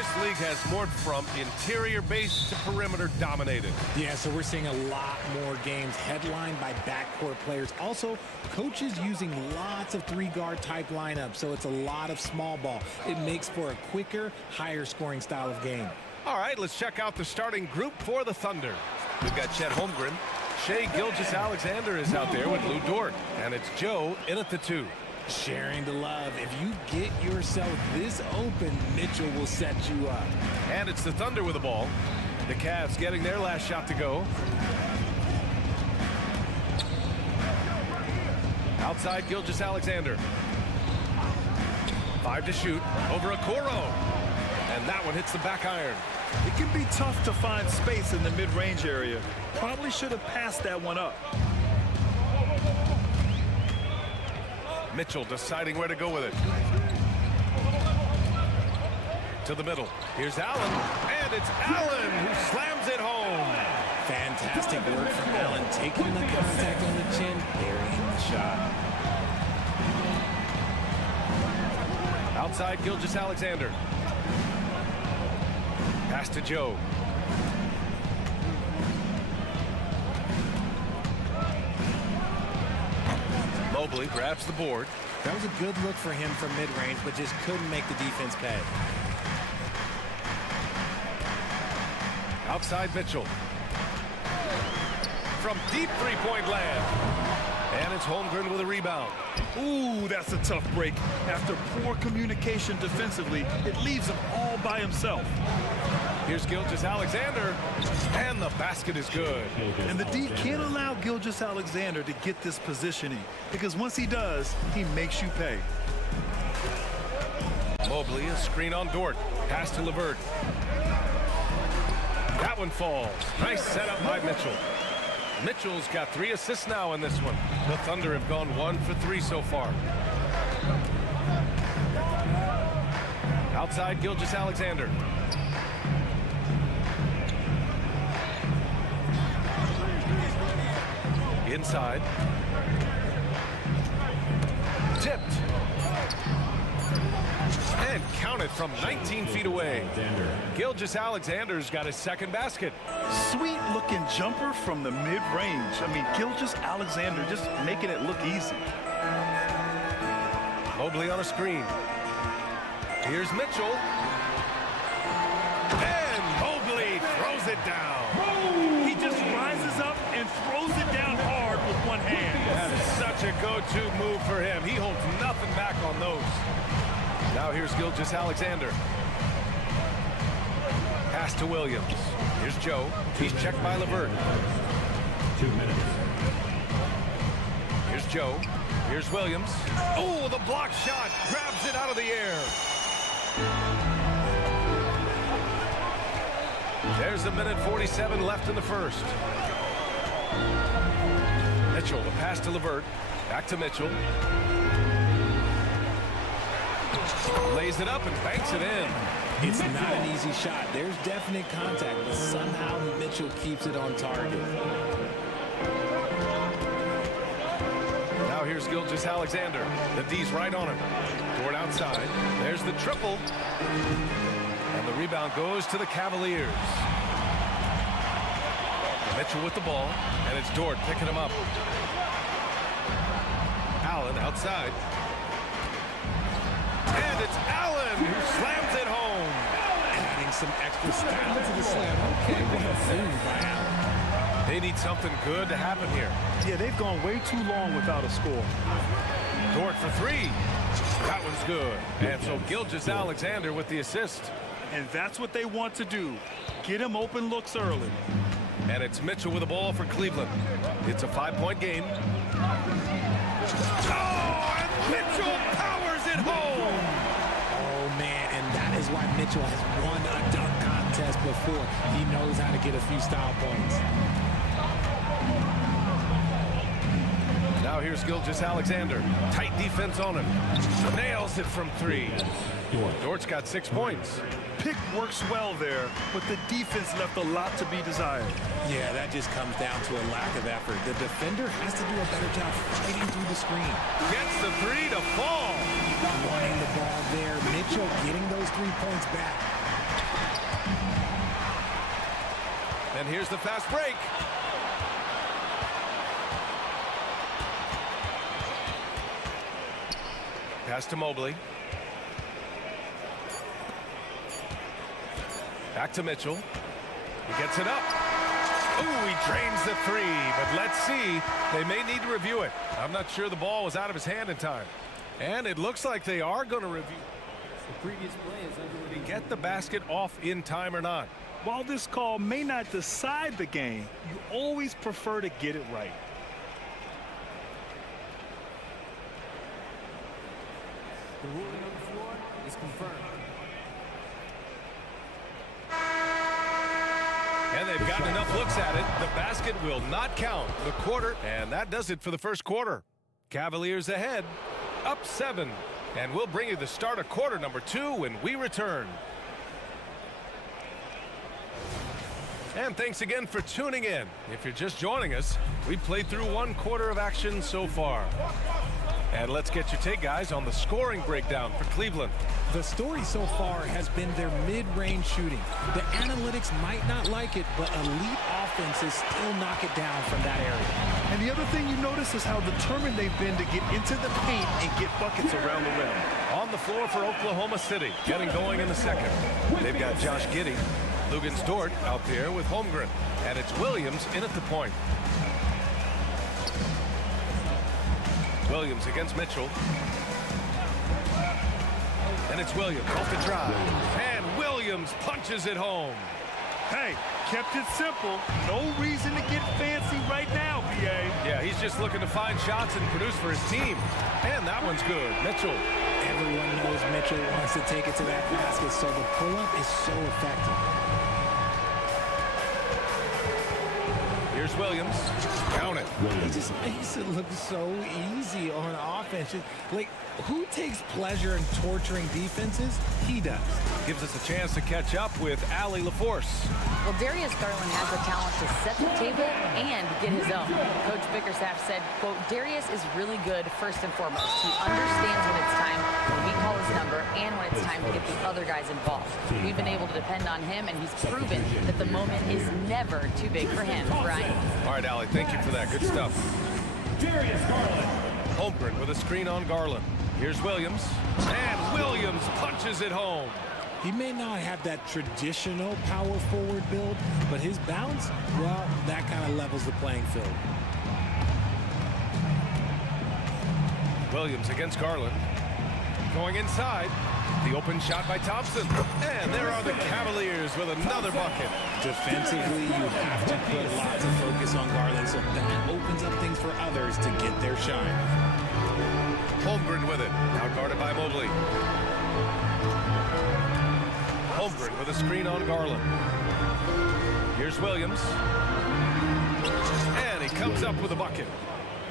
This league has morphed from interior-based to perimeter-dominated. Yeah, so we're seeing a lot more games headlined by backcourt players. Also, coaches using lots of three-guard type lineups, so it's a lot of small ball. It makes for a quicker, higher-scoring style of game. All right, let's check out the starting group for the Thunder. We've got Chet Holmgren. Shai Gilgeous-Alexander is out there with Lou Dort, and it's Joe in at the 2. Sharing the love. If you get yourself this open, Mitchell will set you up. And it's the Thunder with the ball. The Cavs getting their last shot to go. Outside Gilgeous-Alexander. 5 to shoot. Over Okoro. And that one hits the back iron. It can be tough to find space in the mid-range area. Probably should have passed that one up. Mitchell deciding where to go with it. To the middle. Here's Allen. And it's Allen who slams it home. Fantastic work from Allen. Taking the contact on the chin, burying the shot. Outside Gilgeous-Alexander. Pass to Joe. Mobley grabs the board. That was a good look for him from mid-range, but just couldn't make the defense pay. Outside Mitchell. From deep three-point land. And it's Holmgren with a rebound. Ooh, that's a tough break. After poor communication defensively, it leaves him all by himself. Here's Gilgeous-Alexander, and the basket is good. And the D can't allow Gilgeous-Alexander to get this positioning, because once he does, he makes you pay. Mobley, a screen on Dort. Pass to LeVert. That one falls. Nice setup by Mitchell. Mitchell's got 3 assists now in this one. The Thunder have gone 1 for 3 so far. Outside Gilgeous-Alexander. Inside. Tipped. And counted from 19 feet away. Gilgeous-Alexander's got his second basket. Sweet-looking jumper from the mid-range. I mean, Gilgeous-Alexander just making it look easy. Mobley on a screen. Here's Mitchell. And Mobley throws it down. He just rises up and throws it down hard with one hand. That is such a go-to move for him. He holds nothing back on those. Now here's Gilgeous-Alexander. Pass to Williams. Here's Joe. He's checked by LeVert. 2 minutes. Here's Joe. Here's Williams. Oh, the block shot. Grabs it out of the air. There's a minute 47 left in the first. Mitchell, the pass to LeVert. Back to Mitchell. Lays it up and banks it in. It's not an easy shot. There's definite contact, but somehow Mitchell keeps it on target. Now here's Gilgeous-Alexander. The D's right on him. Dort outside. There's the triple. And the rebound goes to the Cavaliers. Mitchell with the ball, and it's Dort picking him up. Allen outside. And it's Allen who slams it home. Adding some extra style to the slam. Okay, well move by Allen. They need something good to happen here. Yeah, they've gone way too long without a score. Dort for 3. That one's good. And so Gilgeous-Alexander with the assist. And that's what they want to do. Get him open looks early. And it's Mitchell with the ball for Cleveland. It's a 5-point game. Oh, and Mitchell powers it home. Oh, man, and that is why Mitchell has won a dunk contest before. He knows how to get a few style points. Now here's Gilgeous-Alexander. Tight defense on him. Nails it from 3. Dort's got 6 points. Pick works well there, but the defense left a lot to be desired. Yeah, that just comes down to a lack of effort. The defender has to do a better job fighting through the screen. Gets the 3 to fall. Wanting the ball there. Mitchell getting those 3 points back. And here's the fast break. Pass to Mobley. Back to Mitchell. He gets it up. Ooh, he drains the three, but let's see. They may need to review it. I'm not sure the ball was out of his hand in time. And it looks like they are going to review. The previous play is under Did he get the basket off in time or not? While this call may not decide the game, you always prefer to get it right. the ruling on the floor is confirmed. And they've gotten enough looks at it. The basket will not count. The quarter, and that does it for the first quarter. Cavaliers ahead, up 7. And we'll bring you the start of quarter number 2 when we return. And thanks again for tuning in. If you're just joining us, we've played through 1 quarter of action so far. And let's get your take, guys, on the scoring breakdown for Cleveland. The story so far has been their mid-range shooting. The analytics might not like it, but elite offenses still knock it down from that area. And the other thing you notice is how determined they've been to get into the paint and get buckets around the rim. On the floor for Oklahoma City, getting going in the second. They've got Josh Giddey, Lugens Dort out there with Holmgren, and it's Williams in at the point. Williams against Mitchell. And it's Williams off the drive. And Williams punches it home. Hey, kept it simple. No reason to get fancy right now, BA. Yeah, he's just looking to find shots and produce for his team. And that one's good. Mitchell. Everyone knows Mitchell wants to take it to that basket, so the pull-up is so effective. Here's Williams. Count it. He just makes it look so easy on offense. Like, who takes pleasure in torturing defenses? He does. Gives us a chance to catch up with Allie LaForce. Well, Darius Garland has the talent to set the table and get his own. Coach Bickerstaff said, quote, Darius is really good first and foremost. He understands when it's time when we call his number and when it's time to get the other guys involved. We've been able to depend on him, and he's proven that the moment is never too big for him. Brian? All right, Allie, thank you for that. Good stuff. Darius Garland. Holmgren with a screen on Garland. Here's Williams. And Williams punches it home. He may not have that traditional power forward build, but his bounce, well, that kind of levels the playing field. Williams against Garland. Going inside. The open shot by Thompson. And there are the Cavaliers with another bucket. Defensively, you have to put lots of focus on Garland, so that opens up things for others to get their shine. Holmgren with it. Now guarded by Mobley. Holmgren with a screen on Garland. Here's Williams. And he comes up with a bucket.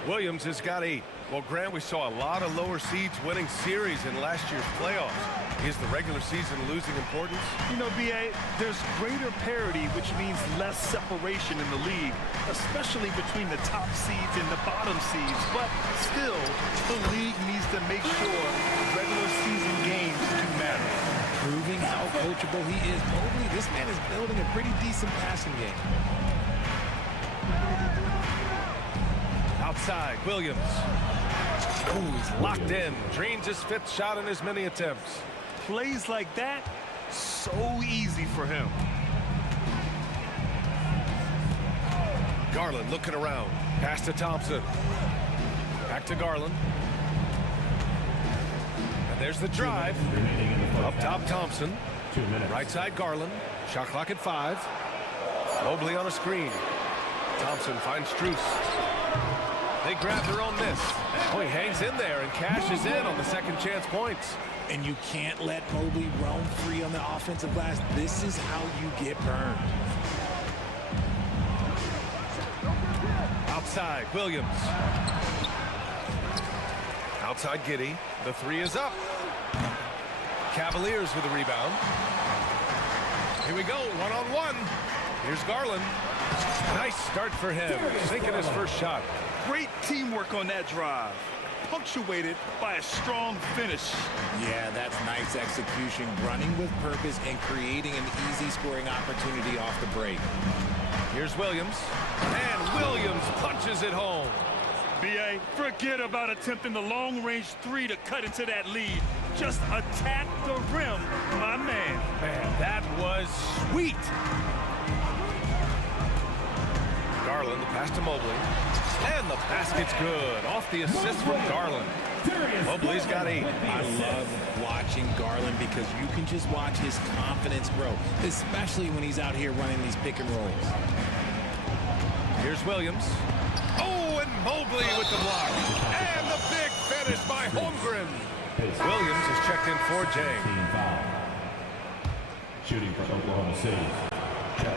Williams has got 8. Well, Grant, we saw a lot of lower seeds winning series in last year's playoffs. Is the regular season losing importance? You know, BA, there's greater parity, which means less separation in the league, especially between the top seeds and the bottom seeds. But still, the league needs to make sure regular season games do matter. Proving how coachable he is. Mobley, this man is building a pretty decent passing game. Outside, Williams. Oh, he's locked in. Drains his 5th shot in as many attempts. Plays like that, so easy for him. Garland looking around. Pass to Thompson. Back to Garland. And there's the drive. Up top, Thompson. 2 minutes. Right side, Garland. Shot clock at 5. Mobley on a screen. Thompson finds Strus. They grab their own miss. Oh, he hangs in there and cashes in on the second chance points. And you can't let Mobley roam free on the offensive glass. This is how you get burned. Outside, Williams. Outside, Giddey. The 3 is up. Cavaliers with a rebound. Here we go, one-on-one. Here's Garland. Nice start for him, sinking his first shot. Great teamwork on that drive, punctuated by a strong finish. Yeah, that's nice execution, running with purpose and creating an easy scoring opportunity off the break. Here's Williams. And Williams punches it home. B.A., forget about attempting the long-range three to cut into that lead. Just attack the rim, my man. Man, that was sweet. Garland, the pass to Mobley. And the basket's good. Off the assist from Garland. Mobley's got 8. I love watching Garland because you can just watch his confidence grow, especially when he's out here running these pick and rolls. Here's Williams. Oh, and Mobley with the block. And the big finish by Holmgren. Williams is checked in for Jang. Shooting for Oklahoma City.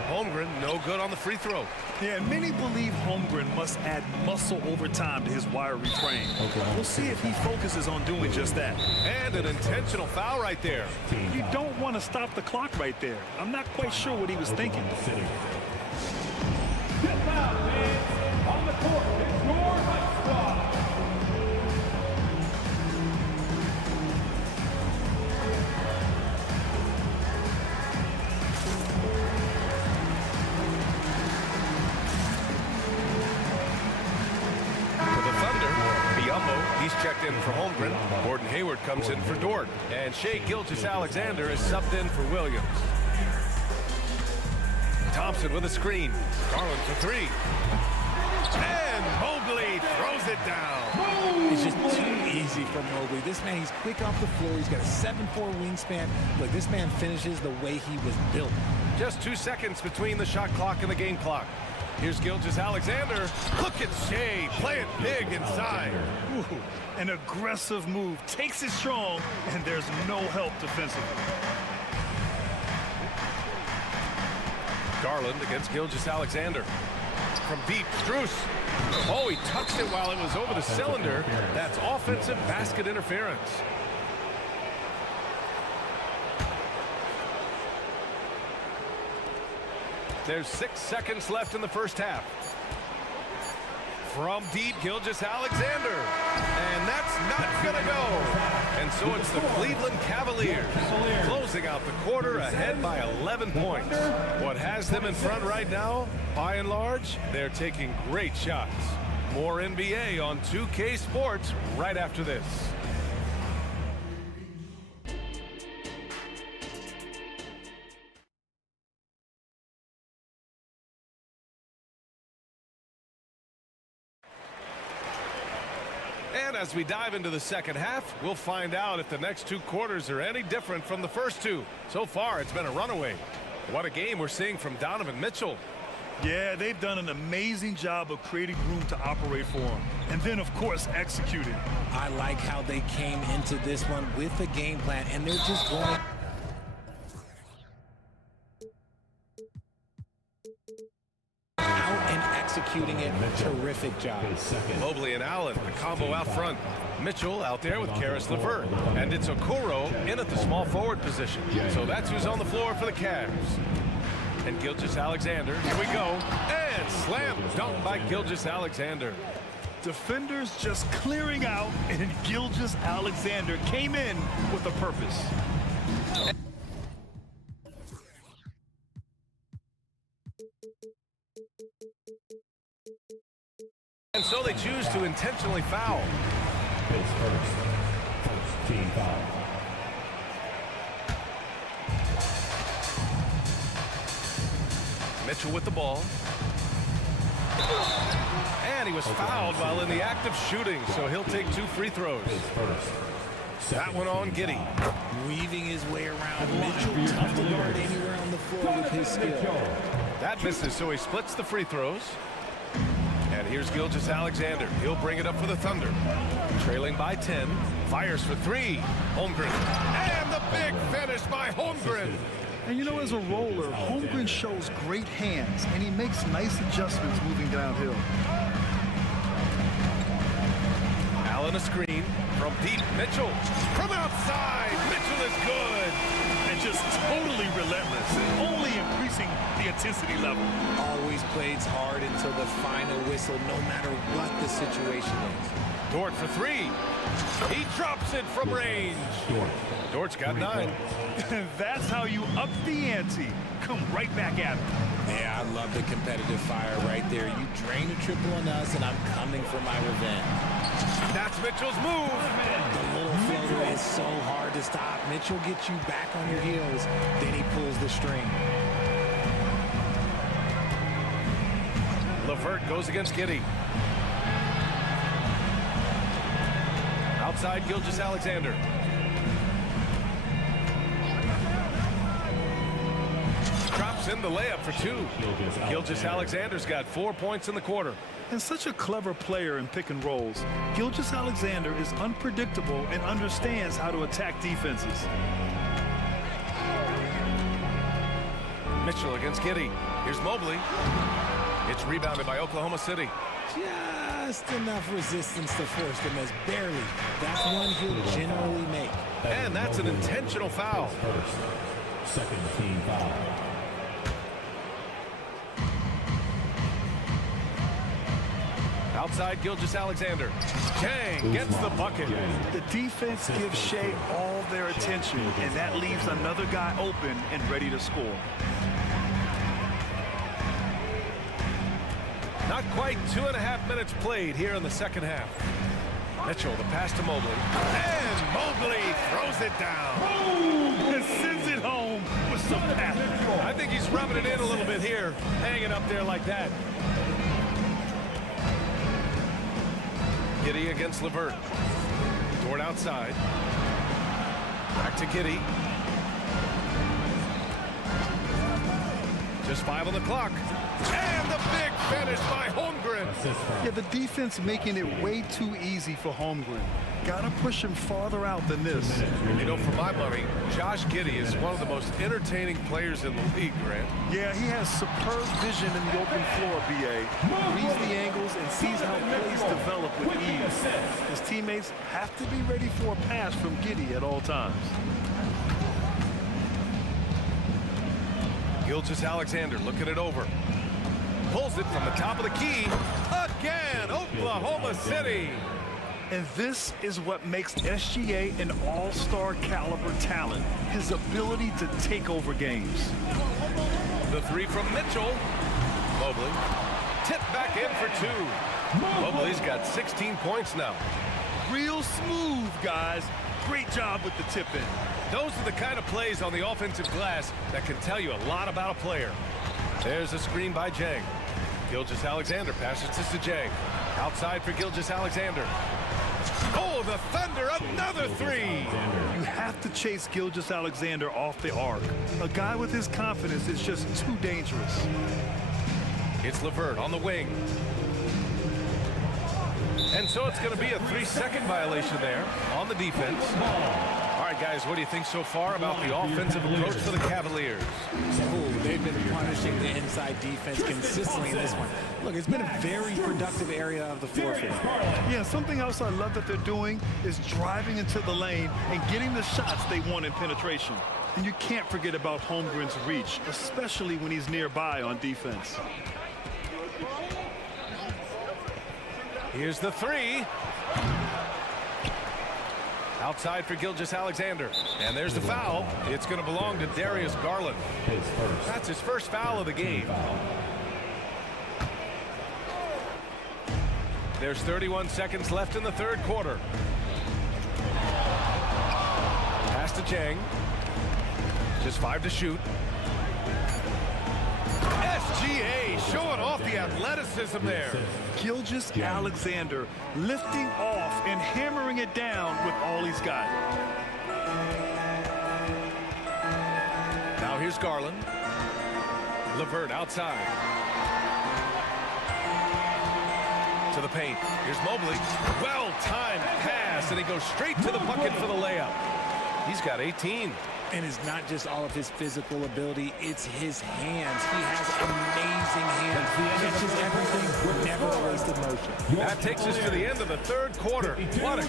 Holmgren, no good on the free throw. Yeah, many believe Holmgren must add muscle over time to his wiry frame. We'll see if he focuses on doing just that. And an intentional foul right there. You don't want to stop the clock right there. I'm not quite sure what he was thinking. Get foul, man. On the court, it's your squad. He's checked in for Holmgren. Gordon Hayward comes in for Dort. And Shai Gilgeous-Alexander is subbed in for Williams. Thompson with a screen. Garland for 3. And Mobley throws it down. It's just too easy for Mobley. This man, he's quick off the floor. He's got a 7'4" wingspan. Look, this man finishes the way he was built. Just 2 seconds between the shot clock and the game clock. Here's Gilgeous-Alexander. Look at Shai playing big inside. Ooh, an aggressive move. Takes it strong, and there's no help defensively. Garland against Gilgeous-Alexander. From deep, Strus. Oh, he touched it while it was over the cylinder. That's offensive basket interference. There's 6 seconds left in the first half. From deep, Gilgeous-Alexander. And that's not going to go. And so it's the Cleveland Cavaliers closing out the quarter ahead by 11 points. What has them in front right now, by and large, they're taking great shots. More NBA on 2K Sports right after this. And as we dive into the second half, we'll find out if the next 2 quarters are any different from the first 2. So far, it's been a runaway. What a game we're seeing from Donovan Mitchell. Yeah, they've done an amazing job of creating room to operate for him. And then, of course, executing. I like how they came into this one with a game plan, and they're just going out and executing it. Terrific job. Mobley and Allen, the combo out front. Mitchell out there with Karis LeVert. And it's Okoro in at the small forward position. So that's who's on the floor for the Cavs. And Gilgeous-Alexander, here we go. And slam dunk by Gilgeous-Alexander. Defenders just clearing out, and Gilgeous-Alexander came in with a purpose. And so they choose to intentionally foul. First team foul. Mitchell with the ball. And he was fouled while in the act of shooting, so he'll take 2 free throws. That one on Giddey. Weaving his way around. Mitchell, tough to guard anywhere on the floor with his skill. That misses, so he splits the free throws. And here's Gilgeous-Alexander. He'll bring it up for the Thunder. Trailing by 10. Fires for 3. Holmgren. And the big finish by Holmgren. And you know, as a roller, Holmgren shows great hands, and he makes nice adjustments moving downhill. Allen a screen from deep. Mitchell from outside. Mitchell is good. And just totally relentless, only increasing the intensity level. Always plays hard until the final whistle, no matter what the situation is. Dort for three. He drops it from range. Dort's got 9. That's how you up the ante. Come right back at him. Yeah, I love the competitive fire right there. You drain a triple on us, and I'm coming for my revenge. That's Mitchell's move. The little floater is so hard to stop. Mitchell gets you back on your heels, then he pulls the string. LeVert goes against Giddey. Outside Gilgeous-Alexander. Drops in the layup for 2. Gilgeous-Alexander's got 4 points in the quarter. And such a clever player in pick and rolls, Gilgeous-Alexander is unpredictable and understands how to attack defenses. Mitchell against Giddey. Here's Mobley. It's rebounded by Oklahoma City. Just enough resistance to force them as barely. That's one he'll generally make. And that's an intentional foul. Second team foul. Outside Gilgeous-Alexander. Chang gets the bucket. The defense gives Shea all their attention, and that leaves another guy open and ready to score. Not quite 2.5 minutes played here in the second half. Mitchell, the pass to Mobley. And Mobley throws it down. And sends it home with some passion. I think he's rubbing it in a little bit here, hanging up there like that. Giddey against LeVert. Dort outside. Back to Giddey. Just 5 on the clock. And the big finish by Holmgren. Yeah, the defense making it way too easy for Holmgren. Gotta push him farther out than this. You know, for my money, Josh Giddey is one of the most entertaining players in the league, Grant. Yeah, he has superb vision in the open floor, B.A. Reads the angles and sees how plays develop with ease. His teammates have to be ready for a pass from Giddey at all times. Gilgeous-Alexander looking it over. Pulls it from the top of the key. Again, Oklahoma City. And this is what makes SGA an all-star caliber talent. His ability to take over games. The 3 from Mitchell. Mobley. Tipped back in for 2. Mobley's got 16 points now. Real smooth, guys. Great job with the tip in. Those are the kind of plays on the offensive glass that can tell you a lot about a player. There's a screen by Jang. Gilgeous-Alexander passes to Jang. Outside for Gilgeous-Alexander. Oh, the Thunder, another 3. You have to chase Gilgeous-Alexander off the arc. A guy with his confidence is just too dangerous. It's LeVert on the wing. And so it's going to be a 3-second violation there on the defense. All right, guys, what do you think so far about the offensive approach for the Cavaliers? Ooh, they've been punishing the inside defense consistently in this one. Look, it's been a very productive area of the floor for them. Yeah, something else I love that they're doing is driving into the lane and getting the shots they want in penetration. And you can't forget about Holmgren's reach, especially when he's nearby on defense. Here's the 3. Outside for Gilgeous-Alexander. And there's the foul. It's going to belong to Darius Garland. That's his first foul of the game. There's 31 seconds left in the third quarter. Pass to Chang. Just 5 to shoot. SGA showing off the athleticism there. Gilgeous-Alexander lifting off and hammering it down with all he's got. Now here's Garland. LeVert outside. To the paint. Here's Mobley. Well-timed pass, and he goes straight to the bucket for the layup. He's got 18. And it's not just all of his physical ability, it's his hands. He has amazing hands. He catches everything, never a wasted motion. That takes us to the end of the third quarter. What a...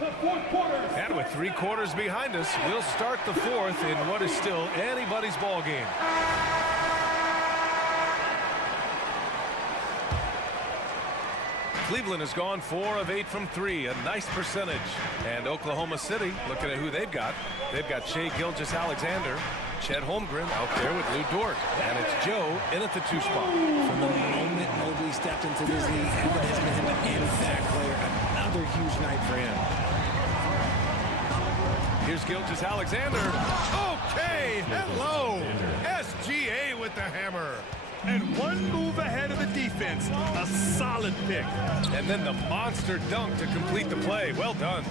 The fourth quarter. And with 3 quarters behind us, we'll start the fourth in what is still anybody's ball game. Cleveland has gone 4 of 8 from 3, a nice percentage. And Oklahoma City, looking at who they've got Shai Gilgeous-Alexander, Chet Holmgren out there with Lou Dort. And it's Joe in at the 2 spot. From the moment Mobley stepped into this league, everyone has been him an impact player. Another huge night for him. Here's Gilgeous-Alexander. Okay, hello. SGA with the hammer. And one move ahead of the defense. A solid pick. And then the monster dunk to complete the play. Well done.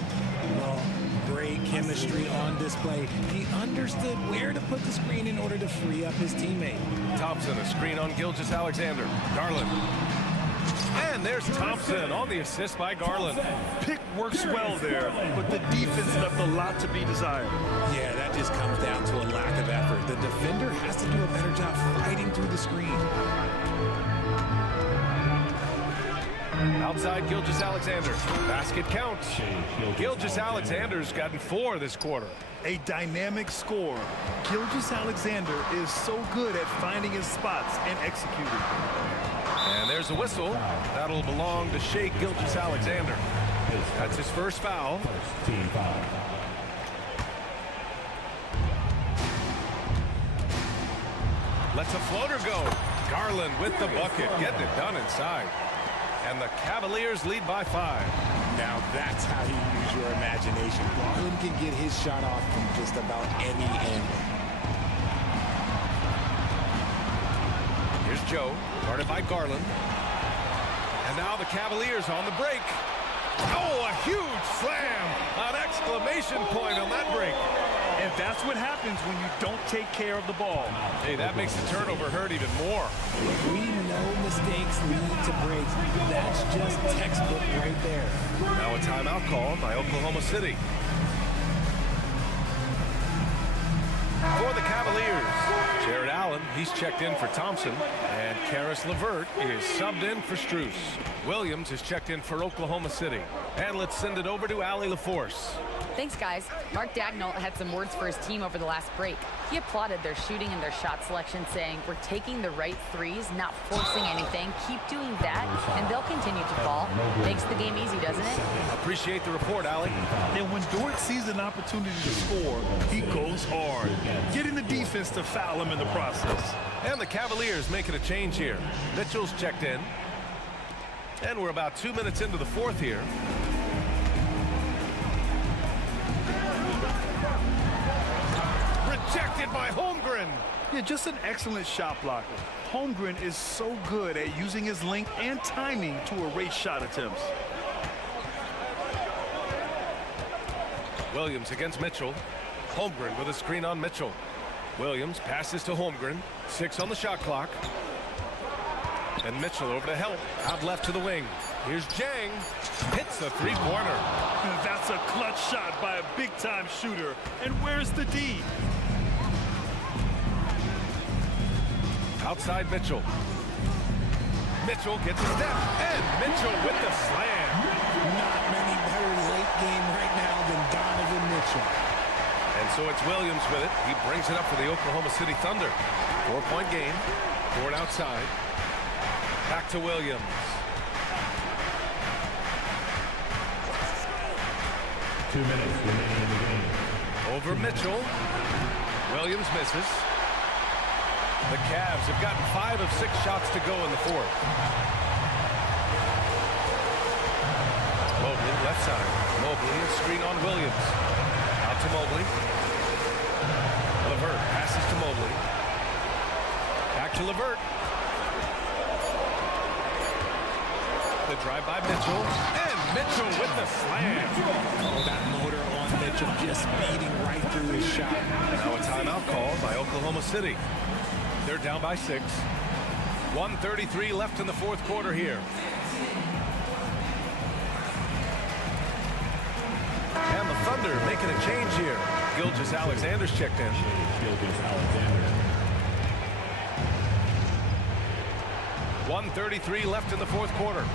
Well, great chemistry on display. He understood where to put the screen in order to free up his teammate. Thompson, a screen on Gilgeous-Alexander. Garland. And there's Thompson on the assist by Garland. Pick works well there, but the defense left a lot to be desired. Yeah, that just comes down to a lack of effort. The defender has to do a better job fighting through the screen. Outside Gilgeous-Alexander. Basket counts. Gilgeous-Alexander's gotten 4 this quarter. A dynamic score. Gilgeous-Alexander is so good at finding his spots and executing. And there's a whistle. That'll belong to Shai Gilgeous-Alexander. That's his first foul. Team foul. Lets a floater go. Garland with the bucket, getting it done inside. And the Cavaliers lead by 5. Now that's how you use your imagination. Garland can get his shot off from just about any angle. Here's Joe, guarded by Garland. And now the Cavaliers on the break. Oh, a huge slam! An exclamation point on that break. And that's what happens when you don't take care of the ball. Hey, that makes the turnover hurt even more. We know mistakes lead to breaks. That's just textbook right there. Now a timeout call by Oklahoma City. For the Cavaliers, Jared Allen, he's checked in for Thompson, and Karis LeVert is subbed in for Strus. Williams is checked in for Oklahoma City. And let's send it over to Allie LaForce. Thanks, guys. Mark Dagnall had some words for his team over the last break. He applauded their shooting and their shot selection, saying, "We're taking the right threes, not forcing anything. Keep doing that, and they'll continue to fall." Makes the game easy, doesn't it? Appreciate the report, Allie. And when Dort sees an opportunity to score, he goes hard, getting the defense to foul him in the process. And the Cavaliers making a change here. Mitchell's checked in. And we're about 2 minutes into the 4th here. Rejected by Holmgren. Yeah, just an excellent shot blocker. Holmgren is so good at using his length and timing to erase shot attempts. Williams against Mitchell. Holmgren with a screen on Mitchell. Williams passes to Holmgren. 6 on the shot clock. And Mitchell over to help. Out left to the wing. Here's Jang. Hits the 3-pointer. That's a clutch shot by a big-time shooter. And where's the D? Outside Mitchell. Mitchell gets a step. And Mitchell with the slam. Not many better late game right now than Donovan Mitchell. And so it's Williams with it. He brings it up for the Oklahoma City Thunder. 4-point game. Ford outside. Back to Williams. Two minutes remaining in the game. Over Mitchell. Williams misses. The Cavs have gotten 5 of 6 shots to go in the 4th. Mobley, left side. Mobley, a screen on Williams. Out to Mobley. LeVert passes to Mobley. Back to LeVert. The drive by Mitchell. And Mitchell with the slam. Oh, that motor on Mitchell just speeding right through his shot. Now a timeout called by Oklahoma City. They're down by 6. 1:33 left in the 4th quarter here. And the Thunder making a change here. Gilgeous-Alexander's checked in. Gilgeous-Alexander. 1:33 left in the 4th quarter.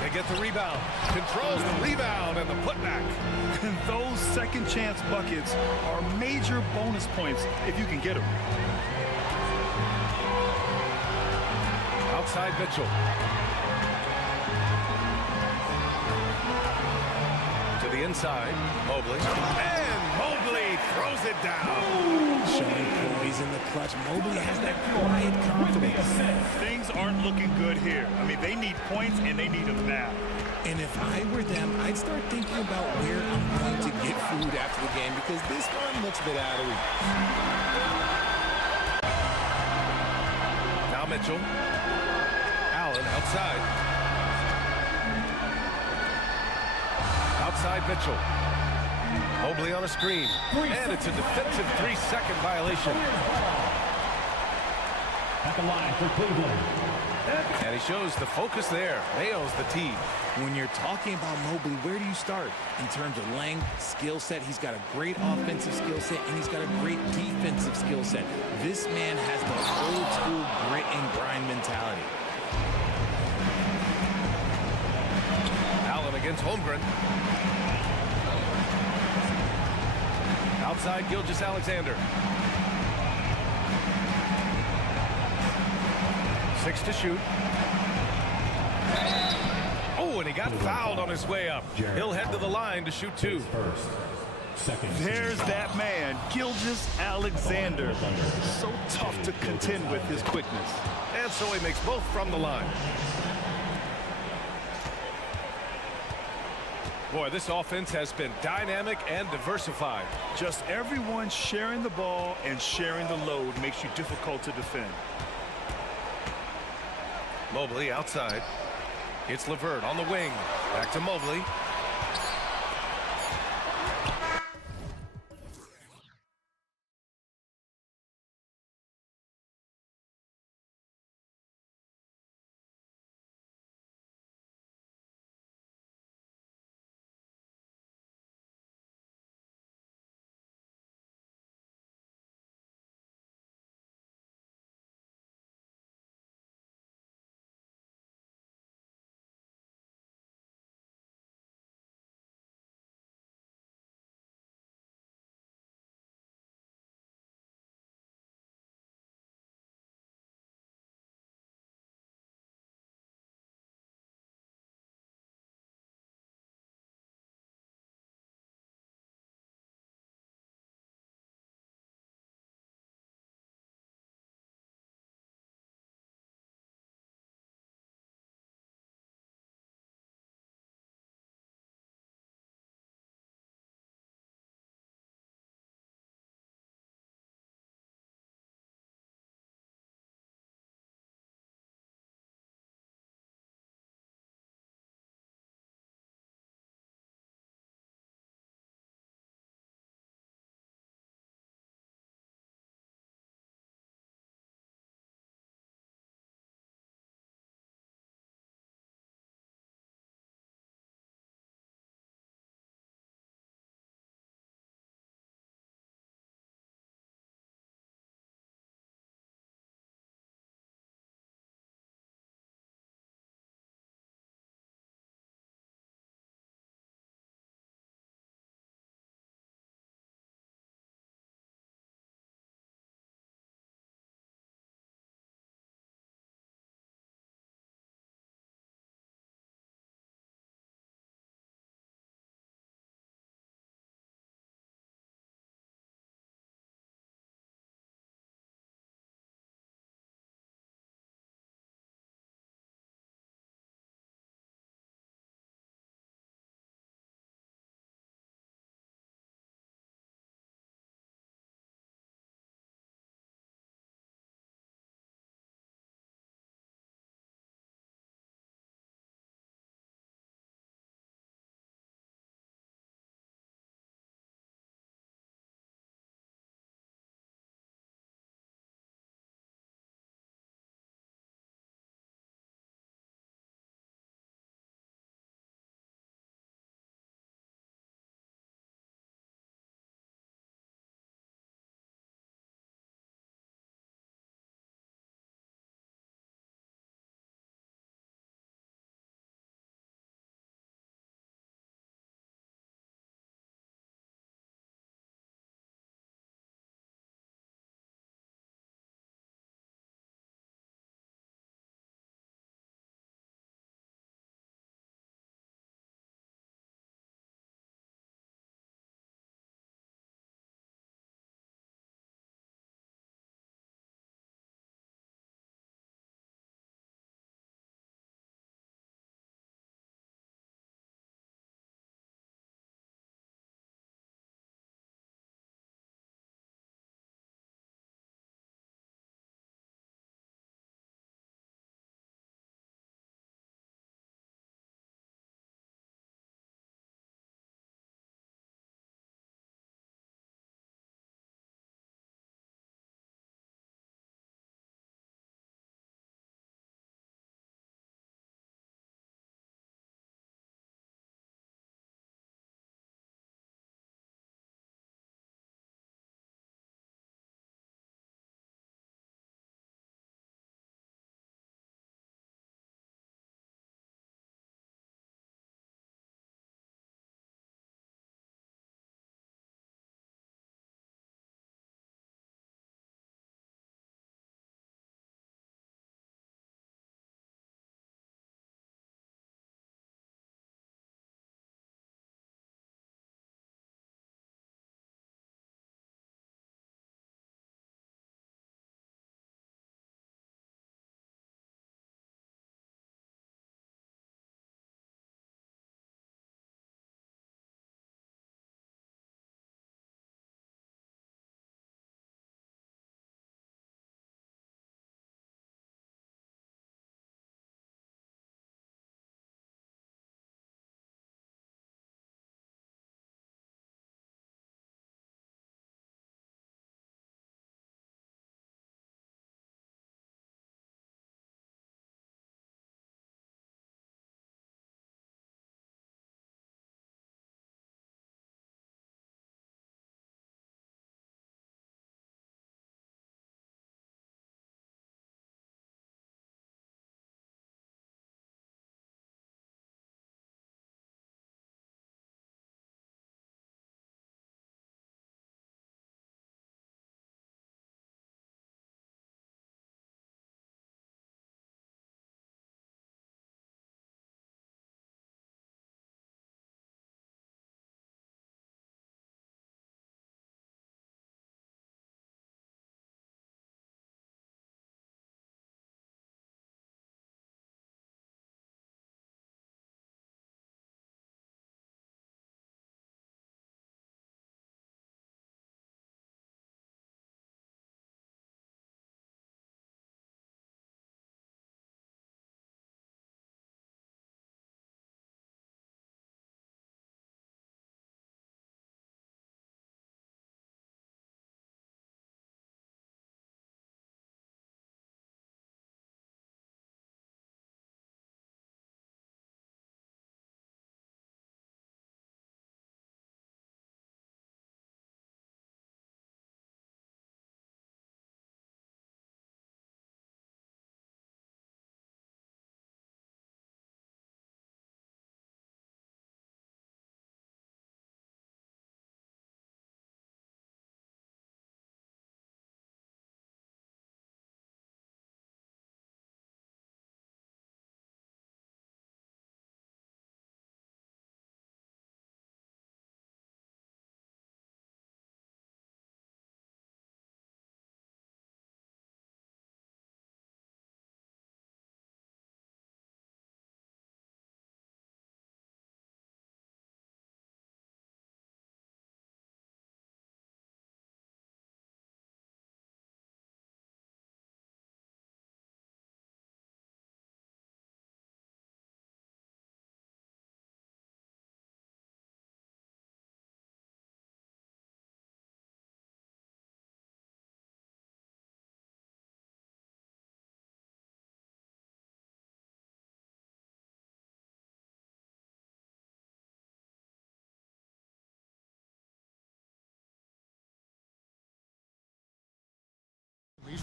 They get the rebound. Controls the rebound and the putback. And those second chance buckets are major bonus points if you can get them. Outside Mitchell. To the inside, Mobley. And Mobley throws it down. Showing poise in the clutch. Mobley has that quiet confidence. Things aren't looking good here. I mean, they need points, and they need them now. And if I were them, I'd start thinking about where I'm going to get food after the game because this one looks a bit out of reach. Now Mitchell. Allen outside. Outside Mitchell. Mobley on a screen. And it's a defensive 3-second violation. At the line for Cleveland. And he shows the focus there. Nails the tee. When you're talking about Mobley, where do you start? In terms of length, skill set, he's got a great offensive skill set, and he's got a great defensive skill set. This man has the old school grit and grind mentality. Allen against Holmgren. Outside Gilgeous-Alexander. 6 to shoot. Oh, and he got fouled on his way up. He'll head to the line to shoot 2. First. Second. There's that man, Gilgeous-Alexander. So tough to contend with his quickness. And so he makes both from the line. Boy, this offense has been dynamic and diversified. Just everyone sharing the ball and sharing the load makes you difficult to defend. Mobley outside. It's LeVert on the wing. Back to Mobley.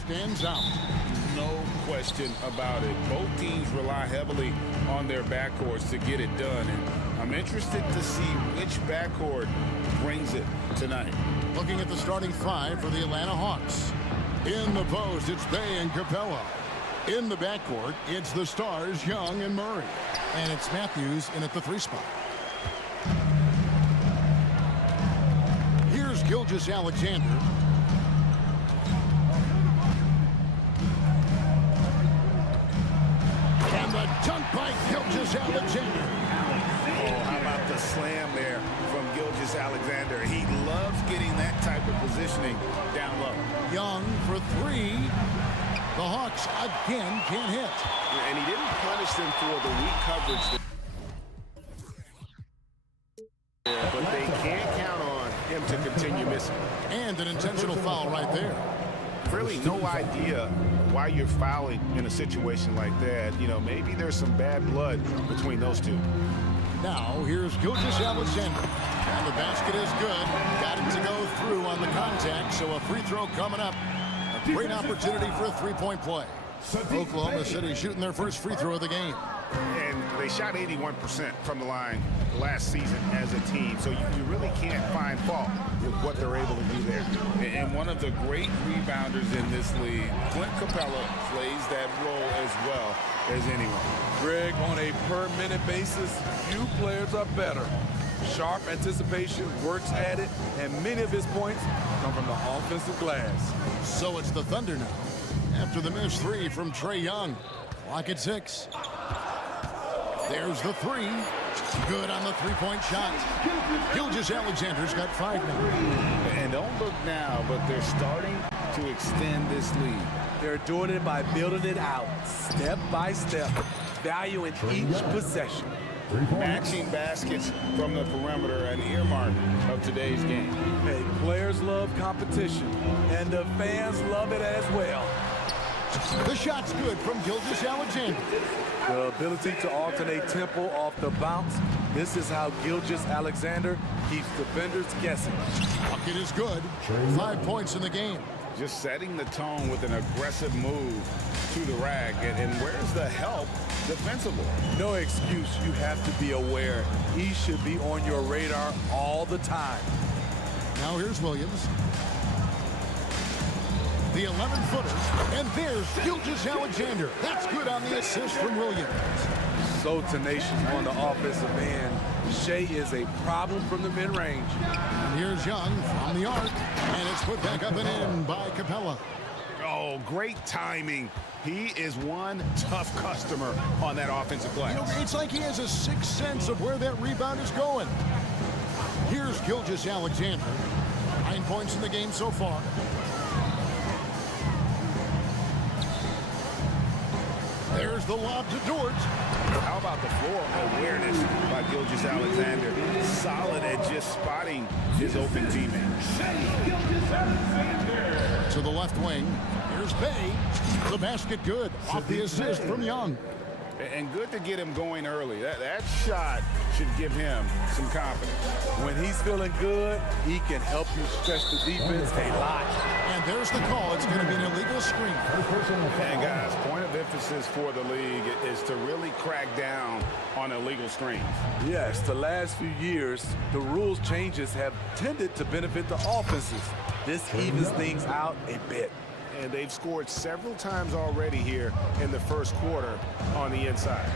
stands out. No question about it. Both teams rely heavily on their backcourts to get it done. And I'm interested to see which backcourt brings it tonight. Looking at the starting five for the Atlanta Hawks. In the post, it's Bay and Capella. In the backcourt, it's the stars, Young and Murray. And it's Matthews in at the 3 spot. Here's Gilgeous-Alexander. And the dunk by Gilgeous-Alexander. Oh, how about the slam there from Gilgeous-Alexander? He loves getting that type of positioning down low. Young for 3. The Hawks again can't hit. And he didn't punish them for the weak coverage. But they can't count on him to continue missing. And an intentional foul right there. Really no idea why you're fouling in a situation like that. You know, maybe there's some bad blood between those two. Now, here's Gilgeous-Alexander. And the basket is good. Got it to go through on the contact, so a free throw coming up. A great opportunity for a three-point play. Oklahoma City shooting their first free throw of the game. And they shot 81% from the line last season as a team, so you really can't find fault with what they're able to do there. And one of the great rebounders in this league, Clint Capella, plays that role as well as anyone. Greg, on a per-minute basis, few players are better. Sharp anticipation, works at it, and many of his points come from the offensive glass. So it's the Thunder now. After the missed 3 from Trae Young. Clock at 6. There's the 3. Good on the three-point shot. Gilgeous-Alexander's got 5 now. And don't look now, but they're starting to extend this lead. They're doing it by building it out, step by step, valuing each possession. Matching baskets from the perimeter, an earmark of today's game. Hey, players love competition, and the fans love it as well. The shot's good from Gilgeous-Alexander. The ability to alternate tempo off the bounce. This is how Gilgeous-Alexander keeps defenders guessing. Bucket is good. 5 points in the game. Just setting the tone with an aggressive move to the rack. And where's the help defensively? No excuse. You have to be aware. He should be on your radar all the time. Now here's Williams. The 11-footer, and there's Gilgeous-Alexander. That's good on the assist from Williams. So tenacious on the offensive end. Shea is a problem from the mid-range. And here's Young from the arc, and it's put back up and in by Capella. Oh, great timing. He is one tough customer on that offensive glass. You know, it's like he has a sixth sense of where that rebound is going. Here's Gilgeous-Alexander. 9 points in the game so far. There's the lob to Dort. How about the floor awareness by Gilgeous-Alexander? Solid at just spotting his open teammate. To the left wing. Here's Bay. The basket good. Off the assist from Young. And good to get him going early. That shot should give him some confidence. When he's feeling good, he can help you stretch the defense a lot. And there's the call. It's going to be an illegal screen. And guys, point of emphasis for the league is to really crack down on illegal screens. Yes, the last few years, the rules changes have tended to benefit the offenses. This evens things out a bit. And they've scored several times already here in the first quarter on the inside.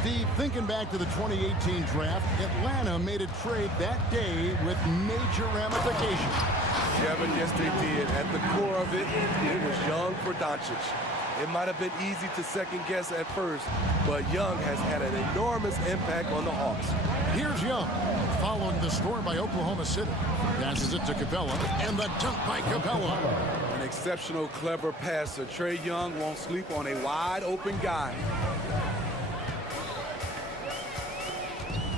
Steve, thinking back to the 2018 draft, Atlanta made a trade that day with major ramifications. Kevin, yes, they did. At the core of it, it was Young for Doncic. It might have been easy to second guess at first, but Young has had an enormous impact on the Hawks. Here's Young, following the score by Oklahoma City. Passes it to Capella, and the dunk by Capella. An exceptional, clever passer. Trae Young won't sleep on a wide-open guy.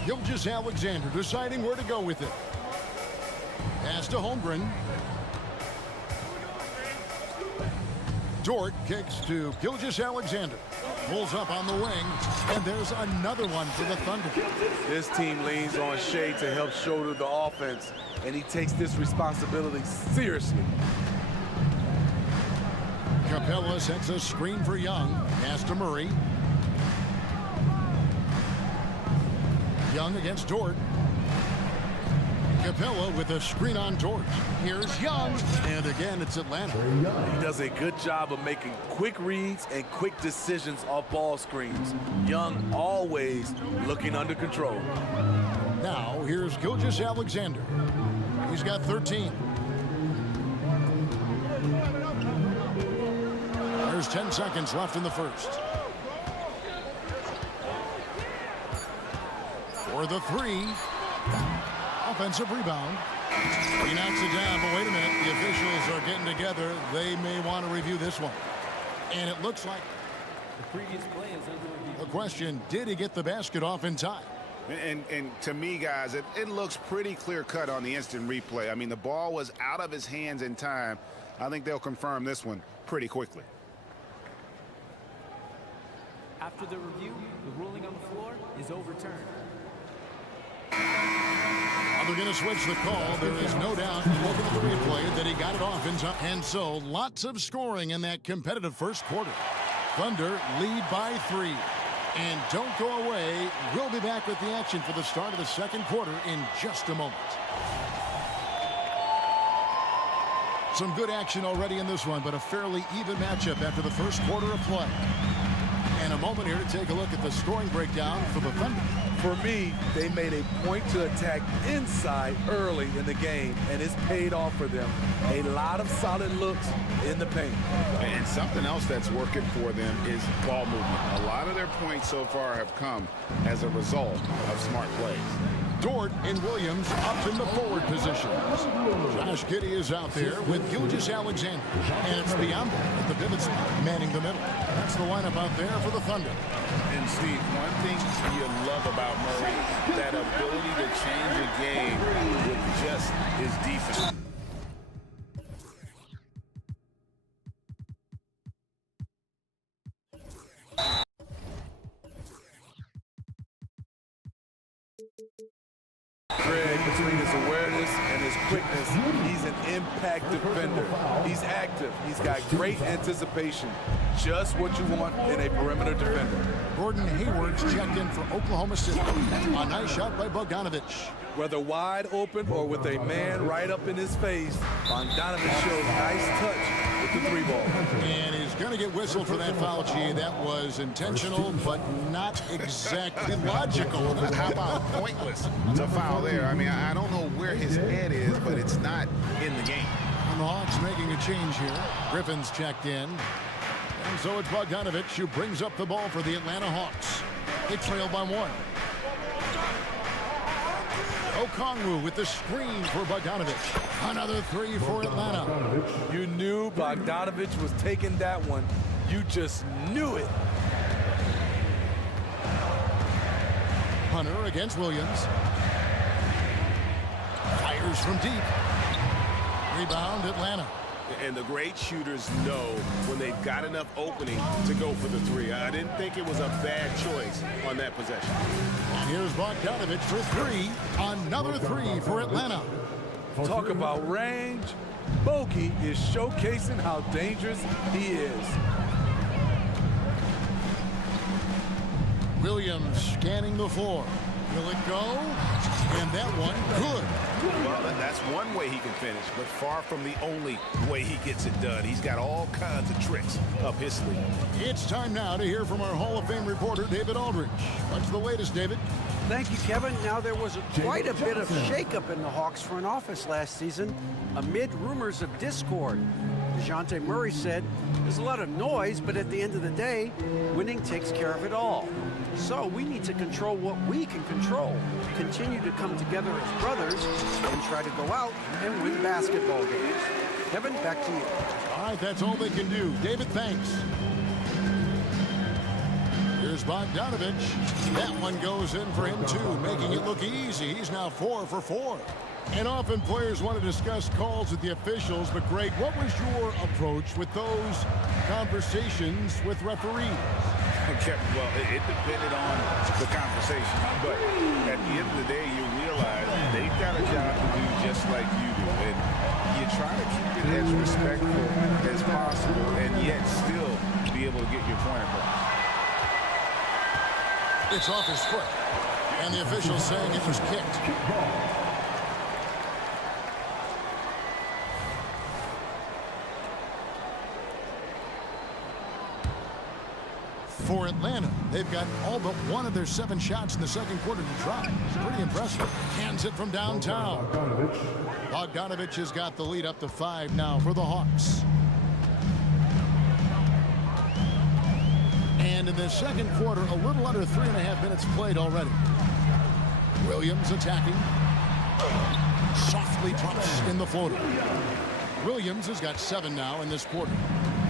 Gilgeous-Alexander deciding where to go with it. Pass to Holmgren. Dort kicks to Gilgeous-Alexander. Pulls up on the wing, and there's another one for the Thunder. This team leans on Shea to help shoulder the offense, and he takes this responsibility seriously. Capella sets a screen for Young. Pass to Murray. Young against Dort. Capella with a screen on Dort. Here's Young. And again, it's Atlanta. He does a good job of making quick reads and quick decisions off ball screens. Young always looking under control. Now, here's Gilgeous-Alexander. He's got 13. There's 10 seconds left in the first. For the three. Offensive rebound. He knocks it down, but wait a minute. The officials are getting together. They may want to review this one. And it looks like The previous play is under review. the question, did he get the basket off in time? And to me, guys, it looks pretty clear-cut on the instant replay. I mean, the ball was out of his hands in time. I think they'll confirm this one pretty quickly. After the review, the ruling on the floor is overturned. They're going to switch the call. There is no doubt, looking at the replay, that he got it off in time. And so, lots of scoring in that competitive first quarter. Thunder lead by 3. And don't go away. We'll be back with the action for the start of the second quarter in just a moment. Some good action already in this one, but a fairly even matchup after the first quarter of play. And a moment here to take a look at the scoring breakdown for the Thunder. For me, they made a point to attack inside early in the game, and it's paid off for them. A lot of solid looks in the paint. And something else that's working for them is ball movement. A lot of their points so far have come as a result of smart plays. Dort and Williams up in the forward positions. Josh Giddey is out there with Gilgeous-Alexander. And it's Biombo at the pivot spot, manning the middle. That's the lineup out there for the Thunder. And Steve, one thing you love about Murray, that ability to change a game with just his defense. Greg, between his awareness and his quickness, he's an impact defender. He's active. He's got great anticipation. Just what you want in a perimeter defender. Gordon Hayward's checked in for Oklahoma City. A nice shot by Bogdanovich. Whether wide open or with a man right up in his face, Bogdanovich shows nice touch with the 3-ball. And he's going to get whistled for that foul, G. That was intentional, but not exactly logical. How about pointless to foul there? I mean, I don't know where his head is, but it's not in the game. And the Hawks making a change here. Griffin's checked in. And so it's Bogdanovich who brings up the ball for the Atlanta Hawks. They trail by 1. Okongwu with the screen for Bogdanovich. Another 3 for Atlanta. You knew Bogdanovich was taking that one. You just knew it. Hunter against Williams. Fires from deep. Rebound Atlanta. And the great shooters know when they've got enough opening to go for the 3. I didn't think it was a bad choice on that possession. And here's Bogdanovich for 3. Another 3 for Atlanta. Talk about range. Bogey is showcasing how dangerous he is. Williams scanning the floor. Will it go? And that one good. Well, that's one way he can finish, but far from the only way he gets it done. He's got all kinds of tricks up his sleeve. It's time now to hear from our Hall of Fame reporter, David Aldridge. What's the latest, David? Thank you, Kevin. Now, there was quite a bit of shakeup in the Hawks front office last season amid rumors of discord. DeJounte Murray said, there's a lot of noise, but at the end of the day, winning takes care of it all. So we need to control what we can control, continue to come together as brothers, and try to go out and win basketball games. Kevin, back to you. All right, that's all they can do. David, thanks. Here's Bogdanovich. That one goes in for him, too, making it look easy. He's now 4 for 4. And often players want to discuss calls with the officials, but Greg, what was your approach with those conversations with referees? Well, it depended on the conversation, but at the end of the day, you realize they've got a job to do just like you do, and you try to keep it as respectful as possible and yet still be able to get your point across. It's off his foot, and the official saying it was kicked. For Atlanta, they've got all but one of their 7 shots in the second quarter to try. It's pretty impressive. Cans it from downtown. Bogdanovich has got the lead up to 5 now for the Hawks. And in the second quarter, a little under 3.5 minutes played already. Williams attacking. Softly drops in the floater. Williams has got 7 now in this quarter.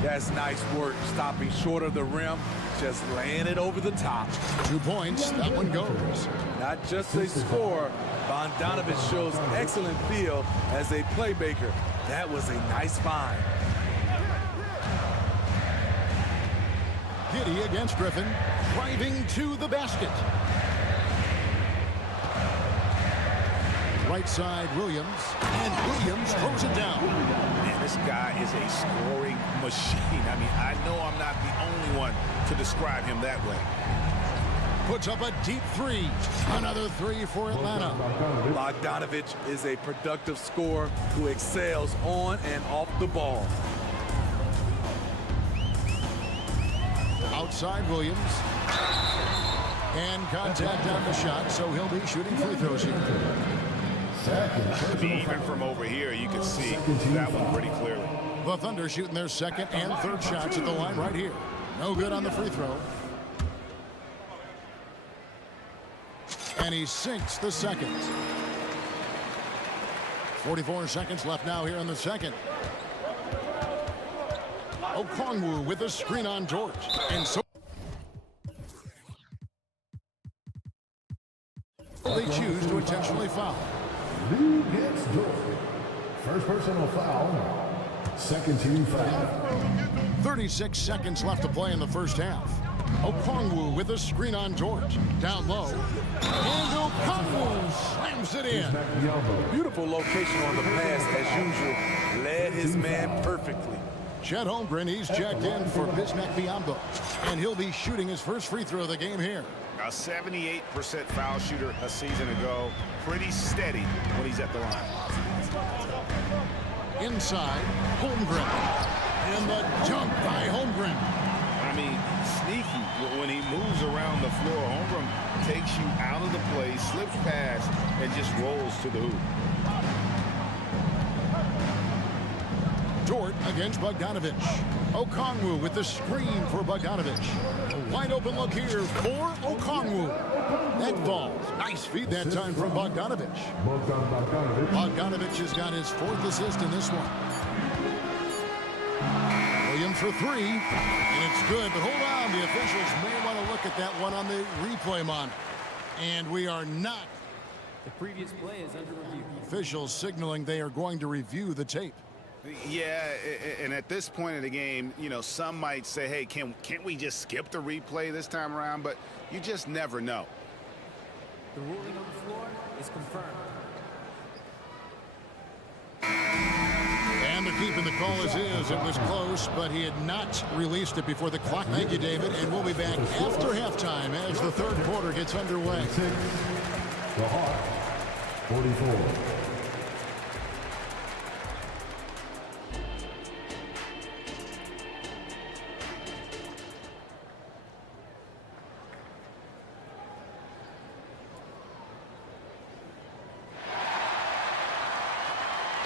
That's nice work, stopping short of the rim, just laying it over the top. 2 points, that one goes. Not just a score, Bogdanovich shows excellent feel as a playmaker. That was a nice find. Giddy against Griffin, driving to the basket. Right side, Williams, and Williams throws it down. Man, this guy is a scoring machine. I mean, I know I'm not the only one to describe him that way. Puts up a deep 3. Another 3 for Atlanta. Bogdanovich is a productive scorer who excels on and off the ball. Outside Williams. And contact on the shot, so he'll be shooting free throws here. Even from over here, you can see that one pretty clearly. The Thunder shooting their second and third shots at the line right here. No good on the free throw. And he sinks the second. 44 seconds left now here in the second. Okongwu with a screen on George. And so they choose to intentionally foul. Lou gets George. First personal foul. Second team foul. 36 seconds left to play in the first half. Okongwu with a screen on George. Down low. And Okongwu slams it in. Beautiful location on the pass as usual. Led his man perfectly. Chet Holmgren, he's checked in for Bismack Biyombo. And he'll be shooting his first free throw of the game here. A 78% foul shooter a season ago. Pretty steady when he's at the line. Inside, Holmgren. And the dunk by Holmgren. I mean, sneaky. When he moves around the floor, Holmgren takes you out of the play, slips past, and just rolls to the hoop. Dort against Bogdanovich. Okongwu with the screen for Bogdanovich. A wide open look here for Okongwu. That falls. Nice feed that time from Bogdanovich. Bogdanovich has got his 4th assist in this one. Williams for 3. And it's good, but hold on. The officials may want to look at that one on the replay monitor. And we are not. The previous play is under review. Officials signaling they are going to review the tape. Yeah, and at this point in the game, you know, some might say, hey, can't we just skip the replay this time around? But you just never know. The ruling on the floor is confirmed. And they're keeping the call as is. It was close, but he had not released it before the clock. Thank you, David. And we'll be back after halftime as the third quarter gets underway. The Hawk, 44.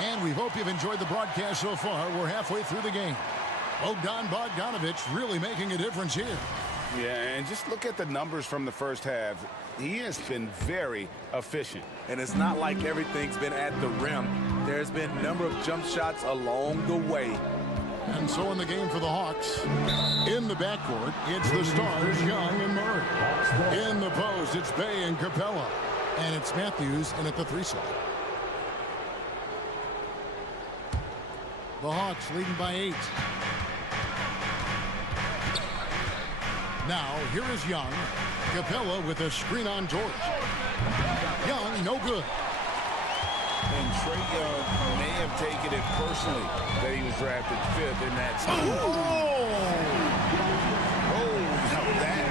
And we hope you've enjoyed the broadcast so far. We're halfway through the game. Bogdanovich really making a difference here. Yeah, and just look at the numbers from the first half. He has been very efficient. And it's not like everything's been at the rim. There's been a number of jump shots along the way. And so in the game for the Hawks, in the backcourt, it's the stars, Young and Murray. In the post, it's Bay and Capella. And it's Matthews in at the 3 slot. The Hawks leading by 8. Now, here is Young. Capella with a screen on George. Young, no good. And Trae Young may have taken it personally that he was drafted 5th in that spot. Oh, now that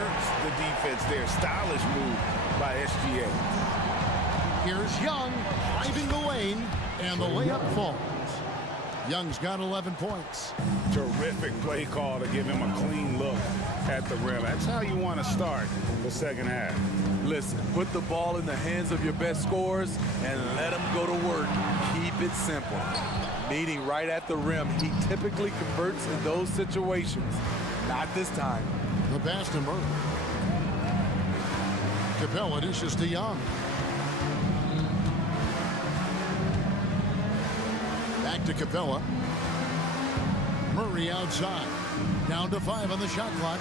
hurts the defense there. Stylish move by SGA. Here's Young driving the lane, and the layup falls. Young's got 11 points. Terrific play call to give him a clean look at the rim. That's how you want to start the second half. Listen, put the ball in the hands of your best scorers and let them go to work. Keep it simple. Meeting right at the rim, he typically converts in those situations. Not this time. The pass to Murray. Capella dishes to Young. Back to Capella. Murray outside. Down to 5 on the shot clock.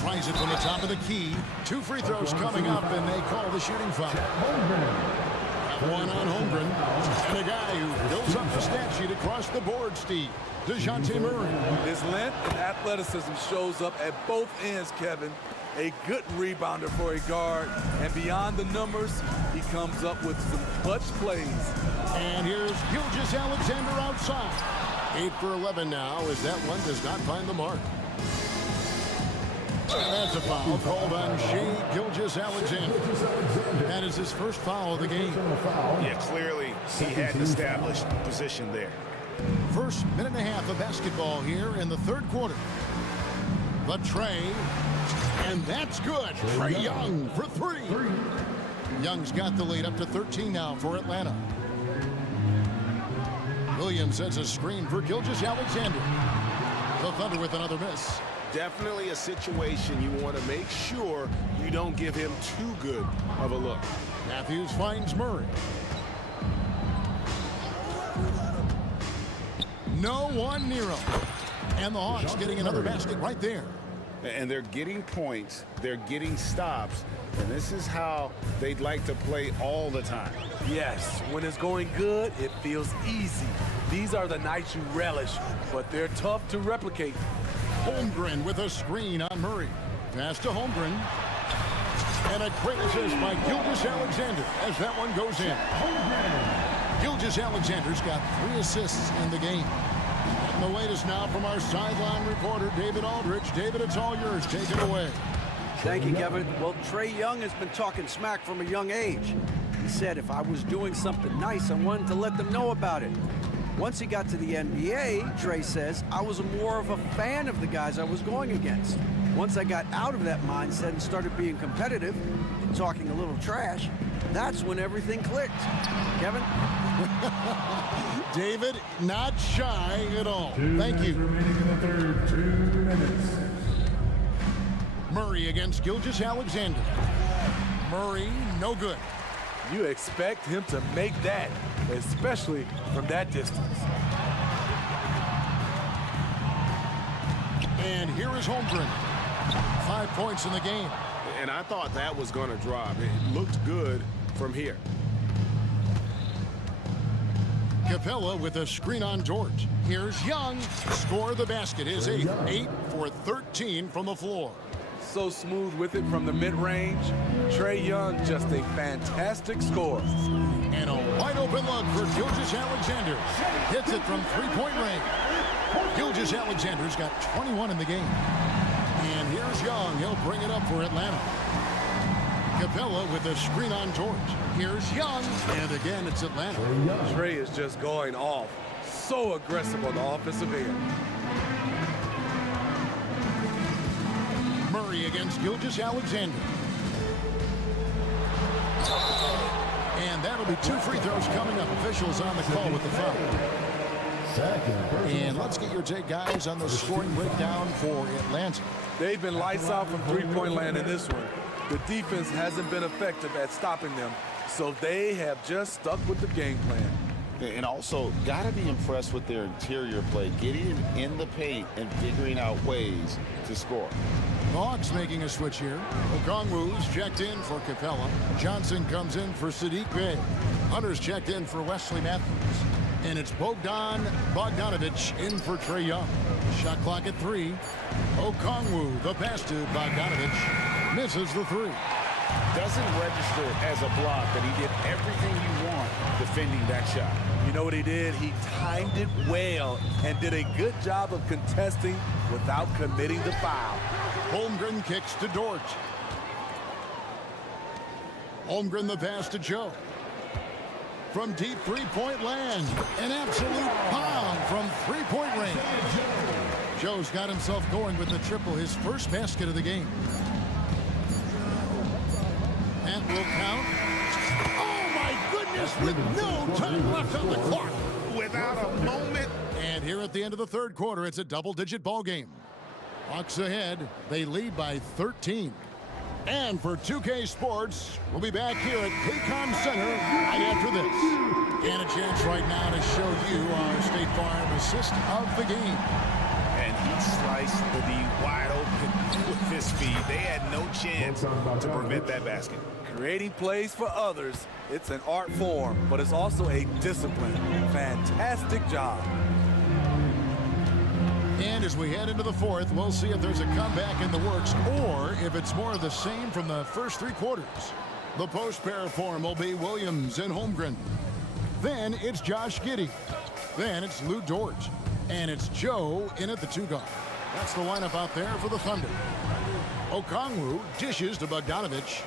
Tries it from the top of the key. 2 free throws coming up, and they call the shooting foul. One on Holmgren. And a guy who fills up the stat sheet across the board, Steve. DeJounte Murray. His length and athleticism shows up at both ends, Kevin. A good rebounder for a guard. And beyond the numbers, he comes up with some clutch plays. And here's Gilgeous-Alexander outside. 8 for 11 now as that one does not find the mark. And that's a foul called on Shai Gilgeous-Alexander. That is his first foul of the game. Yeah, clearly he had an established position there. First minute and a half of basketball here in the third quarter. The Trae, and that's good. Trae Young for 3. Young's got the lead up to 13 now for Atlanta. Williams sends a screen for Gilgeous-Alexander. The Thunder with another miss. Definitely a situation you want to make sure you don't give him too good of a look. Matthews finds Murray. No one near him. And the Hawks getting another basket right there. And they're getting points, they're getting stops, and this is how they'd like to play all the time. Yes, when it's going good, it feels easy. These are the nights you relish, but they're tough to replicate. Holmgren with a screen on Murray. Pass to Holmgren. And a great assist by Gilgeous-Alexander as that one goes in. Gilgeous-Alexander's got 3 assists in the game. And the latest now from our sideline reporter, David Aldridge. David, it's all yours. Take it away. Thank you, Kevin. Well, Trae Young has been talking smack from a young age. He said if I was doing something nice, I wanted to let them know about it. Once he got to the NBA, Trae says, I was more of a fan of the guys I was going against. Once I got out of that mindset and started being competitive and talking a little trash, that's when everything clicked. Kevin? David, not shy at all. Thank you. Remaining in the third, 2 minutes. Murray against Gilgeous-Alexander. Murray, no good. You expect him to make that, especially from that distance. And here is Holmgren. 5 points in the game. And I thought that was going to drop. It looked good from here. Capella with a screen on George. Here's Young. Score the basket. His 8th. 8 for 13 from the floor. So smooth with it from the mid-range. Trae Young, just a fantastic scorer. And a wide open look for Gilgeous-Alexander. Hits it from 3-point range. Gilgeous-Alexander's got 21 in the game. And here's Young. He'll bring it up for Atlanta. Capella with a screen on George. Here's Young. And again, it's Atlanta. Trae is just going off. So aggressive on the offensive end. Murray against Gilgeous-Alexander. And that'll be 2 free throws coming up. Officials on the call with the foul. And let's get your take, guys, on the scoring breakdown for Atlanta. They've been lights out from three-point land in this one. The defense hasn't been effective at stopping them, so they have just stuck with the game plan. And also, got to be impressed with their interior play, getting in the paint and figuring out ways to score. The Hawks making a switch here. Okongwu's checked in for Capella. Johnson comes in for Sadiq Bey. Hunter's checked in for Wesley Matthews. And it's Bogdanovic in for Trae Young. Shot clock at 3. Okongwu, the pass to Bogdanovic. Misses the 3. doesn't register as a block, but he did everything you want defending that shot. You know what he did? He timed it well and did a good job of contesting without committing the foul. Holmgren kicks to Dort. Holmgren the pass to Joe. From deep three-point land, an absolute pound from three-point range. Joe's got himself going with the triple, his first basket of the game. That will count. Oh my goodness, with no time left on the clock. Without a moment. And here at the end of the third quarter, it's a double-digit ball game. Hawks ahead, they lead by 13. And for 2K Sports, we'll be back here at Paycom Center right after this. And a chance right now to show you our State Farm assist of the game. And he sliced the wide open with his feet. They had no chance to prevent that basket. Creating plays for others, it's an art form, but it's also a discipline. Fantastic job. And as we head into the fourth, we'll see if there's a comeback in the works or if it's more of the same from the first three quarters. The post pair form will be Williams and Holmgren. Then it's Josh Giddey. Then it's Lou Dort. And it's Joe in at the two guard. That's the lineup out there for the Thunder. Okongwu dishes to Bogdanovich.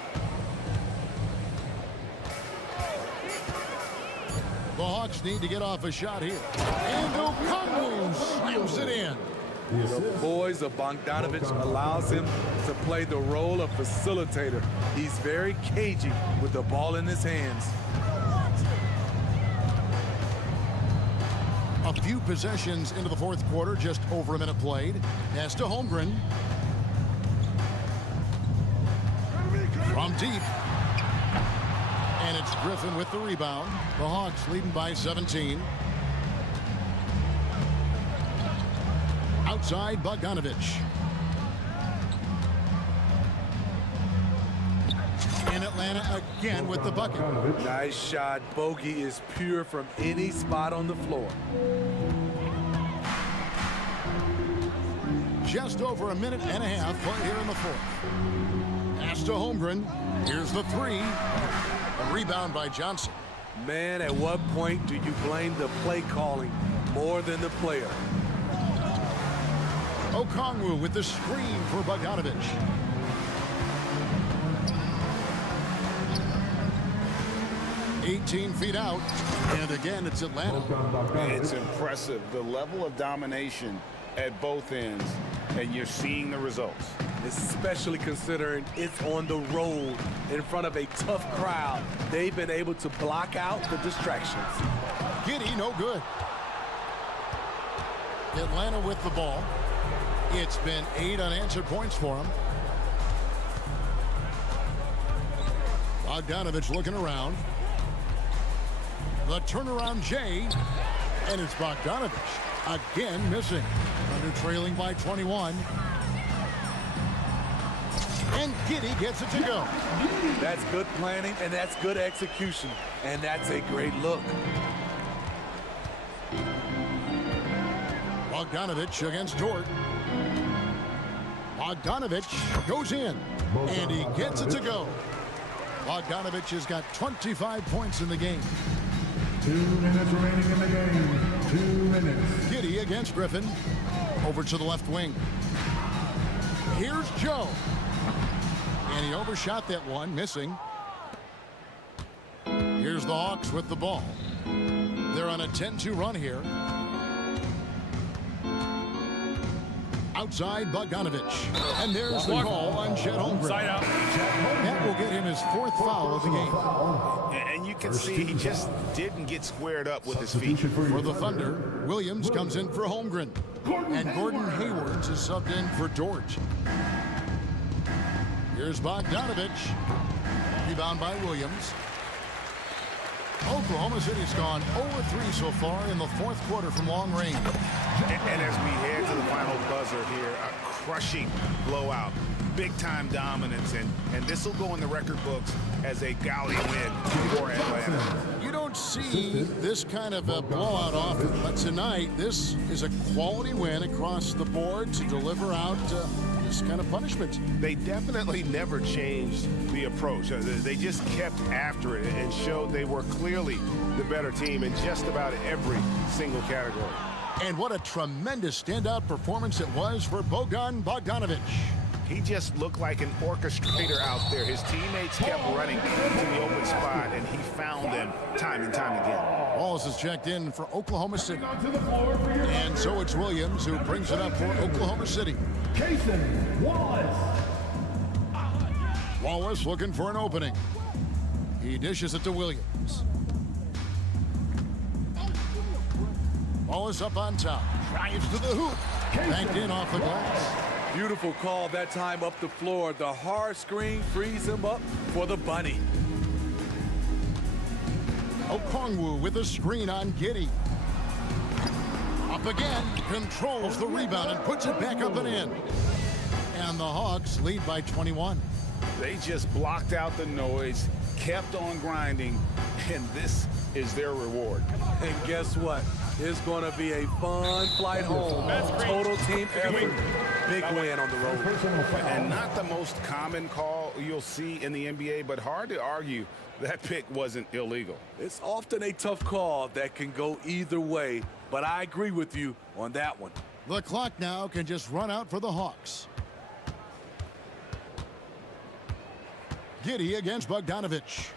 The Hawks need to get off a shot here. And Okongwu slams it in. The poise of Bogdanovich allows him to play the role of facilitator. He's very cagey with the ball in his hands. A few possessions into the fourth quarter, just over a minute played. Pass to Holmgren. From deep. And it's Griffin with the rebound. The Hawks leading by 17. Outside, Bogdanovich. In Atlanta again with the bucket. Nice shot. Bogey is pure from any spot on the floor. Just over a minute and a half play here in the fourth. Pass to Holmgren. Here's the three. A rebound by Johnson. Man, at what point do you blame the play calling more than the player? Okongwu with the screen for Bogdanovich. "18 feet out, and again it's Atlanta." It's impressive, the level of domination at both ends, and you're seeing the results. Especially considering it's on the road in front of a tough crowd. They've been able to block out the distractions. Giddey, no good. Atlanta with the ball. It's been 8 unanswered points for him. Bogdanovich looking around. The turnaround Jay, and it's Bogdanovich again missing. Under trailing by 21. And Giddey gets it to go. That's good planning, and that's good execution. And that's a great look. Bogdanovich against Dort. Bogdanovich goes in, and he gets it to go. Bogdanovich has got 25 points in the game. 2 minutes remaining in the game. 2 minutes. Giddey against Griffin. Over to the left wing. Here's Joe. And he overshot that one, missing. Here's the Hawks with the ball. They're on a 10-2 run here. Outside, Bogdanovich. And there's the call on Chet Holmgren. Side out. That will get him his 4th foul of the game. And you can see he just didn't get squared up with his feet. For the Thunder, Williams comes in for Holmgren. And Gordon Hayward is subbed in for Dort. Here's Bogdanovich. Rebound by Williams. Oklahoma City's gone 0-3 so far in the fourth quarter from long range. And as we head to the final buzzer here, a crushing blowout, big-time dominance, and this will go in the record books as a gaudy win for Atlanta. You don't see this kind of a blowout often, but tonight this is a quality win across the board to deliver out this kind of punishment. They definitely never changed the approach. They just kept after it and showed they were clearly the better team in just about every single category. And what a tremendous standout performance it was for Bojan Bogdanovic. He just looked like an orchestrator out there. His teammates kept running to the open spot, and he found them time and time again. Wallace is checked in for Oklahoma City. And so it's Williams who brings it up for Oklahoma City. Wallace looking for an opening. He dishes it to Williams. Wallace up on top. Drives to the hoop. Banked in off the glass. Beautiful call that time up the floor. The hard screen frees him up for the bunny. Okongwu with a screen on Giddey. Up again, controls the rebound and puts it back up and in. And the Hawks lead by 21. They just blocked out the noise, kept on grinding, and this is their reward. And guess what? It's going to be a fun flight home. Total team effort. Big win on the road. And not the most common call you'll see in the NBA, but hard to argue that pick wasn't illegal. It's often a tough call that can go either way, but I agree with you on that one. The clock now can just run out for the Hawks. Giddey against Bogdanovic.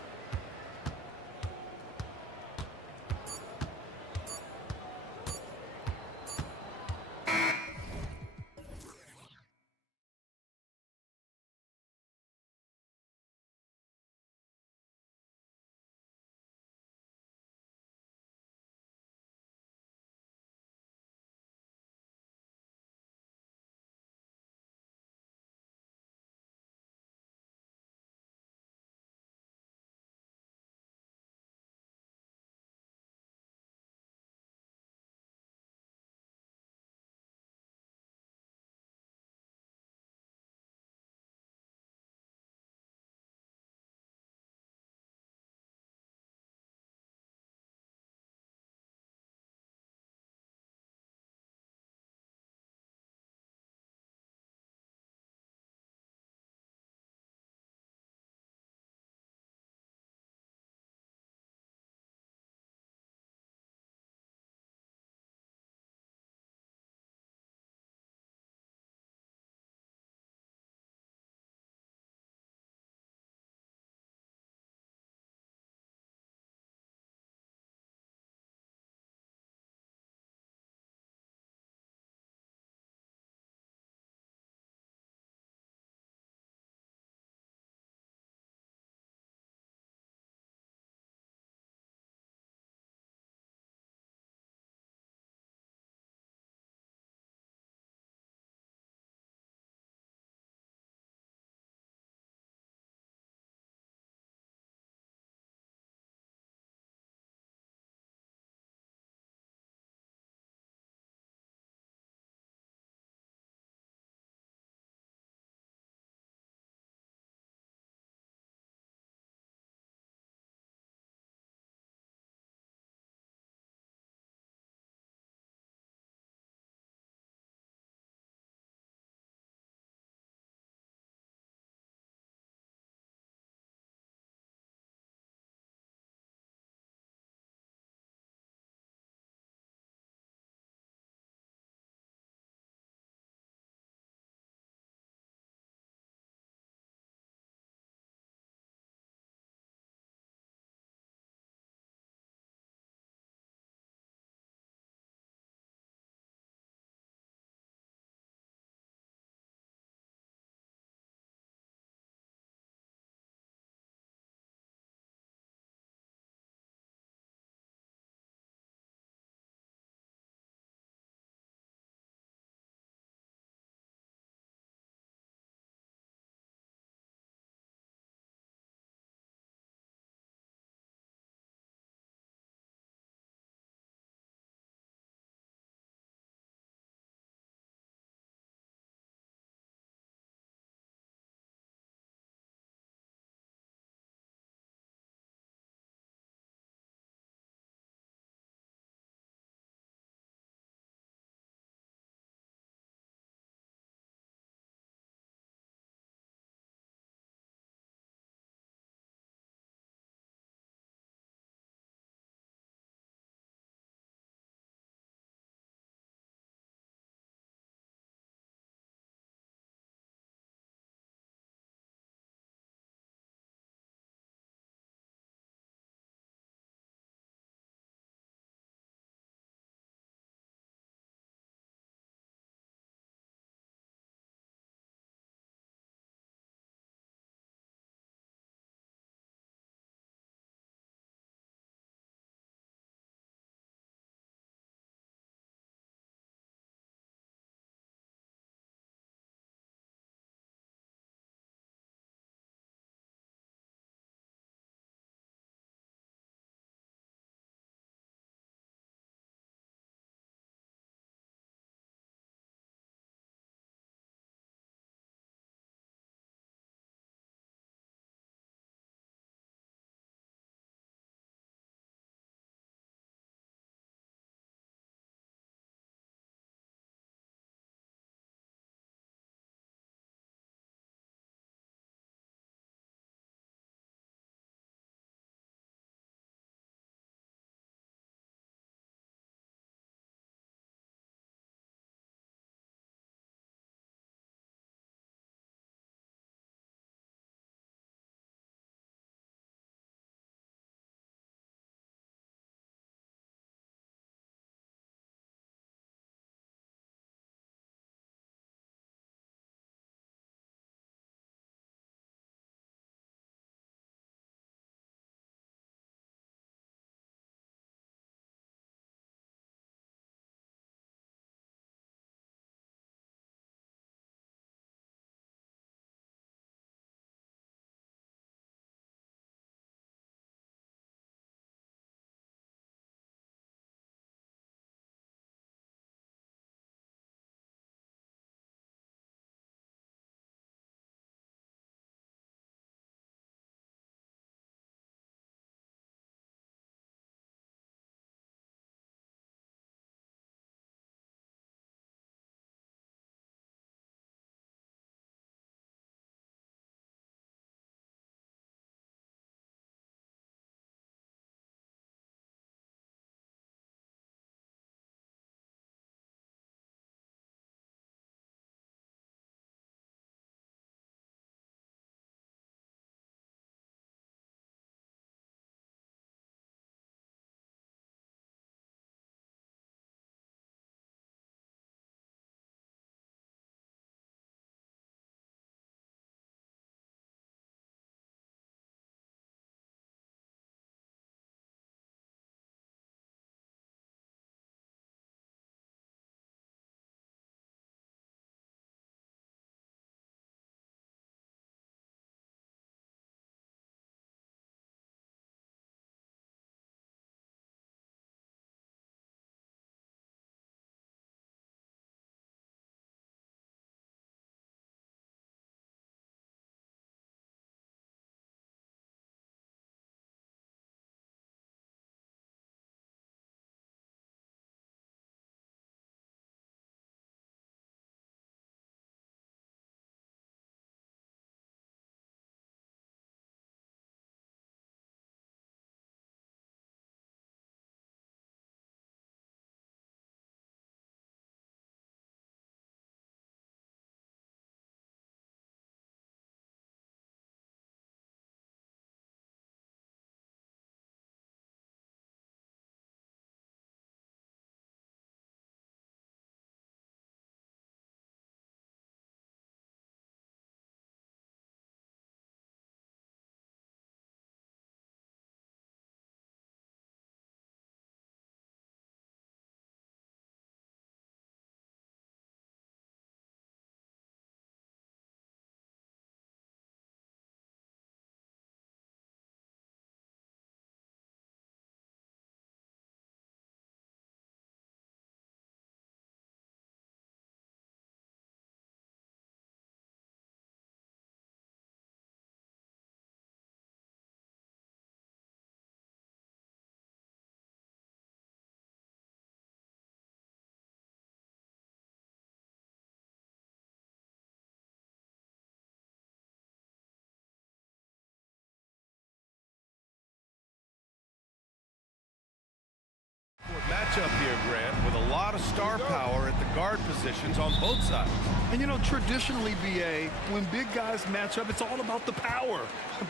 matchup here, Grant, with a lot of star power at the guard positions on both sides. And you know, traditionally, BA, when big guys match up, it's all about the power.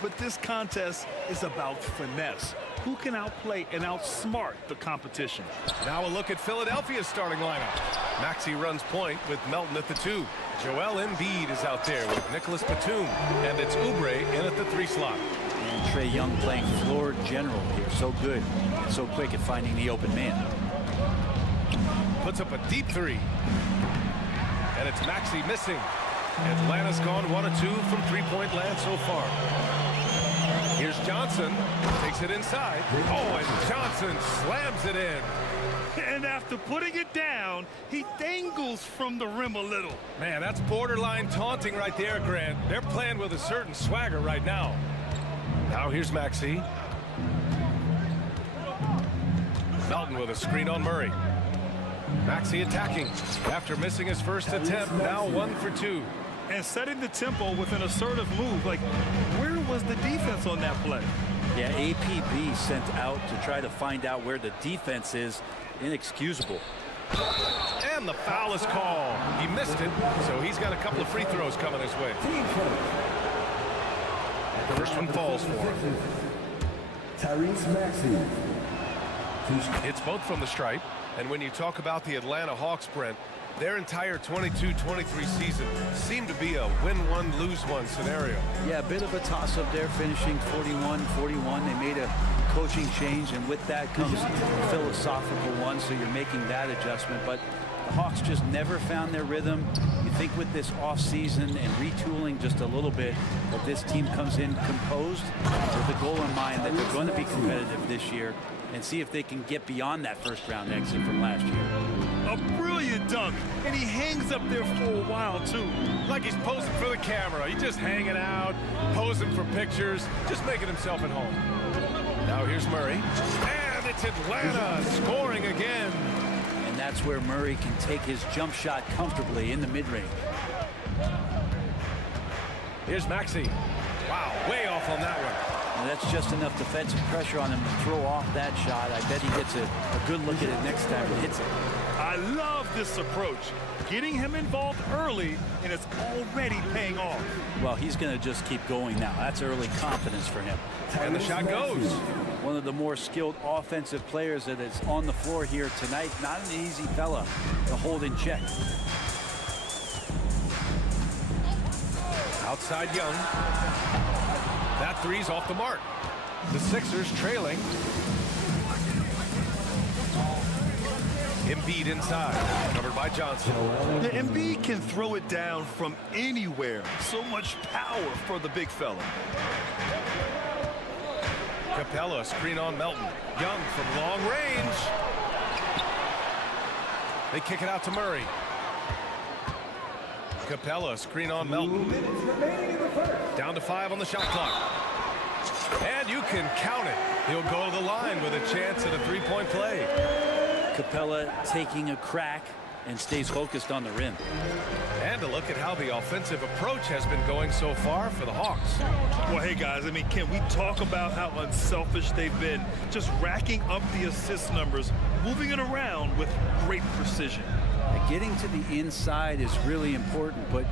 But this contest is about finesse. Who can outplay and outsmart the competition? Now a look at Philadelphia's starting lineup. Maxey runs point with Melton at the 2. Joel Embiid is out there with Nicholas Batum, and it's Oubre in at the 3 slot. And Trae Young playing floor general here. So good and so quick at finding the open man. Puts up a deep 3. And it's Maxey missing. Atlanta's gone 1 of 2 from three-point land so far. Here's Johnson. Takes it inside. Oh, and Johnson slams it in. And after putting it down, he dangles from the rim a little. Man, that's borderline taunting right there, Grant. They're playing with a certain swagger right now. Now here's Maxey. Melton with a screen on Murray. Maxey attacking. After missing his first attempt, now 1 for 2. And setting the tempo with an assertive move. Like, where was the defense on that play? Yeah, APB sent out to try to find out where the defense is. Inexcusable. And the foul is called. He missed it, so he's got a couple of free throws coming his way. The first one falls for him. Tyrese Maxey. It's both from the stripe. And when you talk about the Atlanta Hawks, Brent, their entire 22-23 season seemed to be a win-one, lose-one scenario. Yeah, a bit of a toss-up there, finishing 41-41. They made a coaching change, and with that comes a philosophical one, so you're making that adjustment. But the Hawks just never found their rhythm. You think with this offseason and retooling just a little bit, that this team comes in composed with the goal in mind that they're going to be competitive this year and see if they can get beyond that first-round exit from last year. A brilliant dunk, and he hangs up there for a while, too. Like he's posing for the camera. He's just hanging out, posing for pictures, just making himself at home. Now here's Murray. And it's Atlanta scoring again. And that's where Murray can take his jump shot comfortably in the mid-range. Here's Maxey. Wow, way off on that one. And that's just enough defensive pressure on him to throw off that shot. I bet he gets a good look at it next time he hits it. I love this approach. Getting him involved early, and it's already paying off. Well, he's going to just keep going now. That's early confidence for him. And the shot goes. One of the more skilled offensive players that is on the floor here tonight. Not an easy fella to hold in check. Outside Young. That three's off the mark. The Sixers trailing. Embiid inside, covered by Johnson. The Embiid can throw it down from anywhere. So much power for the big fella. Capella, screen on Melton. Young from long range. They kick it out to Murray. Capella, screen on Melton. Down to 5 on the shot clock. And you can count it. He'll go to the line with a chance at a three-point play. Capella taking a crack and stays focused on the rim. And a look at how the offensive approach has been going so far for the Hawks. Well, hey, guys, I mean, can we talk about how unselfish they've been? Just racking up the assist numbers, moving it around with great precision. Getting to the inside is really important, but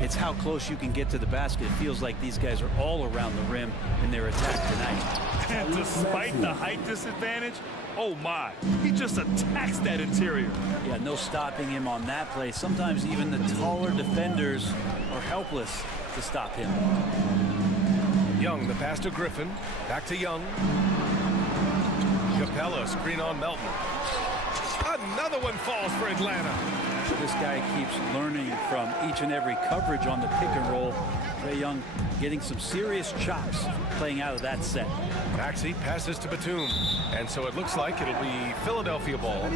it's how close you can get to the basket. It feels like these guys are all around the rim in their attack tonight. And despite the height disadvantage, oh my, he just attacks that interior. Yeah, no stopping him on that play. Sometimes even the taller defenders are helpless to stop him. Young, the pass to Griffin. Back to Young. Capella, screen on Melton. Another one falls for Atlanta. This guy keeps learning from each and every coverage on the pick and roll. Trae Young getting some serious chops playing out of that set. Maxey passes to Batum. And so it looks like it'll be Philadelphia ball.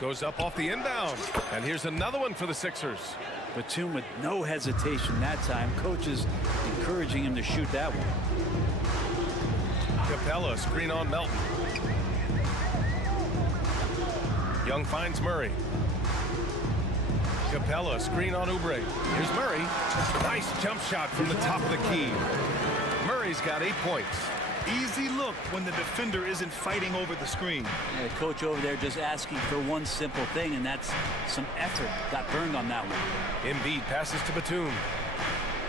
Goes up off the inbound. And here's another one for the Sixers. Batum with no hesitation that time. Coaches encouraging him to shoot that one. Capella, screen on Melton. Young finds Murray. Capella, screen on Oubre. Here's Murray. Nice jump shot from the top of the key. Murray's got 8 points. Easy look when the defender isn't fighting over the screen. Yeah, the coach over there just asking for one simple thing, and that's some effort. Got burned on that one. Embiid passes to Batum.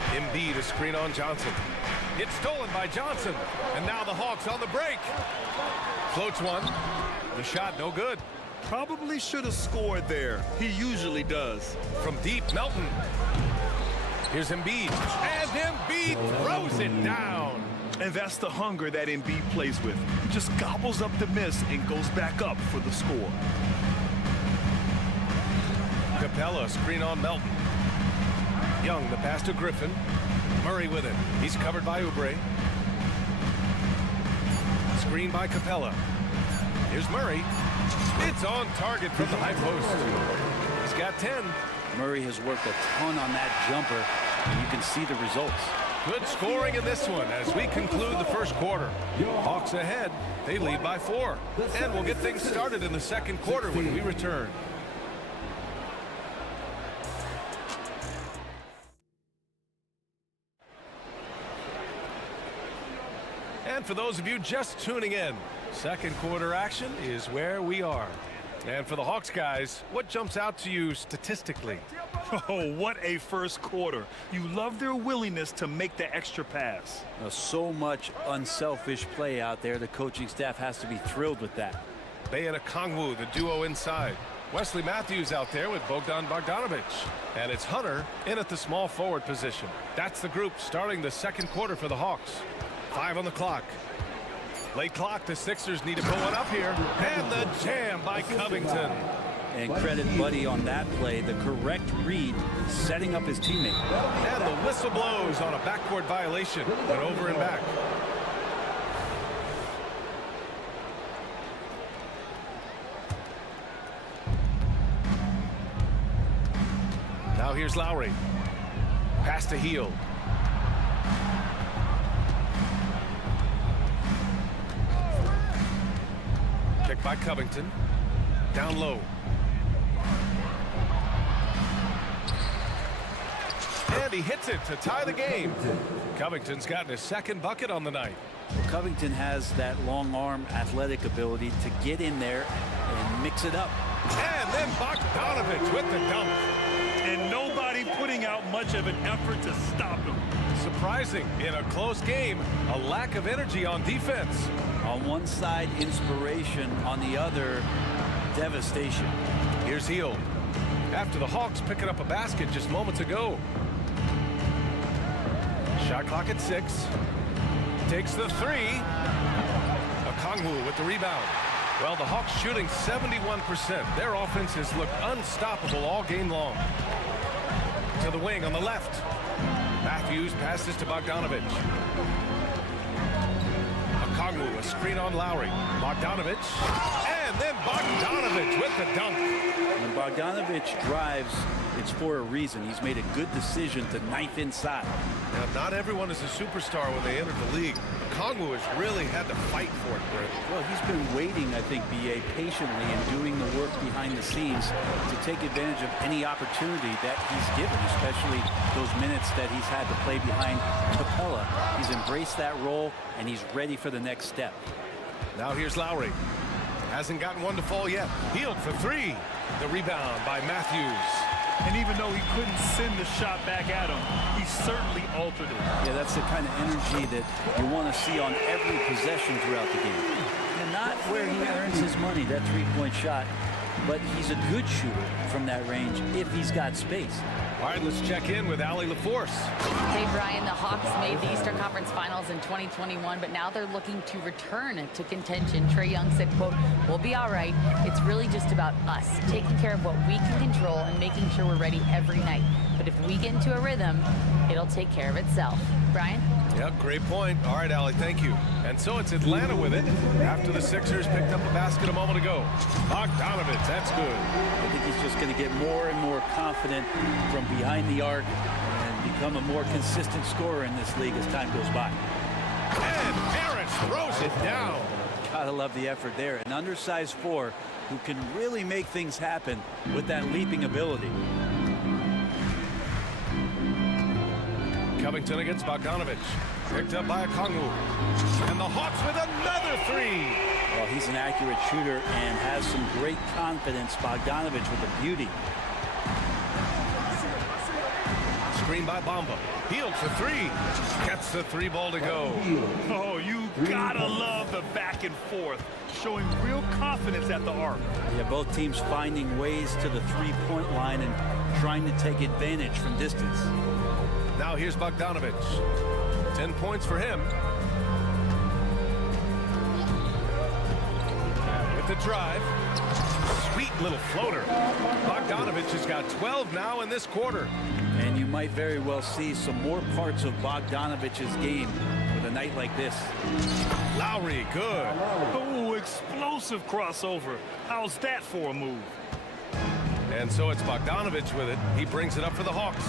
Embiid a screen on Johnson. It's stolen by Johnson. And now the Hawks on the break. Floats one. The shot no good. Probably should have scored there. He usually does. From deep, Melton. Here's Embiid. And Embiid throws it down. And that's the hunger that Embiid plays with. He just gobbles up the miss and goes back up for the score. Capella, screen on Melton. Young, the pass to Griffin. Murray with it. He's covered by Oubre. Screen by Capella. Here's Murray. It's on target from the high post. He's got 10. Murray has worked a ton on that jumper, and you can see the results. Good scoring in this one as we conclude the first quarter. Hawks ahead. They lead by 4. And we'll get things started in the second quarter when we return. And for those of you just tuning in, second quarter action is where we are. And for the Hawks guys, what jumps out to you statistically? Oh, what a first quarter. You love their willingness to make the extra pass. So much unselfish play out there. The coaching staff has to be thrilled with that. Bay and Okongwu, the duo inside. Wesley Matthews out there with Bogdan Bogdanovic. And it's Hunter in at the small forward position. That's the group starting the second quarter for the Hawks. 5 on the clock. Late clock, the Sixers need to pull one up here. And the jam by Covington. And credit Buddy on that play, the correct read, setting up his teammate. And the whistle blows on a backcourt violation. Went over and back. Now here's Lowry. Pass to Hield. Pick by Covington. Down low. And he hits it to tie the game. Covington's gotten his second bucket on the night. Well, Covington has that long arm athletic ability to get in there and mix it up. And then Bogdanovic with the dunk. And nobody putting out much of an effort to stop him. Surprising in a close game, a lack of energy on defense. On one side, inspiration. On the other, devastation. Here's Hield. After the Hawks picking up a basket just moments ago. Shot clock at 6. Takes the 3. Okongwu with the rebound. Well, the Hawks shooting 71%. Their offense has looked unstoppable all game long. To the wing on the left. Matthews passes to Bogdanovic. Okongwu, a screen on Lowry. Bogdanovic. And then Bogdanovic with the dunk. When Bogdanovic drives, it's for a reason. He's made a good decision to knife inside. Now, not everyone is a superstar when they enter the league. Okongwu has really had to fight for it, Brent. Well, he's been waiting, I think, B.A., patiently and doing the work behind the scenes to take advantage of any opportunity that he's given, especially those minutes that he's had to play behind Capella. He's embraced that role, and he's ready for the next step. Now here's Lowry. Hasn't gotten one to fall yet. Hield for 3. The rebound by Matthews. And even though he couldn't send the shot back at him, he certainly altered it. Yeah, that's the kind of energy that you want to see on every possession throughout the game. And not where he earns his money, that three-point shot, but he's a good shooter from that range if he's got space. All right, let's check in with Allie LaForce. Hey, Brian, the Hawks made the Eastern Conference Finals in 2021, but now they're looking to return to contention. Trae Young said, quote, "We'll be all right. It's really just about us, taking care of what we can control and making sure we're ready every night. But if we get into a rhythm, it'll take care of itself." Brian? Yeah, great point. All right, Allie, thank you. And so it's Atlanta with it after the Sixers picked up a basket a moment ago. Bogdanovic, that's good. I think he's just going to get more and more confident from behind the arc and become a more consistent scorer in this league as time goes by. And Harris throws it down. Gotta love the effort there. An undersized 4 who can really make things happen with that leaping ability. Covington against Bogdanovich. Picked up by Kongu. And the Hawks with another three. Well, he's an accurate shooter and has some great confidence. Bogdanovich with a beauty. Screen by Bamba. Healed for three. Gets the three ball to go. Oh, you gotta love the back and forth, showing real confidence at the arc. Yeah, both teams finding ways to the three-point line and trying to take advantage from distance. Now here's Bogdanovich. 10 points for him. With the drive. Sweet little floater. Bogdanovich has got 12 now in this quarter. And you might very well see some more parts of Bogdanovich's game with a night like this. Lowry, good. Oh, explosive crossover. How's that for a move? And so it's Bogdanovich with it. He brings it up for the Hawks.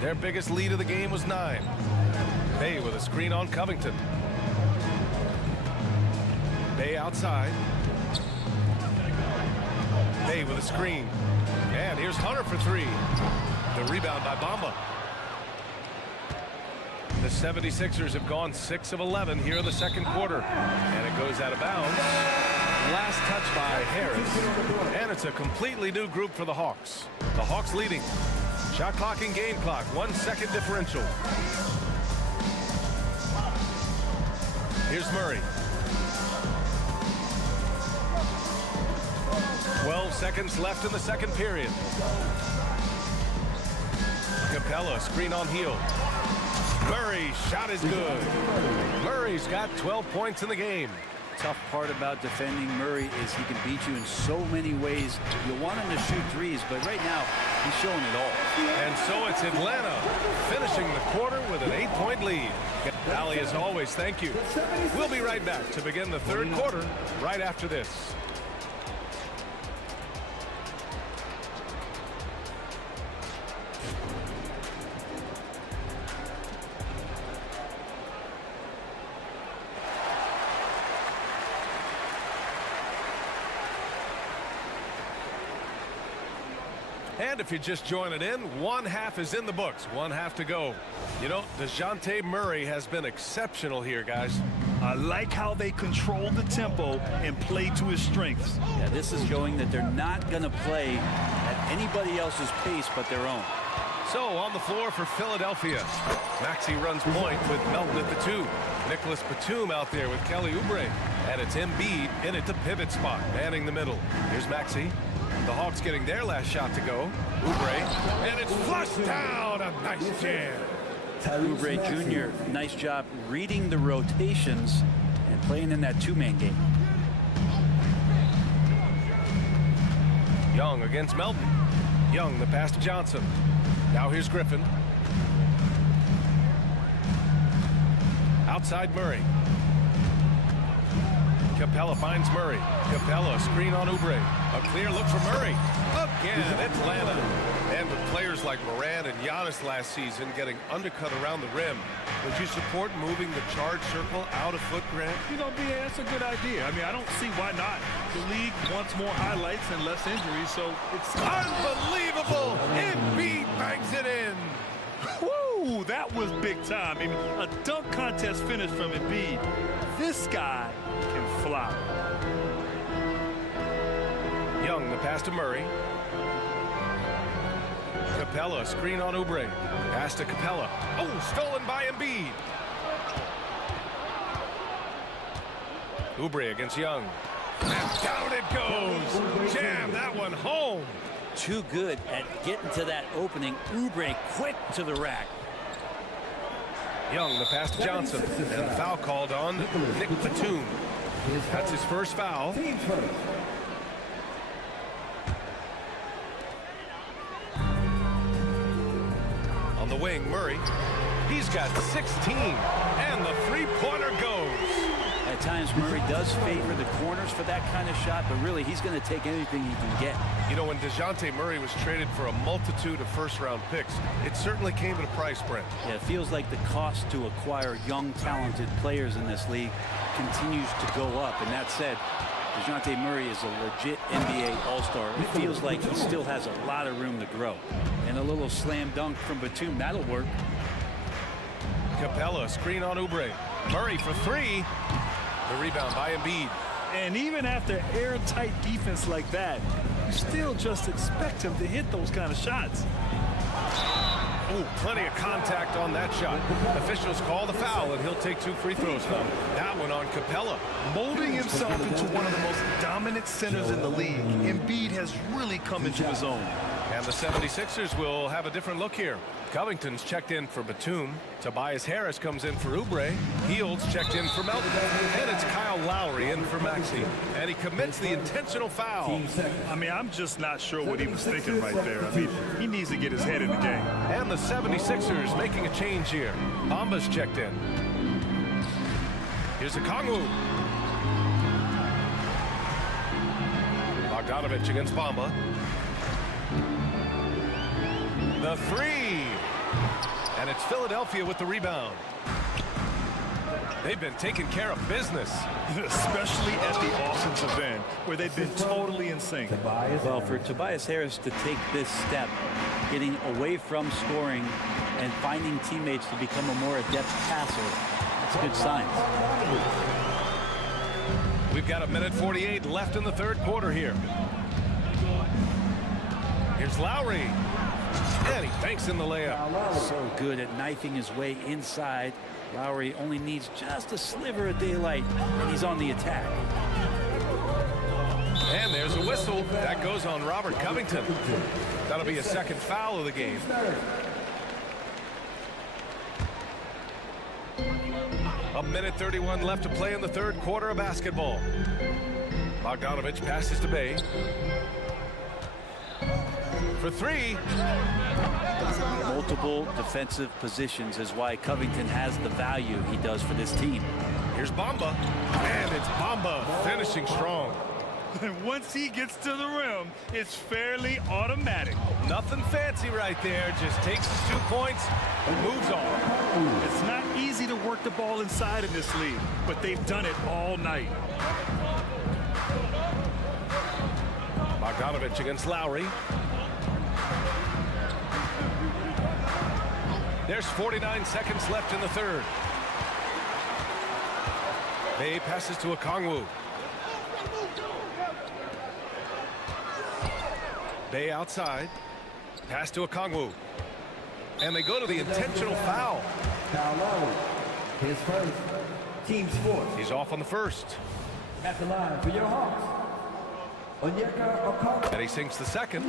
Their biggest lead of the game was 9. Bay with a screen on Covington. Bay outside. Bay with a screen. And here's Hunter for three. The rebound by Bamba. The 76ers have gone 6 of 11 here in the second quarter. And it goes out of bounds. Last touch by Harris. And it's a completely new group for the Hawks. The Hawks leading. Shot clock and game clock. 1 second differential. Here's Murray. 12 seconds left in the second period. Capella, screen on heel. Murray's shot is good. Murray's got 12 points in the game. Tough part about defending Murray is he can beat you in so many ways. You want him to shoot threes, but right now, he's showing it all. And so it's Atlanta finishing the quarter with an 8-point lead. Allie, as always, thank you. We'll be right back to begin the third quarter right after this. And if you're just joining in, one half is in the books, one half to go. You know, DeJounte Murray has been exceptional here, guys. I like how they control the tempo and play to his strengths. Yeah, this is showing that they're not going to play at anybody else's pace but their own. So on the floor for Philadelphia, Maxey runs point with Melton at the 2. Nicholas Batum out there with Kelly Oubre. And it's Embiid in at the pivot spot, manning the middle. Here's Maxey. The Hawks getting their last shot to go. Oubre, and it's flushed down. A nice jam. Oubre Jr., nice job reading the rotations and playing in that two-man game. Young against Melton. Young, the pass to Johnson. Now here's Griffin. Outside Murray. Capella finds Murray. Capella, screen on Oubre. A clear look for Murray. Again, Atlanta. And with players like Moran and Giannis last season getting undercut around the rim, would you support moving the charge circle out of foot, Grant? You know, BA, that's a good idea. I mean, I don't see why not. The league wants more highlights and less injuries, so it's unbelievable. Embiid bangs it in. Woo, that was big time. I mean, a dunk contest finish from Embiid. This guy can fly. Young, the pass to Murray. Capella, screen on Oubre. Pass to Capella. Oh, stolen by Embiid. Oubre against Young. And down it goes. Jam that one home. Too good at getting to that opening. Oubre quick to the rack. Young, the pass to Johnson. And the foul called on Nick Batum. That's his first foul. On the wing, Murray. He's got 16. And the three-pointer goes. At times, Murray does favor the corners for that kind of shot, but really, he's going to take anything he can get. You know, when DeJounte Murray was traded for a multitude of first-round picks, it certainly came at a price, Brent. Yeah, it feels like the cost to acquire young, talented players in this league continues to go up. And that said, DeJounte Murray is a legit NBA All-Star. It feels like he still has a lot of room to grow. And a little slam dunk from Batum, that'll work. Capella, screen on Oubre. Murray for three. The rebound by Embiid. And even after airtight defense like that, you still just expect him to hit those kind of shots. Ooh, plenty of contact on that shot. Officials call the foul, and he'll take 2 free throws now. That one on Capella. Molding himself into one of the most dominant centers in the league, Embiid has really come into his own. And the 76ers will have a different look here. Covington's checked in for Batum. Tobias Harris comes in for Oubre. Fields checked in for Melton. And it's Kyle Lowry in for Maxey. And he commits the intentional foul. I mean, I'm just not sure what he was thinking right there. I mean, he needs to get his head in the game. And the 76ers making a change here. Bamba's checked in. Here's a Kongwu. Bogdanovich against Bamba. The three. And it's Philadelphia with the rebound. They've been taking care of business. Especially at the offensive end, where they've been totally in sync. Well, for Tobias Harris to take this step, getting away from scoring and finding teammates to become a more adept passer, that's a good sign. We've got 1:48 left in the third quarter here. Here's Lowry. And he banks in the layup. So good at knifing his way inside. Lowry only needs just a sliver of daylight, and he's on the attack. And there's a whistle. That goes on Robert Covington. That'll be a second foul of the game. A 1:31 left to play in the third quarter of basketball. Bogdanovich passes to Bay. For three. Multiple defensive positions is why Covington has the value he does for this team. Here's Bamba. And it's Bamba finishing strong. And once he gets to the rim, it's fairly automatic. Nothing fancy right there. Just takes his 2 points and moves on. It's not easy to work the ball inside in this league, but they've done it all night. Bogdanovich against Lowry. There's 49 seconds left in the third. Bay passes to Okongwu. Bay outside. Pass to Okongwu. And they go to the intentional foul. His first, team sports. He's off on the first. At the line for your Hawks. And he sinks the second.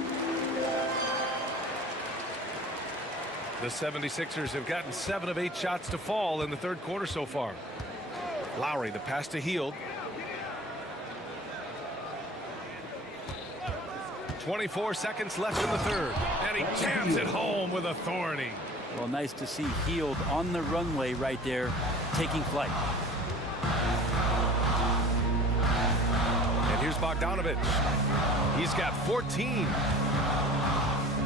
The 76ers have gotten 7 of 8 shots to fall in the third quarter so far. Lowry, the pass to Hield. 24 seconds left in the third. And he jams it home with authority. Well, nice to see Hield on the runway right there, taking flight. And here's Bogdanovich. He's got 14.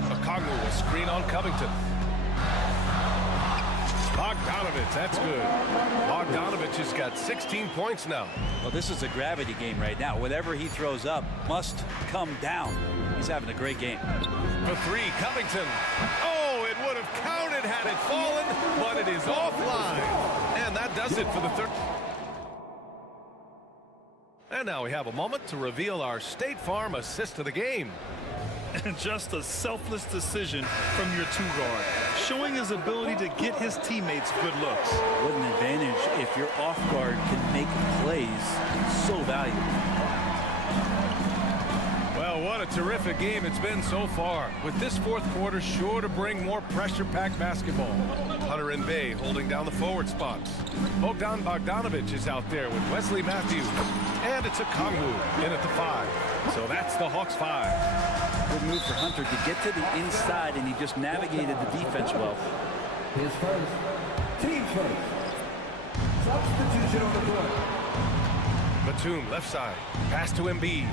Okongwu will screen on Covington. Bogdanovich, that's good. Bogdanovich has got 16 points now. Well, this is a gravity game right now. Whatever he throws up must come down. He's having a great game. For three, Covington. Oh, it would have counted had it fallen, but it is offline. And that does it for the third. And now we have a moment to reveal our State Farm assist of the game. And just a selfless decision from your two guard, showing his ability to get his teammates good looks. What an advantage if your off guard can make plays. So valuable. Well, what a terrific game it's been so far, with this fourth quarter sure to bring more pressure-packed basketball. Hunter and Bay holding down the forward spots. Bogdan Bogdanovich is out there with Wesley Matthews. And it's a Okongwu in at the 5. So that's the Hawks 5. Good move for Hunter to get to the inside, and he just navigated the defense well. His first, team first. Substitution on the court. Batum left side. Pass to Embiid.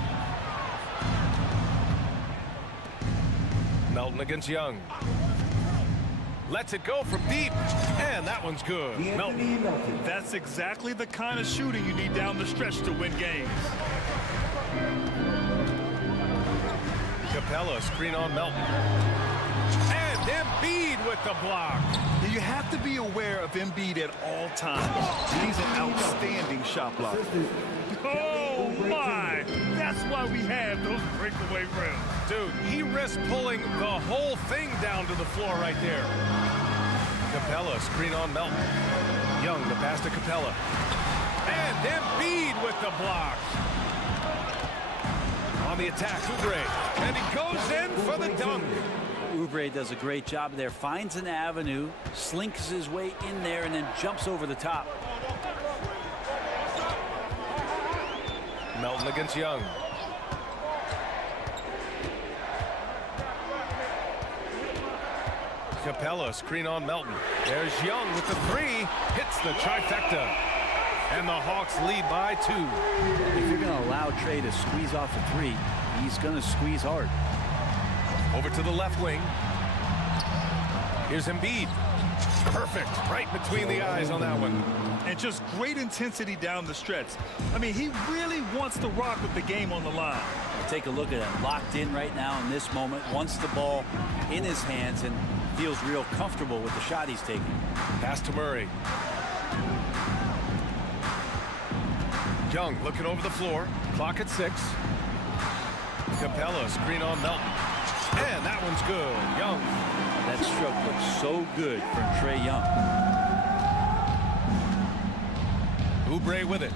Melton against Young. Lets it go from deep. And that one's good. Melton. That's exactly the kind of shooting you need down the stretch to win games. Capella screen on Melton. And Embiid with the block. You have to be aware of Embiid at all times. He's an outstanding shot blocker. Oh, my! That's why we have those breakaway rims. Dude, he risked pulling the whole thing down to the floor right there. Capella, screen on Melton. Young, the pass to Capella. And Embiid with the block. On the attack, Oubre. And he goes in for the dunk. Oubre does a great job there. Finds an avenue, slinks his way in there, and then jumps over the top. Melton against Young. Capella, screen on Melton. There's Young with the three. Hits the trifecta. And the Hawks lead by 2. If you're going to allow Trey to squeeze off a three, he's going to squeeze hard. Over to the left wing. Here's Embiid. Perfect. Right between the eyes on that one. And just great intensity down the stretch. I mean, he really wants to rock with the game on the line. Take a look at him. Locked in right now in this moment. Wants the ball in his hands and feels real comfortable with the shot he's taking. Pass to Murray. Young looking over the floor. Clock at 6. Capella, screen on Melton. And that one's good. Young. That stroke looks so good from Trae Young. Oubre with it.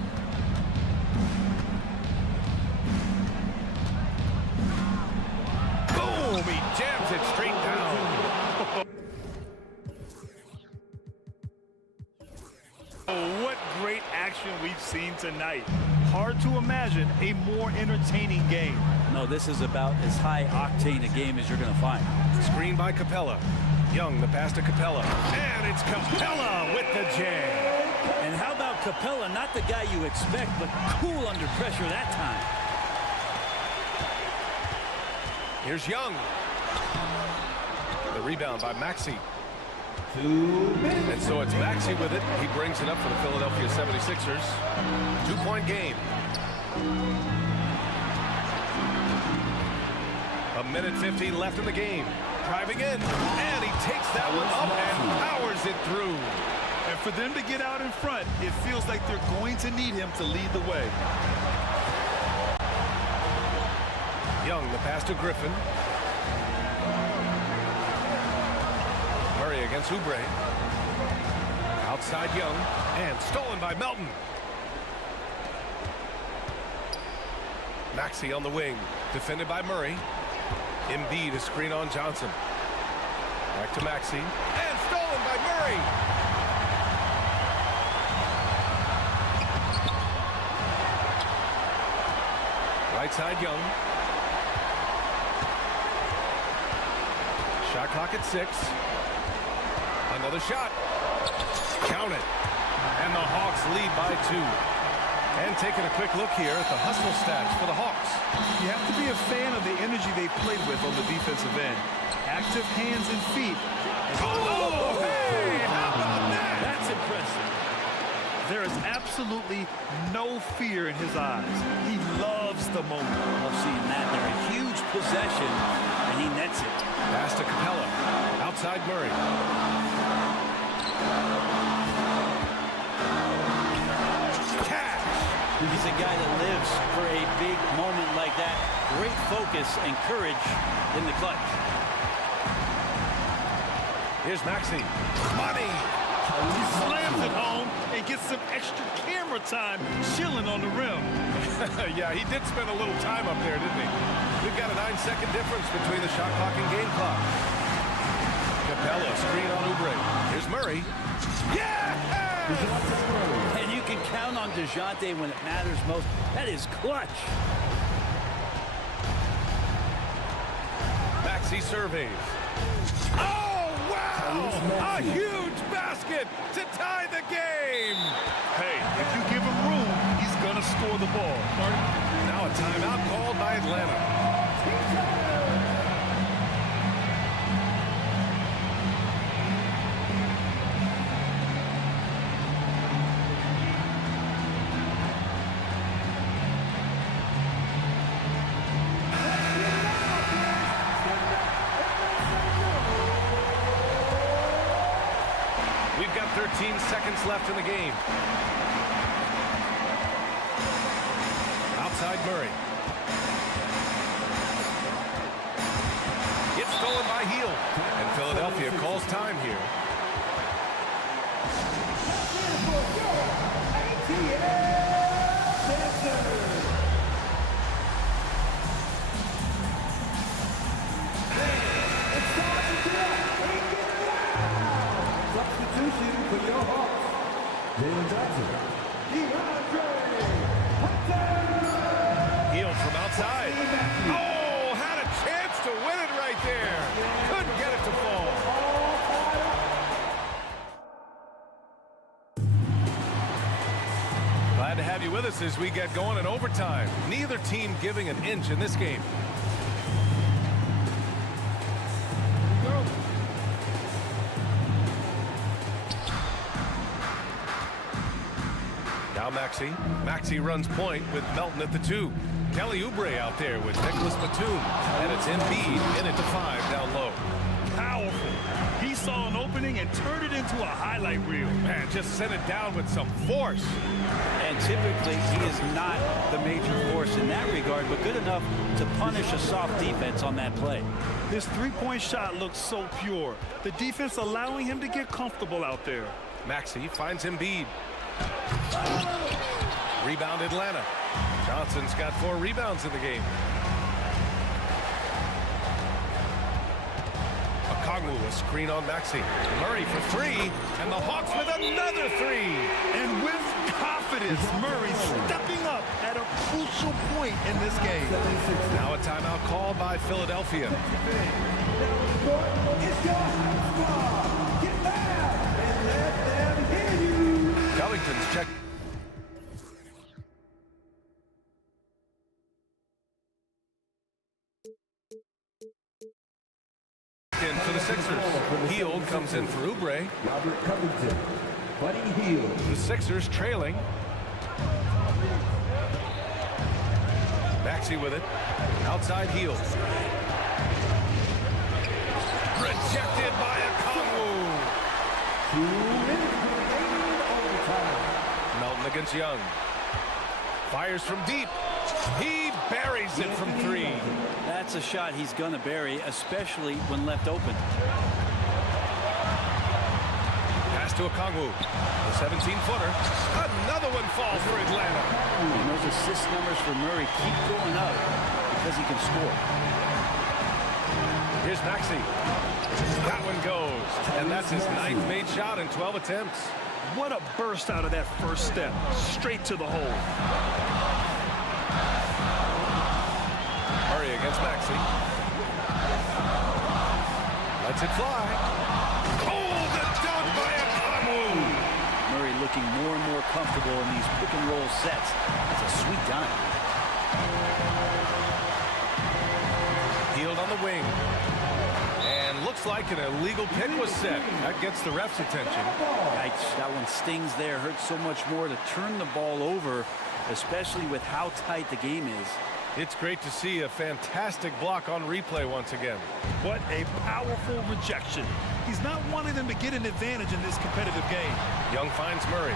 Boom! He jams it straight down. Oh, what great action we've seen tonight. Hard to imagine a more entertaining game. No, this is about as high octane a game as you're going to find. Screen by Capella. Young, the pass to Capella. And it's Capella with the jam. And how about Capella, not the guy you expect, but cool under pressure that time. Here's Young. The rebound by Maxey. And so it's Maxey with it. He brings it up for the Philadelphia 76ers. 2-point game. A minute 15 left in the game. Driving in. And he takes that one up and powers it through. And for them to get out in front, it feels like they're going to need him to lead the way. Young, the pass to Griffin. Murray against Oubre. Outside Young. And stolen by Melton. Maxey on the wing. Defended by Murray. Embiid, a screen on Johnson. Back to Maxey. And stolen by Murray. Right side Young. Shot clock at 6. Another shot. Count it. And the Hawks lead by 2. And taking a quick look here at the hustle stats for the Hawks. You have to be a fan of the energy they played with on the defensive end. Active hands and feet. Oh, hey! How about that? That's impressive. There is absolutely no fear in his eyes. He loves the moment. Love seeing that. They're a huge possession, and he nets it. Pass to Capella. Outside Murray. He's a guy that lives for a big moment like that. Great focus and courage in the clutch. Here's Maxey. Money! He slams it home and gets some extra camera time chilling on the rim. Yeah, he did spend a little time up there, didn't he? We've got a 9-second difference between the shot clock and game clock. Capella, screen on Oubre. Here's Murray. Yeah! And you can count on DeJounte when it matters most. That is clutch. Maxey surveys. Oh, wow! A huge basket to tie the game! Hey, if you give him room, he's going to score the ball. Now a timeout called by Atlanta. We've got 13 seconds left in the game. Outside Murray. It's stolen by Heel. And Philadelphia calls time here. Substitution for your Hawks. Heel from outside. Oh, had a chance to win it right there. Couldn't get it to fall. Glad to have you with us as we get going in overtime. Neither team giving an inch in this game. Now Maxey runs point with Melton at the 2. Kelly Oubre out there with Nicholas Batum. And it's Embiid in at the 5 down low. Powerful. He saw an opening and turned it into a highlight reel. Man, just sent it down with some force. And typically, he is not the major force in that regard, but good enough to punish a soft defense on that play. His three-point shot looks so pure. The defense allowing him to get comfortable out there. Maxey finds Embiid. Rebound Atlanta. Johnson's got 4 rebounds in the game. Okongwu, a screen on Maxey. Murray for 3, and the Hawks with another 3. And with confidence, Murray stepping up at a crucial point in this game. Now a timeout called by Philadelphia. Covington's check. In for the Sixers. Hield comes in for Oubre. Robert Covington, Buddy Hield. The Sixers trailing. Maxey with it. Outside Hield. Rejected by Okongwu. 2 minutes remaining overtime. Melton against Young. Fires from deep. He buries it from 3. That's a shot he's going to bury, especially when left open. Pass to Okongwu. The 17-footer. Another one falls for Atlanta. And those assist numbers for Murray keep going up because he can score. Here's Maxey. That one goes. And that's his 9th made shot in 12 attempts. What a burst out of that first step. Straight to the hole. Murray against Maxey. Lets it fly. Oh, the dunk by Okongwu. Murray looking more and more comfortable in these pick and roll sets. That's a sweet dime. Hield on the wing. And looks like an illegal pick was set. That gets the ref's attention. Yikes, that one stings there. Hurts so much more to turn the ball over, especially with how tight the game is. It's great to see a fantastic block on replay once again. What a powerful rejection. He's not wanting them to get an advantage in this competitive game. Young finds Murray.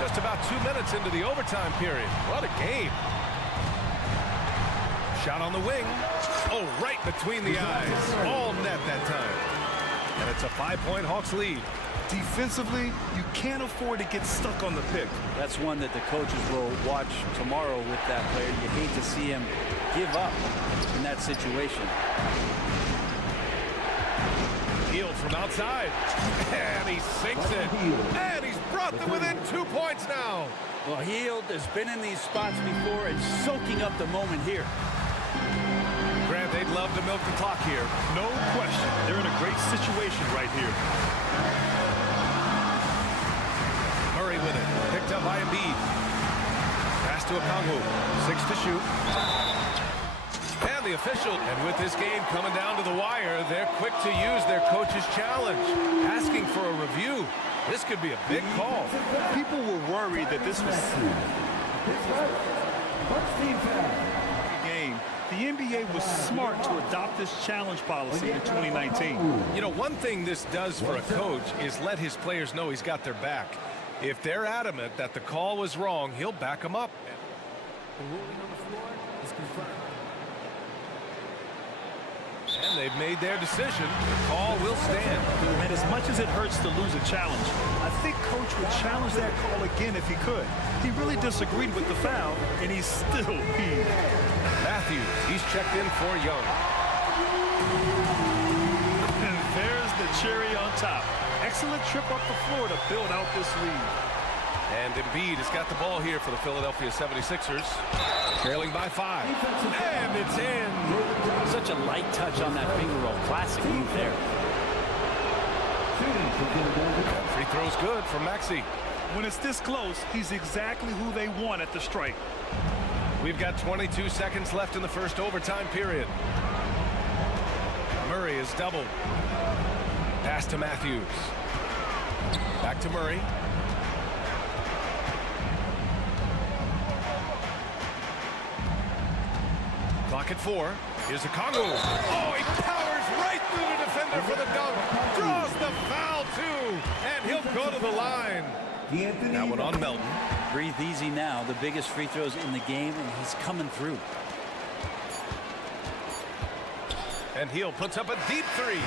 Just about 2 minutes into the overtime period. What a game. Shot on the wing. Oh, right between the eyes. All net that time. And it's a 5-point Hawks lead. Defensively, you can't afford to get stuck on the pick. That's one that the coaches will watch tomorrow with that player. You hate to see him give up in that situation. Hield from outside. And he sinks it. And he's brought them within 2 points now. Well, Hield has been in these spots before and soaking up the moment here. Grant, they'd love to milk the clock here. No question. They're in a great situation right here. Murray with it. Picked up by Embiid. Pass to Okongwu. 6 to shoot. And the official. And with this game coming down to the wire, they're quick to use their coach's challenge. Asking for a review. This could be a big call. People were worried that this was First team foul. game. The The NBA was smart to adopt this challenge policy in 2019. You know, one thing this does for a coach is let his players know he's got their back. If they're adamant that the call was wrong, he'll back them up. The ruling on the floor is confirmed. And they've made their decision. The call will stand. And as much as it hurts to lose a challenge, I think Coach would challenge that call again if he could. He really disagreed with the foul, and he's still peeved. Matthews, he's checked in for Young. And there's the cherry on top. Excellent trip up the floor to build out this lead. And Embiid has got the ball here for the Philadelphia 76ers. Trailing by 5. And it's in. Such a light touch on that finger roll. Classic move there. Free throw's good from Maxey. When it's this close, he's exactly who they want at the stripe. We've got 22 seconds left in the first overtime period. Murray is doubled. Pass to Matthews. Back to Murray. Clock at 4. Here's a Congo. Oh, he powers right through the defender for the dunk. Draws the foul, too. And he'll go to the line. That one on Melton. Breathe easy now. The biggest free throws in the game, and he's coming through. And Hill puts up a deep 3.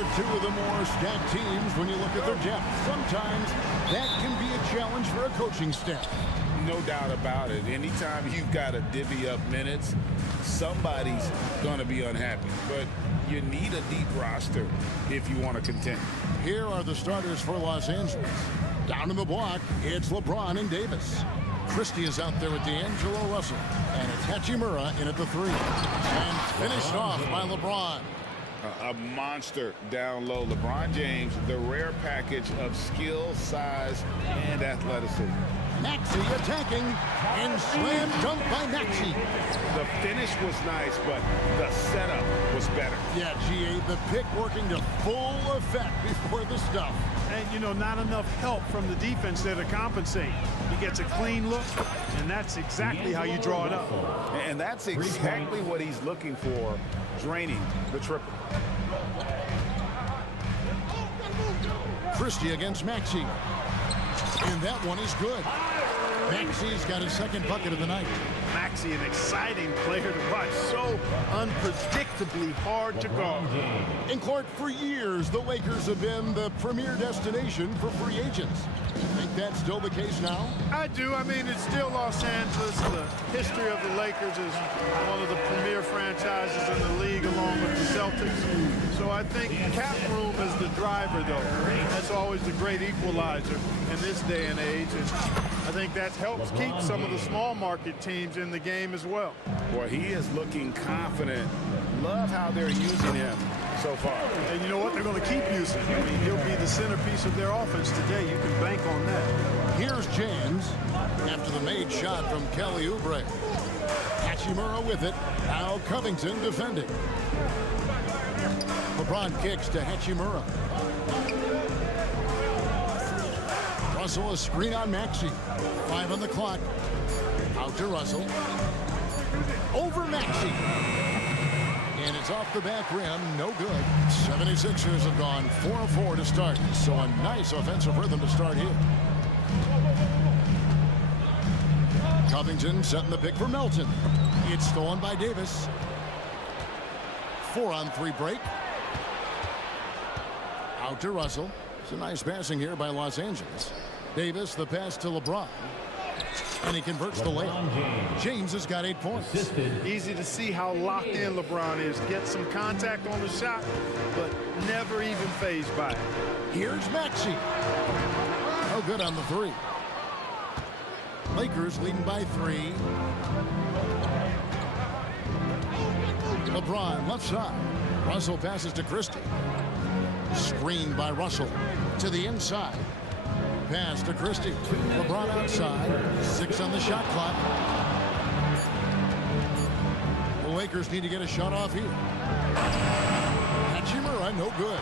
are two of the more stacked teams when you look at their depth. Sometimes that can be a challenge for a coaching staff. No doubt about it. Anytime you've got to divvy up minutes, somebody's going to be unhappy. But you need a deep roster if you want to contend. Here are the starters for Los Angeles. Down in the block, it's LeBron and Davis. Christie is out there with D'Angelo Russell. And it's Hachimura in at the 3. And finished off by LeBron. A monster down low. LeBron James, the rare package of skill, size, and athleticism. Maxey attacking, and slam dunk by Maxey. The finish was nice, but the setup was better. Yeah, GA, the pick working to full effect before the stuff. And, you know, not enough help from the defense there to compensate. He gets a clean look, and that's exactly how you draw it up. And that's exactly what he's looking for, draining the triple. Christie against Maxey. And that one is good. Maxey's got his second bucket of the night. Maxey, an exciting player to watch. So unpredictably hard to guard. And Clark, for years, the Lakers have been the premier destination for free agents. You think that's still the case now? I do. I mean, it's still Los Angeles. The history of the Lakers is one of the premier franchises in the league, along with the Celtics. So I think cap room is the driver, though. That's always the great equalizer in this day and age. And I think that helps keep some of the small market teams in the game as well. Boy, he is looking confident. Love how they're using him so far. And you know what? They're going to keep using him. I mean, he'll be the centerpiece of their offense today. You can bank on that. Here's James after the made shot from Kelly Oubre. Hachimura with it. Now Covington defending. LeBron kicks to Hachimura. Russell, a screen on Maxey. 5 on the clock. Out to Russell. Over Maxey. And it's off the back rim. No good. 76ers have gone 4 of 4 to start. So a nice offensive rhythm to start here. Covington setting the pick for Melton. It's stolen by Davis. 4-on-3 break. Out to Russell. It's a nice passing here by Los Angeles. Davis, the pass to LeBron. And he converts the layup. James has got 8 points. Easy to see how locked in LeBron is. Get some contact on the shot, but never even fazed by it. Here's Maxey. Oh, good on the 3. Lakers leading by 3. LeBron left side. Russell passes to Christie. Screened by Russell to the inside. Pass to Christie. LeBron outside. 6 on the shot clock. The Lakers need to get a shot off here. Hachimura, no good.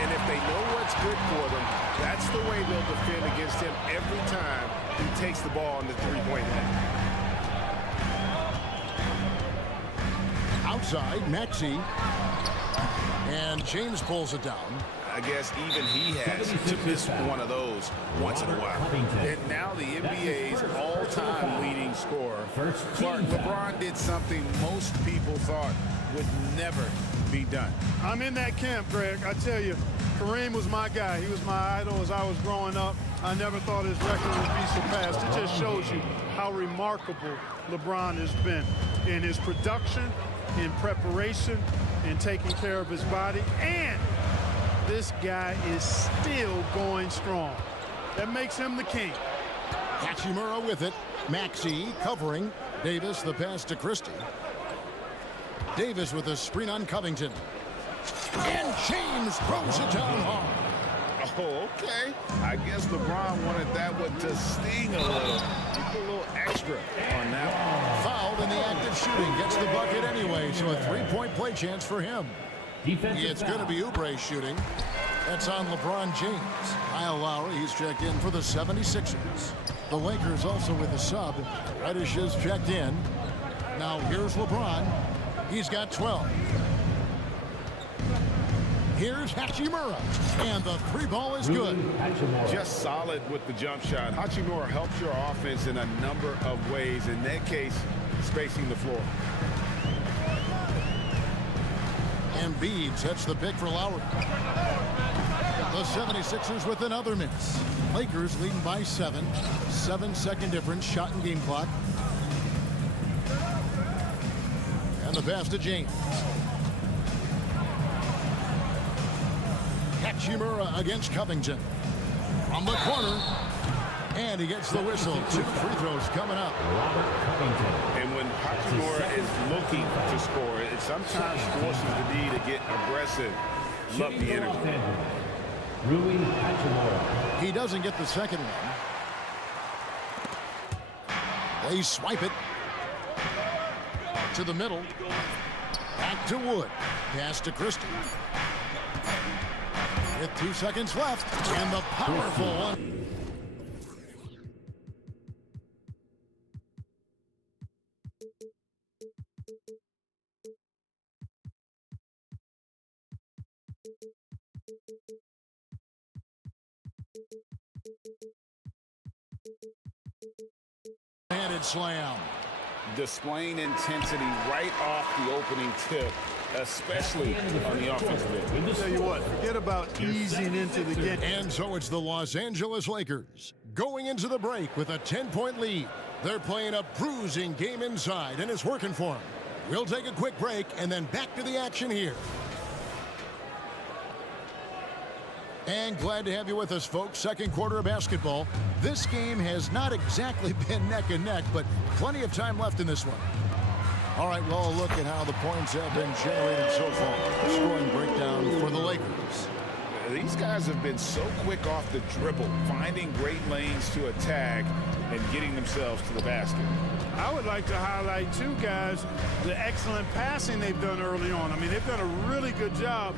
And if they know what's good for them, that's the way they'll defend against him every time he takes the ball in the three-point line. Outside, Maxey. And James pulls it down. I guess even he has to miss one of those once in a while. And now the NBA's all-time leading scorer, Clark, LeBron did something most people thought would never be done. I'm in that camp, Greg. I tell you, Kareem was my guy. He was my idol as I was growing up. I never thought his record would be surpassed. It just shows you how remarkable LeBron has been in his production, in preparation, in taking care of his body, and this guy is still going strong. That makes him the king. Hachimura with it. Maxey covering. Davis the pass to Christie. Davis with a screen on Covington. And James throws it down hard. Oh, okay. I guess LeBron wanted that one to sting a little. You put a little extra on that one. Fouled in the act of shooting. Gets the bucket anyway, so a 3-point play chance for him. It's going to be Oubre shooting. That's on LeBron James. Kyle Lowry, he's checked in for the 76ers. The Lakers also with a sub. Reddish has checked in. Now here's LeBron. He's got 12. Here's Hachimura. And the 3-ball is good. Just solid with the jump shot. Hachimura helps your offense in a number of ways. In that case, spacing the floor. Embiid sets the pick for Lowry. The 76ers with another miss. Lakers leading by 7. 7-second difference, shot and game clock. And the pass to James. Hachimura against Covington. From the corner. And he gets the whistle. 2 free throws coming up. And when Hachimura is looking to score, it sometimes forces the D to get aggressive. Love the energy. He doesn't get the second one. They swipe it to the middle. Back to Wood. Pass to Christie. With 2 seconds left. And the powerful one. Handed slam. Displaying intensity right off the opening tip, especially on the offensive end. I'll tell you what, forget about easing into the game. And so it's the Los Angeles Lakers going into the break with a 10-point lead. They're playing a bruising game inside, and it's working for them. We'll take a quick break and then back to the action here. And glad to have you with us, folks. Second quarter of basketball. This game has not exactly been neck and neck, but plenty of time left in this one. All right, well, look at how the points have been generated so far. Scoring breakdown for the Lakers. These guys have been so quick off the dribble, finding great lanes to attack and getting themselves to the basket. I would like to highlight, too, guys, the excellent passing they've done early on. I mean, they've done a really good job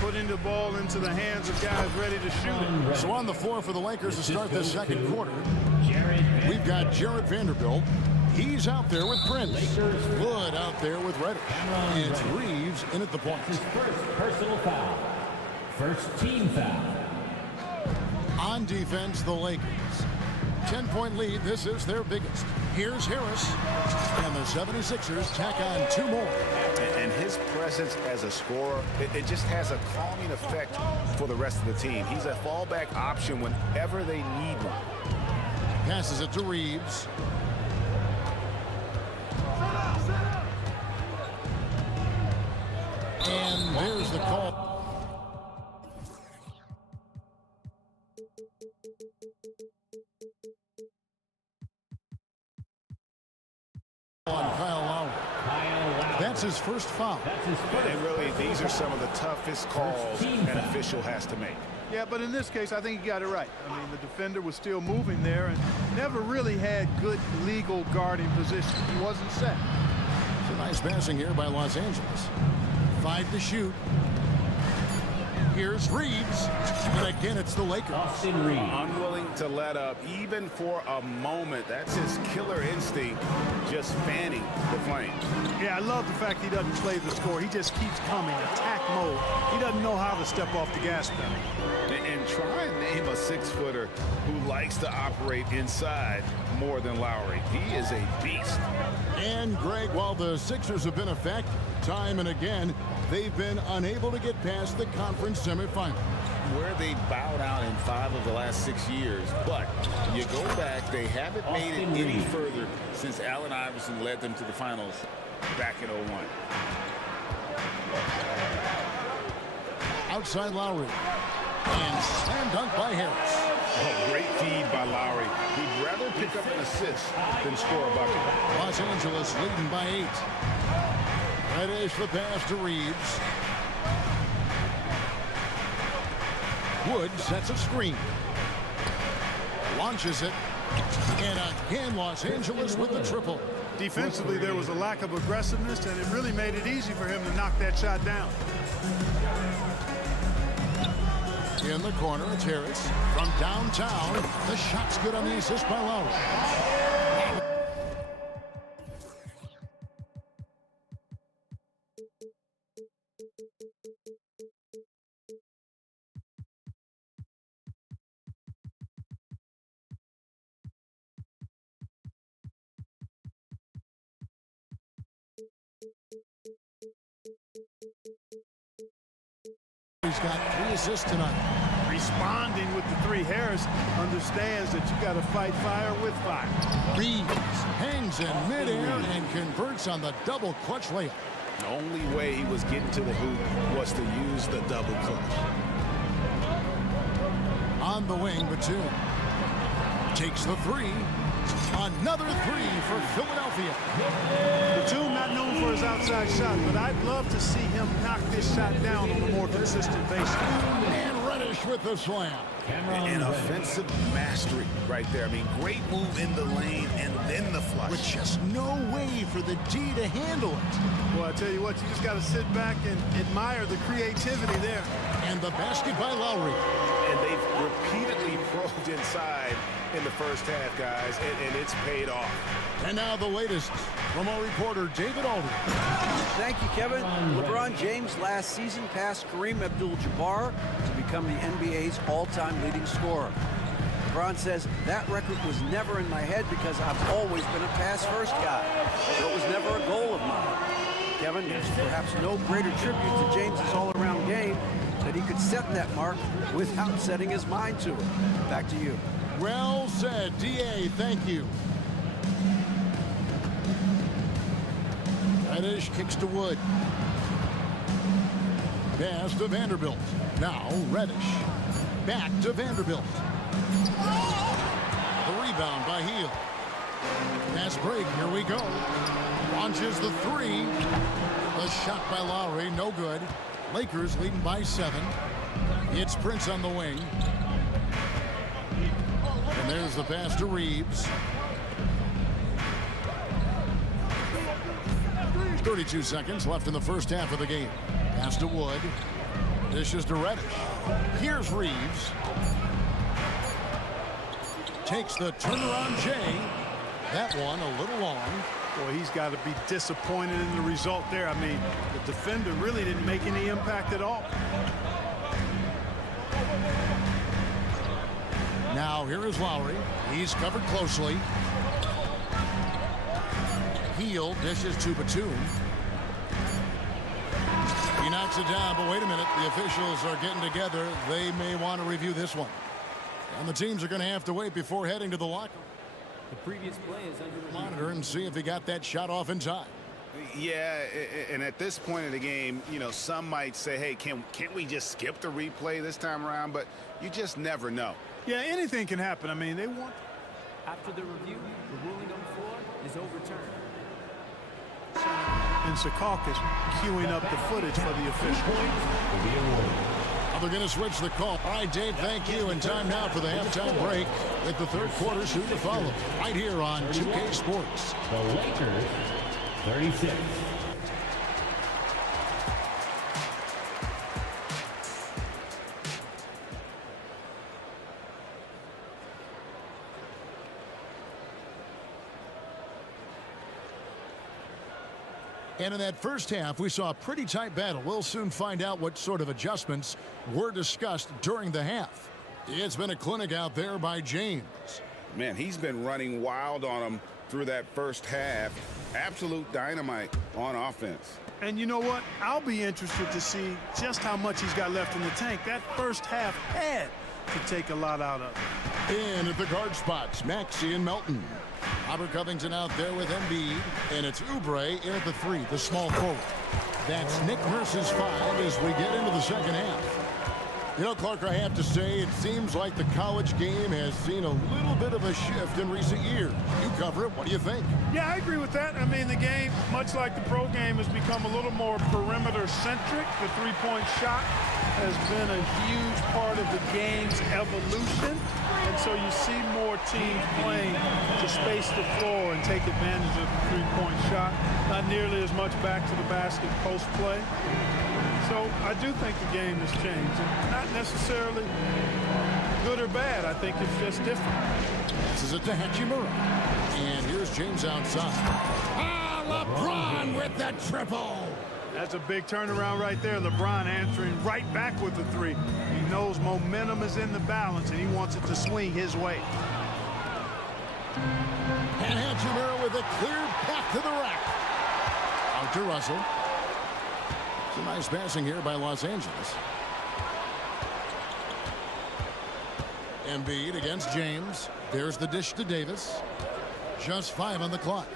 putting the ball into the hands of guys ready to shoot it. So on the floor for the Lakers to start this second quarter, we've got Jared Vanderbilt. He's out there with Prince. Wood out there with Reddish. And it's Reeves in at the point. His first personal foul. First team foul. On defense, the Lakers. 10-point lead. This is their biggest. Here's Harris. And the 76ers tack on 2 more. And his presence as a scorer, it just has a calming effect for the rest of the team. He's a fallback option whenever they need one. Passes it to Reeves. And there's the call. On Kyle Lowry. That's his first foul. And really, these are some of the toughest calls an official has to make. Yeah, but in this case, I think he got it right. I mean, the defender was still moving there and never really had good legal guarding position. He wasn't set. It's a nice passing here by Los Angeles. 5 to shoot. Here's Reeves. And again, it's the Lakers. Unwilling to let up, even for a moment. That's his killer instinct, just fanning the flames. Yeah, I love the fact he doesn't play the score. He just keeps coming, attack mode. He doesn't know how to step off the gas pedal. And try and name a 6-footer who likes to operate inside more than Lowry. He is a beast. And, Greg, while the Sixers have been a factor time and again, they've been unable to get past the conference semifinal. Where they bowed out in 5 of the last 6 years. But you go back, they haven't made it any further since Allen Iverson led them to the finals back in 01. Outside Lowry. And slam dunk by Harris. Oh, great feed by Lowry. He'd rather pick up an assist than score a bucket. Los Angeles leading by 8. Reddish the pass to Reeves. Wood sets a screen. Launches it. And again, Los Angeles with the triple. Defensively, there was a lack of aggressiveness, and it really made it easy for him to knock that shot down. In the corner, it's Harris. From downtown, the shot's good on the assist by Lowry. He's got 3 assists tonight. Responding with the 3. Harris understands that you got to fight fire with fire. Reeves hangs in midair and converts on the double clutch layup. The only way he was getting to the hoop was to use the double clutch. On the wing, Batum takes the 3. Another 3 for Philadelphia. Batum not known for his outside shot, but I'd love to see him knock this shot down on a more consistent basis. And Reddish with the slam. An offensive mastery right there. I mean, great move in the lane and then the flush. With just no way for the D to handle it. Well, I tell you what, you just got to sit back and admire the creativity there. And the basket by Lowry. And they've repeatedly probed inside in the first half, guys, and it's paid off. And now the latest from our reporter, David Aldridge. Thank you, Kevin. LeBron James last season passed Kareem Abdul-Jabbar to become the NBA's all-time leading scorer. LeBron says, that record was never in my head because I've always been a pass-first guy. So it was never a goal of mine. Kevin, there's perhaps no greater tribute to James's all-around game that he could set that mark without setting his mind to it. Back to you. Well said, D.A. Thank you. Reddish kicks to Wood. Pass to Vanderbilt. Now Reddish. Back to Vanderbilt. The rebound by Hield. Pass break. Here we go. Launches the 3. The shot by Lowry. No good. Lakers leading by 7. It's Prince on the wing. And there's the pass to Reeves. 32 seconds left in the first half of the game. Pass to Wood. Dishes to Reddish. Here's Reeves. Takes the turnaround J. That one a little long. Boy, he's got to be disappointed in the result there. I mean, the defender really didn't make any impact at all. Now here is Lowry. He's covered closely. Hield dishes to Batum. He knocks it down, but wait a minute. The officials are getting together. They may want to review this one. And the teams are going to have to wait before heading to the locker room. The previous play is under review. Monitor and see if he got that shot off in time. Yeah, and at this point in the game, you know, some might say, hey, can't we just skip the replay this time around? But you just never know. Yeah, anything can happen. I mean, they want... After the review, the ruling on the floor is overturned. And Secaucus queuing up the footage for the official. They're going to switch the call. All right, Dave, thank you. And time now for the halftime break with the third quarter soon to follow. Right here on 2K Sports. The Lakers, 36. And in that first half, we saw a pretty tight battle. We'll soon find out what sort of adjustments were discussed during the half. It's been a clinic out there by James. Man, he's been running wild on him through that first half. Absolute dynamite on offense. And you know what? I'll be interested to see just how much he's got left in the tank. That first half had to take a lot out of it. In at the guard spots, Maxey and Melton. Robert Covington out there with Embiid, and it's Oubre in at the 3, the small forward. That's Nick versus 5 as we get into the second half. You know, Clark, I have to say, it seems like the college game has seen a little bit of a shift in recent years. You cover it. What do you think? Yeah, I agree with that. I mean, the game, much like the pro game, has become a little more perimeter-centric. The three-point shot has been a huge part of the game's evolution. And so you see more teams playing to space the floor and take advantage of the three-point shot. Not nearly as much back to the basket post play. So I do think the game has changed. Not necessarily good or bad. I think it's just different. This is it to Hachimura. And here's James outside. LeBron with the triple. That's a big turnaround right there. LeBron answering right back with the 3. He knows momentum is in the balance, and he wants it to swing his way. And Hachimura with a clear path to the rack. Out to Russell. Some nice passing here by Los Angeles. Embiid against James. There's the dish to Davis. Just 5 on the clock.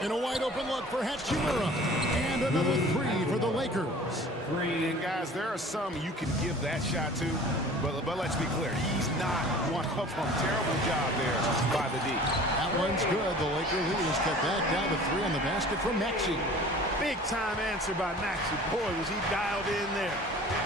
In a wide open look for Hachimura. And another 3 for the Lakers. And guys, there are some you can give that shot to, but let's be clear, he's not one of them. Terrible job there by the D. That one's good. The Laker lead is cut back down to 3 on the basket from Maxey. Big time answer by Maxey. Boy, was he dialed in there.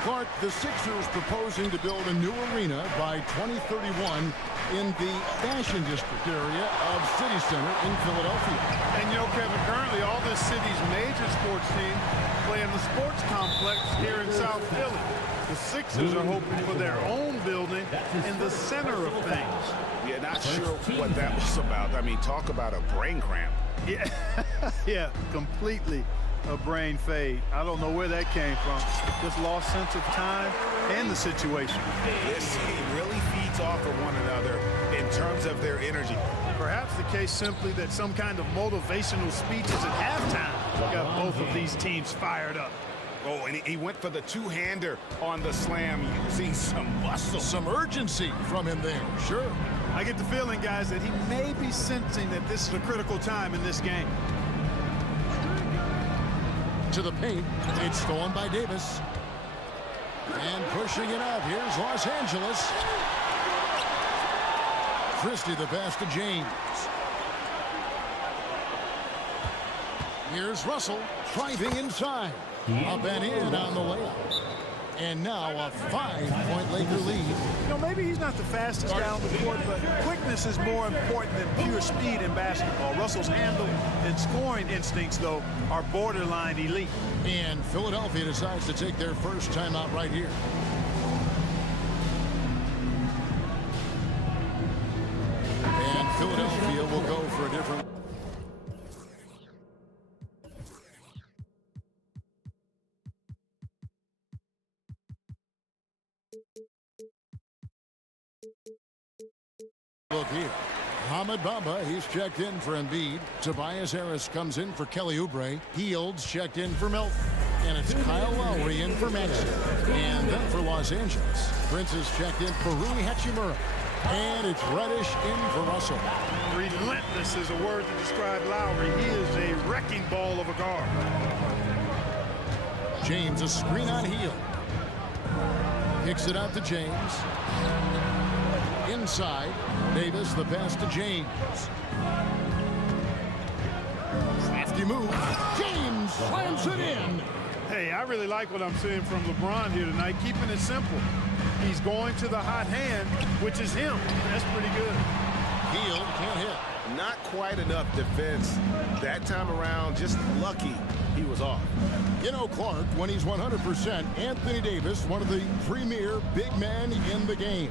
Clark, the Sixers proposing to build a new arena by 2031 in the Fashion District area of City Center in Philadelphia. And you know, Kevin, currently all this city's major sports teams play in the sports complex here in South Philly. The Sixers are hoping for their own building in the center of things. Yeah, not sure what that was about. I mean, talk about a brain cramp. Yeah, yeah, completely a brain fade. I don't know where that came from. Just lost sense of time and the situation. This team really feeds off of one another in terms of their energy. Perhaps the case simply that some kind of motivational speeches at halftime got both of these teams fired up. Oh, and he went for the two-hander on the slam, using some muscle. Some urgency from him there, sure. I get the feeling, guys, that he may be sensing that this is a critical time in this game. To the paint, it's stolen by Davis. And pushing it out, here's Los Angeles. Christie the pass to James. Here's Russell driving inside. Up and in on the layup. And now a 5-point Laker lead. You know, maybe he's not the fastest down the court, but quickness is more important than pure speed in basketball. Russell's handle and scoring instincts, though, are borderline elite. And Philadelphia decides to take their first timeout right here. And Philadelphia will go for a different... Look here. Hamid Bamba, he's checked in for Embiid. Tobias Harris comes in for Kelly Oubre. Fields checked in for Milton. And it's Kyle Lowry in for Maxey. And then for Los Angeles, Prince is checked in for Rui Hachimura. And it's Reddish in for Russell. Relentless is a word to describe Lowry. He is a wrecking ball of a guard. James, a screen on heel. Kicks it out to James. Inside, Davis, the pass to James. Crafty move. James slams it in. Hey, I really like what I'm seeing from LeBron here tonight, keeping it simple. He's going to the hot hand, which is him. That's pretty good. Heel can't hit. Not quite enough defense that time around. Just lucky he was off. You know, Clark, when he's 100%, Anthony Davis, one of the premier big men in the game.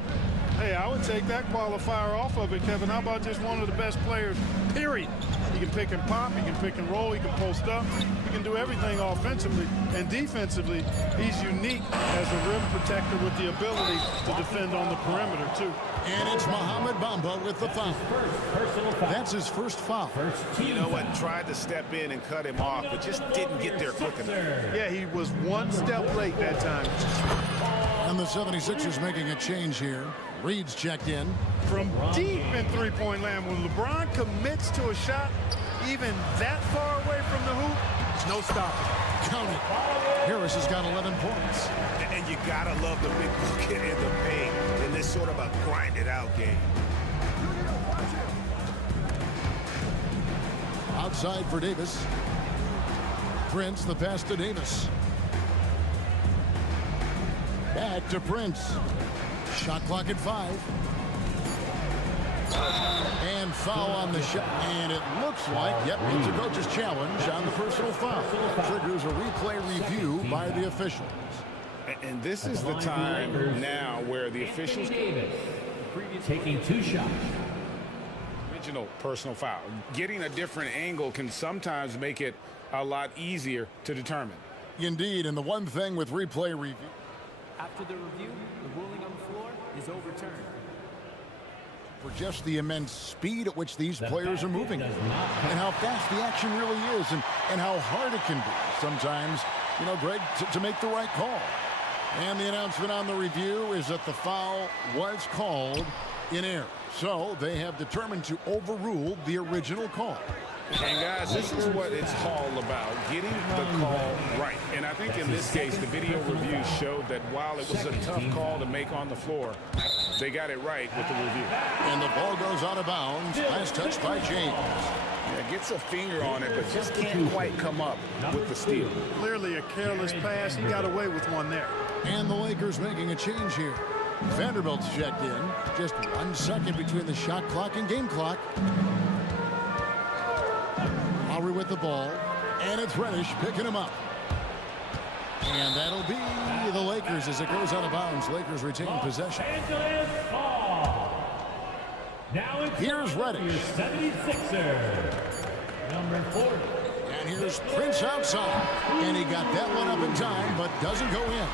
Hey, I would take that qualifier off of it, Kevin. How about just one of the best players, period? He can pick and pop, he can pick and roll, he can post up, he can do everything offensively. And defensively, he's unique as a rim protector with the ability to defend on the perimeter, too. And it's Mohamed Bamba with the foul. That's his first foul. You know what? Tried to step in and cut him off, but just didn't get there quick enough. Yeah, he was one step late that time. And the 76ers making a change here. Reed's checked in. From deep in three-point land, when LeBron commits to a shot even that far away from the hoop, there's no stopping. Count it. Harris has got 11 points. And you gotta love the big bucket and the paint in this sort of a grinded-out game. Outside for Davis. Prince, the pass to Davis. Back to Prince. Shot clock at 5. And foul on the shot. And it looks like, yep, it's a coach's challenge on the personal foul. Triggers a replay review by the officials. And this is the time now where the officials taking 2 shots. Original personal foul. Getting a different angle can sometimes make it a lot easier to determine. Indeed, and the one thing with replay review. After the review, the ruling on the floor is overturned. For just the immense speed at which these players are moving and how fast the action really is and how hard it can be sometimes, you know, Greg, to make the right call. And the announcement on the review is that the foul was called in error. So they have determined to overrule the original call. And guys, this is what it's all about, getting the call right. And I think in this case, the video review showed that while it was a tough call to make on the floor, they got it right with the review. And the ball goes out of bounds. Last touch by James. Yeah, gets a finger on it, but just can't quite come up with the steal. Clearly a careless pass. He got away with one there. And the Lakers making a change here. Vanderbilt's checked in. Just 1 second between the shot clock and game clock. Lowry with the ball, and it's Reddish picking him up. And that'll be the Lakers as it goes out of bounds. Lakers retain possession. Now it's here's Reddish. 76er, number 40. And here's Prince outside. And he got that one up in time, but doesn't go in.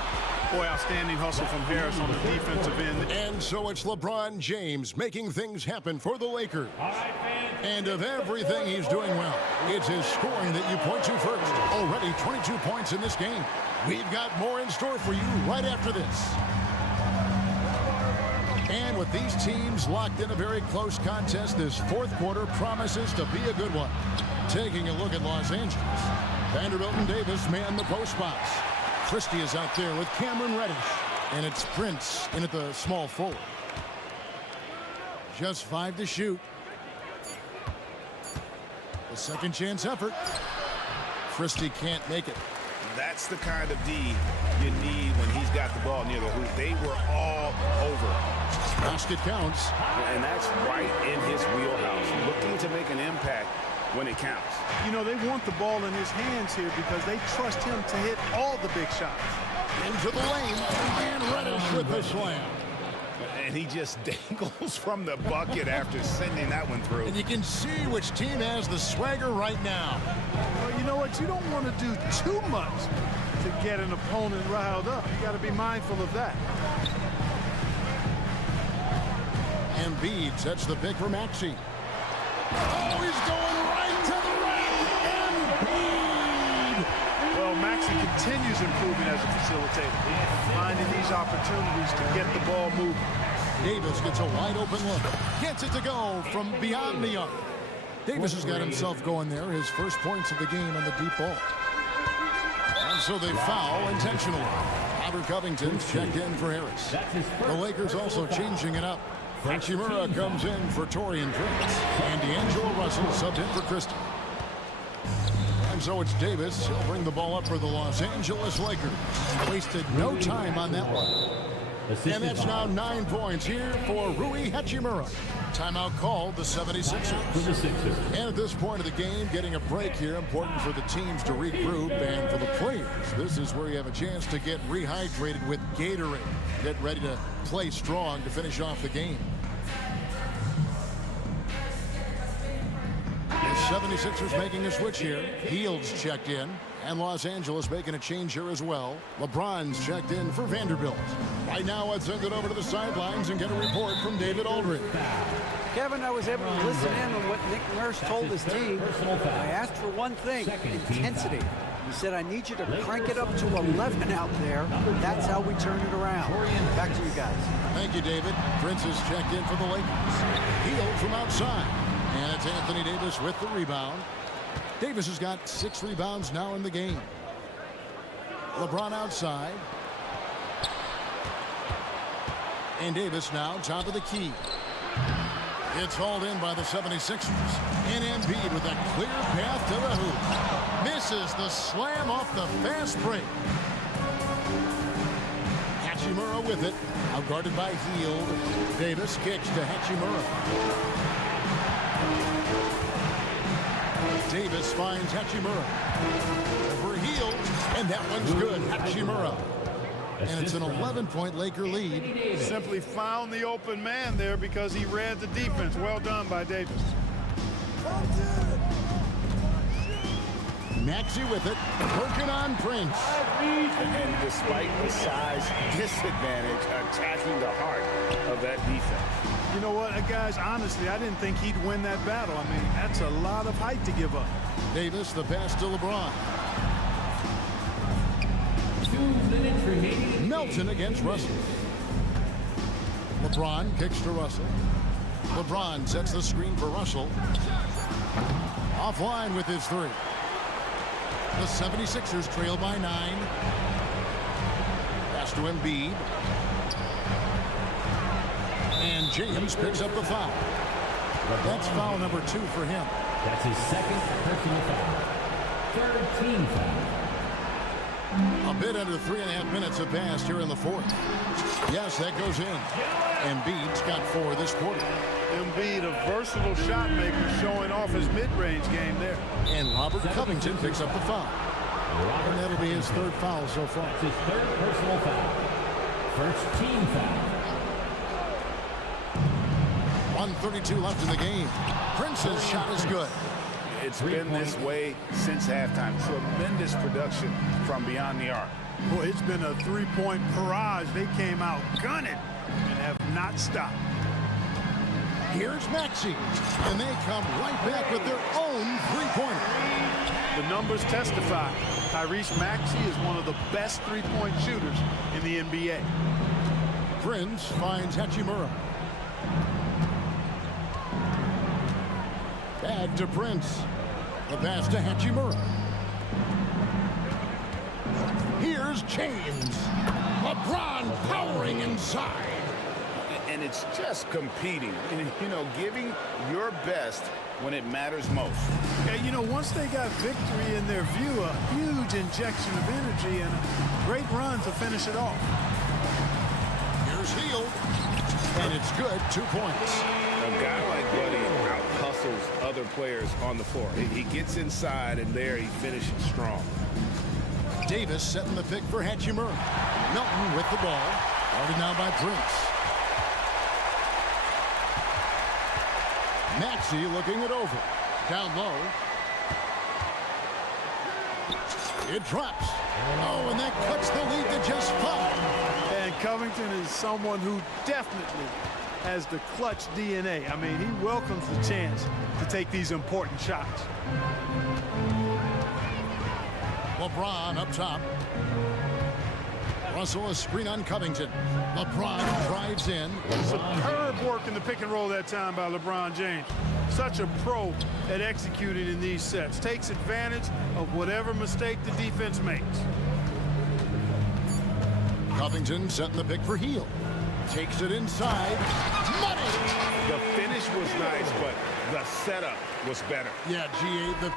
Boy, outstanding hustle from Harris on the defensive end. And so it's LeBron James making things happen for the Lakers. And of everything he's doing well, it's his scoring that you point to first. Already 22 points in this game. We've got more in store for you right after this. And with these teams locked in a very close contest, this fourth quarter promises to be a good one. Taking a look at Los Angeles. Vanderbilt and Davis man the post spots. Christie is out there with Cameron Reddish. And it's Prince in at the small forward. Just 5 to shoot. The second chance effort. Christie can't make it. That's the kind of D you need when he's got the ball near the hoop. They were all over. Basket counts. And that's right in his wheelhouse. Looking to make an impact when it counts. You know, they want the ball in his hands here because they trust him to hit all the big shots. Into the lane. And Reddish with the slam. And he just dangles from the bucket after sending that one through. And you can see which team has the swagger right now. Well, you know what? You don't want to do too much to get an opponent riled up. You got to be mindful of that. Embiid sets the pick for Maxey. Oh, he's going right to the rack. Embiid! Well, Maxey continues improving as a facilitator, finding these opportunities to get the ball moving. Davis gets a wide open look. Gets it to go from beyond the arc. Davis has got himself going there. His first points of the game on the deep ball. And so they foul intentionally. Robert Covington's checked in for Harris. The Lakers also changing it up. Hachimura comes in for Torian Prince. And D'Angelo Russell subbed in for Christie. And so it's Davis. He'll bring the ball up for the Los Angeles Lakers. Wasted no time on that one. And that's now 9 points here for Rui Hachimura. Timeout called the 76ers. And at this point of the game, getting a break here, important for the teams to regroup. And for the players, this is where you have a chance to get rehydrated with Gatorade. Get ready to play strong to finish off the game. The 76ers making a switch here. Heald's checked in. And Los Angeles making a change here as well. LeBron's checked in for Vanderbilt. Right now, let's send it over to the sidelines and get a report from David Aldridge. Kevin, I was able to listen in on what Nick Nurse told his team. I asked for one thing, intensity. He said, I need you to crank it up to 11 out there. That's how we turn it around. Back to you guys. Thank you, David. Prince is checked in for the Lakers. Heald from outside. And it's Anthony Davis with the rebound. Davis has got 6 rebounds now in the game. LeBron outside. And Davis now top of the key. It's hauled in by the 76ers. And Embiid with a clear path to the hoop. Misses the slam off the fast break. Hachimura with it. Outguarded by Hield. Davis kicks to Hachimura. Davis finds Hachimura. Over Hield. And that one's good. Hachimura. And it's an 11-point Laker lead. Simply found the open man there because he read the defense. Well done by Davis. Maxey with it. Broken on Prince. And despite the size disadvantage, attacking the heart of that defense. You know what, guys, honestly, I didn't think he'd win that battle. I mean, that's a lot of height to give up. Davis, the pass to LeBron. 2 minutes remaining. Melton against Russell. LeBron kicks to Russell. LeBron sets the screen for Russell. Offline with his three. The 76ers trail by 9. Pass to Embiid. And James picks up the foul. That's foul number 2 for him. That's his second personal foul. Third team foul. A bit under 3.5 minutes have passed here in the fourth. Yes, that goes in. Embiid's got 4 this quarter. Embiid, a versatile shot maker, showing off his mid-range game there. And Robert Covington picks up the foul. And that'll be his 3rd foul so far. That's his 3rd personal foul. First team foul. 1:32 left in the game. Prince's shot is good. It's been this way since halftime. Tremendous production from beyond the arc. Boy, it's been a three-point barrage. They came out gunning and have not stopped. Here's Maxey, and they come right back with their own three-pointer. The numbers testify. Tyrese Maxey is one of the best three-point shooters in the NBA. Prince finds Hachimura. Back to Prince. The pass to Hachimura. Here's James. LeBron powering inside. And it's just competing, and, you know, giving your best when it matters most. Yeah, you know, once they got victory in their view, a huge injection of energy and a great run to finish it off. Here's Hield, and it's good, 2 points. A guy like Buddy out-hustles other players on the floor. He gets inside, and there he finishes strong. Davis setting the pick for Hachimura. Melton with the ball. Guarded now by Prince. Maxey looking it over. Down low. It drops. Oh, and that cuts the lead to just 5. And Covington is someone who definitely has the clutch DNA. I mean, he welcomes the chance to take these important shots. LeBron up top. Russell a screen on Covington. LeBron drives in. Superb work in the pick and roll that time by LeBron James. Such a pro at executing in these sets. Takes advantage of whatever mistake the defense makes. Covington setting the pick for Hield. Takes it inside. Money! The finish was nice, but the setup was better. Yeah, G.A. the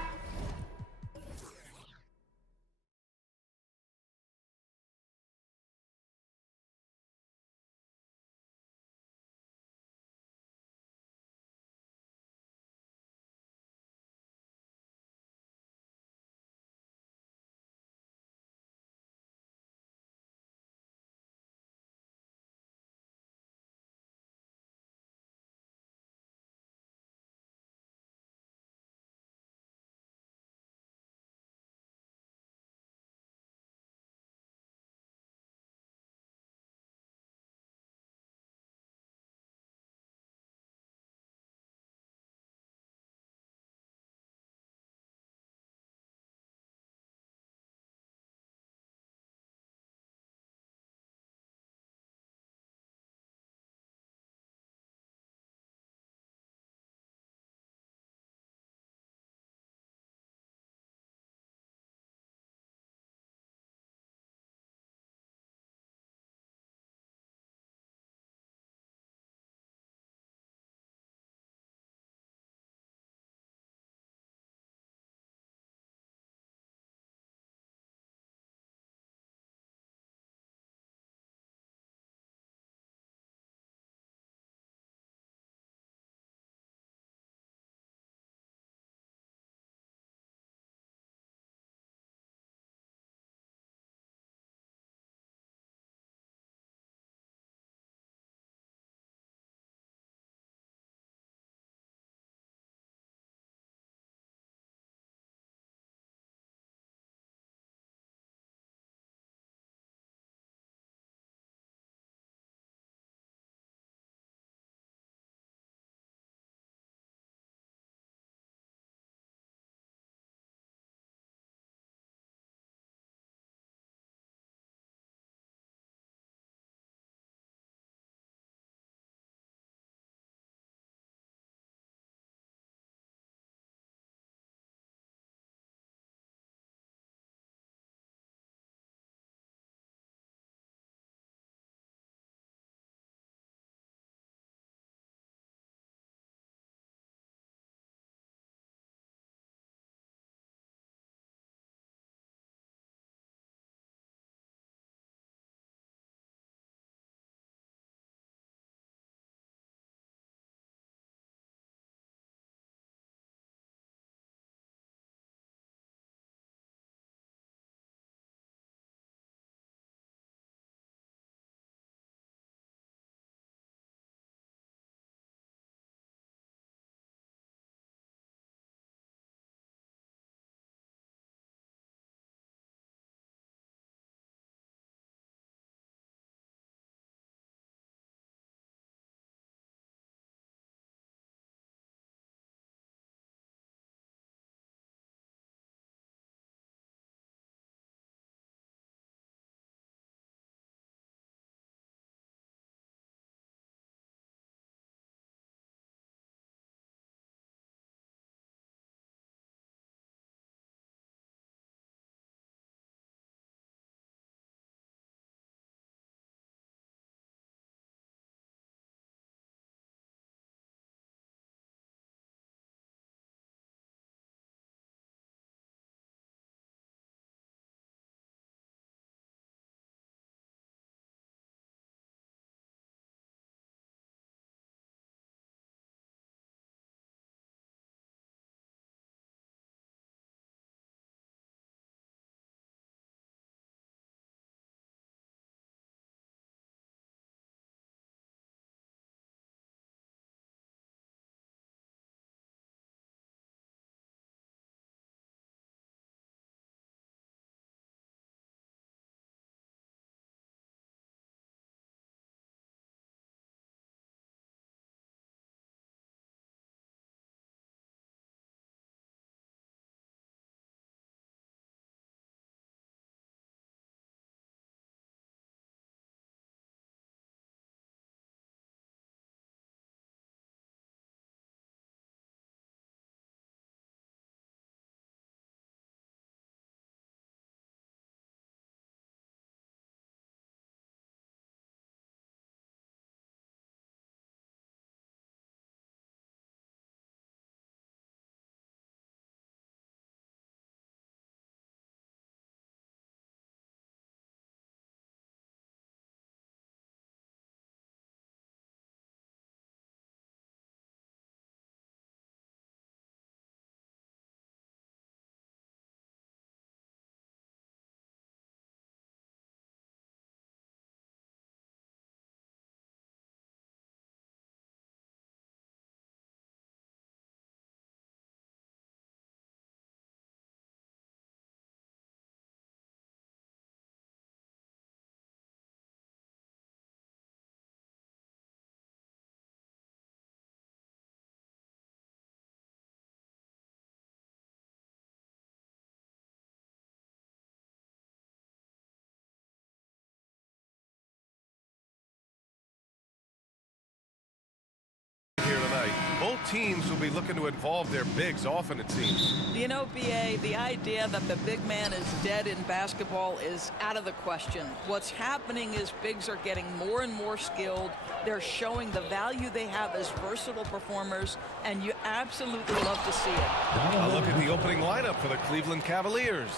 teams will be looking to involve their bigs often, it seems. You know, BA, the idea that the big man is dead in basketball is out of the question. What's happening is bigs are getting more and more skilled. They're showing the value they have as versatile performers, and you absolutely love to see it. A look at the opening lineup for the Cleveland Cavaliers.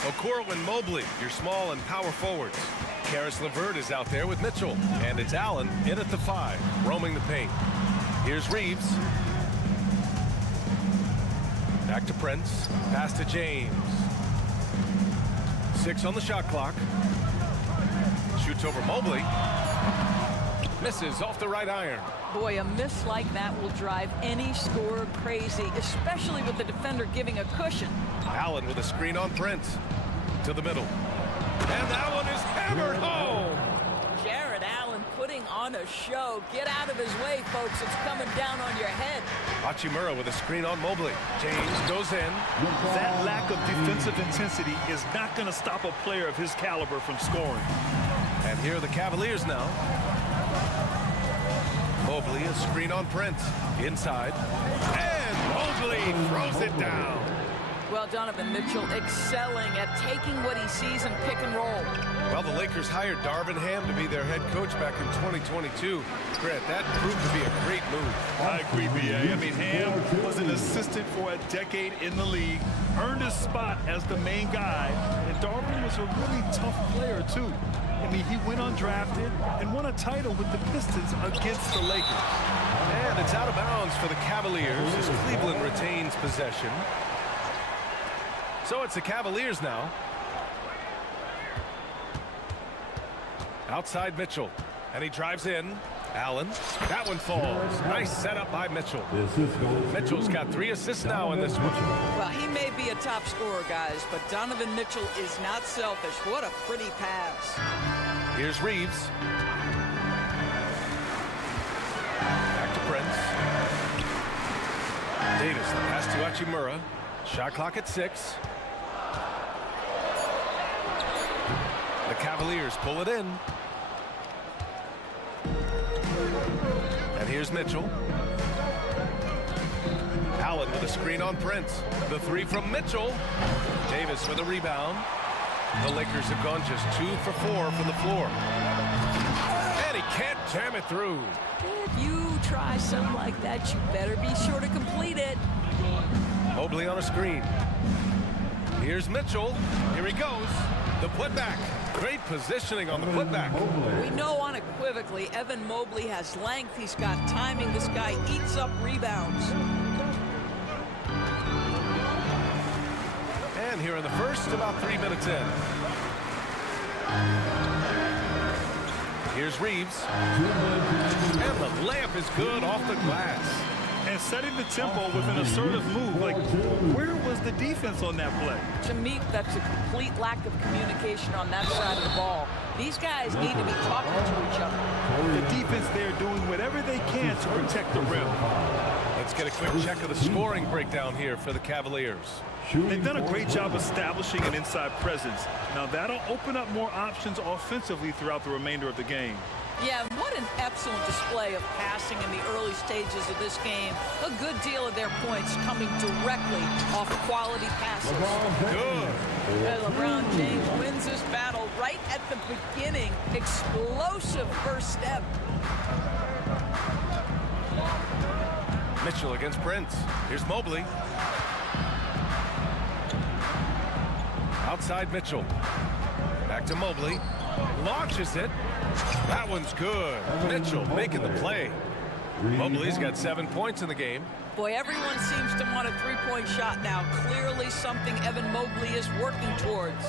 Okoro and Mobley, your small and power forwards. Karis LeVert is out there with Mitchell. And it's Allen in at the 5, roaming the paint. Here's Reeves. Back to Prince. Pass to James. 6 on the shot clock. Shoots over Mobley. Misses off the right iron. Boy, a miss like that will drive any scorer crazy, especially with the defender giving a cushion. Allen with a screen on Prince. To the middle. And that one is hammered home. Jared Allen putting on a show. Get out of his way, folks. It's coming down on your head. Hachimura with a screen on Mobley. James goes in. That lack of defensive intensity is not going to stop a player of his caliber from scoring. And here are the Cavaliers now. Mobley, a screen on Prince. Inside. And Mobley throws it down. Well, Donovan Mitchell excelling at taking what he sees and pick and roll. Well, the Lakers hired Darvin Ham to be their head coach back in 2022. Grant, that proved to be a great move. I agree, BA. I mean, Ham was an assistant for a decade in the league, earned his spot as the main guy, and Darvin was a really tough player, too. I mean, he went undrafted and won a title with the Pistons against the Lakers. And it's out of bounds for the Cavaliers as Cleveland retains possession. So it's the Cavaliers now. Outside Mitchell. And he drives in. Allen. That one falls. Nice setup by Mitchell. Mitchell's got 3 assists now in this one. Well, he may be a top scorer, guys, but Donovan Mitchell is not selfish. What a pretty pass. Here's Reeves. Back to Prince. Davis, the pass to Hachimura. Shot clock at 6. The Cavaliers pull it in. And here's Mitchell. Allen with a screen on Prince. The 3 from Mitchell. Davis with a rebound. The Lakers have gone just 2 for 4 from the floor. And he can't jam it through. If you try something like that, you better be sure to complete it. Mobley on a screen. Here's Mitchell. Here he goes. The putback. Great positioning on the putback. We know unequivocally Evan Mobley has length. He's got timing. This guy eats up rebounds. And here in the first, about 3 minutes in. Here's Reeves. And the layup is good off the glass. And setting the tempo with an assertive move. Like, where was the defense on that play? To me, that's a complete lack of communication on that side of the ball. These guys need to be talking to each other. The defense there doing whatever they can to protect the rim. Let's get a quick check of the scoring breakdown here for the Cavaliers. They've done a great job establishing an inside presence. Now, that'll open up more options offensively throughout the remainder of the game. Yeah, what an excellent display of passing in the early stages of this game. A good deal of their points coming directly off quality passes. Good. And LeBron James wins this battle right at the beginning. Explosive first step. Mitchell against Prince. Here's Mobley. Outside Mitchell. Back to Mobley. Launches it. That one's good. Mitchell making the play. Mobley's got 7 points in the game. Boy, everyone seems to want a three-point shot now. Clearly something Evan Mobley is working towards.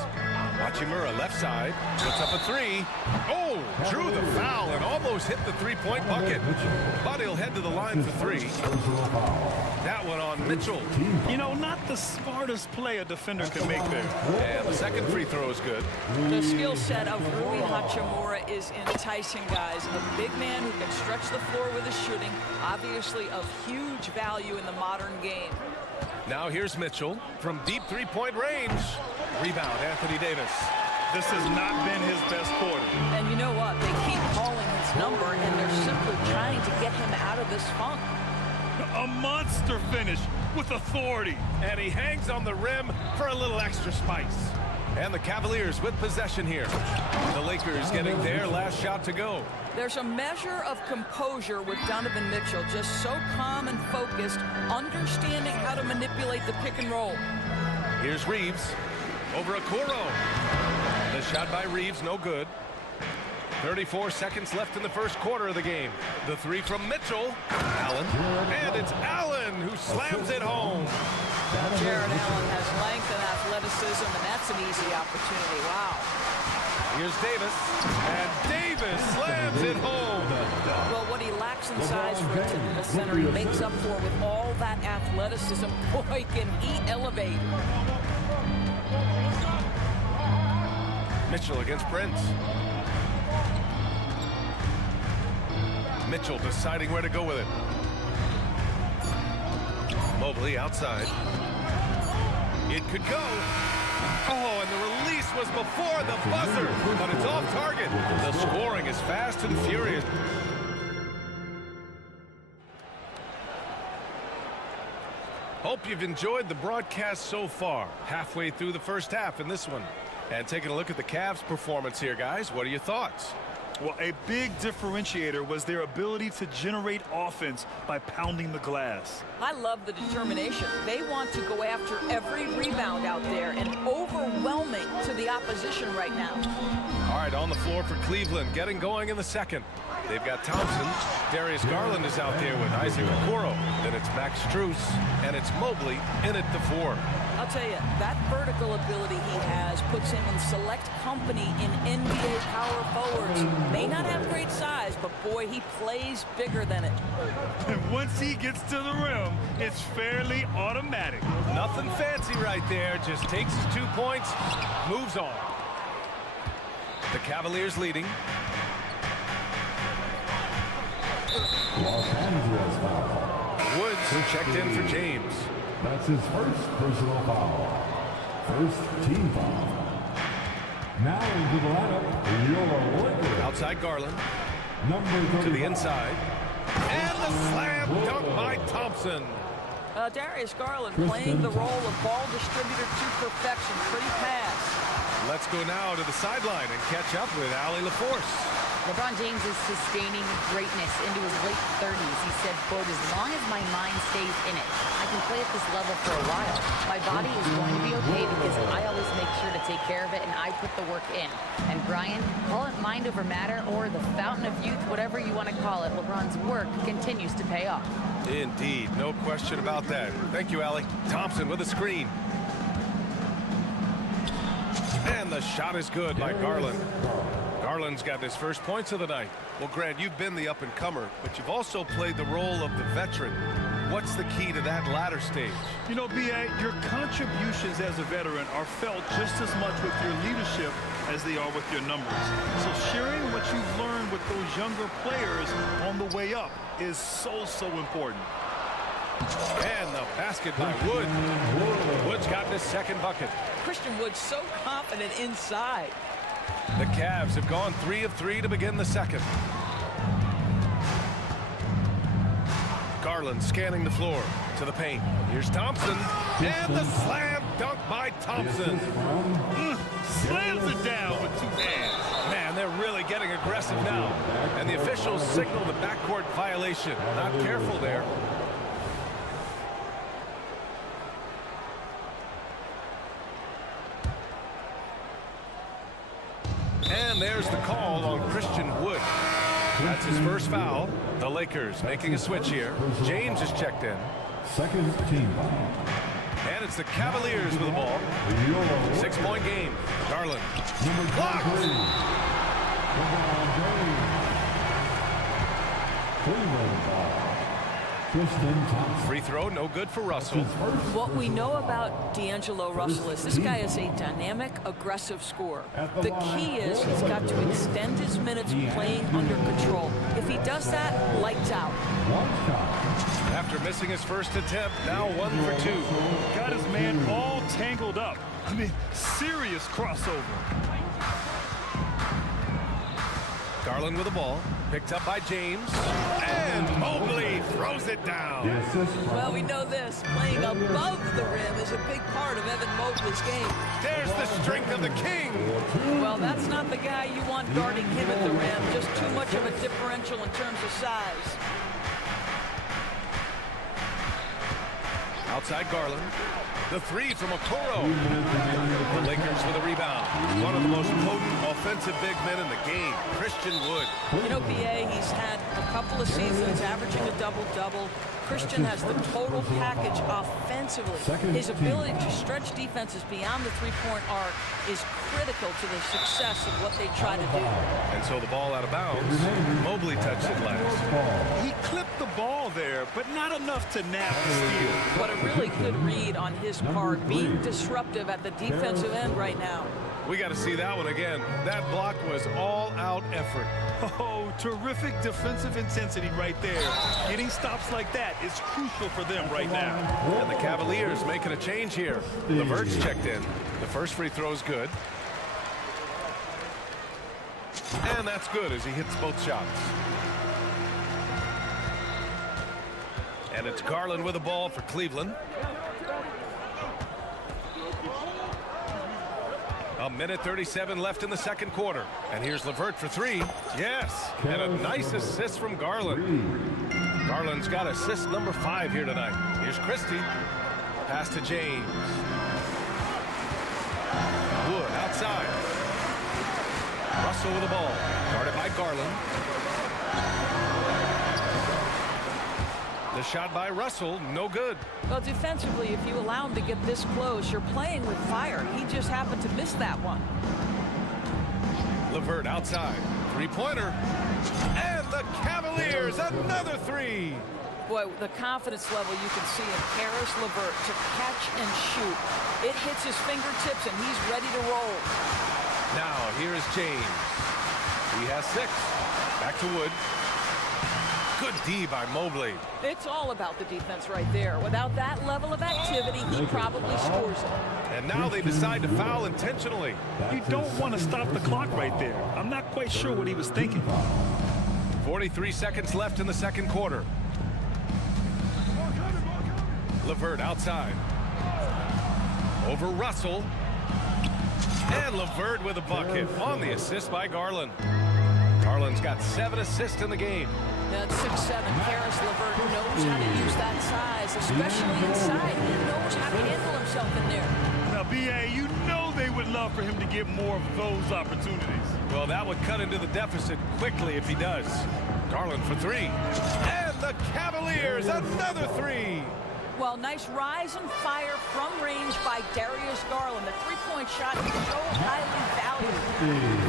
Hachimura left side. Puts up a 3. Oh, drew the foul and almost hit the three-point bucket. But he'll head to the line for 3. That one on Mitchell. You know, not the smartest play a defender can make there. And the second free throw is good. The skill set of Rui Hachimura is enticing, guys. A big man who can stretch the floor with his shooting, obviously of huge value in the modern game. Now here's Mitchell from deep three-point range. Rebound, Anthony Davis. This has not been his best quarter. And you know what? They keep calling his number, and they're simply trying to get him out of this funk. A monster finish with authority. And he hangs on the rim for a little extra spice. And the Cavaliers with possession here. The Lakers getting their last shot to go. There's a measure of composure with Donovan Mitchell, just so calm and focused, understanding how to manipulate the pick and roll. Here's Reeves over Okoro. The shot by Reeves, no good. 34 seconds left in the first quarter of the game. The three from Mitchell. Allen. And it's Allen who slams it home. Jared Allen has length and athleticism, and that's an easy opportunity. Wow. Here's Davis. And Davis slams it home. Well, what he lacks in size for a typical center, he makes up for with all that athleticism. Boy, can he elevate. Mitchell against Prince. Mitchell deciding where to go with it. Mobley outside. It could go. Oh, and the release was before the buzzer, but it's off target. The scoring is fast and furious. Hope you've enjoyed the broadcast so far. Halfway through the first half in this one. And taking a look at the Cavs' performance here, guys. What are your thoughts? Well, a big differentiator was their ability to generate offense by pounding the glass. I love the determination. They want to go after every rebound out there and overwhelming to the opposition right now. All right, on the floor for Cleveland, getting going in the second. They've got Thompson. Darius Garland is out there with Isaac Okoro. Then it's Max Strus, and it's Mobley in at the 4. I'll tell you, that vertical ability he has puts him in select company in NBA power forwards. May not have great size, but boy, he plays bigger than it. And once he gets to the rim, it's fairly automatic. Nothing fancy right there. Just takes his 2 points, moves on. The Cavaliers leading. Los Angeles foul. Woods checked in for James. That's his first personal foul. First team foul. Now into the lineup, your Lakers. Outside Garland. Number 35. To the inside. And the slam dunk by Thompson. Darius Garland playing the role of ball distributor to perfection. Pretty pass. Let's go now to the sideline and catch up with Allie LaForce. LeBron James is sustaining greatness into his late 30s. He said, quote, as long as my mind stays in it, I can play at this level for a while. My body is going to be okay because I always make sure to take care of it and I put the work in. And Brian, call it mind over matter or the fountain of youth, whatever you want to call it, LeBron's work continues to pay off. Indeed, no question about that. Thank you, Allie. Thompson with a screen. And the shot is good by Garland. Garland's got his first points of the night. Well, Grant, you've been the up-and-comer, but you've also played the role of the veteran. What's the key to that latter stage? You know, B.A., your contributions as a veteran are felt just as much with your leadership as they are with your numbers. So sharing what you've learned with those younger players on the way up is so important. And the basket by Wood. Wood's gotten his second bucket. Christian Wood so confident inside. The Cavs have gone 3 of 3 to begin the second. Garland scanning the floor to the paint. Here's Thompson. And the slam dunk by Thompson. Slams it down with 2 hands. Man, they're really getting aggressive now. And the officials signal the backcourt violation. Not careful there. And there's the call on Christian Wood. That's his first foul. The Lakers making a switch here. James is checked in. Second team foul. And it's the Cavaliers with the ball. 6-point game. Garland. Blocked. Free throw, no good for Russell. What we know about D'Angelo Russell is this guy is a dynamic, aggressive scorer. The key is he's got to extend his minutes playing under control. If he does that, lights out. After missing his first attempt, now 1 for 2. Got his man all tangled up. I mean, serious crossover. Garland with the ball, picked up by James, and Mobley throws it down. Well, we know this. Playing above the rim is a big part of Evan Mobley's game. There's the strength of the king. Well, that's not the guy you want guarding him at the rim. Just too much of a differential in terms of size. Outside Garland. The three from Okoro. The Lakers with a rebound. One of the most potent offensive big men in the game, Christian Wood. You know, BA, he's had a couple of seasons averaging a double-double. Christian has the total package offensively. His ability to stretch defenses beyond the three-point arc is critical to the success of what they try to do. And so the ball out of bounds. Mobley touched it last. He clipped the ball there, but not enough to nab the steal. But a really good read on his part, being disruptive at the defensive end right now. We got to see that one again. That block was all-out effort. Oh, terrific defensive intensity right there. Getting stops like that is crucial for them right now. And the Cavaliers making a change here. LeVert's checked in. The first free throw is good. And that's good as he hits both shots. And it's Garland with the ball for Cleveland. A minute 37 left in the second quarter. And here's LeVert for three. Yes, and a nice assist from Garland. Garland's got assist number 5 here tonight. Here's Christie. Pass to James. Wood outside. Russell with the ball. Guarded by Garland. The shot by Russell, no good. Well, defensively, if you allow him to get this close, you're playing with fire. He just happened to miss that one. LeVert outside. Three-pointer. And the Cavaliers, another three. Boy, the confidence level you can see in Karis LeVert to catch and shoot. It hits his fingertips, and he's ready to roll. Now, here is James. He has 6. Back to Wood. Good D by Mobley. It's all about the defense right there. Without that level of activity, he probably scores it. And now they decide to foul intentionally. You don't want to stop the clock right there. I'm not quite sure what he was thinking. 43 seconds left in the second quarter. LeVert outside. Over Russell. And LeVert with a bucket on the assist by Garland. Garland's got 7 assists in the game. That's 6'7". Karis LeVert knows how to use that size, especially inside. He knows how to handle himself in there. Now, BA, you know they would love for him to get more of those opportunities. Well, that would cut into the deficit quickly if he does. Garland for 3. And the Cavaliers, another 3. Well, nice rise and fire from range by Darius Garland. The three-point shot is so highly valued.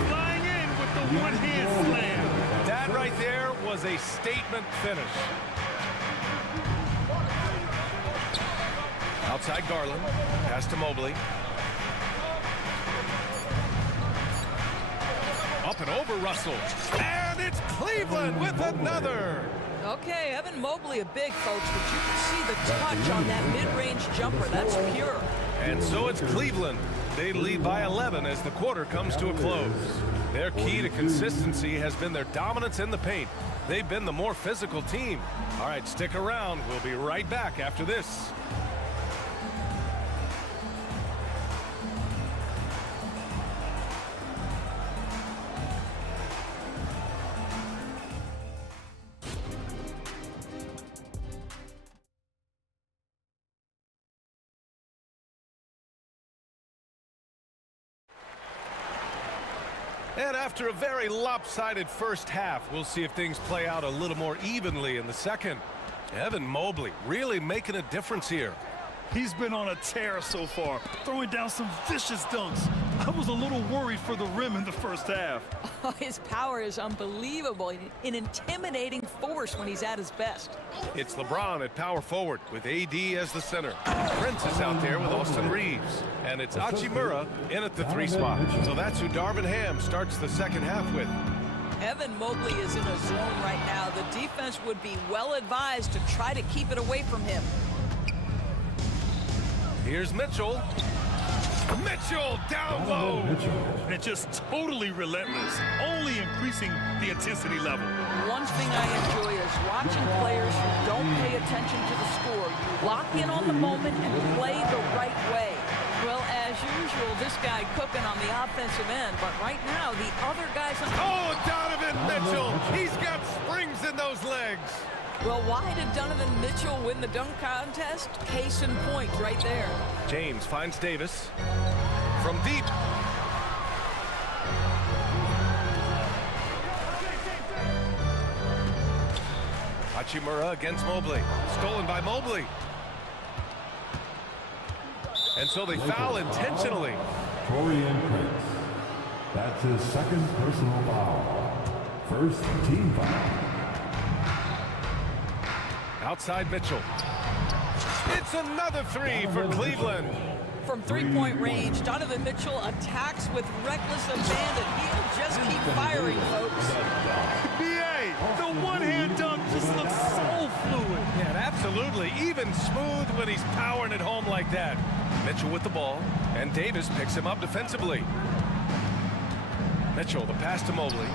Flying in with the one-hand slam. That right there was a statement finish. Outside Garland. Pass to Mobley. Up and over Russell. And it's Cleveland with another. Okay, Evan Mobley a big, folks, but you can see the touch on that mid-range jumper. That's pure. And so it's Cleveland. They lead by 11 as the quarter comes to a close. Their key to consistency has been their dominance in the paint. They've been the more physical team. All right, stick around. We'll be right back after this. And after a very lopsided first half, we'll see if things play out a little more evenly in the second. Evan Mobley really making a difference here. He's been on a tear so far, throwing down some vicious dunks. I was a little worried for the rim in the first half. Oh, his power is unbelievable, an intimidating force when he's at his best. It's LeBron at power forward with AD as the center. Prince is out there with Austin Reeves. And it's Hachimura in at the 3 spot. So that's who Darvin Ham starts the second half with. Evan Mobley is in a zone right now. The defense would be well advised to try to keep it away from him. Here's Mitchell. Mitchell down low. And just totally relentless, only increasing the intensity level. One thing I enjoy is watching players who don't pay attention to the score. You lock in on the moment and play the right way. Well, as usual, this guy cooking on the offensive end, but right now, the other guys on... Oh, Donovan Mitchell! He's got springs in those legs. Well, why did Donovan Mitchell win the dunk contest? Case in point right there. James finds Davis from deep. Hachimura against Mobley. Stolen by Mobley. And so they foul intentionally. Torian Prince. That's his second personal foul. First team foul. Outside Mitchell. It's another three for Cleveland. From three-point range, Donovan Mitchell attacks with reckless abandon. He'll just keep firing, folks. BA, the one-hand dunk just looks so fluid. Yeah, absolutely. Even smooth when he's powering it home like that. Mitchell with the ball, and Davis picks him up defensively. Mitchell, the pass to Mobley.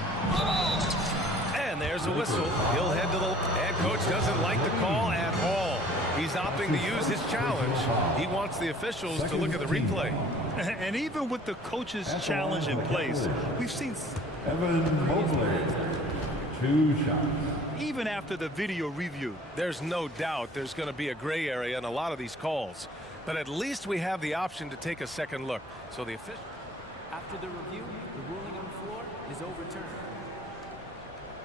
And there's a whistle. He'll head to the... And coach doesn't like the call at all. He's opting to use his challenge. He wants the officials to look at the replay. And even with the coach's challenge in place, we've seen... Evan Mobley. 2 shots. Even after the video review. There's no doubt there's going to be a gray area in a lot of these calls. But at least we have the option to take a second look. So the official... After the review, the ruling on the floor is overturned.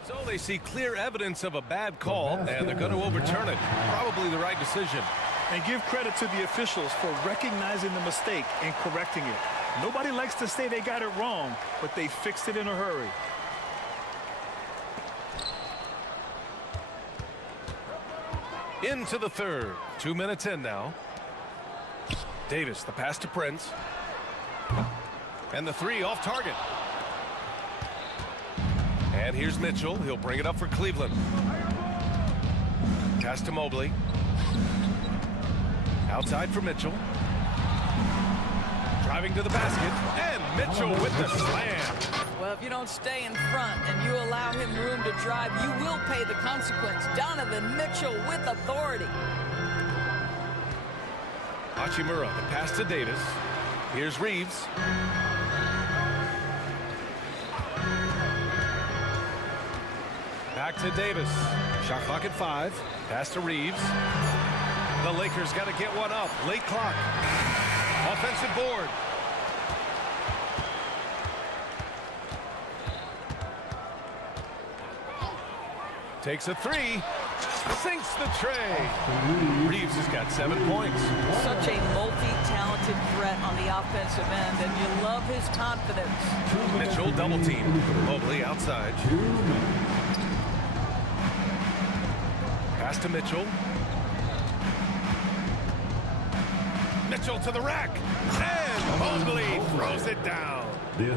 So they see clear evidence of a bad call, and they're going to overturn it. Probably the right decision. And give credit to the officials for recognizing the mistake and correcting it. Nobody likes to say they got it wrong, but they fixed it in a hurry. Into the third. 2 minutes in now. Davis, the pass to Prince. And the three off target. And here's Mitchell. He'll bring it up for Cleveland. Pass to Mobley. Outside for Mitchell. Driving to the basket. And Mitchell with the slam. Well, if you don't stay in front and you allow him room to drive, you will pay the consequence. Donovan Mitchell with authority. Hachimura, the pass to Davis. Here's Reeves. Back to Davis. Shot clock at 5. Pass to Reeves. The Lakers got to get one up. Late clock. Offensive board. Takes a three. Sinks the tray. Reeves has got 7 points. Such a multi-talented threat on the offensive end, and you love his confidence. Mitchell double team. Mobley outside. Pass to Mitchell. Mitchell to the rack. And Mobley throws it down.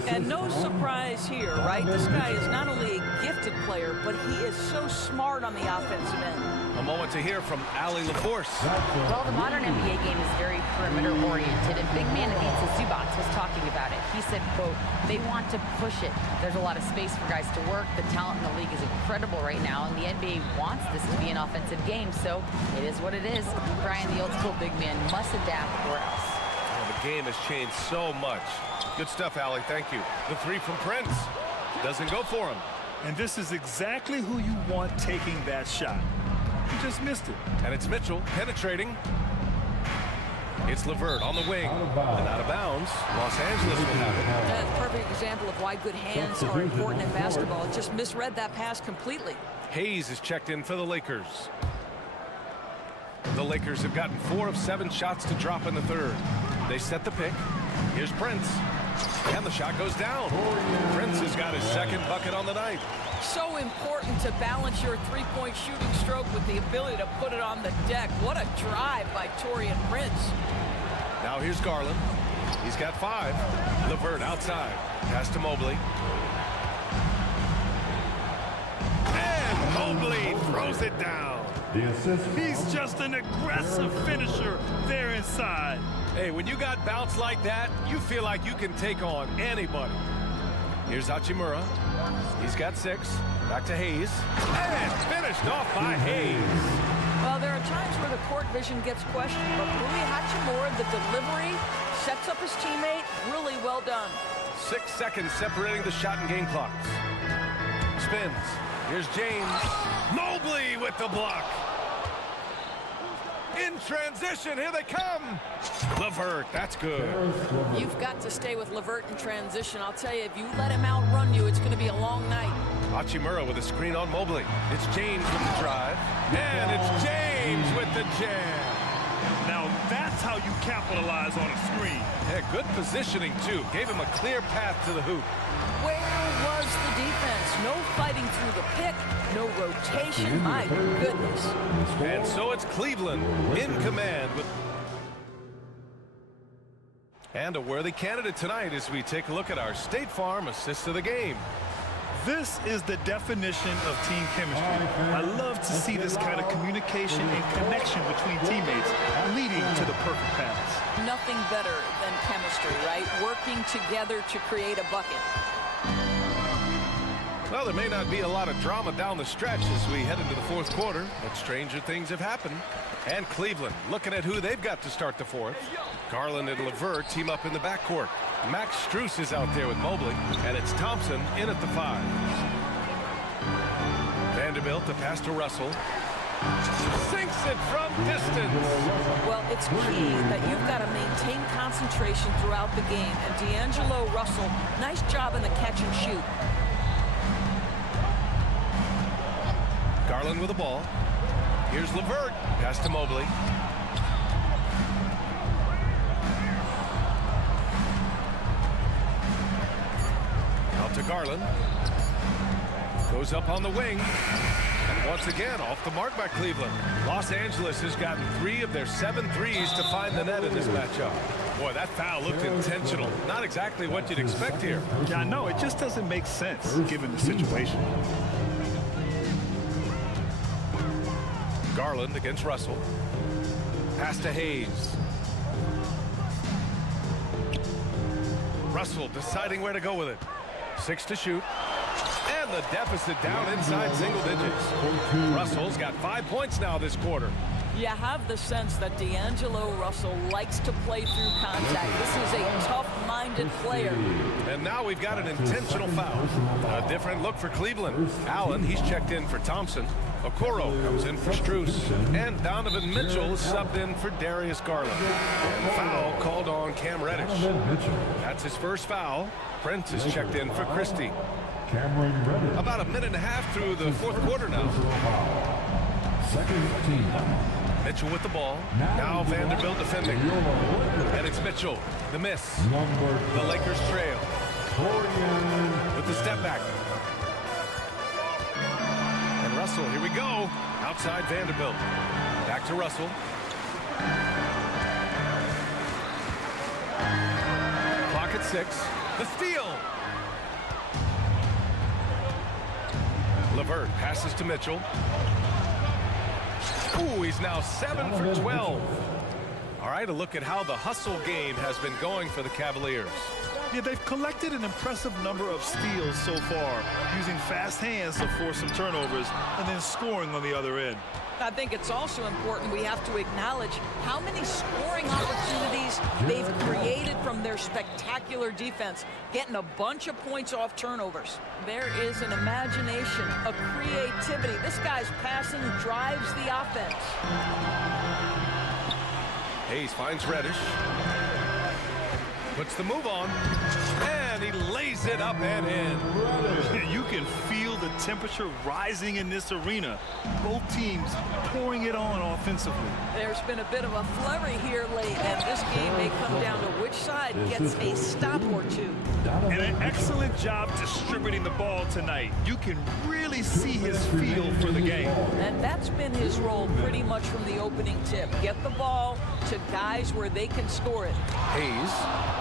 And no surprise here, right? This guy is not only a gifted player, but he is so smart on the offensive end. A moment to hear from Ali LaForce. Well, the modern NBA game is very perimeter-oriented, and big man Ivica Zubac was talking about it. He said, quote, they want to push it. There's a lot of space for guys to work. The talent in the league is incredible right now, and the NBA wants this to be an offensive game, so it is what it is. Brian, the old-school big man, must adapt or else. The game has changed so much. Good stuff, Ali. Thank you. The three from Prince. Doesn't go for him. And this is exactly who you want taking that shot. He just missed it. And it's Mitchell penetrating. It's LeVert on the wing. And out of bounds. Los Angeles will have it. That's a perfect example of why good hands are important in basketball. Just misread that pass completely. Hayes is checked in for the Lakers. The Lakers have gotten 4 of 7 shots to drop in the third. They set the pick. Here's Prince. And the shot goes down. Prince has got his second bucket on the night. So important to balance your three-point shooting stroke with the ability to put it on the deck. What a drive by Torian Prince. Now here's Garland. He's got 5. LeVert outside. Pass to Mobley. And Mobley throws it down. He's just an aggressive finisher there inside. Hey, when you got bounce like that, you feel like you can take on anybody. Here's Hachimura. He's got 6. Back to Hayes. And finished off by Hayes. Well, there are times where the court vision gets questioned, but Rui Hachimura, the delivery, sets up his teammate. Really well done. 6 seconds separating the shot and game clocks. Spins. Here's James. Mobley with the block. In transition, here they come. LeVert, that's good. You've got to stay with LeVert in transition. I'll tell you, if you let him outrun you, it's going to be a long night. Hachimura with a screen on Mobley. It's James with the drive. And it's James with the jam. Now that's how you capitalize on a screen. Yeah, good positioning, too. Gave him a clear path to the hoop. Where was the defense? No fighting through the pick, no rotation. My goodness. And so it's Cleveland in command with... And a worthy candidate tonight as we take a look at our State Farm assist of the game. This is the definition of team chemistry. I love to see this kind of communication and connection between teammates leading to the perfect pass. Nothing better than chemistry, right? Working together to create a bucket. Well, there may not be a lot of drama down the stretch as we head into the fourth quarter, but stranger things have happened. And Cleveland looking at who they've got to start the fourth. Garland and LeVert team up in the backcourt. Max Strus is out there with Mobley, and it's Thompson in at the 5. Vanderbilt, the pass to Russell. Sinks it from distance. Well, it's key that you've got to maintain concentration throughout the game. And D'Angelo Russell, nice job in the catch and shoot. Garland with the ball. Here's LeVert. Pass to Mobley. Out to Garland. Goes up on the wing. And once again, off the mark by Cleveland. Los Angeles has gotten 3 of their 7 threes to find the net in this matchup. Boy, that foul looked intentional. Not exactly what you'd expect here. Yeah, I know. It just doesn't make sense given the situation. Garland against Russell. Pass to Hayes. Russell deciding where to go with it. 6 to shoot. And the deficit down inside single digits. Russell's got 5 points now this quarter. You have the sense that D'Angelo Russell likes to play through contact. This is a tough-minded player. And now we've got an intentional foul. A different look for Cleveland. Allen, he's checked in for Thompson. Okoro comes in for Strus. And Donovan Mitchell is subbed in for Darius Garland. And foul called on Cam Reddish. That's his first foul. Prince is checked in for Christie. About a minute and a half through the fourth quarter now. Second team. Mitchell with the ball. Now Vanderbilt defending. And it's Mitchell. The miss. The Lakers trail. With the step back. And Russell, here we go. Outside Vanderbilt. Back to Russell. Clock at 6. The steal. LeVert passes to Mitchell. Ooh, he's now 7 for 12. All right, a look at how the hustle game has been going for the Cavaliers. Yeah, they've collected an impressive number of steals so far, using fast hands to force some turnovers and then scoring on the other end. I think it's also important we have to acknowledge how many scoring opportunities they've created from their spectacular defense, getting a bunch of points off turnovers. There is an imagination, a creativity. This guy's passing drives the offense. Hayes finds Reddish. Puts the move on. And he lays it up and in. You can feel the temperature rising in this arena. Both teams pouring it on offensively. There's been a bit of a flurry here late, and this game may come down to which side gets a stop or two. And an excellent job distributing the ball tonight. You can really see his feel for the game. And that's been his role pretty much from the opening tip. Get the ball to guys where they can score it. Hayes.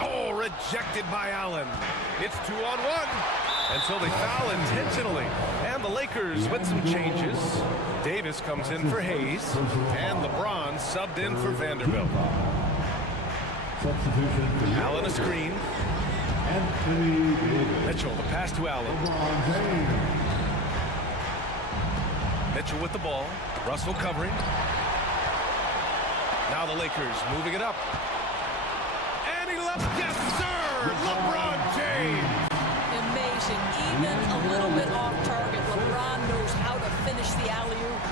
Oh, rejected by Allen. It's 2-on-1. And so they foul intentionally. And the Lakers with some changes. Davis comes in for Hayes. And LeBron subbed in for Vanderbilt. Substitution for Allen a screen. Anthony Davis. Mitchell, the pass to Allen. LeBron James. Mitchell with the ball. Russell covering. Now the Lakers moving it up. And he left. Yes, sir! LeBron James! Amazing. Even a little bit off target, LeBron knows how to finish the alley-oop.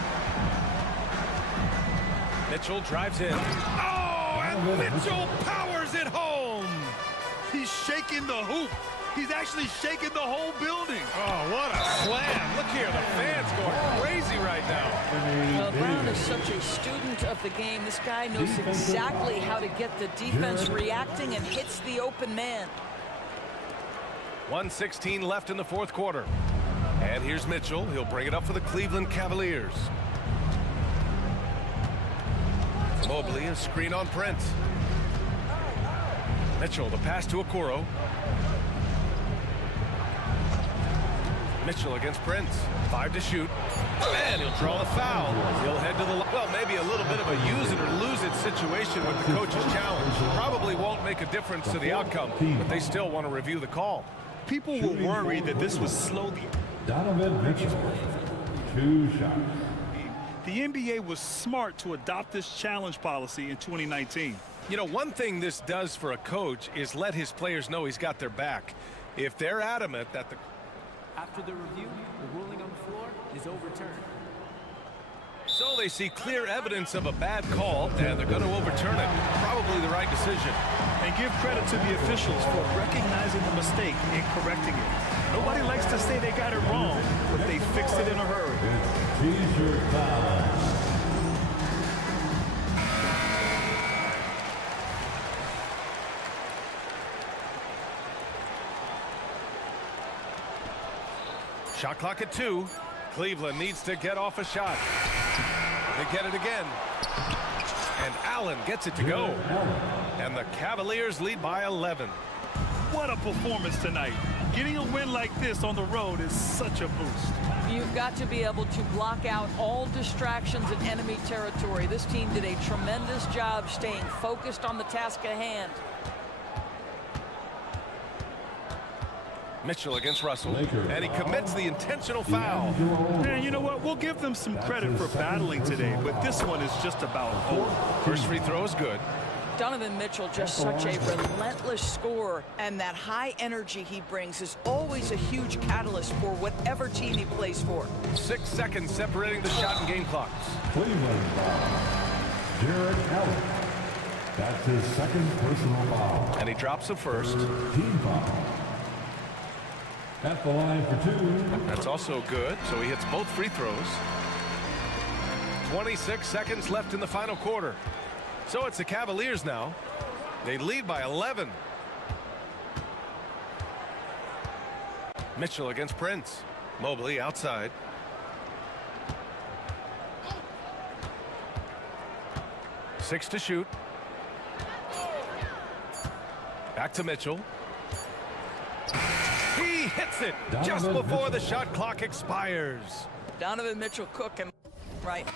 Mitchell drives in. Oh, and Mitchell powers it home! He's shaking the hoop. He's actually shaking the whole building. Oh, what a slam. Look here, the fans going crazy right now. LeBron is such a student of the game. This guy knows exactly how to get the defense reacting and hits the open man. 1:16 left in the fourth quarter. And here's Mitchell. He'll bring it up for the Cleveland Cavaliers. Mobley, a screen on Prince. Mitchell, the pass to Okoro. Mitchell against Prince. 5 to shoot. And he'll draw the foul. He'll head to the... Well, maybe a little bit of a use it or lose it situation with the coach's challenge. Probably won't make a difference to the outcome, but they still want to review the call. People were worried that this would slow Donovan Mitchell. 2 shots. the NBA was smart to adopt this challenge policy in 2019. You know, one thing this does for a coach is let his players know he's got their back. If they're adamant that the... After the review, the ruling on the floor is overturned. So they see clear evidence of a bad call, and they're going to overturn it. Probably the right decision. And give credit to the officials for recognizing the mistake and correcting it. Nobody likes to say they got it wrong, but they fixed it in a hurry. T-shirt time. Shot clock at 2. Cleveland needs to get off a shot. They get it again. And Allen gets it to go. And the Cavaliers lead by 11. What a performance tonight. Getting a win like this on the road is such a boost. You've got to be able to block out all distractions in enemy territory. This team did a tremendous job staying focused on the task at hand. Mitchell against Russell, and he commits the intentional foul. Man, you know what? We'll give them some credit for battling today, but this one is just about over. First free throw is good. Donovan Mitchell, just such a relentless scorer, and that high energy he brings is always a huge catalyst for whatever team he plays for. 6 seconds separating the shot and game clocks. Cleveland foul. Jared Allen. That's his second personal foul. And he drops the first. Team foul. At the line for 2. That's also good, so he hits both free throws. 26 seconds left in the final quarter. So it's the Cavaliers now. They lead by 11. Mitchell against Prince. Mobley outside. Six to shoot. Back to Mitchell. He hits it just before the shot clock expires. Donovan Mitchell cooking, right?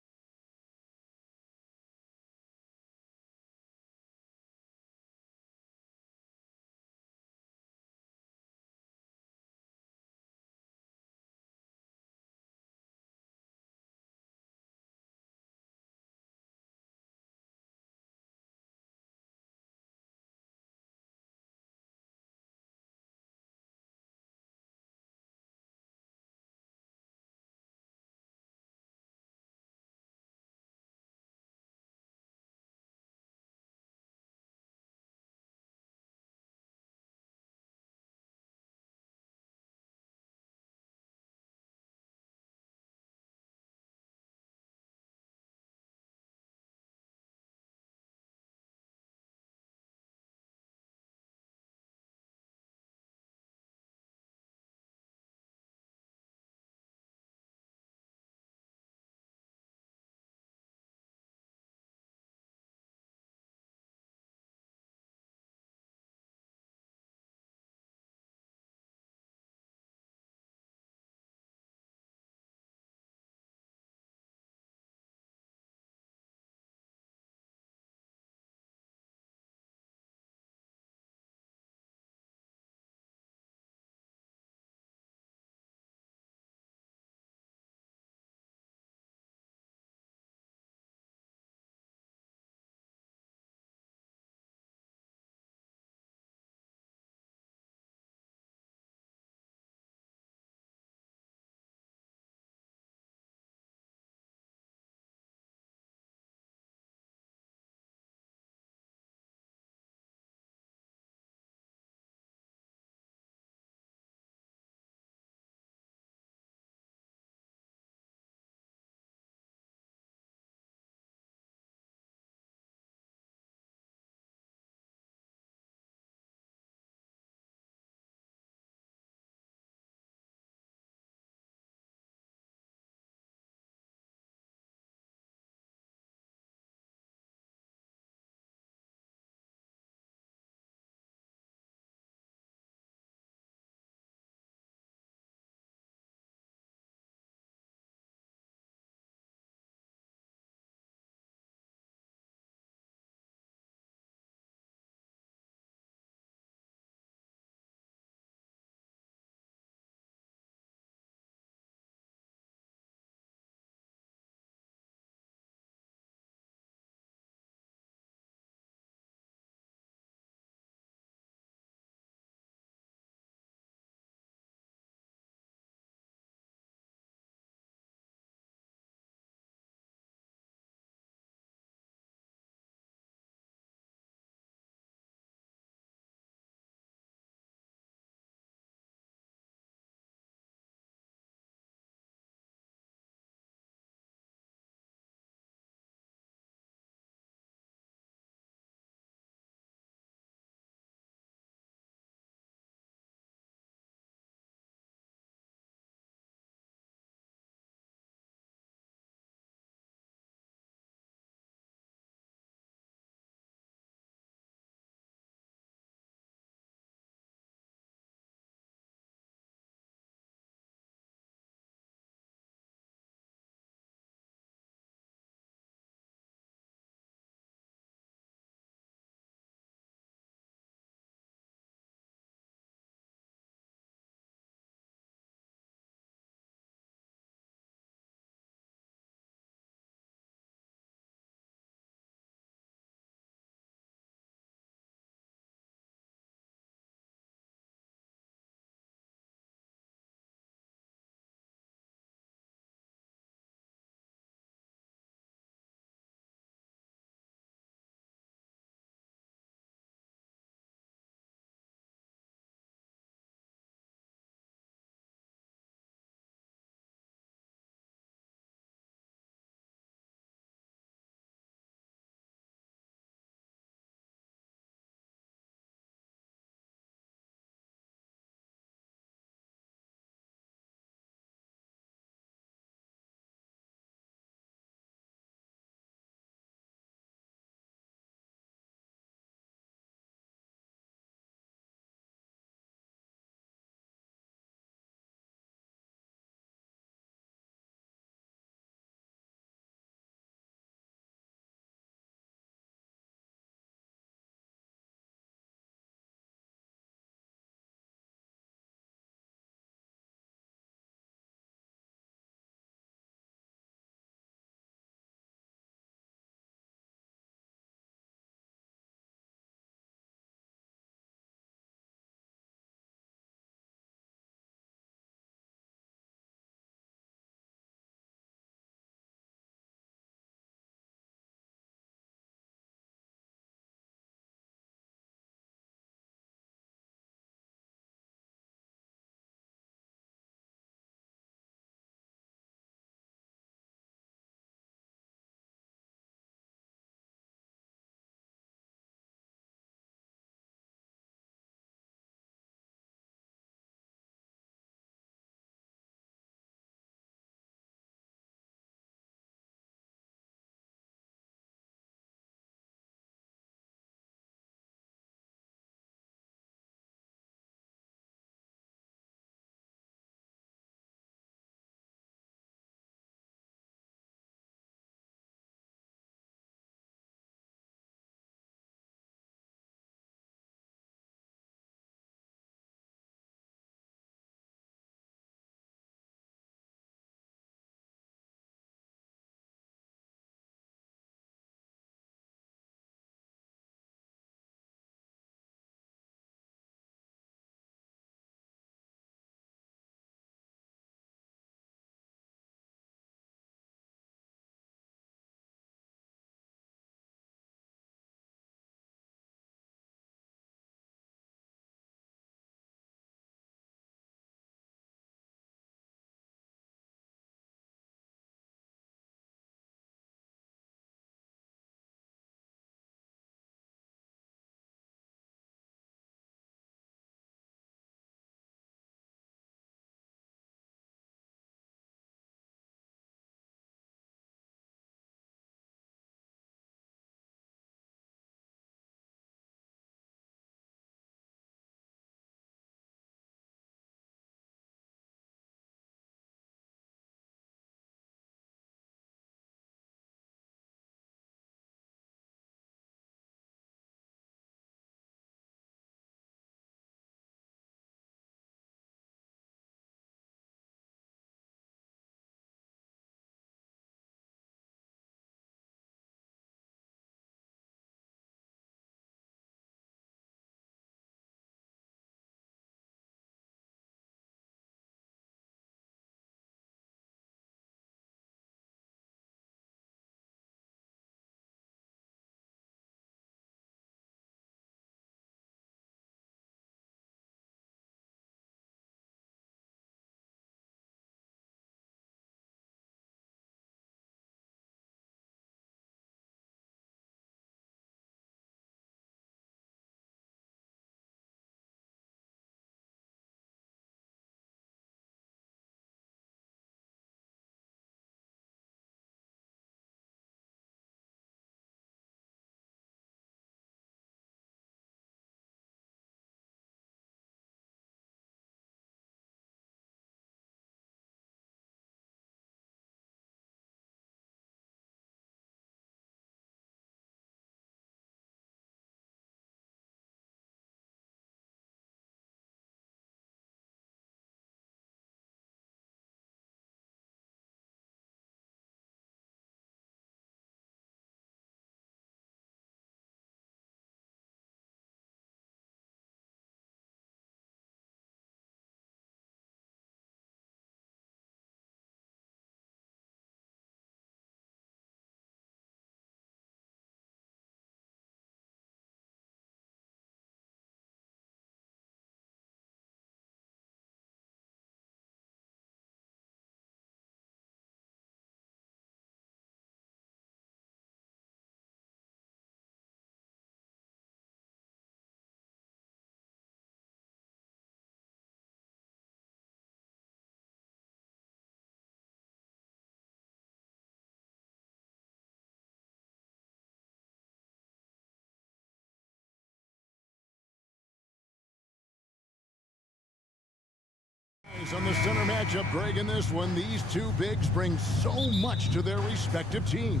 On the center matchup, Greg, in this one, these two bigs bring so much to their respective team.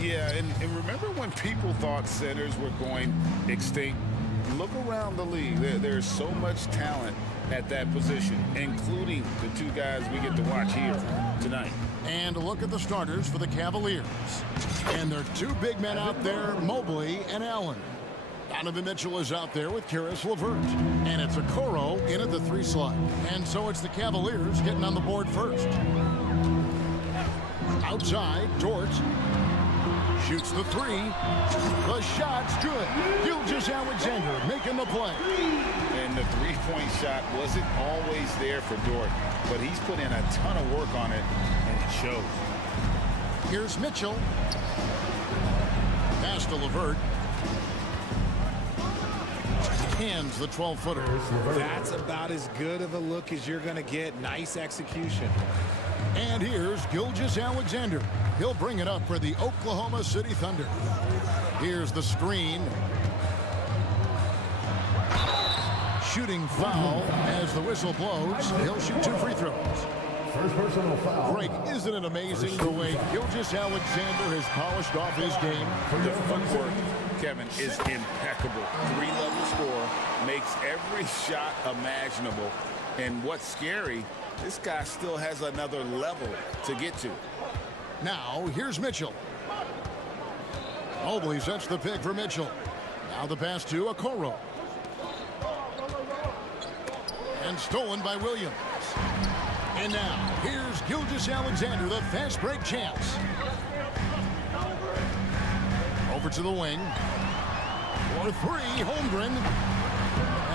Yeah, and remember when people thought centers were going extinct? Look around the league. There's so much talent at that position, including the two guys we get to watch here tonight. And look at the starters for the Cavaliers. And their two big men out there, Mobley and Allen. Donovan Mitchell is out there with Karis LeVert. And it's Okoro in at the 3 slot. And so it's the Cavaliers getting on the board first. Outside, Dort shoots the 3. The shot's good. Gilgeous-Alexander making the play. And the three-point shot wasn't always there for Dort, but he's put in a ton of work on it, and it shows. Here's Mitchell. Pass to LeVert. Hands the 12-footer. That's about as good of a look as you're going to get. Nice execution. And here's Gilgeous-Alexander. He'll bring it up for the Oklahoma City Thunder. Here's the screen. Shooting foul as the whistle blows. He'll shoot 2 free throws. First personal foul. Greg, isn't it amazing the way Gilgeous-Alexander has polished off his game? The footwork, Kevin, is impeccable. 3-level score, makes every shot imaginable. And what's scary, this guy still has another level to get to. Now, here's Mitchell. Mobley sets the pick for Mitchell. Now the pass to Okoro. And stolen by Williams. And now, here's Gilgeous-Alexander, the fast break chance. Over to the wing. For 3, Holmgren.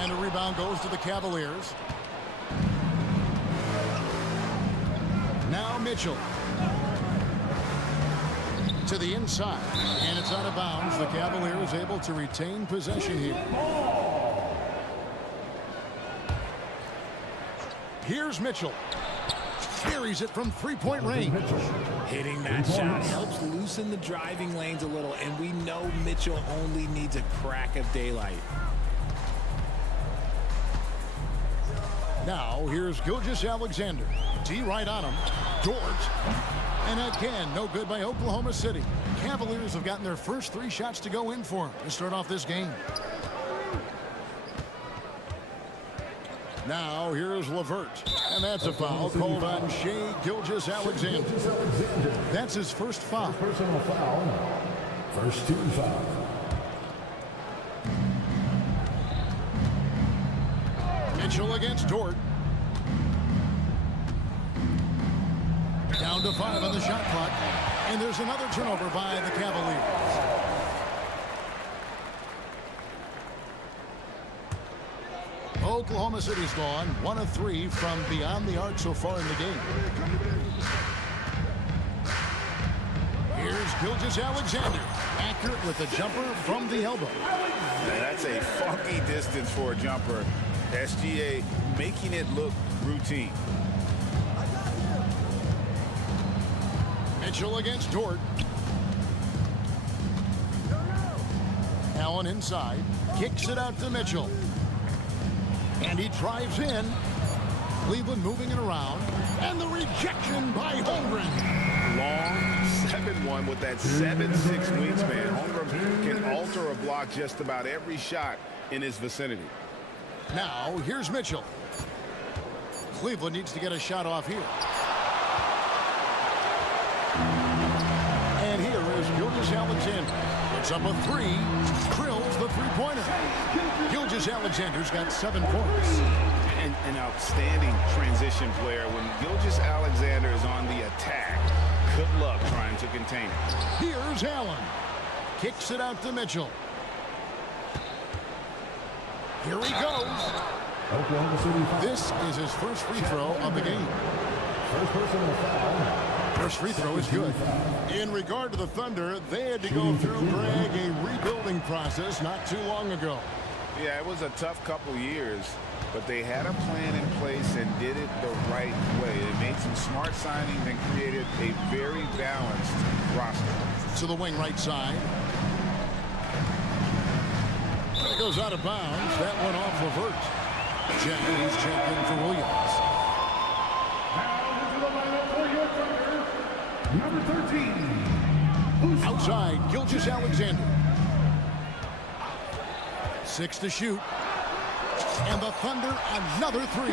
And a rebound goes to the Cavaliers. Now Mitchell. To the inside. And it's out of bounds. The Cavaliers able to retain possession here. Here's Mitchell. Carries it from 3-point range. Hitting that shot helps loosen the driving lanes a little, and we know Mitchell only needs a crack of daylight. Now, here's Gilgeous-Alexander. D right on him. Dort. And again, no good by Oklahoma City. Cavaliers have gotten their first 3 shots to go in for them to start off this game. Now, here's LeVert. And that's a foul called on Shai Gilgeous-Alexander. That's his first foul. Personal foul. First team foul. Mitchell against Dort. Down to 5 on the shot clock. And there's another turnover by the Cavaliers. Oklahoma City's gone 1 of 3 from beyond the arc so far in the game. Here's Gilgeous-Alexander. Accurate with the jumper from the elbow. That's a funky distance for a jumper. SGA making it look routine. Mitchell against Dort. Allen inside. Kicks it out to Mitchell. And he drives in. Cleveland moving it around. And the rejection by Holmgren. Long 7-1 with that 7'6" wingspan. Holmgren can alter a block just about every shot in his vicinity. Now, here's Mitchell. Cleveland needs to get a shot off here. And here is Gilgeous-Alexander. Puts up a 3. Drills the 3-pointer. Gilgeous-Alexander's got 7 points. And an outstanding transition player. When Gilgeous-Alexander is on the attack, good luck trying to contain it. Here's Allen. Kicks it out to Mitchell. Here he goes. Oklahoma City foul. This is his first free throw of the game. First personal foul. First free throw is good. In regard to the Thunder, they had to go through, Greg, a rebuilding process not too long ago. Yeah, it was a tough couple years, but they had a plan in place and did it the right way. They made some smart signings and created a very balanced roster. To the wing right side. It goes out of bounds. That went off LeVert. He's checked in for Williams. Number 13. Outside, Gilgeous Alexander. 6 to shoot. And the Thunder, another 3.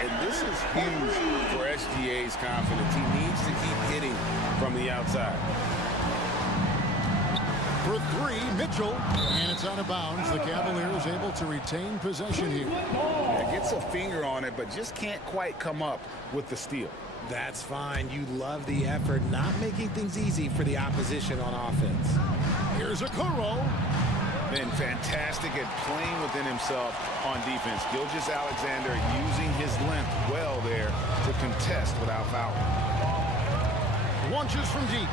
And this is huge for SGA's confidence. He needs to keep hitting from the outside. For 3, Mitchell. And it's out of bounds. The Cavaliers able to retain possession here. Yeah, gets a finger on it, but just can't quite come up with the steal. That's fine. You love the effort, not making things easy for the opposition on offense. Here's Okoro. Been fantastic at playing within himself on defense. Gilgeous Alexander using his length well there to contest without fouling. Launches from deep.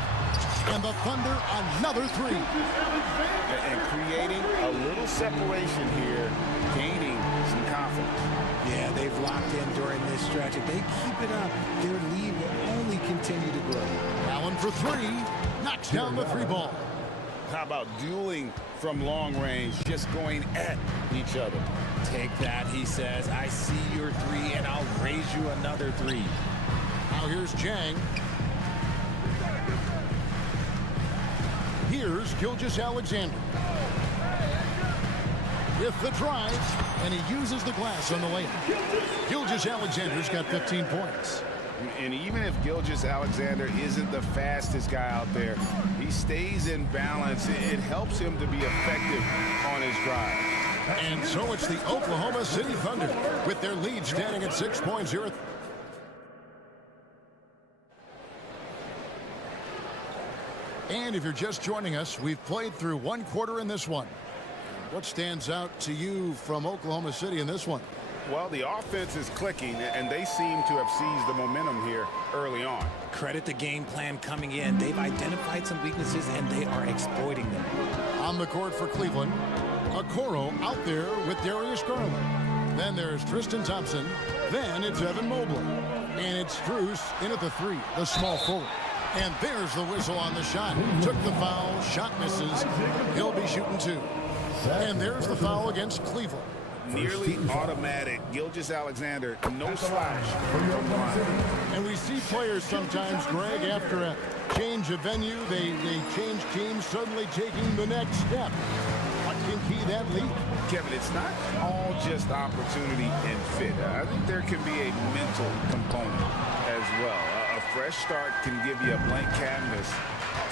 And the Thunder, another 3. And creating a little separation here, gaining some confidence. Yeah, they've locked in during this stretch. If they keep it up, their lead will only continue to grow. Allen for 3. Knocks down the 3 ball. How about dueling from long range, just going at each other? Take that, he says. I see your 3, and I'll raise you another 3. Now here's Jang. Here's Gilgeous Alexander. With the drive, and he uses the glass on the layup. Gilgeous Alexander's got 15 points. And even if Gilgeous Alexander isn't the fastest guy out there, he stays in balance. It helps him to be effective on his drive. And so it's the Oklahoma City Thunder with their lead standing at 6.0. And if you're just joining us, we've played through 1 quarter in this one. What stands out to you from Oklahoma City in this one? Well, the offense is clicking, and they seem to have seized the momentum here early on. Credit the game plan coming in. They've identified some weaknesses, and they are exploiting them. On the court for Cleveland, Okoro out there with Darius Garland. Then there's Tristan Thompson. Then it's Evan Mobley. And it's Strus in at the 3, the small forward. And there's the whistle on the shot. Took the foul, shot misses. He'll be shooting 2. And there's the foul against Cleveland. Nearly automatic. Gilgeous Alexander, no slash from the line. And we see players sometimes, Greg, after a change of venue, they change teams, suddenly taking the next step. What can key that lead? Kevin, it's not all just opportunity and fit. I think there can be a mental component as well. A fresh start can give you a blank canvas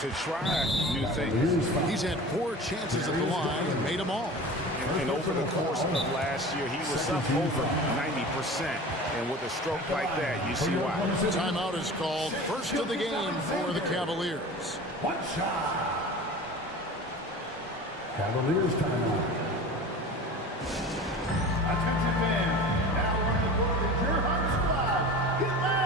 to try new things. He's had 4 chances at the line and made them all. And over the course of last year, he was up over 90%. And with a stroke like that, you see why. Timeout is called. First of the game for the Cavaliers. 1 shot. Cavaliers timeout. Attention fans. Now we're on the court with your hot squad. Get loud.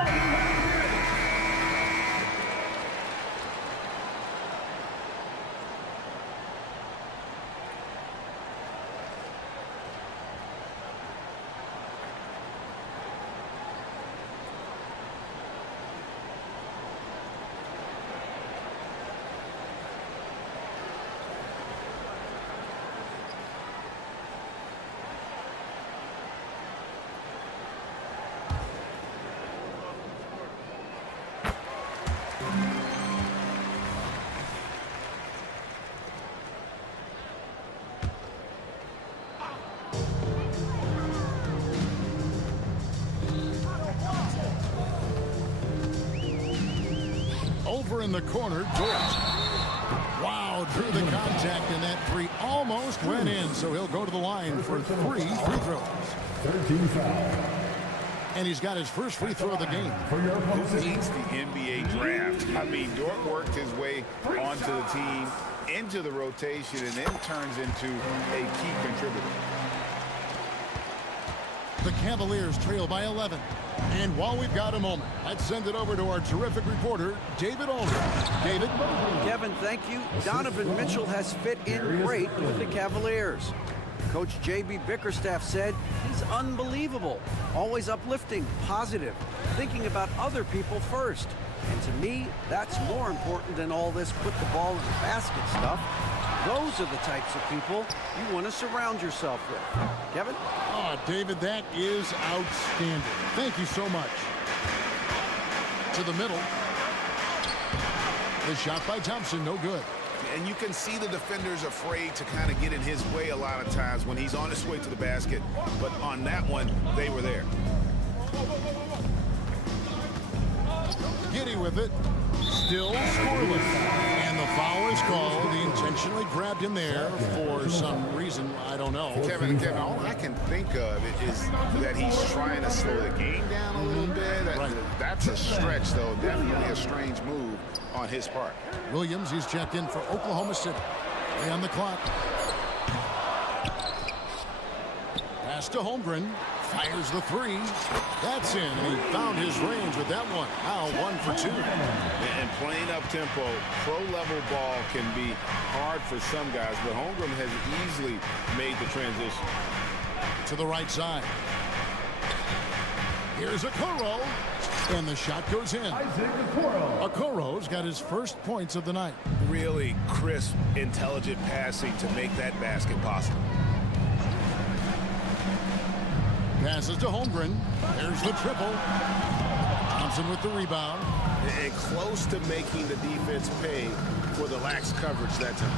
Over in the corner, Dort. Wow, drew the contact, and that 3 almost went in, so he'll go to the line for 3 free throws. 13 foul. And he's got his first free throw of the game. Who needs the NBA draft? I mean, Dort worked his way onto the team, into the rotation, and then turns into a key contributor. The Cavaliers trail by 11. And while we've got a moment, let's send it over to our terrific reporter, David Aldridge. David? Kevin, thank you. Donovan Mitchell has fit in great with the Cavaliers. Coach J.B. Bickerstaff said he's unbelievable, always uplifting, positive, thinking about other people first. And to me, that's more important than all this put the ball in the basket stuff. Those are the types of people you want to surround yourself with. Kevin? Oh, David, that is outstanding. Thank you so much. To the middle. The shot by Thompson, no good. And you can see the defenders afraid to kind of get in his way a lot of times when he's on his way to the basket. But on that one, they were there. Giddy with it. Still scoreless. And the foul is called. He intentionally grabbed him there for some reason. I don't know. Kevin, all I can think of is that he's trying to slow the game down a little bit. That's a stretch, though. Definitely a strange move on his part. Williams, he's checked in for Oklahoma City. Play on the clock. Pass to Holmgren. Fires the three. That's in. And he found his range with that one. Now 1 for 2. And playing up tempo, pro-level ball can be hard for some guys, but Holmgren has easily made the transition. To the right side. Here's Okoro. And the shot goes in. Okoro's got his first points of the night. Really crisp, intelligent passing to make that basket possible. Passes to Holmgren. There's the triple. Thompson with the rebound. And close to making the defense pay for the lax coverage that time.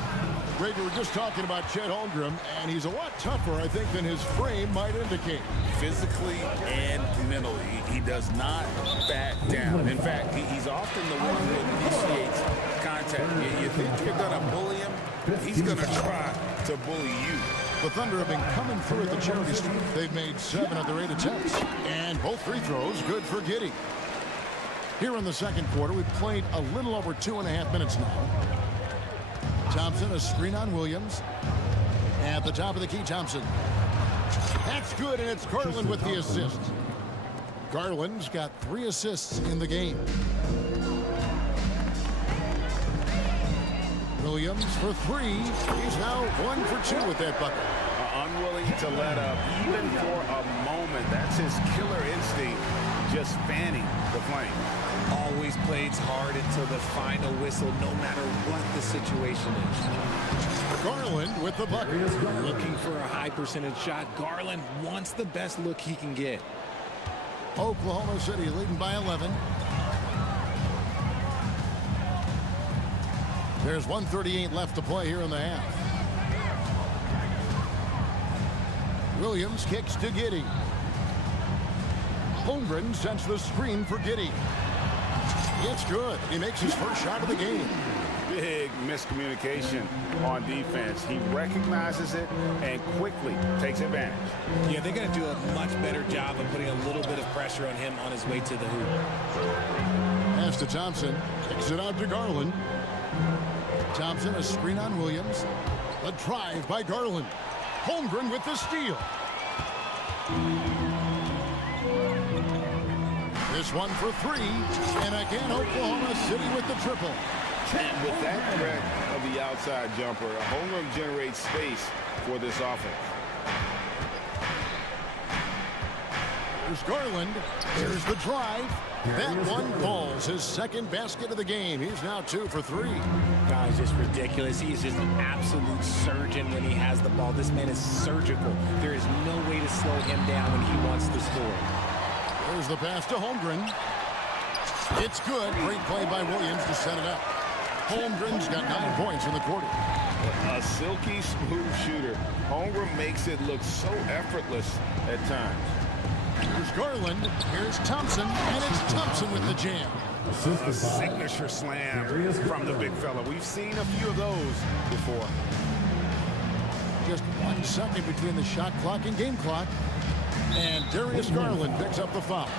Greg, we were just talking about Chet Holmgren, and he's a lot tougher, I think, than his frame might indicate. Physically and mentally, he does not back down. In fact, he's often the one who initiates contact. You think you're going to bully him, he's going to try to bully you. The Thunder have been coming through at the charity streak. They've made 7 of their 8 attempts. And both free throws good for Giddy. Here in the second quarter, we've played a little over 2.5 minutes now. Thompson, a screen on Williams. At the top of the key, Thompson. That's good, and it's Garland with the assist. Garland's got 3 assists in the game. Williams for 3. He's now 1 for 2 with that bucket. Unwilling to let up, even for a moment. That's his killer instinct, just fanning the flame. Always plays hard until the final whistle, no matter what the situation is. Garland with the bucket. Looking for a high percentage shot. Garland wants the best look he can get. Oklahoma City leading by 11. There's 1:38 left to play here in the half. Williams kicks to Giddy. Holmgren sends the screen for Giddy. It's good. He makes his first shot of the game. Big miscommunication on defense. He recognizes it and quickly takes advantage. Yeah, they're going to do a much better job of putting a little bit of pressure on him on his way to the hoop. Pass to Thompson. Kicks it out to Garland. Thompson, a screen on Williams. A drive by Garland. Holmgren with the steal. This one for 3. And again, Oklahoma City with the triple. And with that threat of the outside jumper, Holmgren generates space for this offense. Here's Garland. Here's the drive. That one falls. His second basket of the game. He's now 2 for 3. Guys, just ridiculous. He's just an absolute surgeon when he has the ball. This man is surgical. There is no way to slow him down when he wants to score. There's the pass to Holmgren. It's good. Great play by Williams to set it up. Holmgren's got 9 points in the quarter. A silky smooth shooter. Holmgren makes it look so effortless at times. Here's Garland. Here's Thompson. And it's Thompson with the jam. A signature slam from the big fella. We've seen a few of those before. Just 1 second between the shot clock and game clock. And Darius Garland picks up the foul.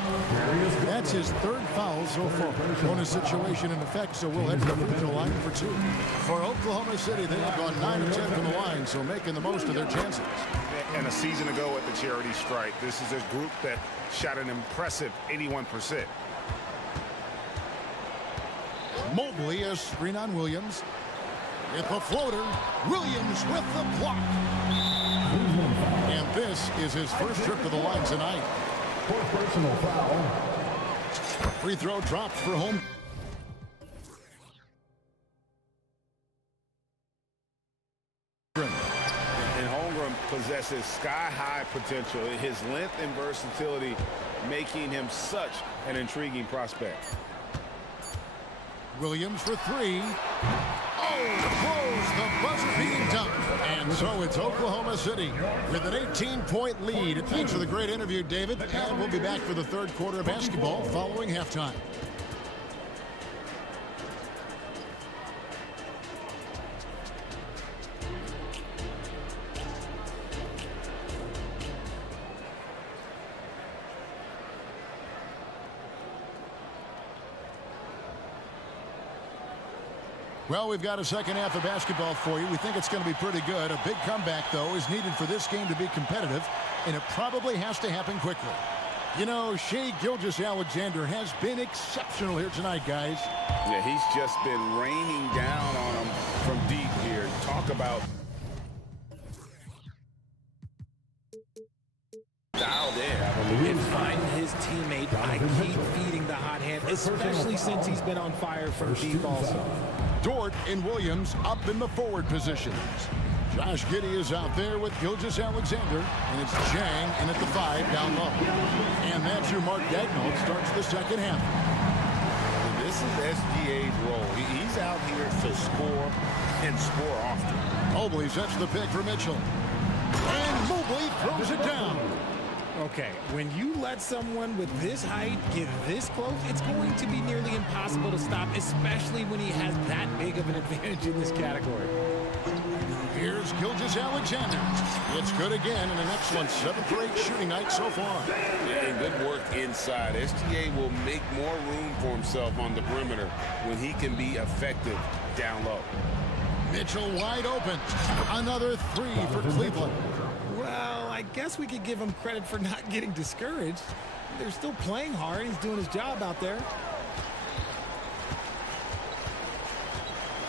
That's his 3rd foul so far. Bonus situation in effect, so we'll head to the free throw line for 2. For Oklahoma City, they have gone 9 of 10 from the line, so making the most of their chances. And a season ago at the charity strike, this is a group that shot an impressive 81%. Mobley, a screen on Williams. With the floater, Williams with the block. And this is his first trip to the line tonight. Personal foul. Free throw drops for home. And Holmgren possesses sky-high potential. His length and versatility making him such an intriguing prospect. Williams for three. Close the buzzer-beating dunk. And so it's Oklahoma City with an 18-point lead. Thanks for the great interview, David. And we'll be back for the third quarter of basketball following halftime. Well, we've got a second half of basketball for you. We think it's going to be pretty good. A big comeback, though, is needed for this game to be competitive, and it probably has to happen quickly. You know, Shai Gilgeous-Alexander has been exceptional here tonight, guys. Yeah, he's just been raining down on them from deep here. Talk about dialed in. And find his teammate by keep feeding the hot hand, especially since he's been on fire from deep also. Dort and Williams up in the forward positions. Josh Giddey is out there with Gilgeous-Alexander, and it's Jang in at the 5 down low. And that's who Mark Daigneault starts the second half. This is SGA's role. He's out here to score and score often. Mobley sets the pick for Mitchell. And Mobley throws it down. Okay, when you let someone with this height get this close, it's going to be nearly impossible to stop, especially when he has that big of an advantage in this category. Here's Gilgeous-Alexander. It's good again, and an excellent 7 for 8 shooting night so far. Yeah, good work inside. SGA will make more room for himself on the perimeter when he can be effective down low. Mitchell wide open. Another 3 for Cleveland. Well, I guess we could give him credit for not getting discouraged. They're still playing hard. He's doing his job out there.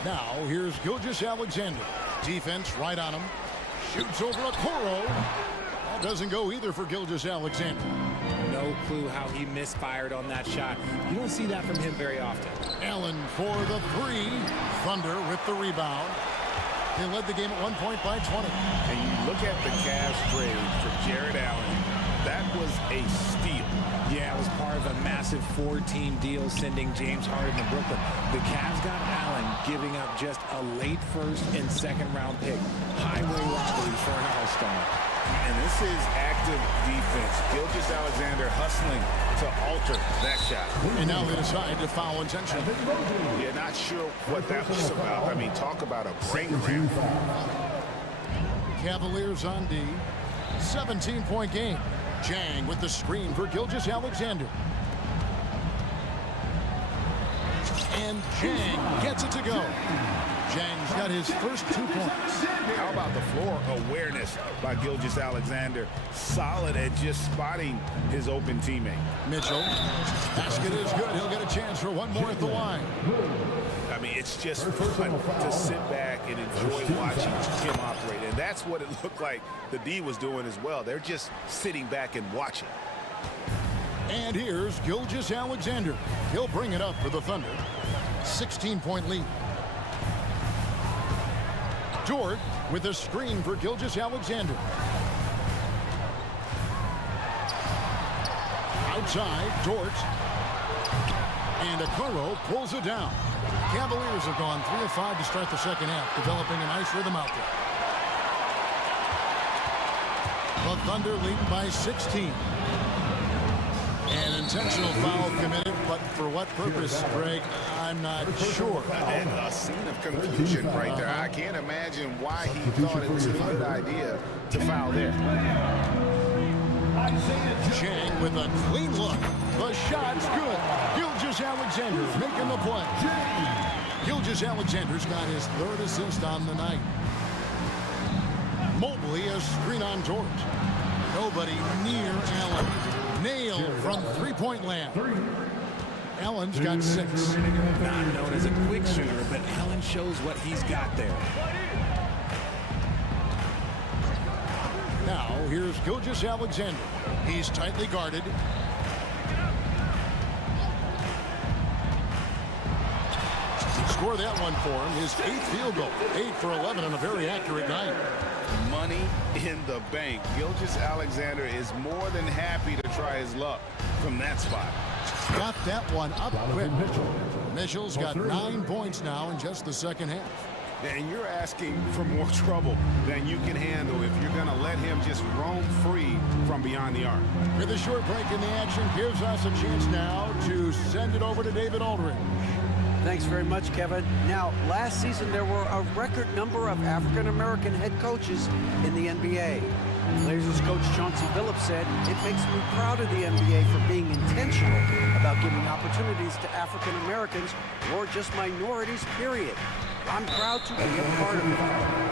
Now, here's Gilgeous-Alexander. Defense right on him. Shoots over Okoro. That doesn't go either for Gilgeous-Alexander. No clue how he misfired on that shot. You don't see that from him very often. Allen for the 3. Thunder with the rebound. They led the game at 1 point by 20. And you look at the Cavs trade for Jared Allen. That was a steal. Yeah, it was part of a massive 4-team deal sending James Harden to Brooklyn. The Cavs got Allen, giving up just a late first and second round pick. Highway robbery for an all-star. And this is active defense. Gilgeous-Alexander hustling to alter that shot. And now they decide to foul intentionally. Yeah, not sure what that was about. I mean, talk about a brain cramp. Cavaliers on D. 17-point game. Jang with the screen for Gilgeous-Alexander. And Jang gets it to go. Jang's got his first 2 points. How about the floor awareness by Gilgeous-Alexander? Solid at just spotting his open teammate. Mitchell. Basket is good. He'll get a chance for one more at the line. I mean, it's just fun to sit back and enjoy watching him operate. And that's what it looked like the D was doing as well. They're just sitting back and watching. And here's Gilgeous-Alexander. He'll bring it up for the Thunder. 16-point lead. Dort with a screen for Gilgeous-Alexander. Outside, Dort. And Okoro pulls it down. Cavaliers have gone 3 of 5 to start the second half, developing a nice rhythm out there. The Thunder lead by 16. An intentional foul committed, but for what purpose, Greg, I'm not sure. And a scene of confusion right there. I can't imagine why he thought it was a good idea to foul there. Chang with a clean look. The shot's good. Gilgeous-Alexander making the play. Gilgeous-Alexander's got his 3rd assist on the night. Mobley a screen on Dort. Nobody near Allen. Nail from 3-point land. Allen's got 6. Not known as a quick shooter, but Allen shows what he's got there. Now, here's Gilgeous-Alexander. He's tightly guarded. Score that one for him. His 8th field goal. 8 for 11 on a very accurate night. Money in the bank. Gilgeous-Alexander is more than happy to try his luck from that spot. got that one up quick. Mitchell's got 9 points now in just the second half. And you're asking for more trouble than you can handle if you're going to let him just roam free from beyond the arc. With a short break in the action gives us a chance now to send it over to David Aldridge. Thanks very much, Kevin. Now, last season there were a record number of African-American head coaches in the NBA. Blazers coach Chauncey Billups said, "It makes me proud of the NBA for being intentional about giving opportunities to African Americans or just minorities, period. I'm proud to be a part of it."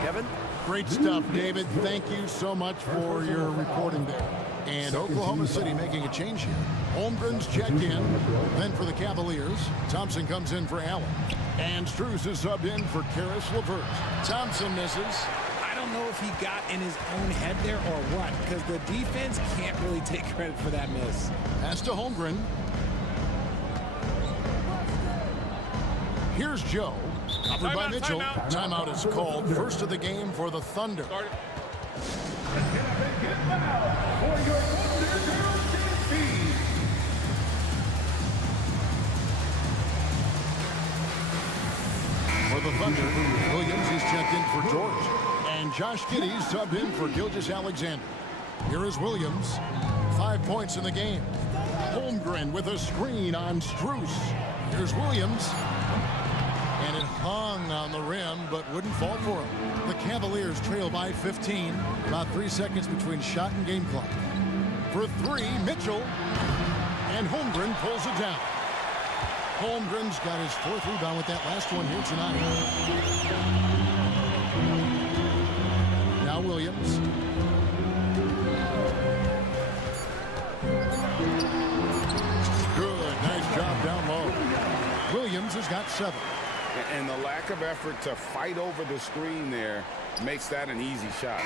Kevin? Great stuff, David. Thank you so much for your reporting there. And Oklahoma City making a change here. Holmgren's checked in. Then for the Cavaliers, Thompson comes in for Allen. And Strus is subbed in for Karis LeVert. Thompson misses. I don't know if he got in his own head there or what, because the defense can't really take credit for that miss. Pass to Holmgren. Here's Joe. Covered by Mitchell. Timeout is called. First of the game for the Thunder. For the Thunder, Williams is checked in for George. And Josh Giddey subbed in for Gilgeous-Alexander. Here is Williams. 5 points in the game. Holmgren with a screen on Strus. Here's Williams. And it hung on the rim, but wouldn't fall for him. The Cavaliers trail by 15. About 3 seconds between shot and game clock. For three, Mitchell. And Holmgren pulls it down. Holmgren's got his 4th rebound with that last one here tonight. Now Williams. Good, nice job down low. Williams has got 7. And the lack of effort to fight over the screen there makes that an easy shot.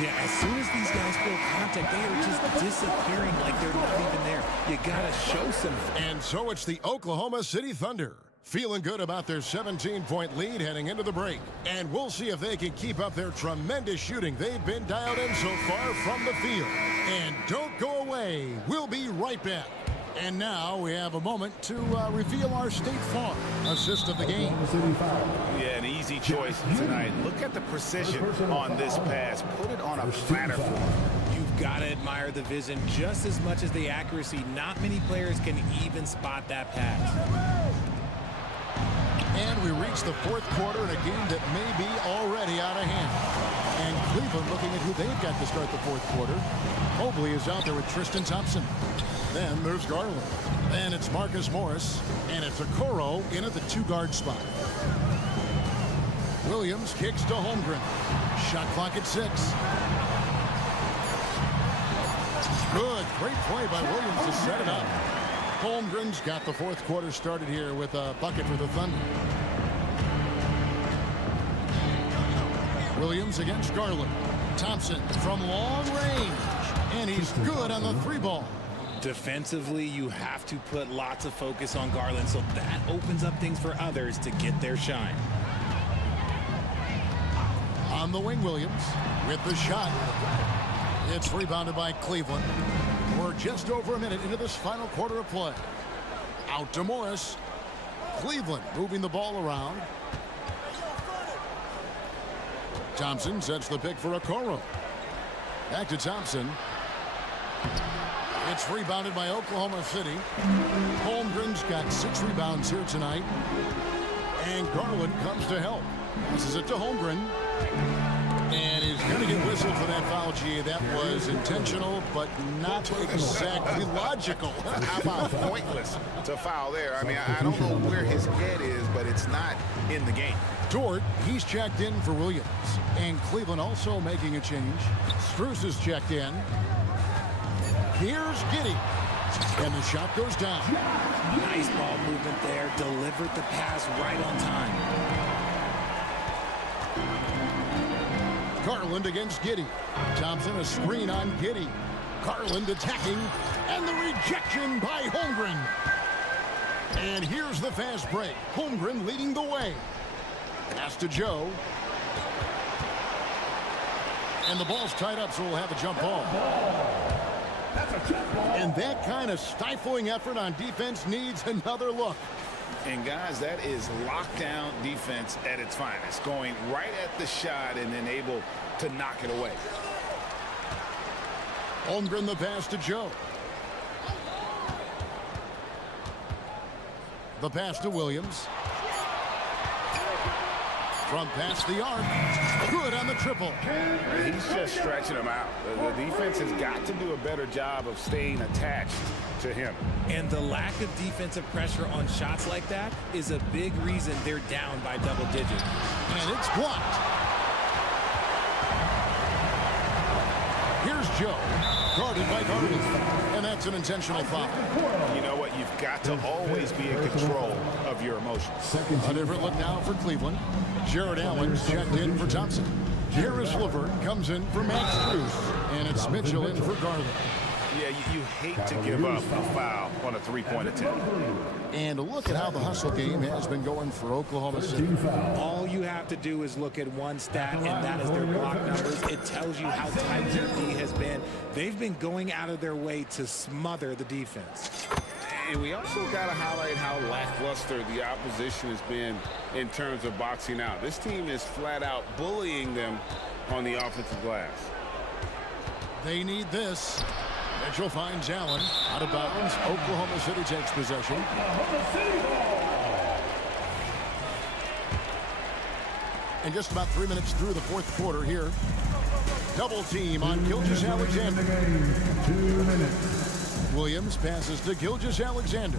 Yeah, as soon as these guys feel contact, they are just disappearing like they're not even there. You gotta show some. And so it's the Oklahoma City Thunder feeling good about their 17-point lead heading into the break. And we'll see if they can keep up their tremendous shooting they've been dialed in so far from the field. And don't go away. We'll be right back. And now we have a moment to reveal our State Farm assist of the game. Yeah, an easy choice tonight. Look at the precision on this pass. Put it on a platter. You've got to admire the vision just as much as the accuracy. Not many players can even spot that pass. And we reach the 4th quarter in a game that may be already out of hand. And Cleveland looking at who they've got to start the 4th quarter. Mobley is out there with Tristan Thompson. Then there's Garland. Then it's Marcus Morris. And it's Okoro in at the 2-guard spot. Williams kicks to Holmgren. Shot clock at 6. Good. Great play by Williams to set it up. Holmgren's got the 4th quarter started here with a bucket for the Thunder. Williams against Garland. Thompson from long range. And he's good on the 3-ball. Defensively, you have to put lots of focus on Garland, so that opens up things for others to get their shine. On the wing, Williams with the shot. It's rebounded by Cleveland. We're just over a minute into this final quarter of play. Out to Morris. Cleveland moving the ball around. Thompson sets the pick for Okoro. Back to Thompson. It's rebounded by Oklahoma City. Holmgren's got 6 rebounds here tonight. And Garland comes to help. This is it to Holmgren. And he's going to get whistled for that foul, G. That was intentional, but not exactly logical. How about pointless to foul there? I mean, I don't know where his head is, but it's not in the game. Dort, he's checked in for Williams. And Cleveland also making a change. Strus is checked in. Here's Giddey. And the shot goes down. Nice ball movement there. Delivered the pass right on time. Garland against Giddey. Thompson a screen on Giddey. Garland attacking. And the rejection by Holmgren. And here's the fast break. Holmgren leading the way. Pass to Joe. And the ball's tied up, so we'll have a jump ball. And that kind of stifling effort on defense needs another look. And guys, that is lockdown defense at its finest, going right at the shot and then able to knock it away. Holmgren the pass to Joe. The pass to Williams. From past the arc. Good on the triple. He's just stretching them out. The defense has got to do a better job of staying attached to him. And the lack of defensive pressure on shots like that is a big reason they're down by double digits. And it's blocked. Here's Joe. Guarded by Garvin. And that's an intentional foul. You know what? You've got to always be in control of your emotions. A different look now for Cleveland. Jared Allen's checked in for Thompson. Harris Levert comes in for Max Strus. And it's Mitchell in for Garland. Yeah, you hate to give up a foul on a three-point attempt. And look at how the hustle game has been going for Oklahoma City. All you have to do is look at one stat, and that is their block numbers. It tells you how tight their D has been. They've been going out of their way to smother the defense. And we also got to highlight how lackluster the opposition has been in terms of boxing out. This team is flat out bullying them on the offensive glass. They need this. Mitchell finds Allen out of bounds. Oklahoma City takes possession. And just about 3 minutes through the fourth quarter here. Double team on Gilgeous-Alexander. 2 minutes. Williams passes to Gilgeous-Alexander.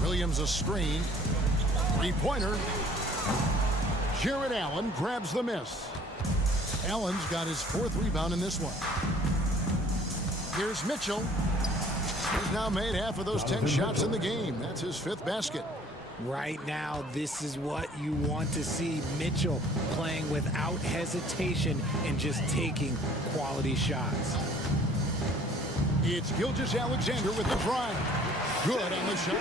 Williams a screen. Three-pointer. Jared Allen grabs the miss. Allen's got his fourth rebound in this one. Here's Mitchell. He's now made half of those 10 shots in the game. That's his fifth basket. Right now, this is what you want to see. Mitchell playing without hesitation and just taking quality shots. It's Gilgeous-Alexander with the drive. Good on the shot.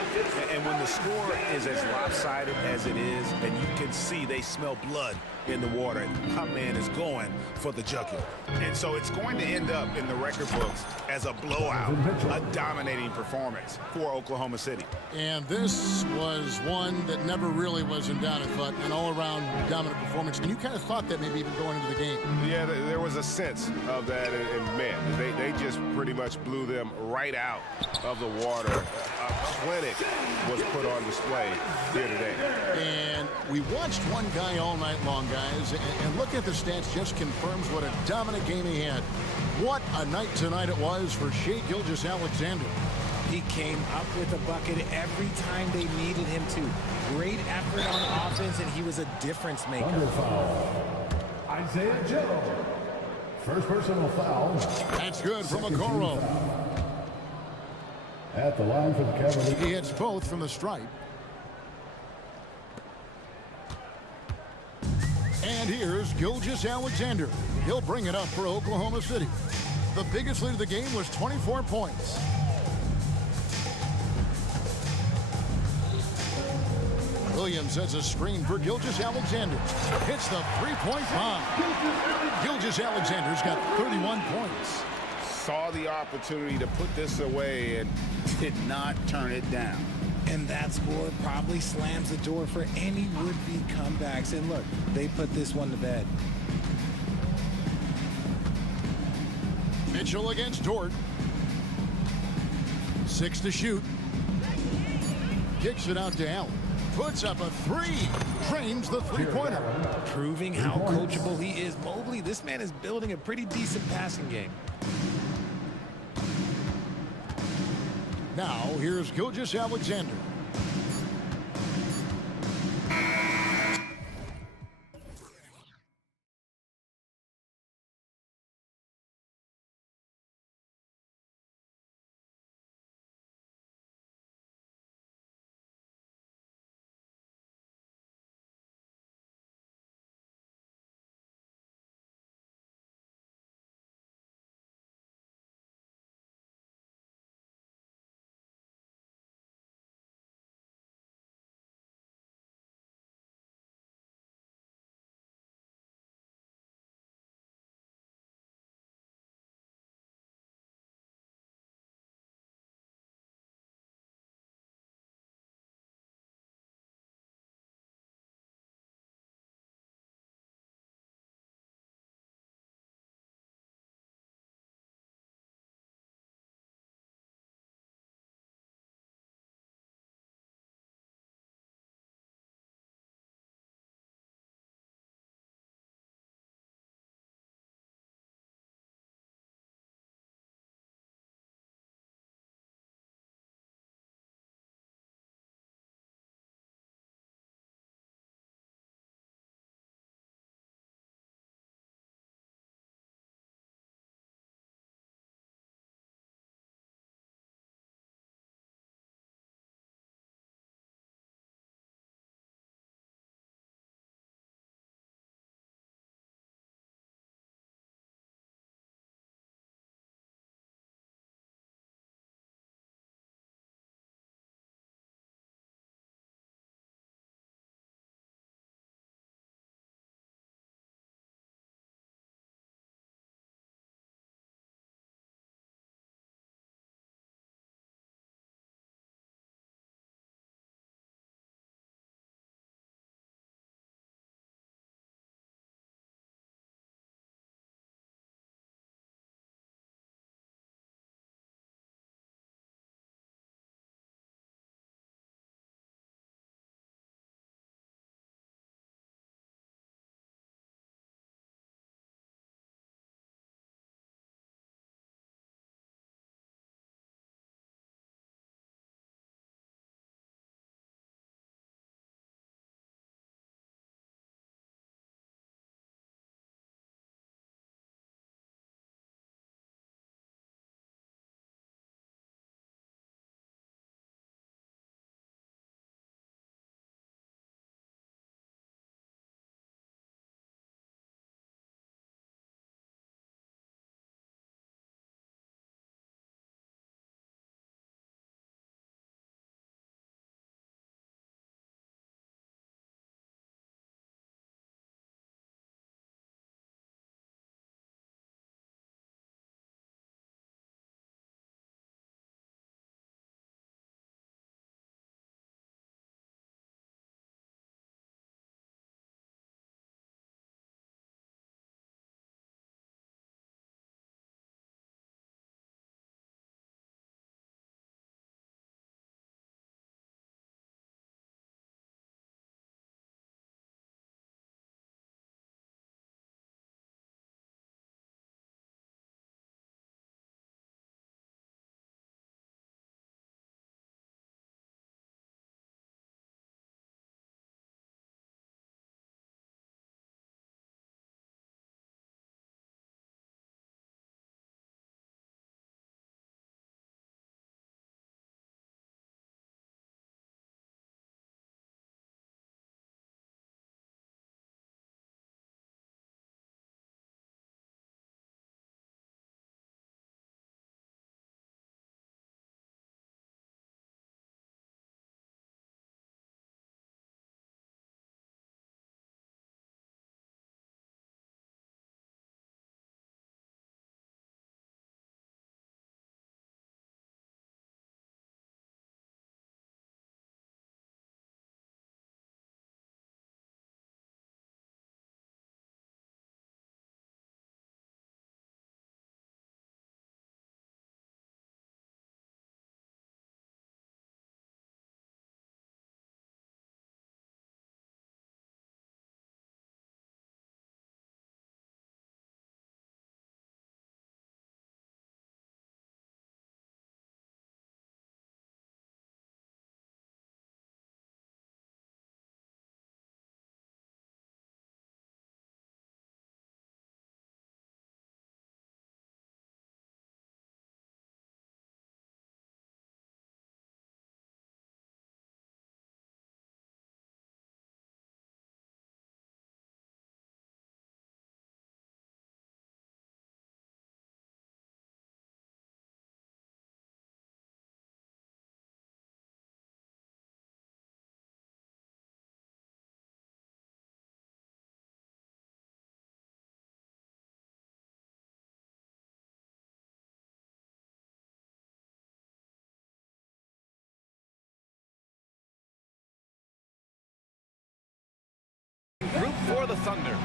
And when the score is as lopsided as it is, and you can see they smell blood in the water, and my man is going for the jugular. And so it's going to end up in the record books as a blowout, a dominating performance for Oklahoma City. And this was one that never really was in doubt, I thought, an all-around dominant performance. And you kind of thought that maybe even going into the game. Yeah, there was a sense of that, and man, they just pretty much blew them right out of the water. A clinic was put on display here today. And we watched one guy all night long, guys, and look at the stats just confirms what a dominant game he had. What a night tonight it was for Shai Gilgeous-Alexander. He came up with a bucket every time they needed him to. Great effort on offense, and he was a difference maker. Thunder foul. Isaiah Joe. First personal foul. That's good from Okoro. At the line for the Cavaliers. He hits both from the stripe. And here's Gilgeous-Alexander. He'll bring it up for Oklahoma City. The biggest lead of the game was 24 points. Williams sets a screen for Gilgeous-Alexander. Hits the three-point bomb. Gilgeous-Alexander's got 31 points. Saw the opportunity to put this away and did not turn it down. And that score probably slams the door for any would-be comebacks. And look, they put this one to bed. Mitchell against Dort. 6 to shoot. Kicks it out to Allen. Puts up a three. Drains the three-pointer. Proving how coachable he is. Mobley, this man is building a pretty decent passing game. Now, here's Gilgeous-Alexander. for the Thunder.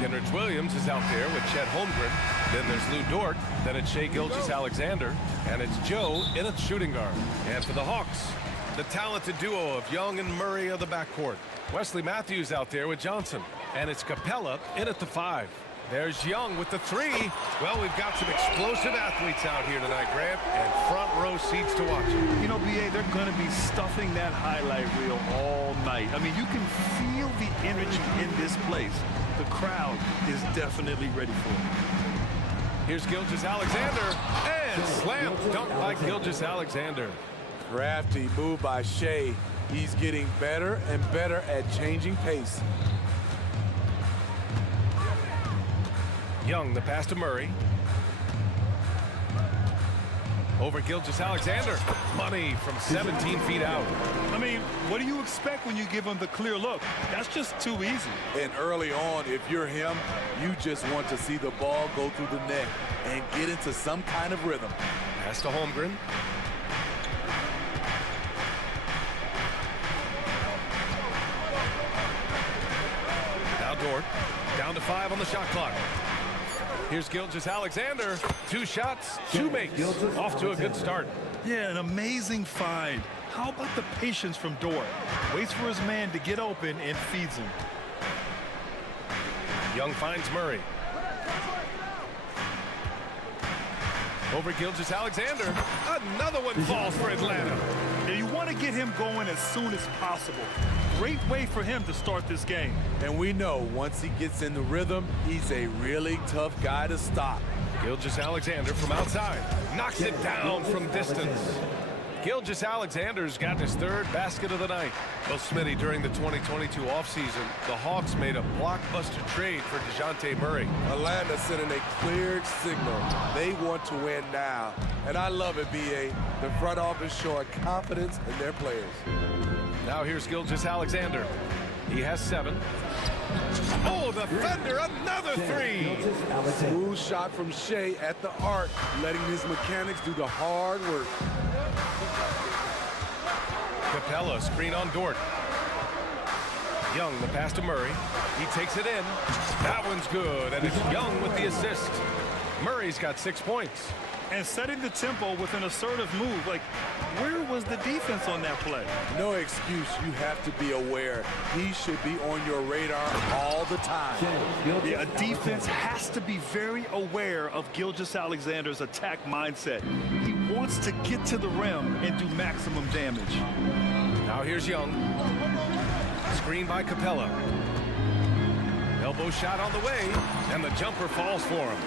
Kenrich Williams is out there with Chet Holmgren. Then there's Lou Dort. Then it's Shai Gilgeous-Alexander. And it's Joe in at shooting guard. And for the Hawks, the talented duo of Young and Murray of the backcourt. Wesley Matthews out there with Johnson. And it's Capella in at the 5. There's Young with the 3. Well, we've got some explosive athletes out here tonight, Grant, and front row seats to watch. You know, B.A., they're going to be stuffing that highlight reel all night. I mean, you can feel the energy in this place. The crowd is definitely ready for it. Here's Gilgeous-Alexander, and slam dunk by Gilgeous-Alexander. Crafty move by Shai. He's getting better and better at changing pace. Young, the pass to Murray. Over Gilgeous-Alexander. Money from 17 feet out. I mean, what do you expect when you give him the clear look? That's just too easy. And early on, if you're him, you just want to see the ball go through the net and get into some kind of rhythm. Pass to Holmgren. Now Dort. Down to 5 on the shot clock. Here's Gilgeous-Alexander. 2 shots, 2 makes. Off to a good start. Yeah, an amazing find. How about the patience from Dort? Waits for his man to get open and feeds him. Young finds Murray. Over Gilgeous-Alexander. Another one falls for Atlanta. And you want to get him going as soon as possible. Great way for him to start this game. And we know once he gets in the rhythm, he's a really tough guy to stop. Gilgeous-Alexander from outside. Knocks it down from distance. Gilgeous-Alexander's got his 3rd basket of the night. Well, Smitty, during the 2022 offseason, the Hawks made a blockbuster trade for DeJounte Murray. Atlanta sending a clear signal. They want to win now. And I love it, B.A. The front office showing confidence in their players. Now here's Gilgeous-Alexander. He has 7. Oh, the Thunder, another 3. Smooth shot from Shai at the arc, letting his mechanics do the hard work. Capella, screen on Dort. Young, the pass to Murray. He takes it in. That one's good, and it's Young with the assist. Murray's got 6 points. And setting the tempo with an assertive move. Like, where was the defense on that play? No excuse. You have to be aware. He should be on your radar all the time. Yeah, a defense has to be very aware of Gilgeous-Alexander's attack mindset. He wants to get to the rim and do maximum damage. Now here's Young. Screen by Capella. Elbow shot on the way, and the jumper falls for him.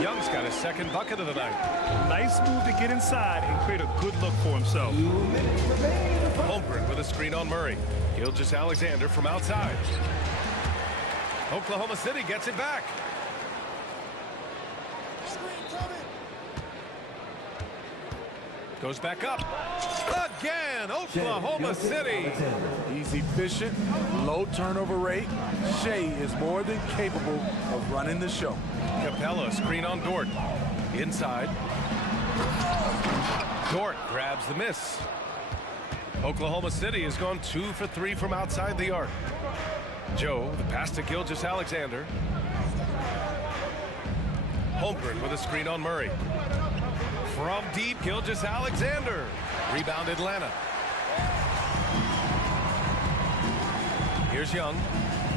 Young's got his 2nd bucket of the night. Nice move to get inside and create a good look for himself. Holmgren with a screen on Murray. Gilgeous-Alexander from outside. Oklahoma City gets it back. Goes back up. Again, Oklahoma City. He's efficient, low turnover rate. Shai is more than capable of running the show. Capella, screen on Dort. Inside. Dort grabs the miss. Oklahoma City has gone 2 for 3 from outside the arc. Joe, the pass to Gilgeous-Alexander. Holmgren with a screen on Murray. From deep, Gilgeous-Alexander. Rebound Atlanta. Here's Young.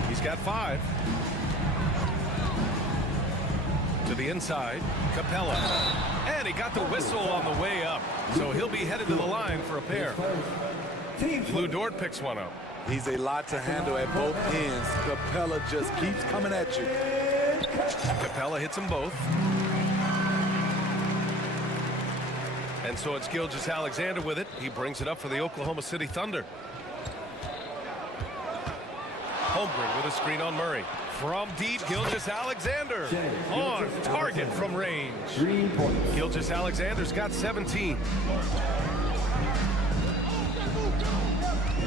He's got 5. To the inside, Capella. And he got the whistle on the way up. So he'll be headed to the line for a pair. Lou Dort picks one up. He's a lot to handle at both ends. Capella just keeps coming at you. Capella hits them both. And so it's Gilgeous-Alexander with it. He brings it up for the Oklahoma City Thunder. Holmgren with a screen on Murray. From deep, Gilgeous-Alexander. On target from range. Gilgeous-Alexander's got 17.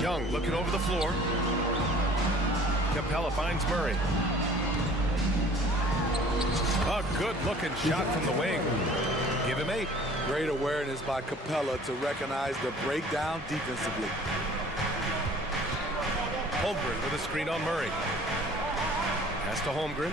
Young looking over the floor. Capella finds Murray. A good-looking shot from the wing. Give him 8. Great awareness by Capella to recognize the breakdown defensively. Holmgren with a screen on Murray. Pass to Holmgren.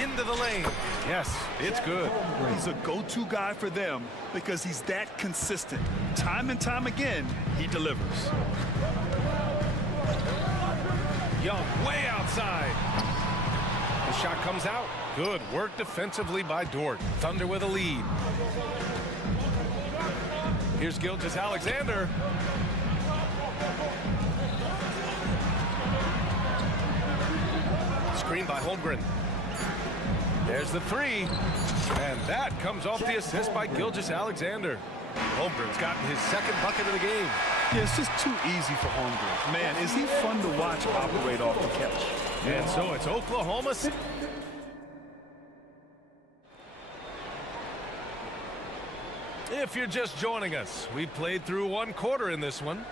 Into the lane. Yes, it's good. He's a go-to guy for them because he's that consistent. Time and time again, he delivers. Young way outside. The shot comes out. Good work defensively by Dort. Thunder with a lead. Here's Gilgeous-Alexander. Screen by Holmgren. There's the three. And that comes off the assist by Gilgeous-Alexander. Holmgren's gotten his second bucket of the game. Yeah, it's just too easy for Holmgren. Man, is he fun to watch operate off the catch. And so it's Oklahoma City. If you're just joining us, we played through one quarter in this one.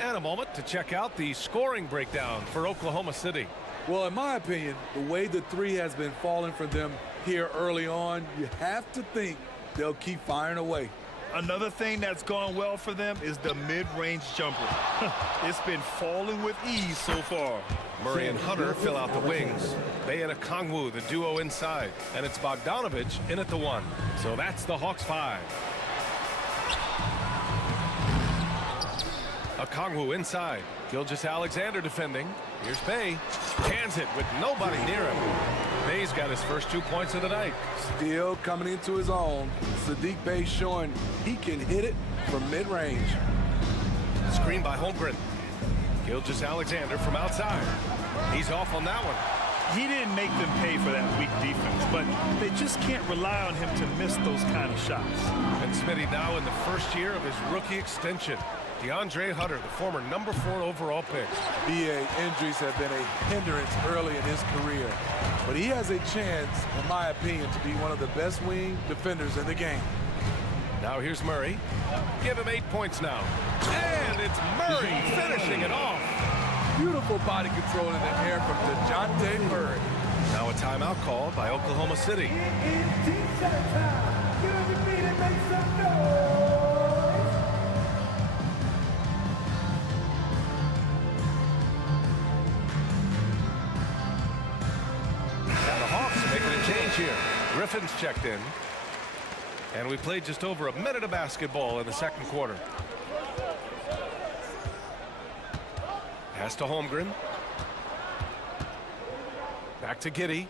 And a moment to check out the scoring breakdown for Oklahoma City. Well, in my opinion, the way the three has been falling for them here early on, you have to think they'll keep firing away. Another thing that's gone well for them is the mid-range jumper. It's been falling with ease so far. Murray and Hunter fill out the wings. Bay and Okongwu, the duo inside. And it's Bogdanovich in at the one. So that's the Hawks 5. Okongwu inside. Gilgeous-Alexander defending. Here's Bay. Cans it with nobody near him. Bay's got his first 2 points of the night. Still coming into his own. Sadiq Bey showing he can hit it from mid-range. Screen by Holmgren. Gilgeous-Alexander from outside. He's off on that one. He didn't make them pay for that weak defense, but they just can't rely on him to miss those kind of shots. And Smitty now in the first year of his rookie extension. DeAndre Hunter, the former #4 overall pick. BA injuries have been a hindrance early in his career, but he has a chance, in my opinion, to be one of the best wing defenders in the game. Now here's Murray. Give him 8 points now. And it's Murray finishing it off. Beautiful body control in the air from DeJounte Murray. Now a timeout called by Oklahoma City. It's team center time. Get on your feet and make some noise. And the Hawks making a change here. Griffin's checked in. And we played just over a minute of basketball in the second quarter. Pass to Holmgren. Back to Giddey.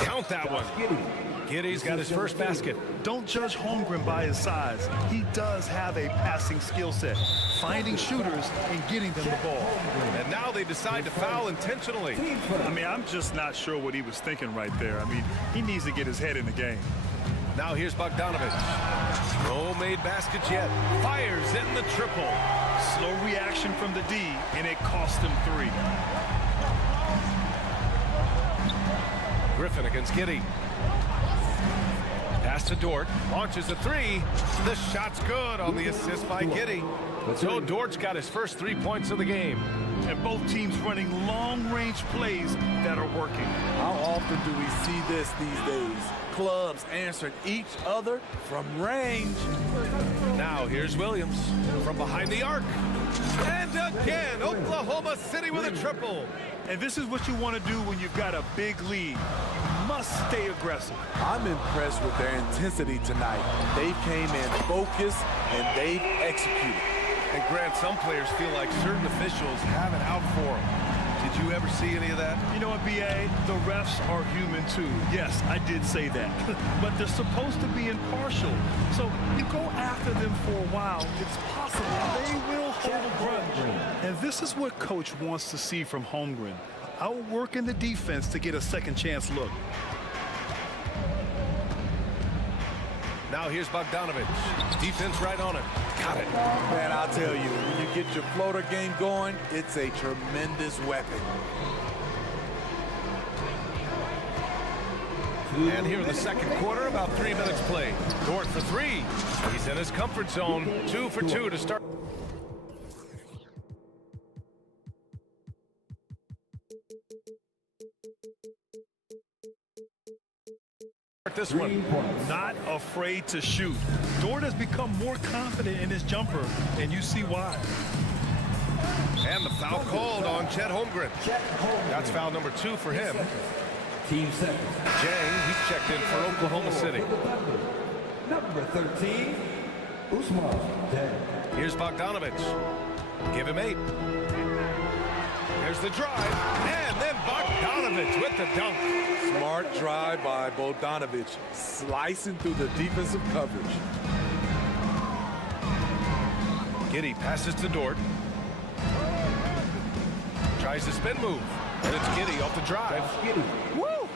Count that one. Giddey's got his first basket. Don't judge Holmgren by his size. He does have a passing skill set, finding shooters and getting them the ball. And now they decide to foul intentionally. I mean, I'm just not sure what he was thinking right there. I mean, he needs to get his head in the game. Now here's Bogdanovich. No made baskets yet. Fires in the triple. Slow reaction from the D, and it cost him 3. Griffin against Giddey. Pass to Dort. Launches a 3. The shot's good on the assist by Giddey. So Dort's got his first 3 points of the game. And both teams running long-range plays that are working. How often do we see this these days? Clubs answering each other from range. Now here's Williams from behind the arc. And again, Oklahoma City with a triple. And this is what you want to do when you've got a big lead. You must stay aggressive. I'm impressed with their intensity tonight. They came in focused and they've executed. And Grant, some players feel like certain officials have it out for them. Did you ever see any of that? You know what, BA? The refs are human too. Yes, I did say that. But they're supposed to be impartial. So you go after them for a while, it's possible they will hold a grudge. And this is what Coach wants to see from Holmgren. Outworking the defense to get a second chance look. Now here's Bogdanovich. Defense right on it. Got it. Man, I'll tell you, when you get your floater game going, it's a tremendous weapon. And here in the second quarter, about 3 minutes played. Dort for 3. He's in his comfort zone. 2 for 2 to start. This one. Not afraid to shoot. Dort has become more confident in his jumper, and you see why. And the foul called on Chet Holmgren. That's foul number 2 for him. Team second. Jang, he's checked in for Oklahoma City. Number 13, Usman. Here's Bogdanovich. Give him 8. There's the drive, and then Bogdanovich with the dunk. Smart drive by Bogdanovich, slicing through the defensive coverage. Giddey passes to Dort. Tries the spin move, and it's Giddey off the drive. Woo!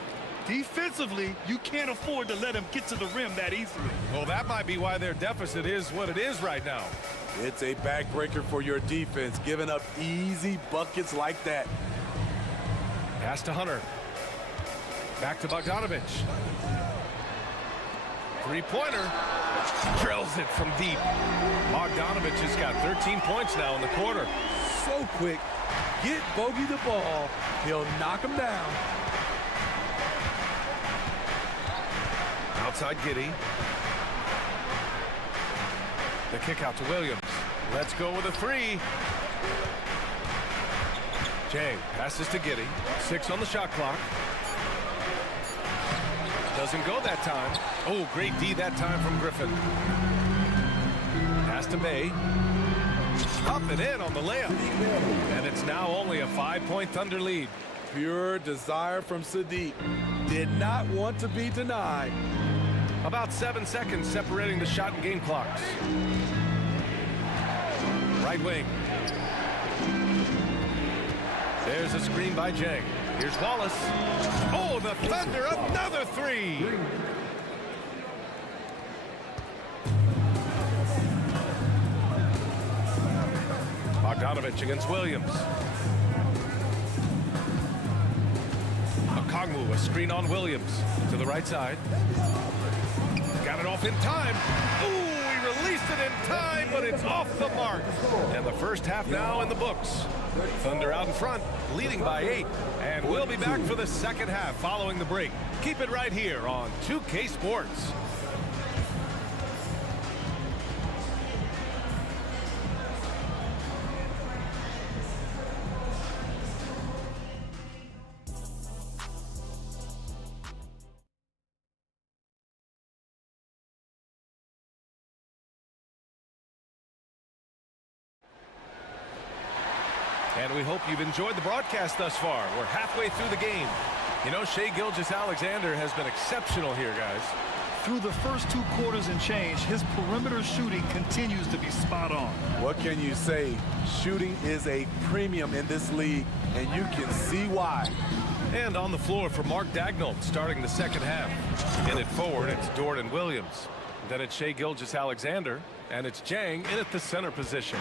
Defensively, you can't afford to let him get to the rim that easily. Well, that might be why their deficit is what it is right now. It's a backbreaker for your defense, giving up easy buckets like that. Pass to Hunter. Back to Bogdanovich. Three-pointer. Drills it from deep. Bogdanovich has got 13 points now in the quarter. So quick. Get Bogey the ball. He'll knock him down. Outside Giddey. The kick out to Williams. Let's go with a 3. Jang passes to Giddey. 6 on the shot clock. Doesn't go that time. Oh, great D that time from Griffin. Pass to Bay. Up and in on the layup. And it's now only a 5-point Thunder lead. Pure desire from Sadiq. Did not want to be denied. About 7 seconds separating the shot and game clocks. Right wing. There's a screen by Jang. Here's Wallace. Oh, the Thunder, another 3. Bogdanovich against Williams. Okongwu, a screen on Williams to the right side. Got it off in time. Ooh, he released it in time, but it's off the mark. And the first half now in the books. Thunder out in front, leading by 8. And we'll be back for the second half following the break. Keep it right here on 2K Sports. And we hope you've enjoyed the broadcast thus far. We're halfway through the game. You know, Shai Gilgeous-Alexander has been exceptional here, guys. Through the first 2 quarters and change, his perimeter shooting continues to be spot on. What can you say? Shooting is a premium in this league, and you can see why. And on the floor for Mark Daigneault starting the second half. In it forward, it's Dort and Williams. Then it's Shai Gilgeous-Alexander, and it's Jang in at the center position.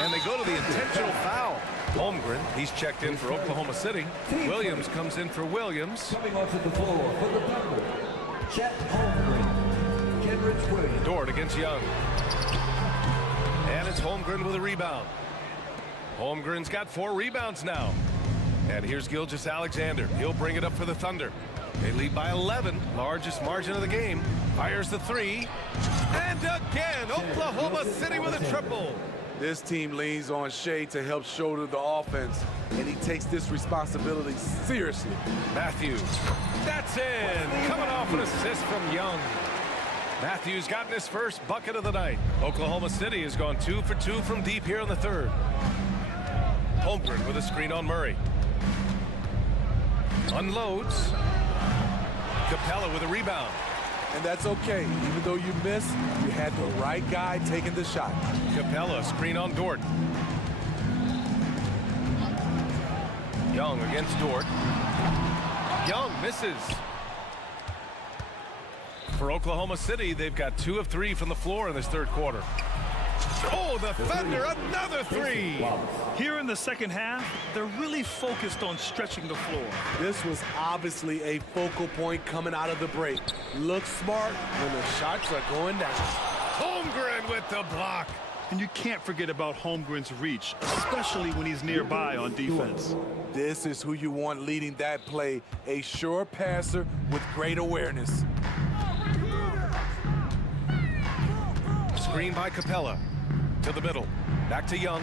And they go to the intentional foul. Holmgren, he's checked in for Oklahoma City. Williams comes in for Williams. Coming onto the floor for the Thunder, Chet Holmgren, Kenrich Williams. Dort against Young. And it's Holmgren with a rebound. Holmgren's got 4 rebounds now. And here's Gilgeous-Alexander. He'll bring it up for the Thunder. They lead by 11, largest margin of the game. Fires the 3. And again, Oklahoma City with a triple. This team leans on Shai to help shoulder the offense, and he takes this responsibility seriously. Matthews, that's in. Coming off an assist from Young. Matthews gotten his first bucket of the night. Oklahoma City has gone 2 for 2 from deep here in the third. Holmgren with a screen on Murray. Unloads. Capella with a rebound. And that's okay. Even though you missed, you had the right guy taking the shot. Capella, screen on Dort. Young against Dort. Young misses. For Oklahoma City, they've got 2 of 3 from the floor in this third quarter. Oh, the Thunder, another 3. Here in the second half, they're really focused on stretching the floor. This was obviously a focal point coming out of the break. Look smart when the shots are going down. Holmgren with the block. And you can't forget about Holmgren's reach, especially when he's nearby on defense. This is who you want leading that play, a sure passer with great awareness. Screen by Capella. To to the middle. Back to Young.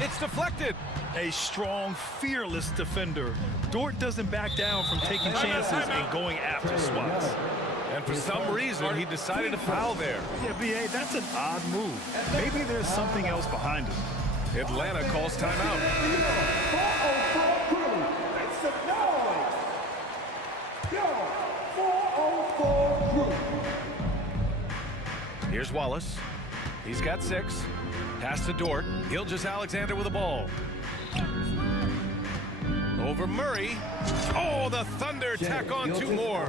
It's deflected. A strong, fearless defender. Dort doesn't back down from taking chances and going after swats. And for some reason, he decided to foul there. Yeah, B.A., that's an odd move. Maybe there's something else behind it. Atlanta calls timeout. Here's Wallace. He's got 6. Pass to Dort. Gilgeous-Alexander with the ball. Over Murray. Oh, the Thunder tack on 2 more.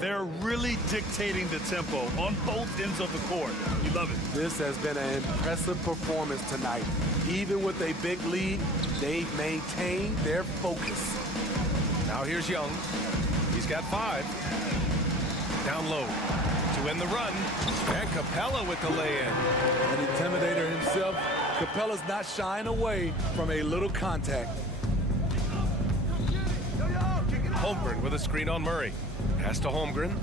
They're really dictating the tempo on both ends of the court. You love it. This has been an impressive performance tonight. Even with a big lead, they've maintained their focus. Now here's Young. He's got 5. Down low to end the run. And Capella with the lay-in. An intimidator himself, Capella's not shying away from a little contact. Holmgren with a screen on Murray. Pass to Holmgren.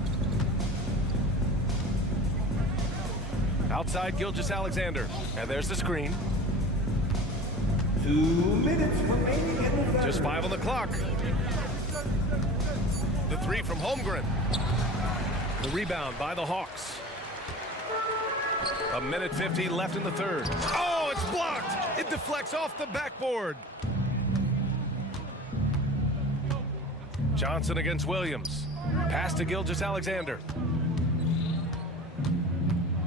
Outside Gilgeous-Alexander. And there's the screen. 2 minutes remaining in the third. Just 5 on the clock. The 3 from Holmgren. The rebound by the Hawks. 1:50 left in the third. Oh, it's blocked. It deflects off the backboard. Johnson against Williams. Pass to Gilgeous-Alexander.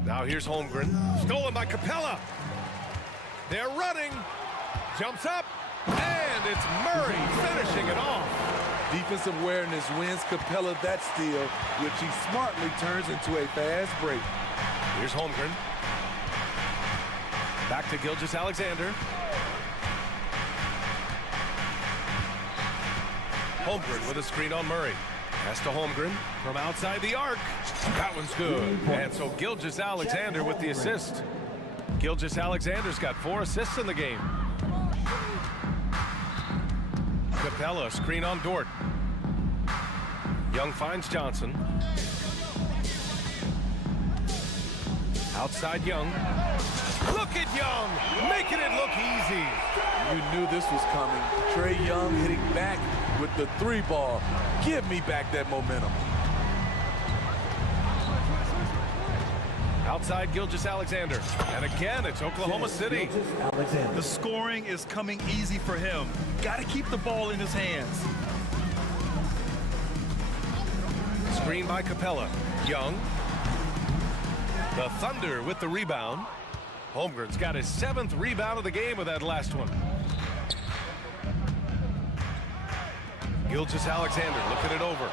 Now here's Holmgren. Stolen by Capella. They're running. Jumps up. And it's Murray finishing it off. Defensive awareness wins Capella that steal, which he smartly turns into a fast break. Here's Holmgren. Back to Gilgeous-Alexander. Holmgren with a screen on Murray. Pass to Holmgren from outside the arc. That one's good. And so Gilgeous-Alexander with the assist. Gilgeous-Alexander's got 4 assists in the game. Capella, screen on Dort. Young finds Johnson. Outside Young. Look at Young, making it look easy. You knew this was coming. Trae Young hitting back with the 3 ball. Give me back that momentum. Outside Gilgeous-Alexander. And again, it's Oklahoma City. The scoring is coming easy for him. Got to keep the ball in his hands. Screen by Capella. Young. The Thunder with the rebound. Holmgren's got his 7th rebound of the game with that last one. Gilgeous-Alexander looking it over.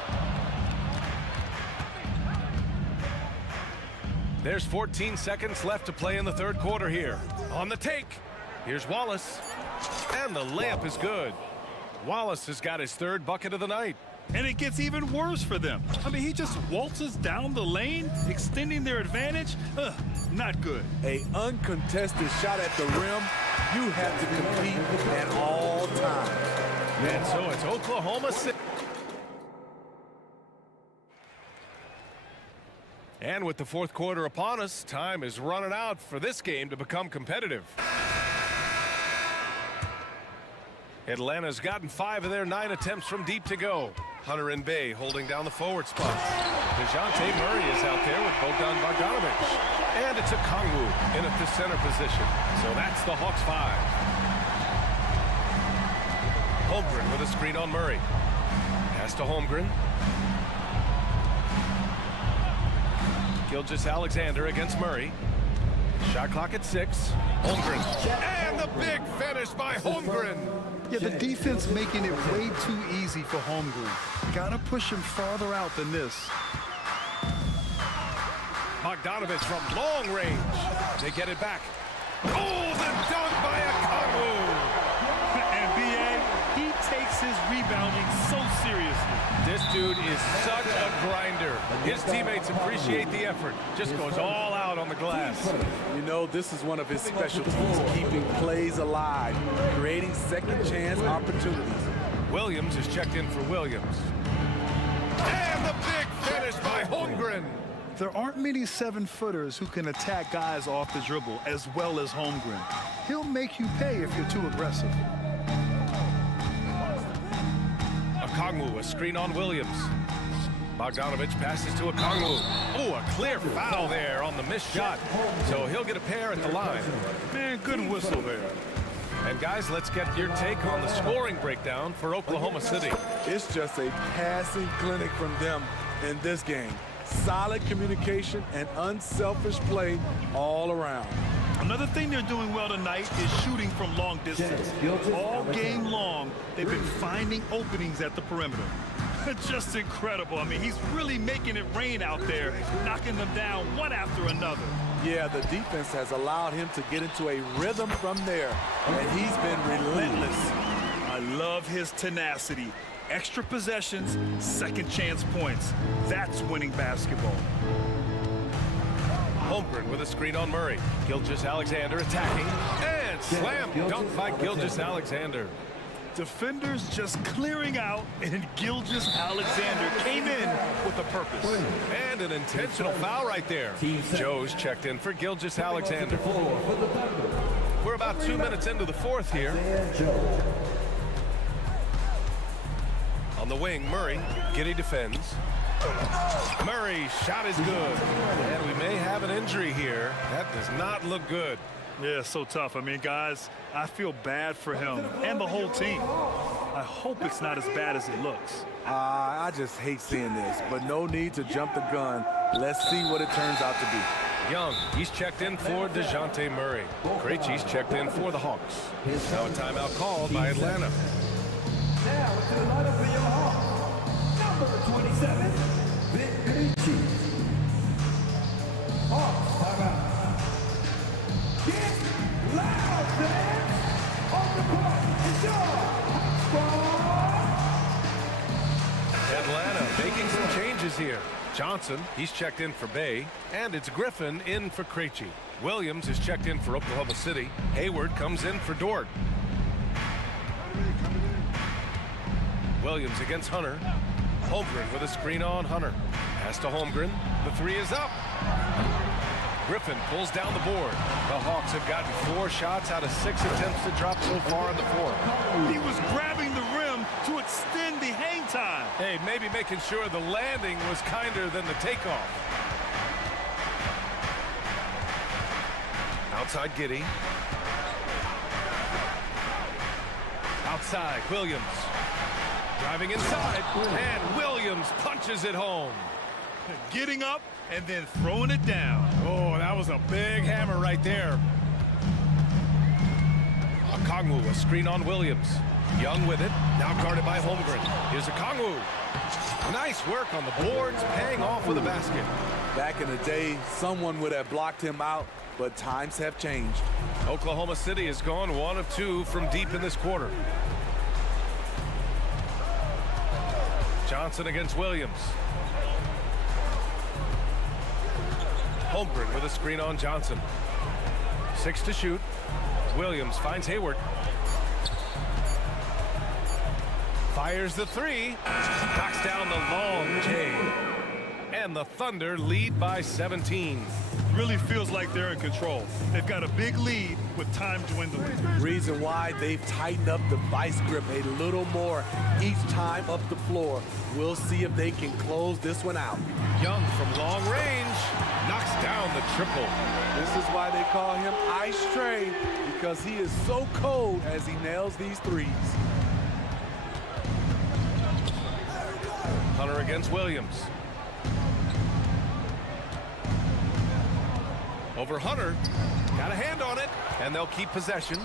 There's 14 seconds left to play in the third quarter here. On the take, here's Wallace. And the layup is good. Wallace has got his 3rd bucket of the night. And it gets even worse for them. I mean, he just waltzes down the lane, extending their advantage. Not good. A uncontested shot at the rim. You have to compete at all times. And so it's Oklahoma City. And with the fourth quarter upon us, time is running out for this game to become competitive. Atlanta's gotten 5 of their 9 attempts from deep to go. Hunter and Bay holding down the forward spots. DeJounte Murray is out there with Bogdan Bogdanovic. And it's a Kongwu in at the center position. So that's the Hawks 5. Holmgren with a screen on Murray. Pass to Holmgren. Gilgeous-Alexander against Murray. Shot clock at 6. Holmgren. And the big finish by Holmgren. Yeah, the defense making it way too easy for Holmgren. Gotta push him farther out than this. Bogdanovic from long range. They get it back. Oh, the dunk by Kongwu. And B.A., he takes his rebounding so seriously. This dude is such a grinder. His teammates appreciate the effort. Just goes all out on the glass. You know, this is one of his specialties, keeping plays alive, creating second chance opportunities. Williams is checked in for Williams. And the big finish by Holmgren. There aren't many 7-footers who can attack guys off the dribble as well as Holmgren. He'll make you pay if you're too aggressive. Okongwu, a screen on Williams. Bogdanovich passes to Okongwu. Oh, a clear foul there on the missed shot. So he'll get a pair at the line. Man, good whistle there. And guys, let's get your take on the scoring breakdown for Oklahoma City. It's just a passing clinic from them in this game. Solid communication and unselfish play all around. Another thing they're doing well tonight is shooting from long distance. All game long, they've been finding openings at the perimeter. Just incredible. I mean, he's really making it rain out there, knocking them down one after another. Yeah, the defense has allowed him to get into a rhythm from there, and he's been relentless. I love his tenacity. Extra possessions, second chance points. That's winning basketball. Holmgren with a screen on Murray. Gilgeous-Alexander attacking, and slam dunk by Gilgeous-Alexander. Defenders just clearing out, and Gilgeous-Alexander came in with a purpose. And an intentional foul right there. Joe's checked in for Gilgeous-Alexander. We're about 2 minutes into the fourth here. On the wing, Murray. Giddey defends. Murray's shot is good. And we may have an injury here. That does not look good. Yeah, so tough. I mean, guys, I feel bad for him and the whole team. I hope it's not as bad as it looks. I just hate seeing this, but no need to jump the gun. Let's see what it turns out to be. Young, he's checked in for DeJounte Murray. Krejci's checked in for the Hawks. Now a timeout called by Atlanta. Now to the lineup for your Hawks. Number 27, Vic Krejci. Hawks, timeout. Get loud, fans! On the court, it's your Hawks squad! Atlanta making some changes here. Johnson, he's checked in for Bay, and it's Griffin in for Krejci. Williams is checked in for Oklahoma City. Hayward comes in for Dort. Williams against Hunter. Holmgren with a screen on Hunter. Pass to Holmgren. The three is up. Griffin pulls down the board. The Hawks have gotten 4 shots out of 6 attempts to drop so far in the fourth. He was grabbing the rim to extend the hang time. Hey, maybe making sure the landing was kinder than the takeoff. Outside Giddey. Outside Williams. Driving inside, and Williams punches it home. Getting up and then throwing it down. Oh, that was a big hammer right there. Okongwu, a screen on Williams. Young with it, now guarded by Holmgren. Here's Okongwu. Nice work on the boards, paying off with a basket. Back in the day, someone would have blocked him out, but times have changed. Oklahoma City has gone 1 of 2 from deep in this quarter. Johnson against Williams. Holmgren with a screen on Johnson. 6 to shoot. Williams finds Hayward. Fires the 3. Knocks down the long J. And the Thunder lead by 17. Really feels like they're in control. They've got a big lead with time dwindling. Reason why they've tightened up the vice grip a little more each time up the floor. We'll see if they can close this one out. Young from long range knocks down the triple. This is why they call him Ice Tray, because he is so cold as he nails these threes. Hunter against Williams. Over Hunter, got a hand on it, and they'll keep possession.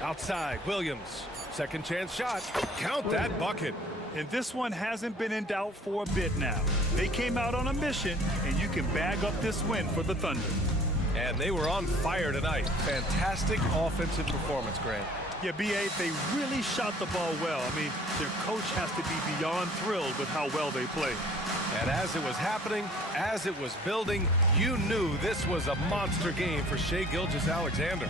Outside, Williams, second chance shot, count that bucket. And this one hasn't been in doubt for a bit now. They came out on a mission, and you can bag up this win for the Thunder. And they were on fire tonight. Fantastic offensive performance, Grant. Yeah, B.A., they really shot the ball well. I mean, their coach has to be beyond thrilled with how well they played. And as it was happening, as it was building, you knew this was a monster game for Shai Gilgeous-Alexander.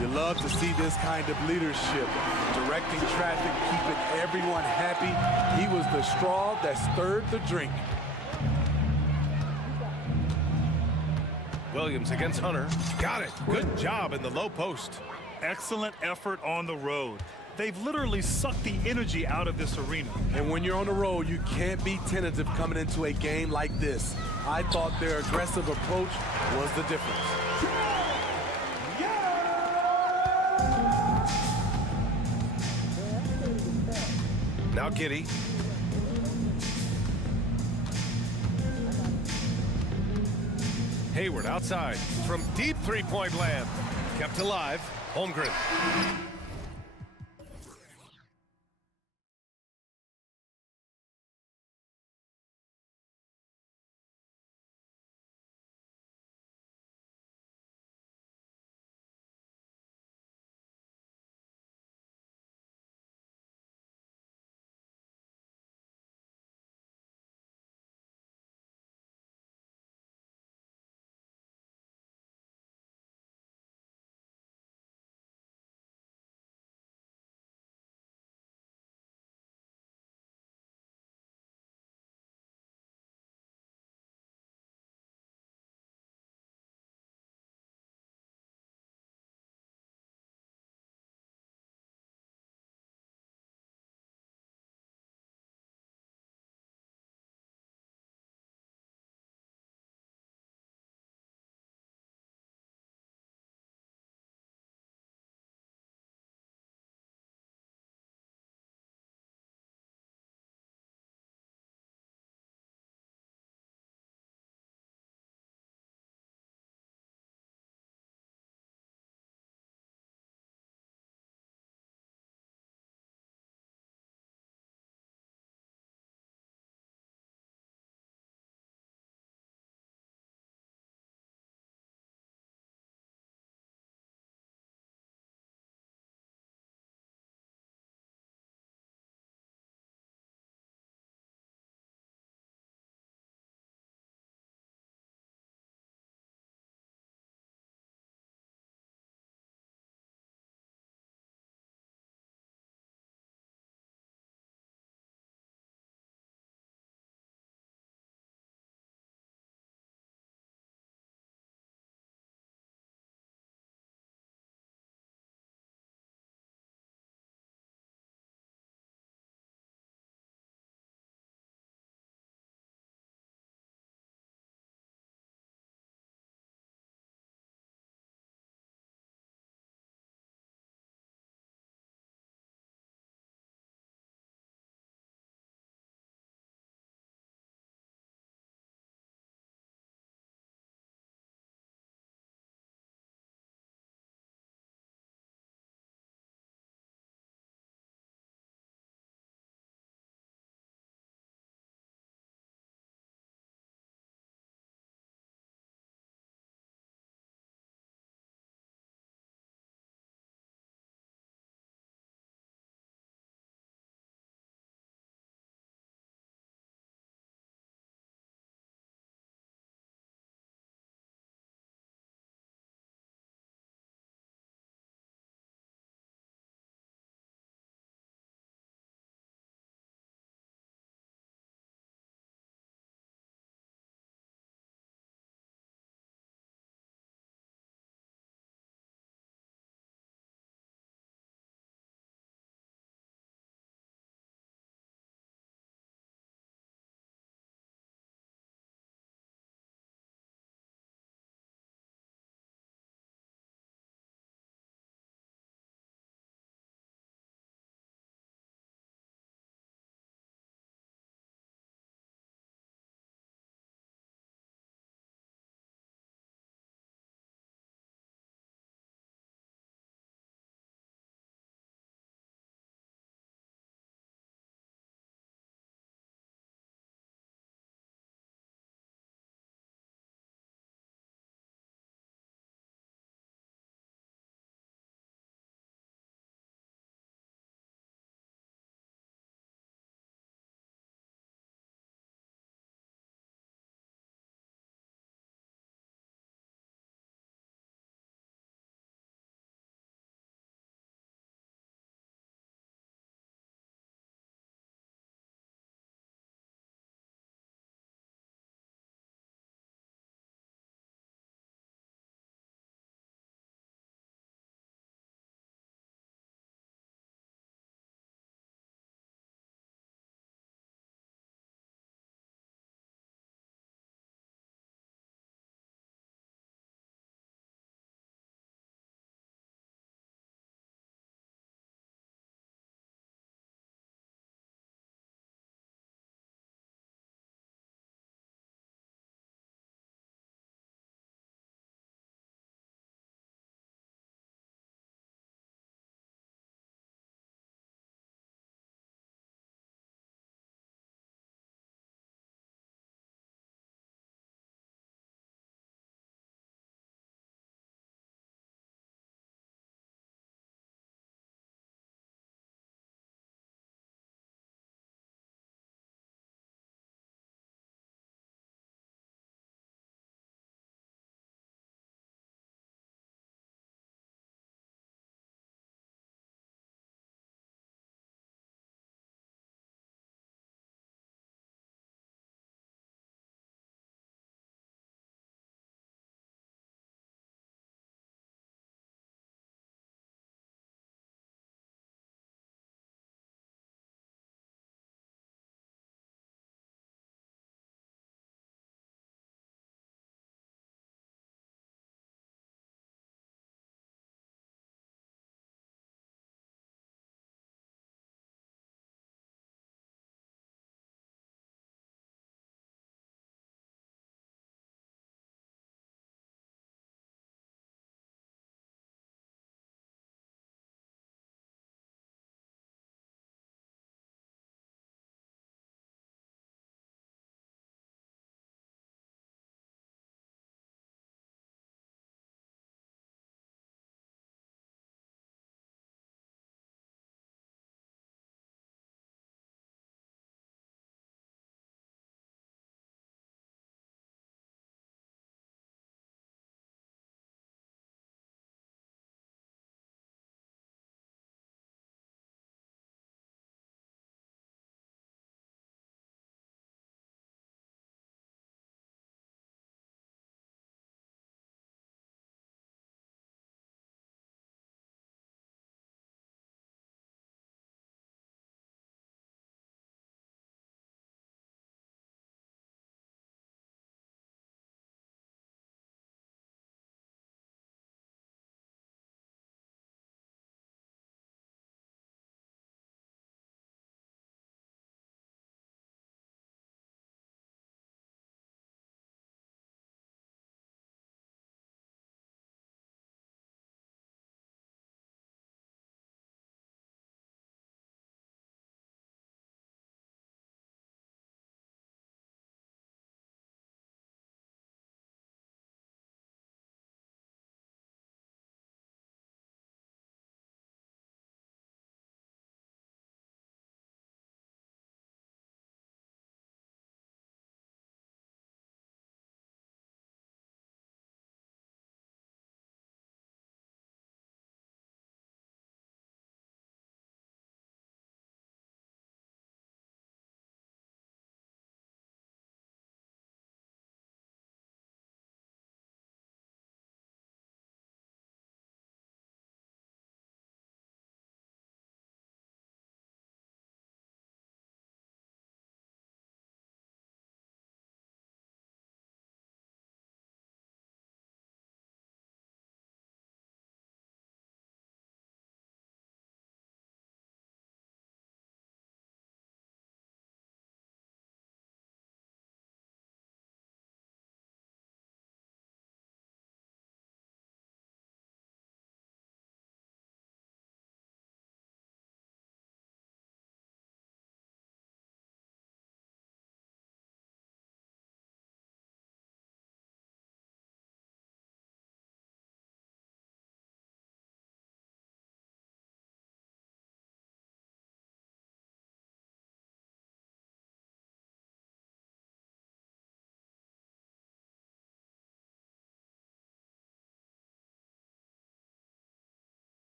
You love to see this kind of leadership, directing traffic, keeping everyone happy. He was the straw that stirred the drink. Williams against Hunter. Got it. Good job in the low post. Excellent effort on the road. They've literally sucked the energy out of this arena. And when you're on the road, you can't be tentative coming into a game like this. I thought their aggressive approach was the difference. Now Giddy. Hayward outside from deep three-point land. Kept alive. Holmgren.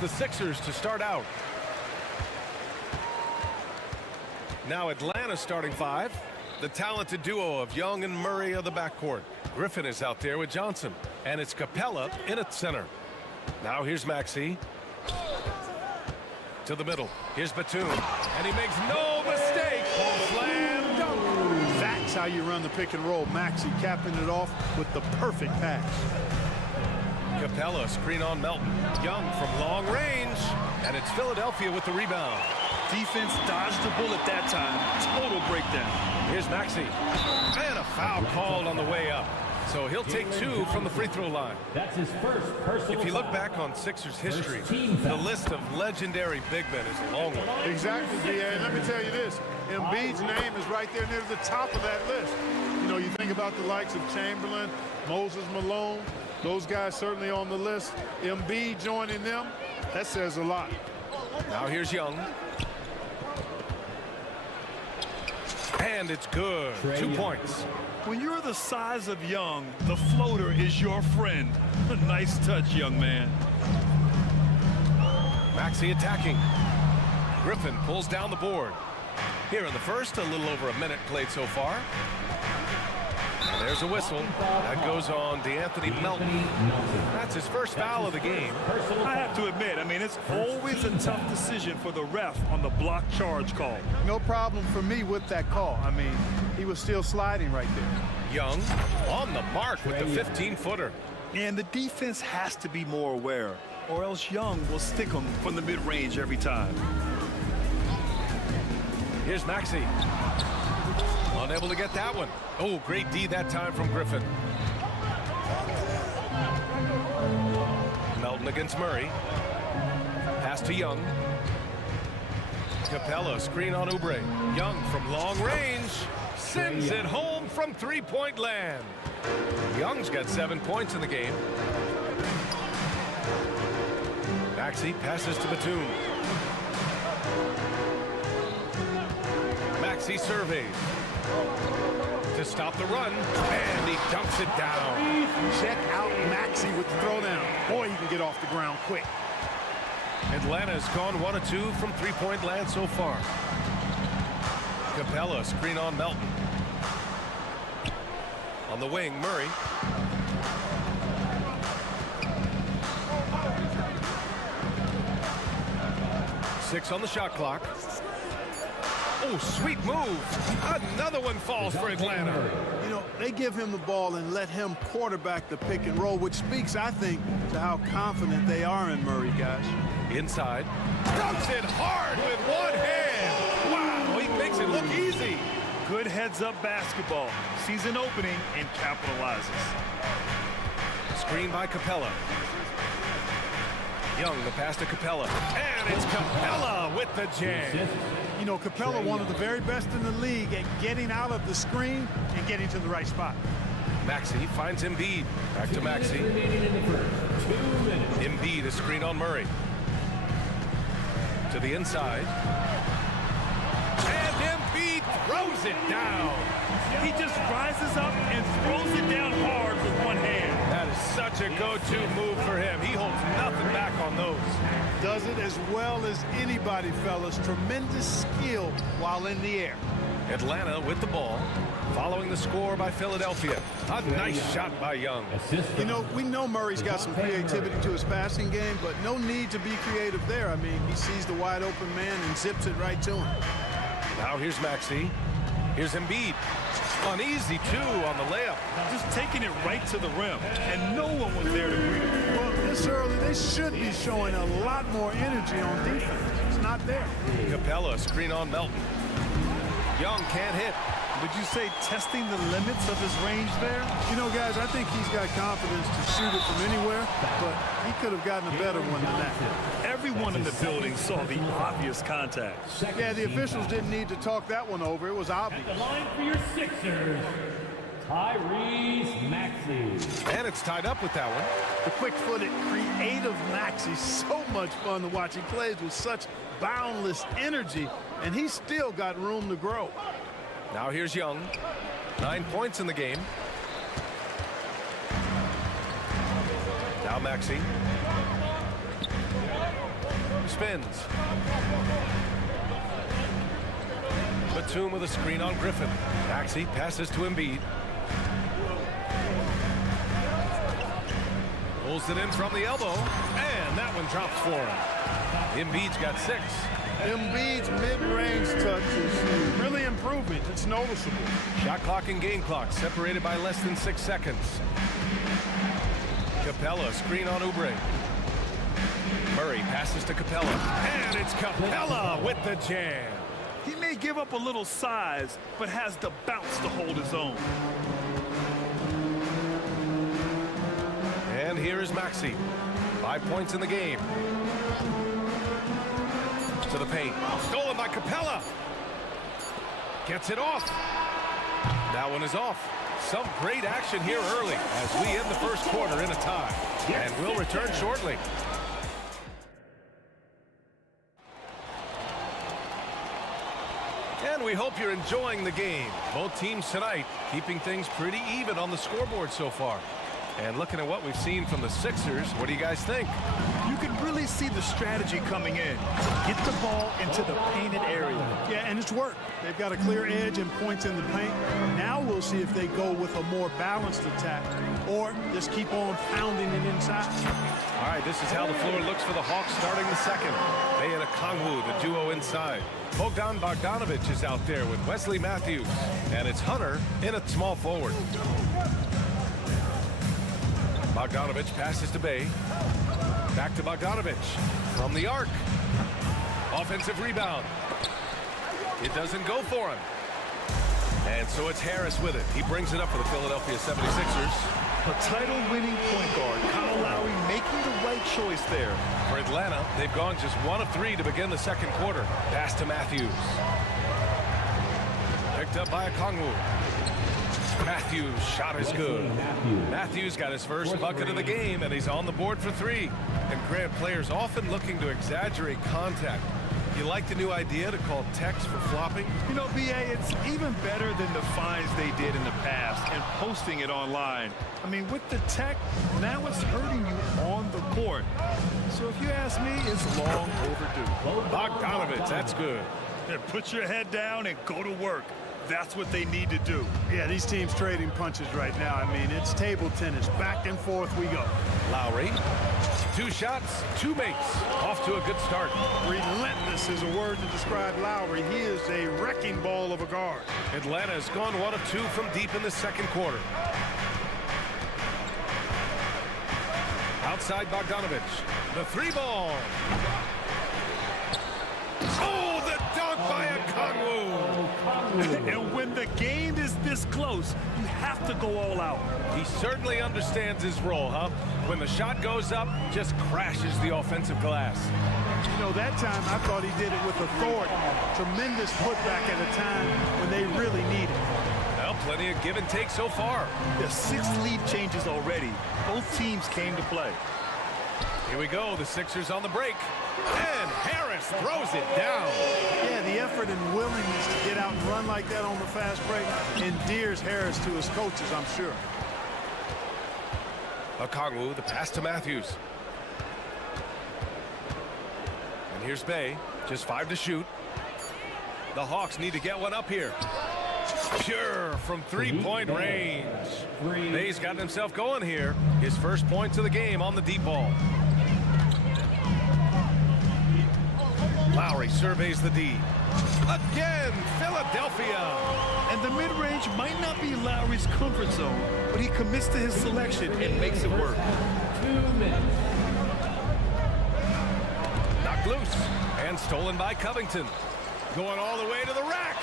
the Sixers to start out. Now Atlanta starting five. The talented duo of Young and Murray of the backcourt. Griffin is out there with Johnson. And it's Capella in at center. Now here's Maxey. To the middle. Here's Batum. And he makes no mistake. Slam dunk. That's how you run the pick and roll. Maxey capping it off with the perfect pass. Capella screen on Melton. Young from long range. And it's Philadelphia with the rebound. Defense dodged the bullet that time. Total breakdown. Here's Maxey. And a foul called on the way up. So he'll take two from the free throw line. That's his first personal If you look foul. back on Sixers history, team the foul. list of legendary big men is a long one. Exactly, D.A. And let me tell you this. Embiid's name is right there near the top of that list. You know, you think about the likes of Chamberlain, Moses Malone, those guys certainly on the list. Embiid joining them, that says a lot. Now here's Young. And it's good. 2 points. When you're the size of Young, the floater is your friend. Nice touch, young man. Maxey attacking. Griffin pulls down the board. Here in the first, a little over a minute played so far. And there's a whistle. That goes on DeAnthony Melton. That's his first foul of the game. I have to admit, I mean, it's always a tough decision for the ref on the block charge call. No problem for me with that call. I mean, he was still sliding right there. Young on the mark with the 15-footer. And the defense has to be more aware, or else Young will stick him from the mid-range every time. Here's Maxey. Unable to get that one. Oh, great D that time from Griffin. Melton against Murray. Pass to Young. Capella screen on Oubre. Young from long range. Sends it home from three-point land. Young's got 7 points in the game. Maxey passes to Batum. Maxey surveys. To stop the run, and he dunks it down. Check out Maxey with the throwdown. Boy, he can get off the ground quick. Atlanta's gone 1 of 2 from three-point land so far. Capella screen on Melton. On the wing, Murray. Six on the shot clock. Oh, sweet move. Another one falls for Atlanta. You know, they give him the ball and let him quarterback the pick and roll, which speaks, I think, to how confident they are in Murray, guys. Inside. Dunks it hard with one hand. Wow, he makes it look easy. Good heads-up basketball. Sees an opening and capitalizes. Screen by Capella. Young, the pass to Capella. And it's Capella with the jam. You know, Capella, one of the very best in the league at getting out of the screen and getting to the right spot. Maxey finds Embiid. Back to Maxey. Embiid, a screen on Murray. To the inside. And Embiid throws it down. He just rises up and throws it down hard with one hand. That is such a go-to move for him. He holds nothing back on those. Does it as well as anybody, fellas. Tremendous skill while in the air. Atlanta with the ball, following the score by Philadelphia. A nice shot by Young. You know, we know Murray's got some creativity to his passing game, but no need to be creative there. I mean, he sees the wide open man and zips it right to him. Now here's Maxey. Here's Embiid. Uneasy, too, on the layup. Just taking it right to the rim, and no one was there to greet him. Well, this early, they should be showing a lot more energy on defense. It's not there. Capella, screen on Melton. Young can't hit. Would you say testing the limits of his range there? You know, guys, I think he's got confidence to shoot it from anywhere, but he could have gotten a better one than that. Everyone in the building saw the obvious contact. Yeah, the officials didn't need to talk that one over. It was obvious. At the line for your Sixers, Tyrese Maxey. And it's tied up with that one. The quick-footed, creative Maxey, so much fun to watch. He plays with such boundless energy, and he's still got room to grow. Now here's Young. 9 points in the game. Now Maxey. spins. Batum with a screen on Griffin. Maxey passes to Embiid. Pulls it in from the elbow, and that one drops for him. Embiid's got 6. Embiid's mid-range touch is really improving. It's noticeable. Shot clock and game clock separated by less than 6 seconds. Capella, screen on Oubre. Murray passes to Capella, and it's Capella with the jam. He may give up a little size, but has the bounce to hold his own. And here is Maxey. 5 points in the game. To the paint. Stolen by Capella. Gets it off. That one is off. Some great action here early as we end the first quarter in a tie. And we'll return shortly. And we hope you're enjoying the game. Both teams tonight keeping things pretty even on the scoreboard so far. And looking at what we've seen from the Sixers, what do you guys think? You can really see the strategy coming in. Get the ball into the painted area. Yeah, and it's worked. They've got a clear edge and points in the paint. Now we'll see if they go with a more balanced attack or just keep on pounding it inside. All right, this is how the floor looks for the Hawks starting the second. Bey and Okongwu, the duo inside. Bogdan Bogdanovic is out there with Wesley Matthews. And it's Hunter in at small forward. Bogdanovic passes to Bey. Back to Bogdanovic from the arc. Offensive rebound. It doesn't go for him. And so it's Harris with it. He brings it up for the Philadelphia 76ers. A title-winning point guard, Kyle Lowry making the right choice there. For Atlanta, they've gone just 1 of 3 to begin the second quarter. Pass to Matthews. Picked up by Okongwu. Matthews' shot is good. Matthews got his first bucket of the game, and he's on the board for 3. And Grant, players often looking to exaggerate contact. You like the new idea to call techs for flopping? You know, BA, it's even better than the fines they did in the past and posting it online. I mean, with the tech, now it's hurting you on the court. So if you ask me, it's long overdue. Bogdanovic, that's good. Yeah, put your head down and go to work. That's what they need to do. Yeah, these teams trading punches right now. I mean, it's table tennis. Back and forth we go. Lowry, 2 shots, 2 makes. Off to a good start. Relentless is a word to describe Lowry. He is a wrecking ball of a guard. Atlanta has gone 1 of 2 from deep in the second quarter. Outside Bogdanovic. The 3-ball. Oh, the dunk by Okongwu. And when the game is this close, you have to go all out. He certainly understands his role, huh? When the shot goes up, just crashes the offensive glass. You know, that time I thought he did it with authority. Tremendous putback at a time when they really need it. Well, plenty of give and take so far. The 6 lead changes already. Both teams came to play. Here we go, the Sixers on the break. And Harris throws it down. Yeah, the effort and willingness to get out and run like that on the fast break endears Harris to his coaches, I'm sure. Okongwu, the pass to Matthews. And here's Bey, just 5 to shoot. The Hawks need to get one up here. Pure from 3-point range. Bey's gotten himself going here. His first points of the game on the deep ball. Lowry surveys the D. Again, Philadelphia. And the mid-range might not be Lowry's comfort zone, but he commits to his selection and makes it work. 2 minutes. Knocked loose and stolen by Covington. Going all the way to the rack.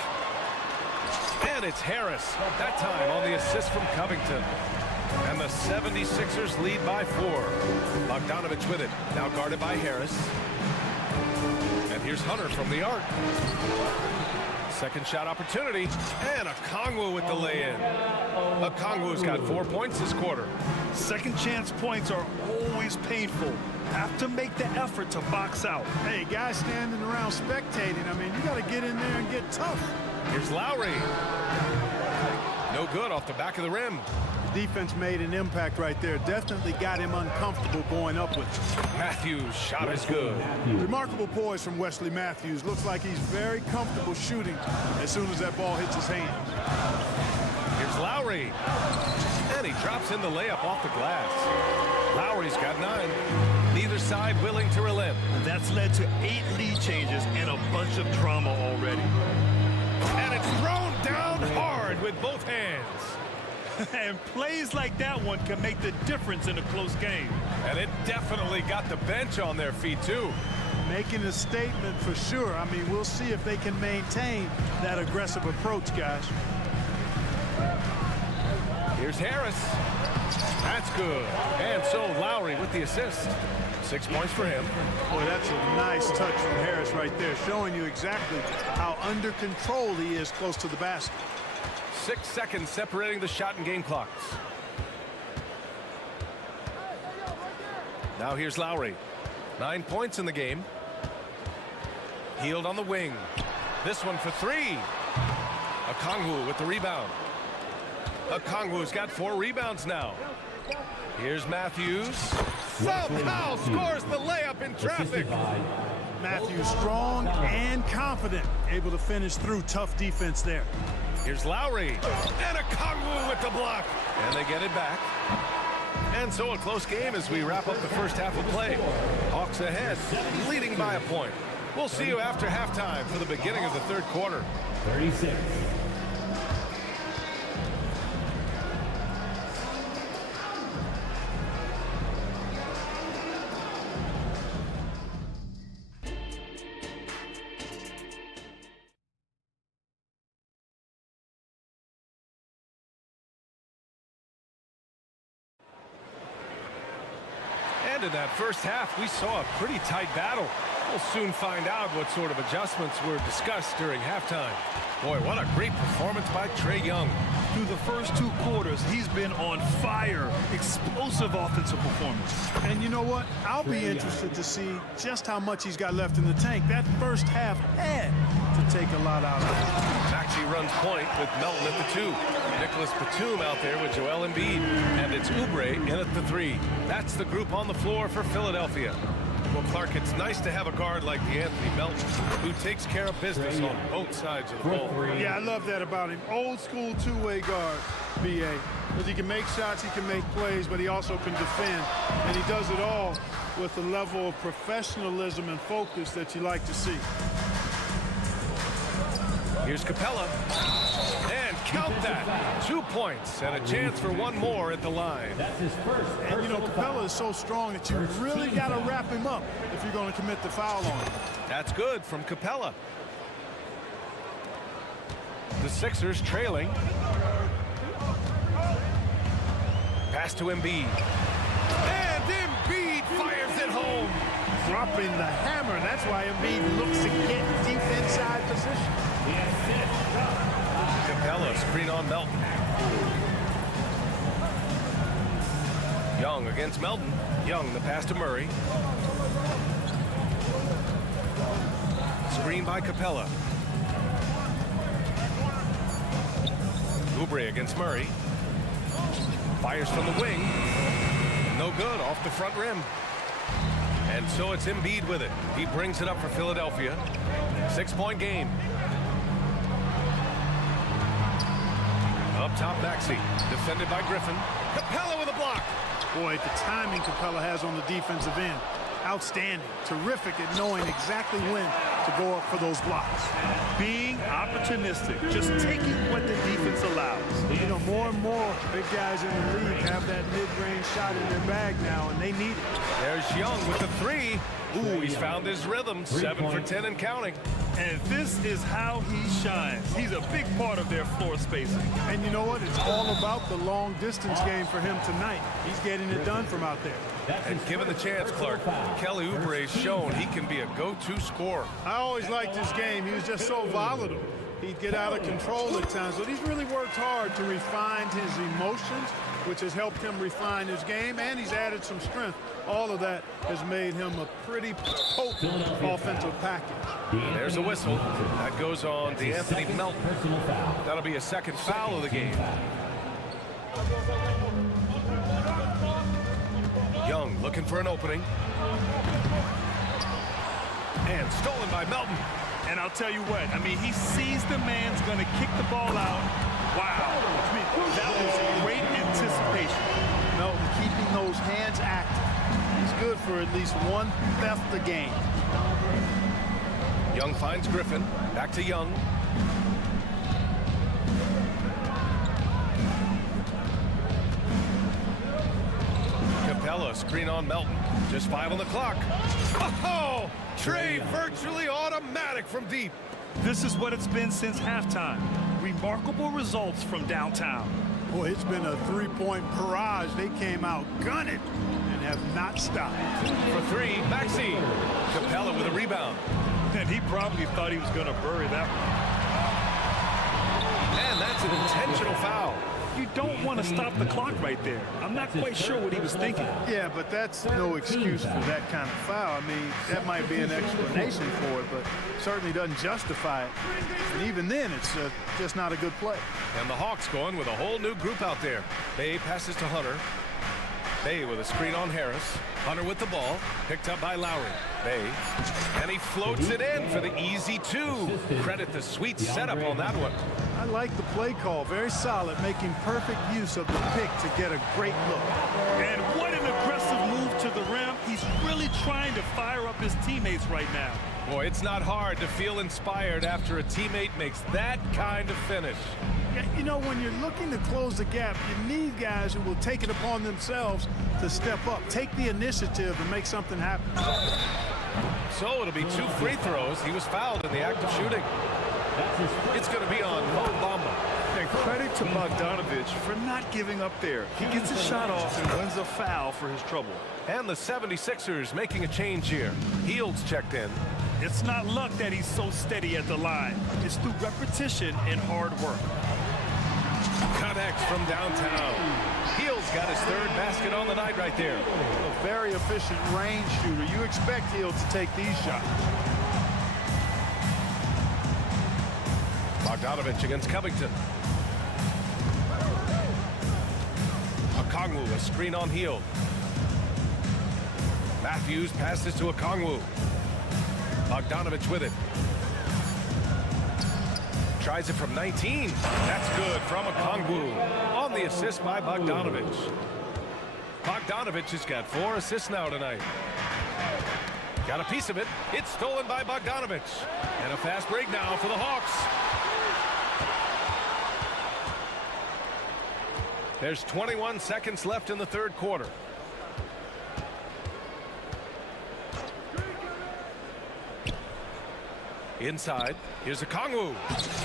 And it's Harris, that time on the assist from Covington. And the 76ers lead by 4. Bogdanovic with it, now guarded by Harris. And here's Hunter from the arc. Second shot opportunity, and Okongwu with the lay-in. Okongwu's got 4 points this quarter. Second chance points are always painful. Have to make the effort to box out. Hey, guys standing around spectating, I mean, you got to get in there and get tough. Here's Lowry. No good off the back of the rim. defense made an impact right there. Definitely got him uncomfortable going up with it. Matthews' shot is good. Remarkable poise from Wesley Matthews. Looks like he's very comfortable shooting as soon as that ball hits his hands. Here's Lowry. And he drops in the layup off the glass. Lowry's got 9. Neither side willing to relent. That's led to 8 lead changes and a bunch of drama already. And it's thrown down hard with both hands. And plays like that one can make the difference in a close game. And it definitely got the bench on their feet, too. Making a statement for sure. I mean, we'll see if they can maintain that aggressive approach, guys. Here's Harris. That's good. And so Lowry with the assist. 6 points for him. Boy, that's a nice touch from Harris right there, showing you exactly how under control he is close to the basket. 6 seconds separating the shot and game clocks. Now here's Lowry. 9 points in the game. Healed on the wing. This one for 3. Okongwu with the rebound. Okongwu's got 4 rebounds now. Here's Matthews. Somehow scores the layup in traffic. Matthews strong and confident, able to finish through tough defense there. Here's Lowry. And Okongwu with the block. And they get it back. And so a close game as we wrap up the first half of play. Hawks ahead, leading by a point. We'll see you after halftime for the beginning of the third quarter. 36. And in that first half, we saw a pretty tight battle. We'll soon find out what sort of adjustments were discussed during halftime. Boy, what a great performance by Trae Young. Through the first 2 quarters, he's been on fire. Explosive offensive performance. And you know what? I'll be interested to see just how much he's got left in the tank. That first half had to take a lot out of it. Maxey runs point with Melton at the 2. Nicholas Batum out there with Joel Embiid. And it's Oubre in at the 3. That's the group on the floor for Philadelphia. Well, Clark, it's nice to have a guard like Anthony Melton who takes care of business on both sides of the ball. Yeah, I love that about him. Old school two-way guard, BA. Because he can make shots, he can make plays, but he also can defend. And he does it all with a level of professionalism and focus that you like to see. Here's Capella. And count that. 2 points and a chance for one more at the line. That's his first. And, you know, Capella is so strong that you really got to wrap him up if you're going to commit the foul on him. That's good from Capella. The Sixers trailing. Pass to Embiid. And Embiid fires it home. Dropping the hammer. That's why Embiid looks to get deep inside position. Capella screen on Melton. Young against Melton. Young the pass to Murray. Screen by Capella. Oubre against Murray. Fires from the wing. No good, off the front rim. And so it's Embiid with it. He brings it up for Philadelphia. 6-point game. Up top, Maxey. Defended by Griffin. Capella with a block. Boy, the timing Capella has on the defensive end. Outstanding. Terrific at knowing exactly when to go up for those blocks. Being opportunistic, just taking what the defense allows. You know, more and more big guys in the league have that mid-range shot in their bag now, and they need it. There's Young with the 3. Ooh, he's found his rhythm. 7 for 10 and counting. And this is how he shines. He's a big part of their floor spacing. And you know what? It's all about the long distance game for him tonight. He's getting it done from out there. And given the chance, Clark, Kelly Oubre's shown he can be a go-to scorer. I always liked his game. He was just so volatile. He'd get out of control at times, but he's really worked hard to refine his emotions, which has helped him refine his game, and he's added some strength. All of that has made him a pretty potent offensive package. There's a whistle. That goes on DeAnthony Melton. That'll be a second foul of the game. looking for an opening. And stolen by Melton. And I'll tell you what, I mean, he sees the man's going to kick the ball out. Wow. I mean, that was great anticipation. Melton keeping those hands active. He's good for at least one theft a game. Young finds Griffin. Back to Young. Capella, screen on Melton. Just 5 on the clock. Oh! Trey virtually automatic from deep. This is what it's been since halftime. Remarkable results from downtown. Boy, it's been a three-point barrage. They came out gunning and have not stopped. For 3, Maxey. Capella with a rebound. And he probably thought he was going to bury that one. And that's an intentional foul. You don't want to stop the clock right there. I'm not quite sure what he was thinking. Yeah, but that's no excuse for that kind of foul. I mean, that might be an explanation for it, but certainly doesn't justify it. And even then, it's just not a good play. And the Hawks going with a whole new group out there. Bay passes to Hunter. Bay with a screen on Harris. Hunter with the ball. Picked up by Lowry. Bay. And he floats it in for the easy 2. Credit the sweet setup on that one. I like the play call. Very solid, making perfect use of the pick to get a great look. And what an aggressive move to the rim. He's really trying to fire up his teammates right now. Boy, it's not hard to feel inspired after a teammate makes that kind of finish. You know, when you're looking to close the gap, you need guys who will take it upon themselves to step up, take the initiative and make something happen. So it'll be 2 free throws. He was fouled in the act of shooting. It's going to be on Mo Bamba. And credit to Bogdanovich for not giving up there. He gets a shot off and wins a foul for his trouble. And the 76ers making a change here. Heald's checked in. It's not luck that he's so steady at the line. It's through repetition and hard work. Connects from downtown. Heald's got his 3rd basket on the night right there. A very efficient range shooter. You expect Hield to take these shots. Bogdanovich against Covington. Okongwu, a screen on Hield. Matthews passes to Okongwu. Bogdanovich with it. Tries it from 19. That's good from Okongwu. On the assist by Bogdanovich. Bogdanovich has got 4 assists now tonight. Got a piece of it. It's stolen by Bogdanovich. And a fast break now for the Hawks. There's 21 seconds left in the 3rd quarter. Inside, here's Okongwu.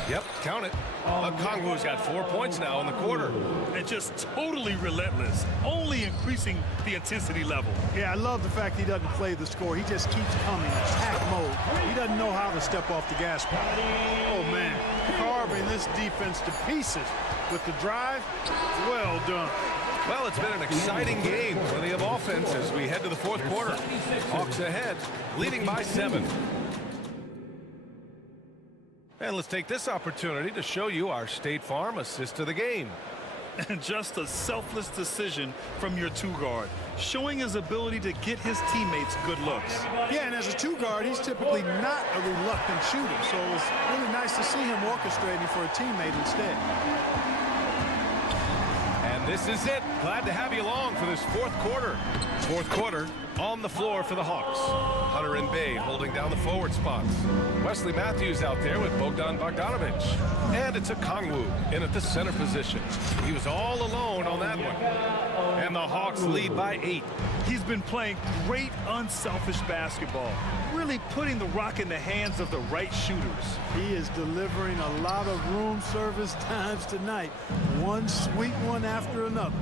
Yep, count it. Okongwu's got 4 points now in the quarter. And just totally relentless, only increasing the intensity level. Yeah, I love the fact he doesn't play the score. He just keeps coming, attack mode. He doesn't know how to step off the gas pedal. Oh, man, carving this defense to pieces with the drive. Well done. Well, it's been an exciting game. Plenty of offense as we head to the 4th quarter. Hawks ahead, leading by 7. And let's take this opportunity to show you our State Farm assist of the game. And just a selfless decision from your 2-guard, showing his ability to get his teammates good looks. Yeah, and as a 2-guard, he's typically not a reluctant shooter, so it's really nice to see him orchestrating for a teammate instead. And this is it. Glad to have you along for this 4th quarter. 4th quarter on the floor for the Hawks. Hunter and Bay holding down the forward spots. Wesley Matthews out there with Bogdan Bogdanovich. And it's Okongwu in at the center position. He was all alone on that one. And the Hawks lead by 8. He's been playing great unselfish basketball, really putting the rock in the hands of the right shooters. He is delivering a lot of room service times tonight. One sweet one after another.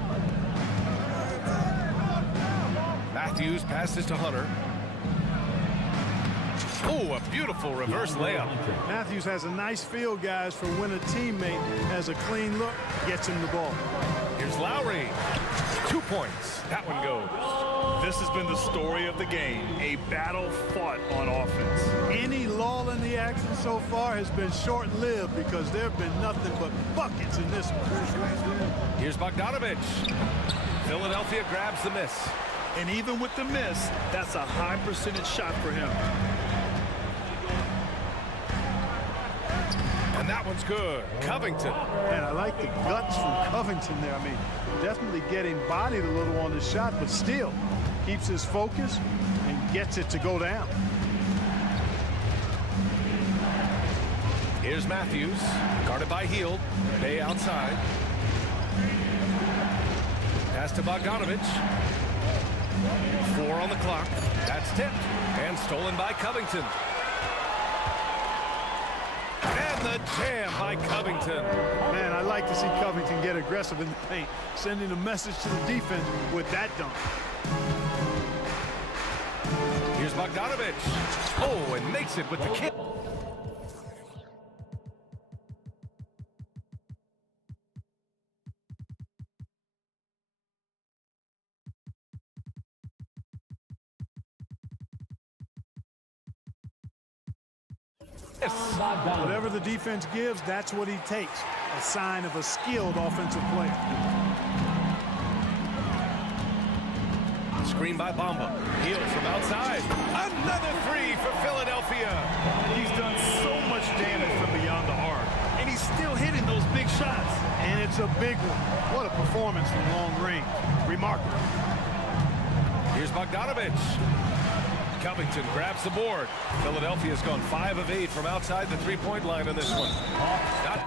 Matthews passes to Hunter. Oh, a beautiful reverse layup. Matthews has a nice feel, guys, for when a teammate has a clean look, gets him the ball. Here's Lowry. 2 points. That one goes. This has been the story of the game, a battle fought on offense. Any lull in the action so far has been short-lived because there have been nothing but buckets in this one. Here's Bogdanovich. Philadelphia grabs the miss. And even with the miss, that's a high percentage shot for him. And that one's good. Covington. And I like the guts from Covington there. I mean, definitely getting bodied a little on the shot, but still keeps his focus and gets it to go down. Here's Matthews, guarded by Hield. Bay outside. Pass to Bogdanovich. 4 on the clock. That's tipped and stolen by Covington. And the jam by Covington. Man, I like to see Covington get aggressive in the paint, sending a message to the defense with that dunk. Here's Bogdanovich. Oh, and makes it with the kick. Whatever the defense gives, that's what he takes. A sign of a skilled offensive player. Screen by Bamba. Hield from outside. Another 3 for Philadelphia. He's done so much damage from beyond the arc, and he's still hitting those big shots. And it's a big one. What a performance from long range. Remarkable. Here's Bogdanovich. Covington grabs the board. Philadelphia's gone 5 of 8 from outside the three-point line in this one. Not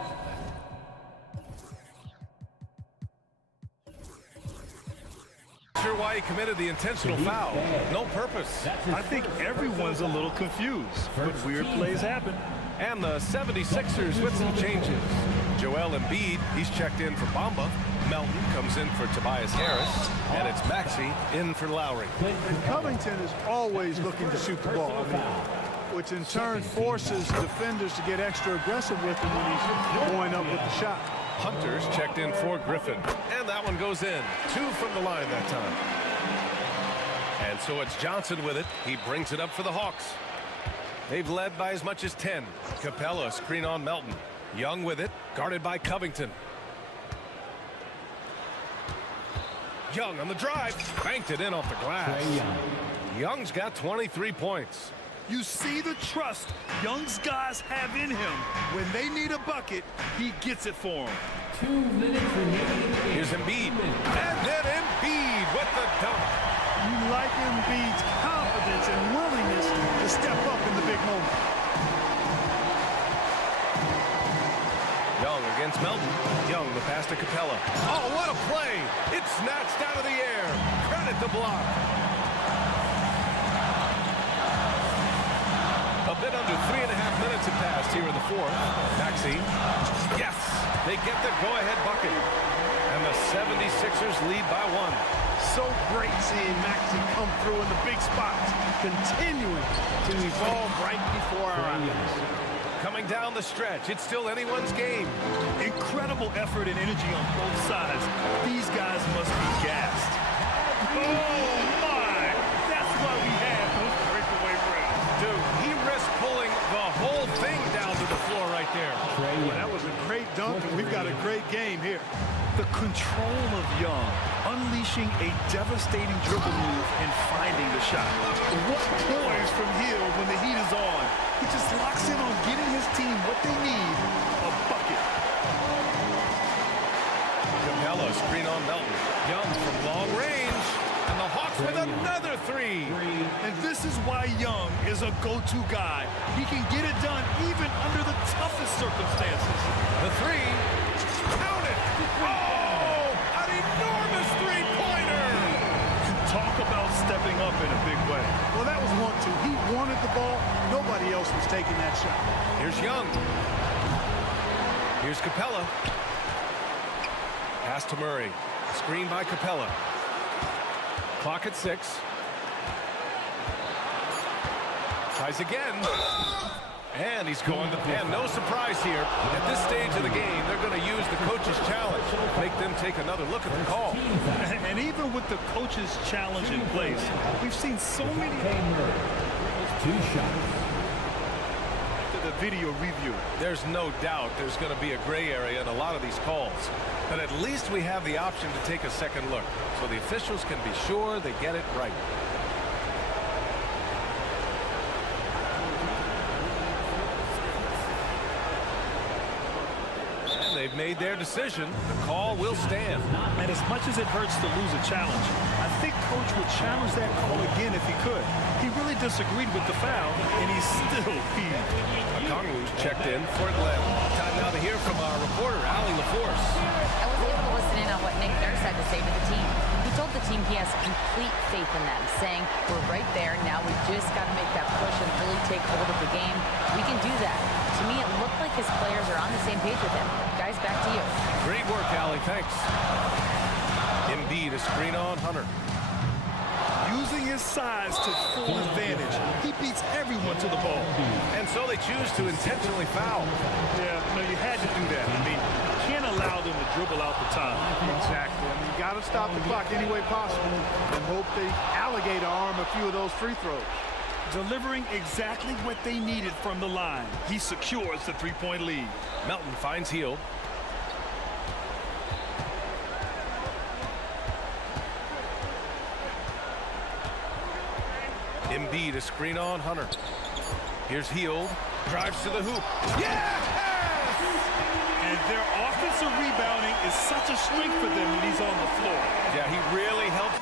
sure why he committed the intentional foul. No purpose. I think everyone's a little confused, but weird plays happen. And the 76ers with some changes. Joel Embiid, he's checked in for Bamba. Melton comes in for Tobias Harris. And it's Maxey in for Lowry. And Covington is always looking to shoot the ball, which in turn forces defenders to get extra aggressive with him when he's going up with the shot. Hunter's checked in for Griffin. And that one goes in. 2 from the line that time. And so it's Johnson with it. He brings it up for the Hawks. They've led by as much as 10. Capella screen on Melton. Young with it, guarded by Covington. Young on the drive, banked it in off the glass. Young's got 23 points. You see the trust Young's guys have in him. When they need a bucket, he gets it for them. 2 minutes remaining. Here's Embiid. And then Embiid with the dunk. You like Embiid's confidence and willingness to step up in the big moment. Young against Melton. Young, the pass to Capella. Oh, what a play! It's snatched out of the air. Credit the block. A bit under 3.5 minutes have passed here in the fourth. Maxey. Yes! They get the go-ahead bucket. And the 76ers lead by 1. So great seeing Maxey come through in the big spots, continuing to evolve right before our eyes. Coming down the stretch, it's still anyone's game. Incredible effort and energy on both sides. These guys must be gassed. Oh, my! That's why we have those breakaway runs. Dude, he risked pulling the whole thing down to the floor right there. Well, that was a great dunk, and we've got a great game here. The control of Young, unleashing a devastating dribble move and finding the shot. What poise from Hill when the heat is on. He just locks in on getting his team what they need, a bucket. Capella screen on Melton. Young from long range. And the Hawks with another 3. And this is why Young is a go-to guy. He can get it done even under the toughest circumstances. The 3. Count it! Oh! An enormous three-pointer! Talk about stepping up in a big way. Well, that was 1-2. He wanted the ball. Nobody else was taking that shot. Here's Young. Here's Capella. Pass to Murray. Screen by Capella. Clock at 6. Tries again. And he's going to pan. No surprise here. At this stage of the game, they're going to use the coach's challenge. Make them take another look at the call. And even with the coach's challenge in place, we've seen so many... Two shots. After the video review. There's no doubt there's going to be a gray area in a lot of these calls. But at least we have the option to take a second look, so the officials can be sure they get it right. They've made their decision. The call will stand. And as much as it hurts to lose a challenge, I think Coach would challenge that call again if he could. He really disagreed with the foul, and he's still peeved. Okongwu's checked in for Atlanta. Time now to hear from our reporter, Allie LaForce. I was able to listen in on what Nick Nurse had to say to the team. He told the team he has complete faith in them, saying, we're right there, now we just got to make that push and really take hold of the game. We can do that. To me, it looked like his players are on the same page with him. Guys, back to you. Great work, Allie. Thanks. Embiid, a screen on Hunter. Using his size to full advantage. He beats everyone to the ball. And so they choose to intentionally foul. Yeah, no, you had to do that. I mean, you can't allow them to dribble out the time. Exactly. I mean, you got to stop the clock any way possible and hope they alligator arm a few of those free throws. Delivering exactly what they needed from the line. He secures the three-point lead. Melton finds Hield. Embiid, a screen on Hunter. Here's Hield. Drives to the hoop. Yes! And their offensive rebounding is such a strength for them when he's on the floor. Yeah, he really helps.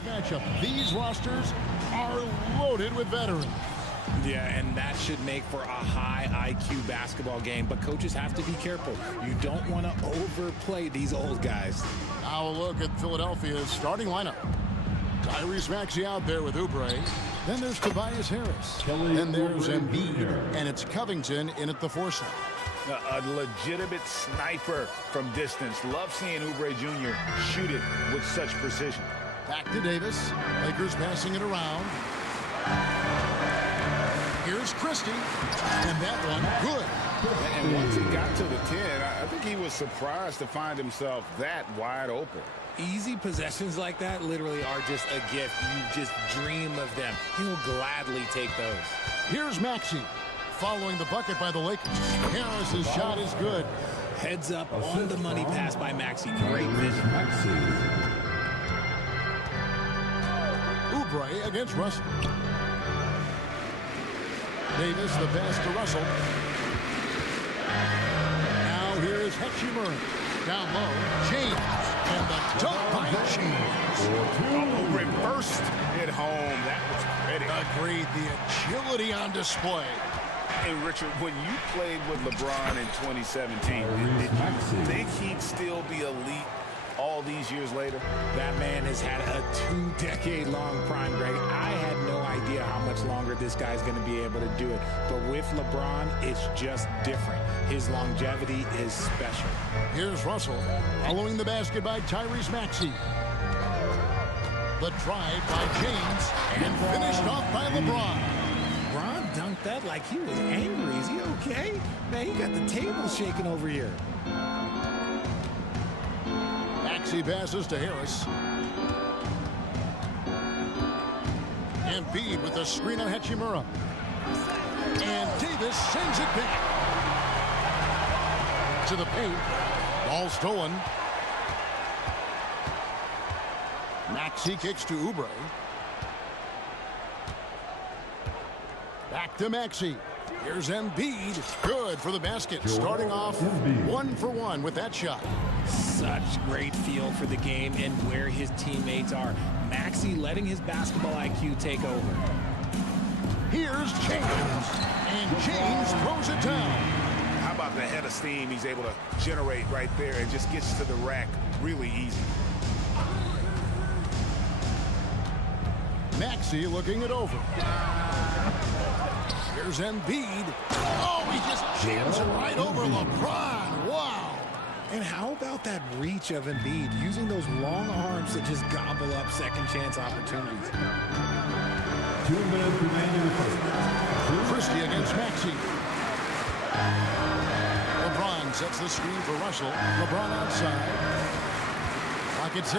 matchup. These rosters are loaded with veterans. Yeah, and that should make for a high IQ basketball game, but coaches have to be careful. You don't want to overplay these old guys. Now a look at Philadelphia's starting lineup. Tyrese Maxey out there with Oubre. Then there's Tobias Harris. Then there's Embiid, and it's Covington in at the 4 slot. A legitimate sniper from distance. Love seeing Oubre Jr. shoot it with such precision. Back to Davis. Lakers passing it around. Here's Christie, and that one good. And once he got to the 10, I think he was surprised to find himself that wide open. Easy possessions like that literally are just a gift. You just dream of them. He'll gladly take those. Here's Maxey, following the bucket by the Lakers. Harris's shot is good. Heads up on the money pass by Maxey. Great vision. Oubre against Russell. Davis, the pass to Russell. Now here is Hachimura. Down low, James. And the dunk by James. Reversed it home. That was pretty. Agreed. The agility on display. Hey, Richard, when you played with LeBron in 2017, did you think he'd still be elite all these years later? That man has had a 2-decade-long prime, Greg. I had no idea how much longer this guy's going to be able to do it. But with LeBron, it's just different. His longevity is special. Here's Russell, following the basket by Tyrese Maxey. The drive by James, and finished off by LeBron. LeBron dunked that like he was angry. Is he okay? Man, he got the table shaking over here. Maxey passes to Harris. Embiid with the screen on Hachimura. And Davis sends it back to the paint. Ball stolen. Maxey kicks to Oubre. Back to Maxey. Here's Embiid. Good for the basket. Starting off 1 for 1 with that shot. Such great feel for the game and where his teammates are. Maxey letting his basketball IQ take over. Here's James. And James throws it down. How about the head of steam he's able to generate right there and just gets to the rack really easy. Maxey looking it over. Here's Embiid. Oh, he just jams it right over LeBron. Wow. And how about that reach of Embiid, using those long arms to just gobble up second chance opportunities? 2 minutes remaining. Christie against Maxey. LeBron sets the screen for Russell. LeBron outside. Clock at 6.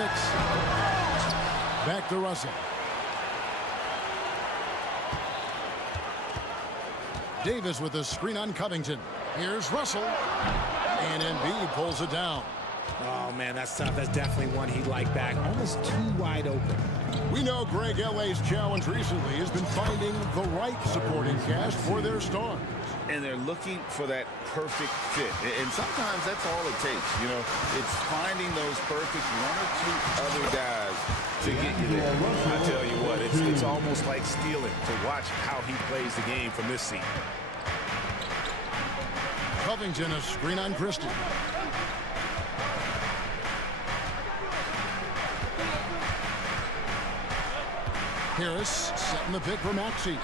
Back to Russell. Davis with a screen on Covington. Here's Russell. And Embiid pulls it down. Oh, man, that's tough. That's definitely one he'd like back. Almost too wide open. We know Greg LA's challenge recently has been finding the right supporting cast for their stars. And they're looking for that perfect fit. And sometimes that's all it takes. You know, it's finding those perfect 1 or 2 other guys to get you there. I tell you what, it's almost like stealing to watch how he plays the game from this seat. Covington, a screen on Christie. Harris setting the pick for Maxey.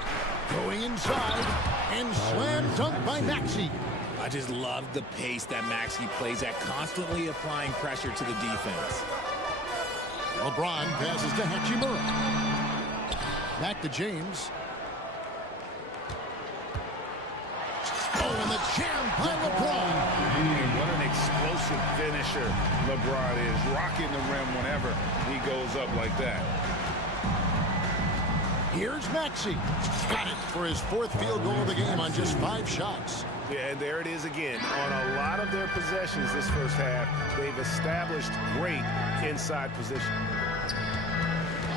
Going inside and slam dunk by Maxey. I just love the pace that Maxey plays at, constantly applying pressure to the defense. LeBron passes to Hachimura. Back to James. Oh, and the jam by LeBron. What an explosive finisher LeBron is. Rocking the rim whenever he goes up like that. Here's Maxey. Got it for his 4th field goal of the game on just 5 shots. Yeah, and there it is again. On a lot of their possessions this first half, they've established great inside position.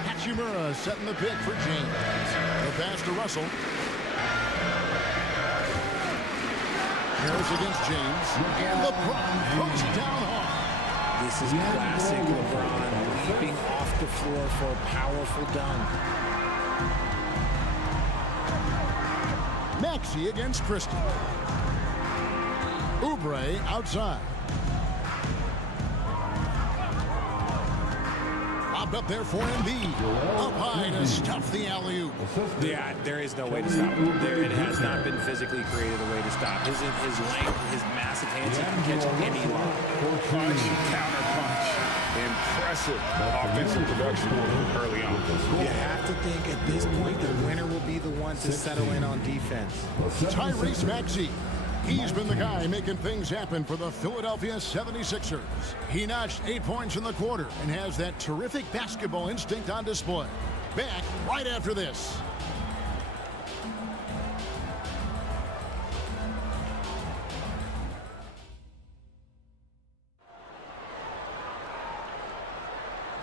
Hachimura setting the pick for James. The pass to Russell. Harris against James. And LeBron throws it down hard. This is classic LeBron, leaping off the floor for a powerful dunk. Maxey against Christie. Oubre outside. Lobbed up there for Embiid. Up high to stuff the alley-oop. Yeah, there is no way to stop him. It has not been physically created a way to stop. His length, his massive hands, he can catch any lob. Punch, counter punch. Impressive offensive production early on. You have to think at this point the winner will be the one to settle in on defense. Tyrese Maxey. He's been the guy making things happen for the Philadelphia 76ers. He notched 8 points in the quarter and has that terrific basketball instinct on display. Back right after this.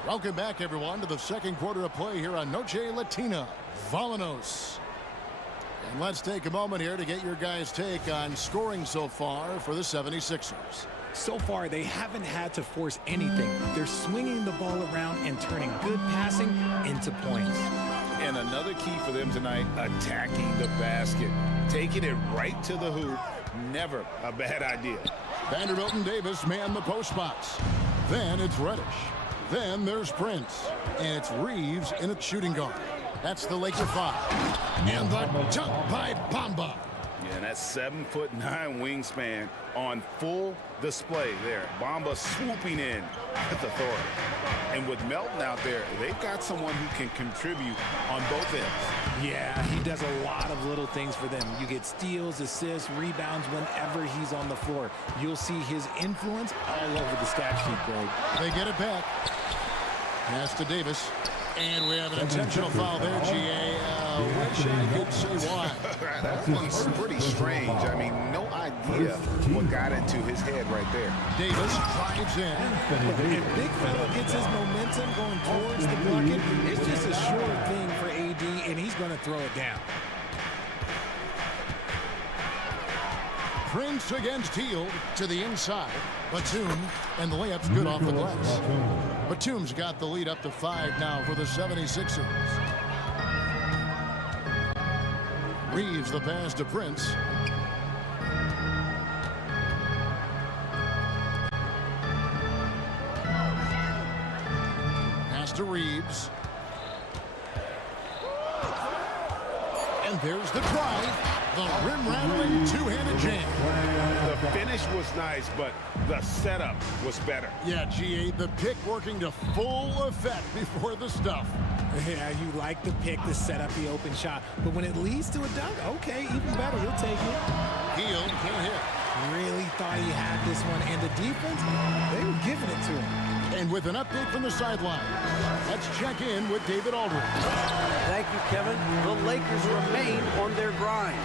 Welcome back, everyone, to the second quarter of play here on Noche Latina. Vámonos. And let's take a moment here to get your guys' take on scoring so far for the 76ers. So far, they haven't had to force anything. They're swinging the ball around and turning good passing into points. And another key for them tonight, attacking the basket. Taking it right to the hoop, never a bad idea. Vanderbilt and Davis man the post spots. Then it's Reddish. Then there's Prince. And it's Reeves in a shooting guard. That's the Laker 5. And the dunk by Bamba. Yeah, and that 7'9" wingspan on full display there. Bamba swooping in with authority. And with Melton out there, they've got someone who can contribute on both ends. Yeah, he does a lot of little things for them. You get steals, assists, rebounds whenever he's on the floor. You'll see his influence all over the stat sheet, Greg. They get it back. Pass to Davis. And we have an intentional foul there, G.A. Wish I could say why. That one's pretty strange. I mean, no idea what got into his head right there. Davis drives in. If big fella gets his momentum going towards the bucket, it's just a sure thing for AD, and he's going to throw it down. Prince against Hield to the inside. Batum, and the layup's good off the glass. Batum's got the lead up to 5 now for the 76ers. Reeves the pass to Prince. Pass to Reeves. And there's the drive. The rim-rattling two-handed jam. The finish was nice, but the setup was better. Yeah, G.A., the pick working to full effect before the stuff. Yeah, you like the pick to set up the open shot, but when it leads to a dunk, okay, even better, he'll take it. Hield can't hit. Really thought he had this one, and the defense, they were giving it to him. And with an update from the sideline, let's check in with David Aldridge. Thank you, Kevin. The Lakers remain on their grind.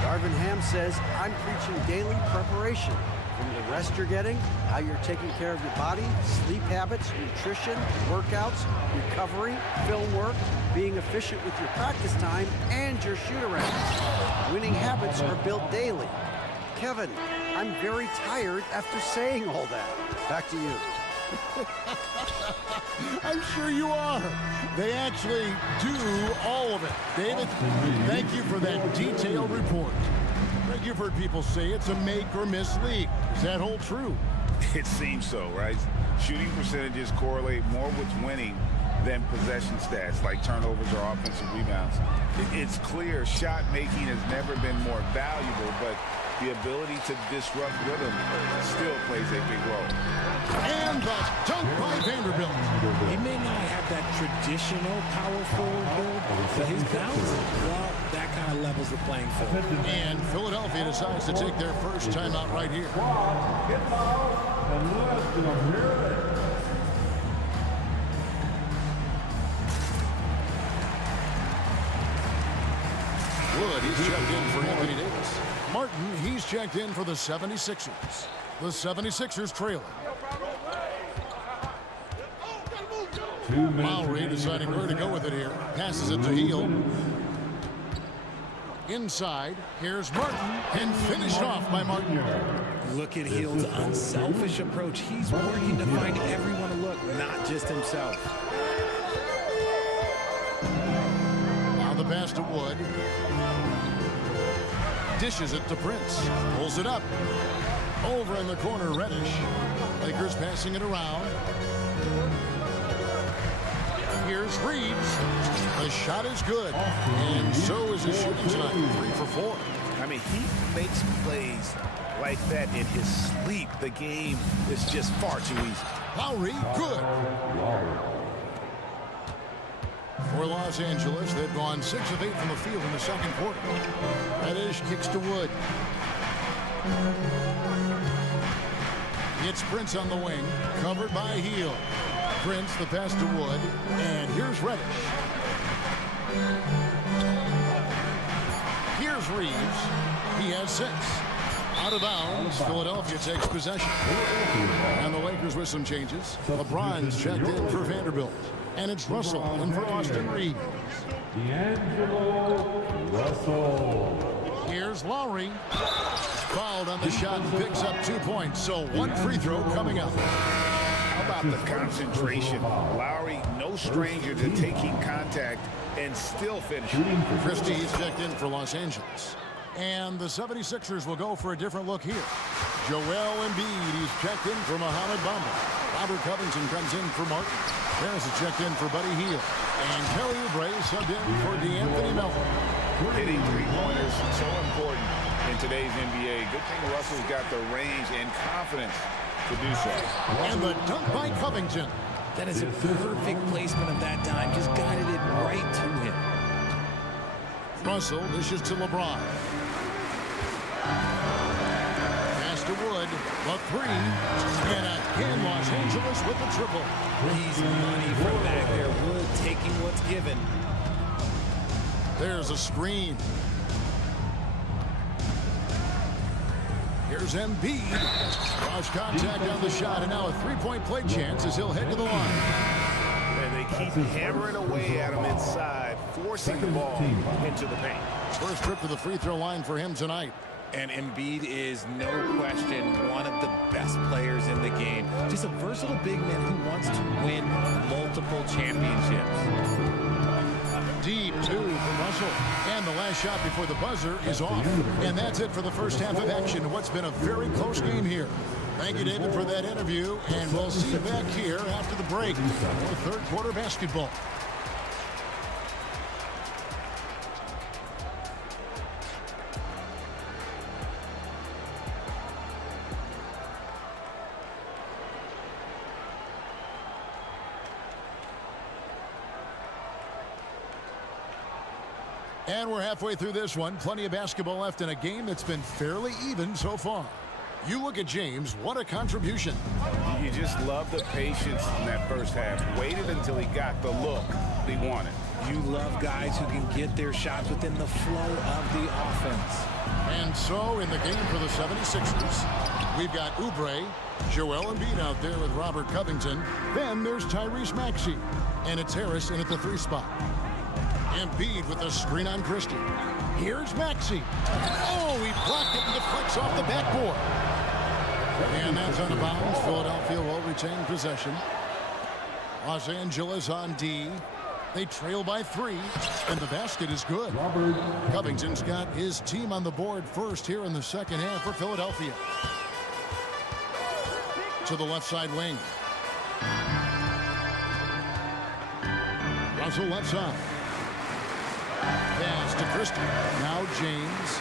Darvin Ham says, I'm preaching daily preparation. From the rest you're getting, how you're taking care of your body, sleep habits, nutrition, workouts, recovery, film work, being efficient with your practice time, and your shoot-arounds. Winning habits are built daily. Kevin, I'm very tired after saying all that. Back to you. I'm sure you are. They actually do all of it. David, thank you for that detailed report. You've heard people say it's a make or miss league. Does that hold true? It seems so, right? Shooting percentages correlate more with winning than possession stats like turnovers or offensive rebounds. It's clear shot making has never been more valuable, but the ability to disrupt rhythm still plays a big role. And the dunk by Vanderbilt. He may not have that traditional power forward build, but his balance, well, that kind of levels the playing field. And Philadelphia decides to take their first timeout right here. Wood, he's checked in for Anthony Davis. Martin, he's checked in for the 76ers. The 76ers trailing. Lowry deciding where to go with it here. Passes it to Hield. Inside, here's Martin, and finished off by Martin. Look at Hield's unselfish approach. He's working to find everyone to look, not just himself. Now the pass to Wood. Dishes it to Prince. Pulls it up. Over in the corner, Reddish. Lakers passing it around. Here's Reeves. The shot is good. And so is his shooting tonight. 3 for 4. I mean, he makes plays like that in his sleep. The game is just far too easy. Lowry, good. For Los Angeles, they've gone 6 of 8 from the field in the second quarter. Reddish kicks to Wood. It's Prince on the wing, covered by Hield. Prince, the pass to Wood, and here's Reddish. Here's Reeves. He has 6. Out of bounds, Philadelphia takes possession. And the Lakers with some changes. LeBron's checked in for Vanderbilt. And it's Russell in for Austin Reeves. D'Angelo Russell. Here's Lowry. Fouled on the shot and picks up 2 points. So 1 free throw coming up. How about the concentration? Lowry, no stranger to taking contact and still finishing. Christie is checked in for Los Angeles. And the 76ers will go for a different look here. Joel Embiid, he's checked in for Mohamed Bamba. Robert Covington comes in for Martin. Harris is checked in for Buddy Hield. And Kelly Oubre subbed in for DeAnthony Melton. Hitting three-pointers so important in today's NBA. Good thing Russell's got the range and confidence to do so. And the dunk by Covington. That is a perfect placement of that dime. Just guided it right to him. Russell dishes to LeBron. Pass to Wood. The 3. And again, Los Angeles with the triple. He's money from back there. Wood taking what's given. There's a screen. Here's Embiid. Cross contact on the shot, and now a three-point play chance as he'll head to the line. And they keep hammering away at him inside, forcing the ball into the paint. First trip to the free throw line for him tonight. And Embiid is, no question, one of the best players in the game. Just a versatile big man who wants to win multiple championships. Deep 2 from Russell. And the last shot before the buzzer is off. And that's it for the first half of action. What's been a very close game here. Thank you, David, for that interview. And we'll see you back here after the break for third quarter basketball. And we're halfway through this one. Plenty of basketball left in a game that's been fairly even so far. You look at James, what a contribution. You just love the patience in that first half. Waited until he got the look he wanted. You love guys who can get their shots within the flow of the offense. And so in the game for the 76ers, we've got Oubre, Joel Embiid out there with Robert Covington. Then there's Tyrese Maxey. And it's Harris in at the 3 spot. Embiid with a screen on Christie. Here's Maxey. Oh, he blocked it and deflects off the backboard. And that's out of bounds. Philadelphia will retain possession. Los Angeles on D. They trail by 3, and the basket is good. Covington's got his team on the board first here in the second half for Philadelphia. To the left side wing. Russell left side. Pass to Christie. Now James.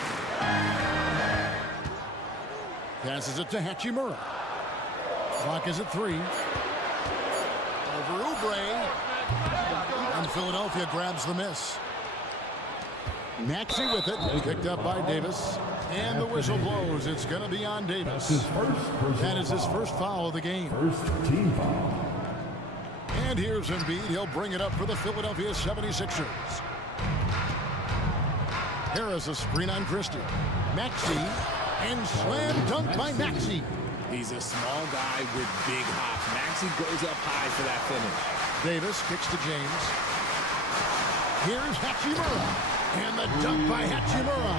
Passes it to Hachimura. Clock is at 3. Over Oubre. And Philadelphia grabs the miss. Maxey with it. Picked up by Davis. And the whistle blows. It's going to be on Davis. That is his first foul of the game. First team foul. And here's Embiid. He'll bring it up for the Philadelphia 76ers. Harris a screen on Christie. Maxey. And slam dunk by Maxey. He's a small guy with big hops. Maxey goes up high for that finish. Davis kicks to James. Here's Hachimura. And the dunk by Hachimura.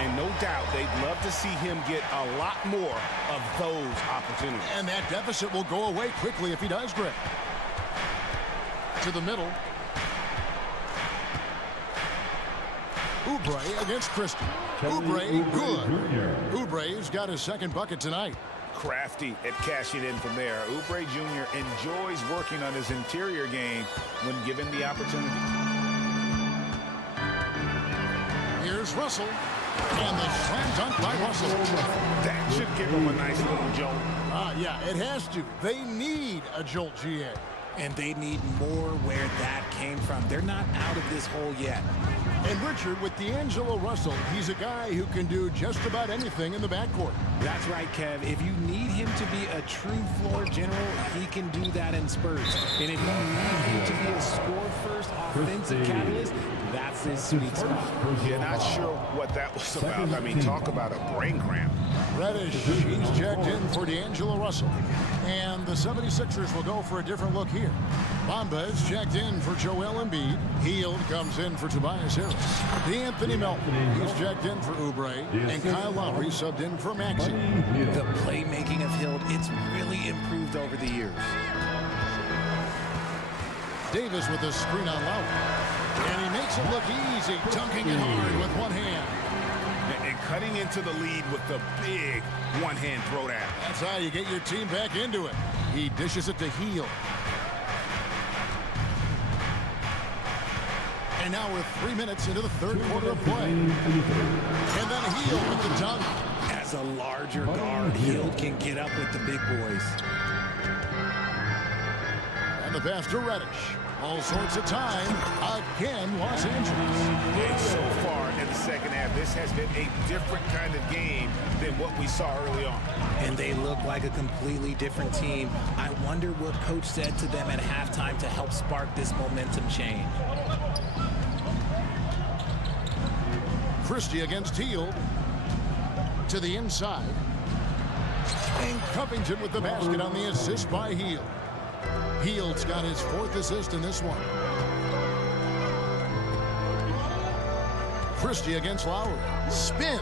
And no doubt they'd love to see him get a lot more of those opportunities. And that deficit will go away quickly if he does, Greg. To the middle. Oubre against Christie. Oubre, good. Oubre's got his second bucket tonight. Crafty at cashing in from there. Oubre Jr. enjoys working on his interior game when given the opportunity. Here's Russell. And the slam dunk by Russell. That should give him a nice little jolt. Yeah, it has to. They need a jolt, GA. And they need more where that came from. They're not out of this hole yet. And Richard, with D'Angelo Russell, he's a guy who can do just about anything in the backcourt. That's right, Kev. If you need him to be a true floor general, he can do that in spurts. And if you need him to be a score-first offensive catalyst, that's his sweet spot. You're not sure what that was about. I mean, talk about a brain cramp. Reddish, he's checked in for D'Angelo Russell. And the 76ers will go for a different look here. Bamba is checked in for Joel Embiid. Hield comes in for Tobias Harris. D'Anthony Melton, he's checked in for Oubre. And Kyle Lowry subbed in for Maxey. The playmaking of Hield, it's really improved over the years. Davis with a screen on Lowry. And he makes it look easy, dunking it hard with one hand. And cutting into the lead with the big one-hand throwdown. That's how you get your team back into it. He dishes it to Hield. And now we're 3 minutes into the third quarter of play. And then Hield with the dunk. As a larger guard, Hield can get up with the big boys. And the pass to Reddish. All sorts of time. Again, Los Angeles. And so far in the second half, this has been a different kind of game than what we saw early on. And they look like a completely different team. I wonder what coach said to them at halftime to help spark this momentum change. Christie against Hield. To the inside. And Covington with the basket on the assist by Hield. Hield's got his fourth assist in this one. Christie against Lowry. Spins.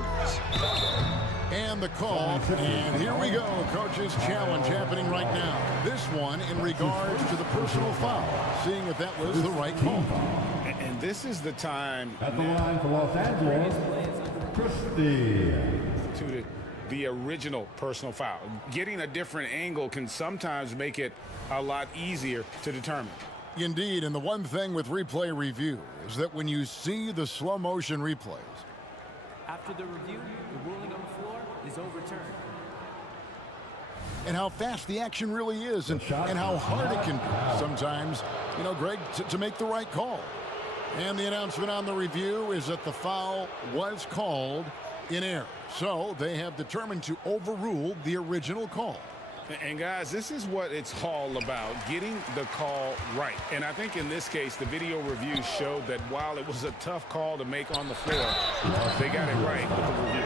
And the call. And here we go. Coach's challenge happening right now. This one in regards to the personal foul. Seeing if that was the right call. And this is the time at the line for Los Angeles, Christie. To the original personal foul. Getting a different angle can sometimes make it a lot easier to determine. Indeed, and the one thing with replay review is that when you see the slow motion replays, after the review, the ruling on the floor is overturned. And how fast the action really is and how hard it can be sometimes, you know, Greg, to make the right call. And the announcement on the review is that the foul was called in error. So they have determined to overrule the original call. And guys, this is what it's all about, getting the call right. And I think in this case, the video review showed that while it was a tough call to make on the floor, they got it right with the review.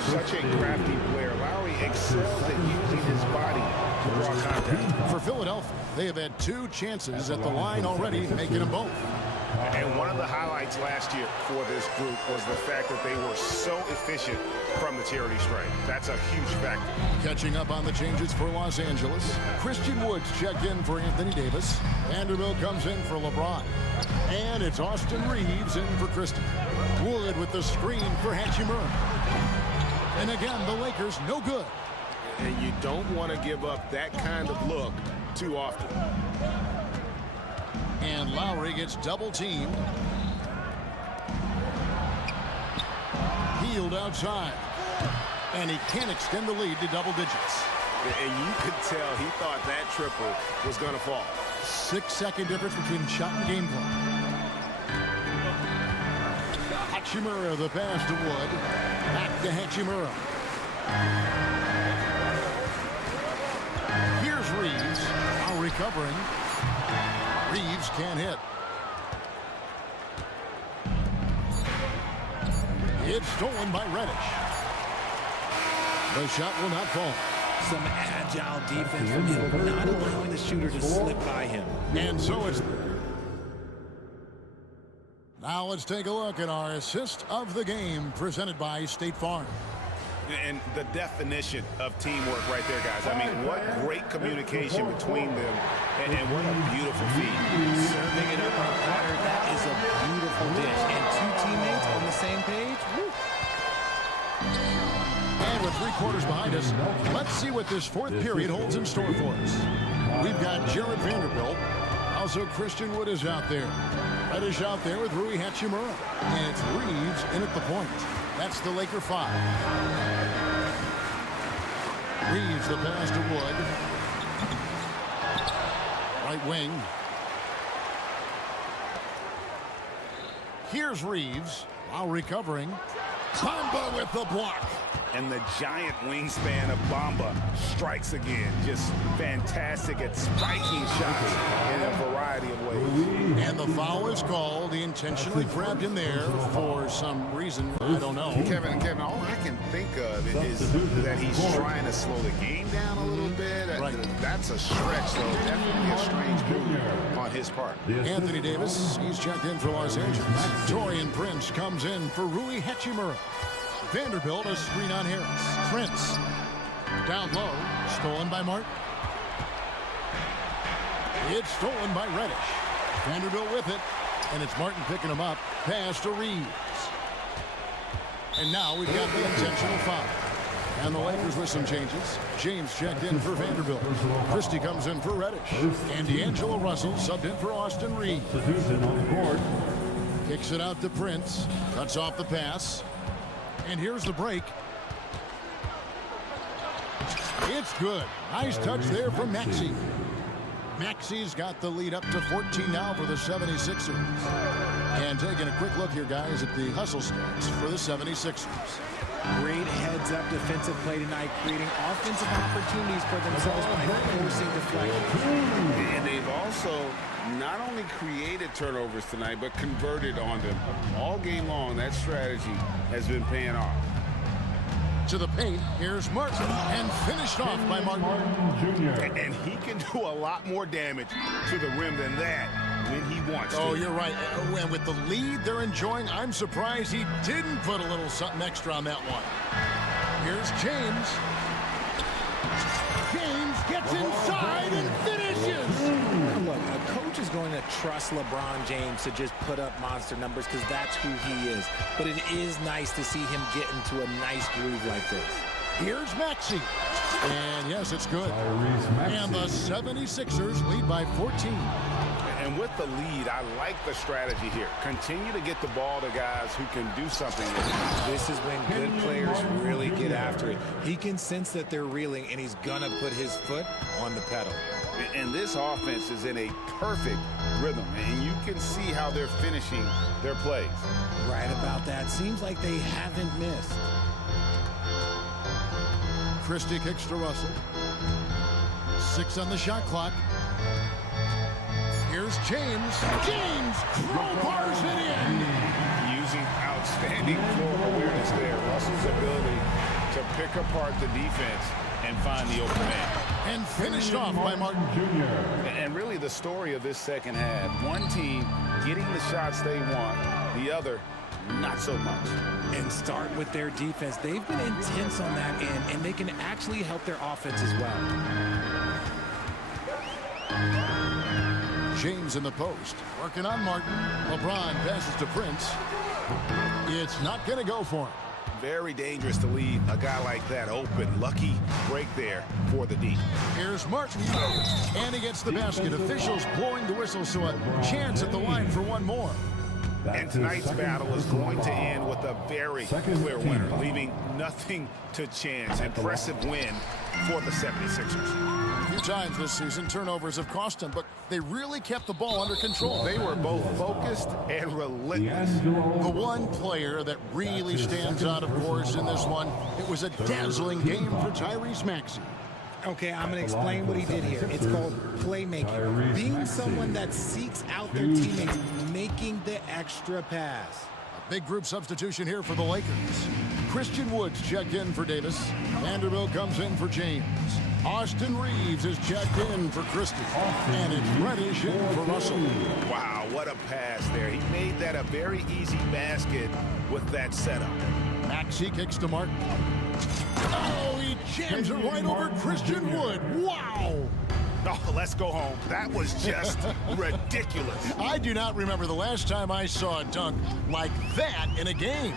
Such a crafty player. Lowry excels at using his body to draw contact. For Philadelphia, they have had 2 chances at the line already, making them both. And one of the highlights last year for this group was the fact that they were so efficient from the charity stripe. That's a huge factor. Catching up on the changes for Los Angeles. Christian Woods checked in for Anthony Davis. Vanderbilt comes in for LeBron. And it's Austin Reeves in for Christie. Wood with the screen for Hachimura. And again, the Lakers no good. And you don't want to give up that kind of look too often. And Lowry gets double-teamed. Hield outside. And he can't extend the lead to double digits. And you could tell he thought that triple was going to fall. 6-second difference between shot and game clock. Hachimura, the pass to Wood. Back to Hachimura. Here's Reeves. Now recovering. Reeves can't hit. It's stolen by Reddish. The shot will not fall. Some agile defense from him, not allowing the shooter to slip by him. And so it's... Now let's take a look at our assist of the game presented by State Farm. And the definition of teamwork right there, guys. I mean, what great communication between them, and what a beautiful feed. Serving it up on a platter, that is a beautiful dish. And two teammates on the same page, woo. And with 3 quarters behind us, let's see what this fourth period holds in store for us. We've got Jared Vanderbilt. Also, Christian Wood is out there. Reddish out there with Rui Hachimura. And it's Reeves in at the point. That's the Laker 5. Reeves the pass to Wood. Right wing. Here's Reeves while recovering. Bamba with the block. And the giant wingspan of Bamba strikes again. Just fantastic at spiking shots in a variety of ways. And the foul is called. He intentionally grabbed him there for some reason. I don't know. Kevin, all I can think of is that he's trying to slow the game down a little bit. Right. That's a stretch, so definitely a strange move on his part. Anthony Davis, he's checked in for Los Angeles. Torian Prince comes in for Rui Hachimura. Vanderbilt, a screen on Harris. Prince down low, stolen by Martin. It's stolen by Reddish. Vanderbilt with it, and it's Martin picking him up. Pass to Reeves. And now we've got the intentional foul. And the Lakers with some changes. James checked in for Vanderbilt. Christie comes in for Reddish. And D'Angelo Russell subbed in for Austin Reeves. Kicks it out to Prince. Cuts off the pass. And here's the break. It's good. Nice touch there from Maxey. Maxey's got the lead up to 14 now for the 76ers. And taking a quick look here, guys, at the hustle stats for the 76ers. Great heads-up defensive play tonight, creating offensive opportunities for themselves by forcing deflections. And they've also not only created turnovers tonight, but converted on them. All game long, that strategy has been paying off. To the paint, here's Martin, and finished off by Martin. And he can do a lot more damage to the rim than that when he wants to. Oh, you're right. And with the lead they're enjoying, I'm surprised he didn't put a little something extra on that one. Here's James. James gets inside and finishes. Look, a coach is going to trust LeBron James to just put up monster numbers because that's who he is. But it is nice to see him get into a nice groove like this. Here's Maxey. And yes, it's good. And the 76ers lead by 14. And with the lead, I like the strategy here. Continue to get the ball to guys who can do something with it. This is when good players really get after it. He can sense that they're reeling, and he's going to put his foot on the pedal. And this offense is in a perfect rhythm, and you can see how they're finishing their plays. Right about that. Seems like they haven't missed. Christie kicks to Russell. 6 on the shot clock. Here's James. James crowbars it in. Using outstanding floor awareness there. Russell's ability to pick apart the defense and find the open man. And finished off by Martin Jr. And really the story of this second half. One team getting the shots they want, the other not so much. And start with their defense. They've been intense on that end, and they can actually help their offense as well. James in the post, working on Martin. LeBron passes to Prince. It's not going to go for him. Very dangerous to leave a guy like that open. Lucky break there for the D. Here's Martin, and he gets the basket. Officials blowing the whistle, so a chance at the line for one more. And tonight's battle is going to end with a very clear winner, leaving nothing to chance. Impressive win for the 76ers. A few times this season, turnovers have cost them, but they really kept the ball under control. They were both focused and relentless. The one player that really stands out, of course, in this one, it was a dazzling game for Tyrese Maxey. Okay, I'm going to explain what he did here. It's called playmaking. Being someone that seeks out their teammates, making the extra pass. A big group substitution here for the Lakers. Christian Woods checked in for Davis. Vanderbilt comes in for James. Austin Reeves is checked in for Christie. And it's Reddish in for Russell. Wow, what a pass there. He made that a very easy basket with that setup. Maxey kicks to Martin. Oh, he jams it right over Christian Wood. Wow! Oh, let's go home. That was just ridiculous. I do not remember the last time I saw a dunk like that in a game.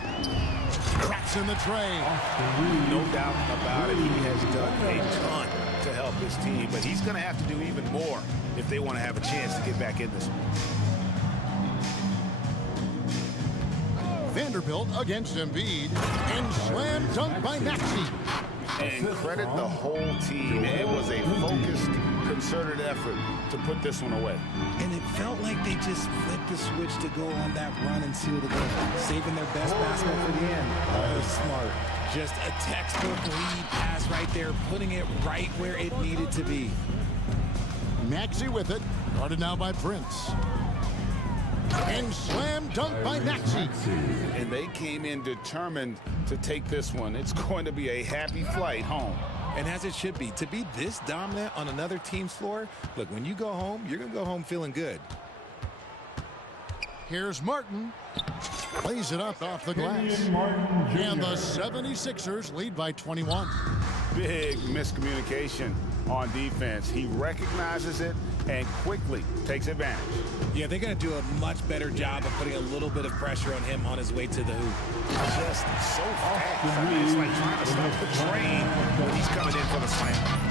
Cracks in the tray. No doubt about it. He has done a ton to help his team, but he's going to have to do even more if they want to have a chance to get back in this one. Vanderbilt against Embiid, and slam dunk by Maxey. And credit the whole team. It was a focused, concerted effort to put this one away. And it felt like they just flipped the switch to go on that run and seal the game, saving their best basketball for the end. That was smart. Just a textbook lead pass right there, putting it right where it needed to be. Maxey with it, guarded now by Prince. And slam dunk by Maxey. And they came in determined to take this one. It's going to be a happy flight home. And as it should be, to be this dominant on another team's floor, look, when you go home, you're going to go home feeling good. Here's Martin. Plays it up off the glass. And the 76ers lead by 21. Big miscommunication on defense. He recognizes it and quickly takes advantage. Yeah, they're going to do a much better job of putting a little bit of pressure on him on his way to the hoop. Just so fast. I mean, it's like trying to stop the train when he's coming in for the slam.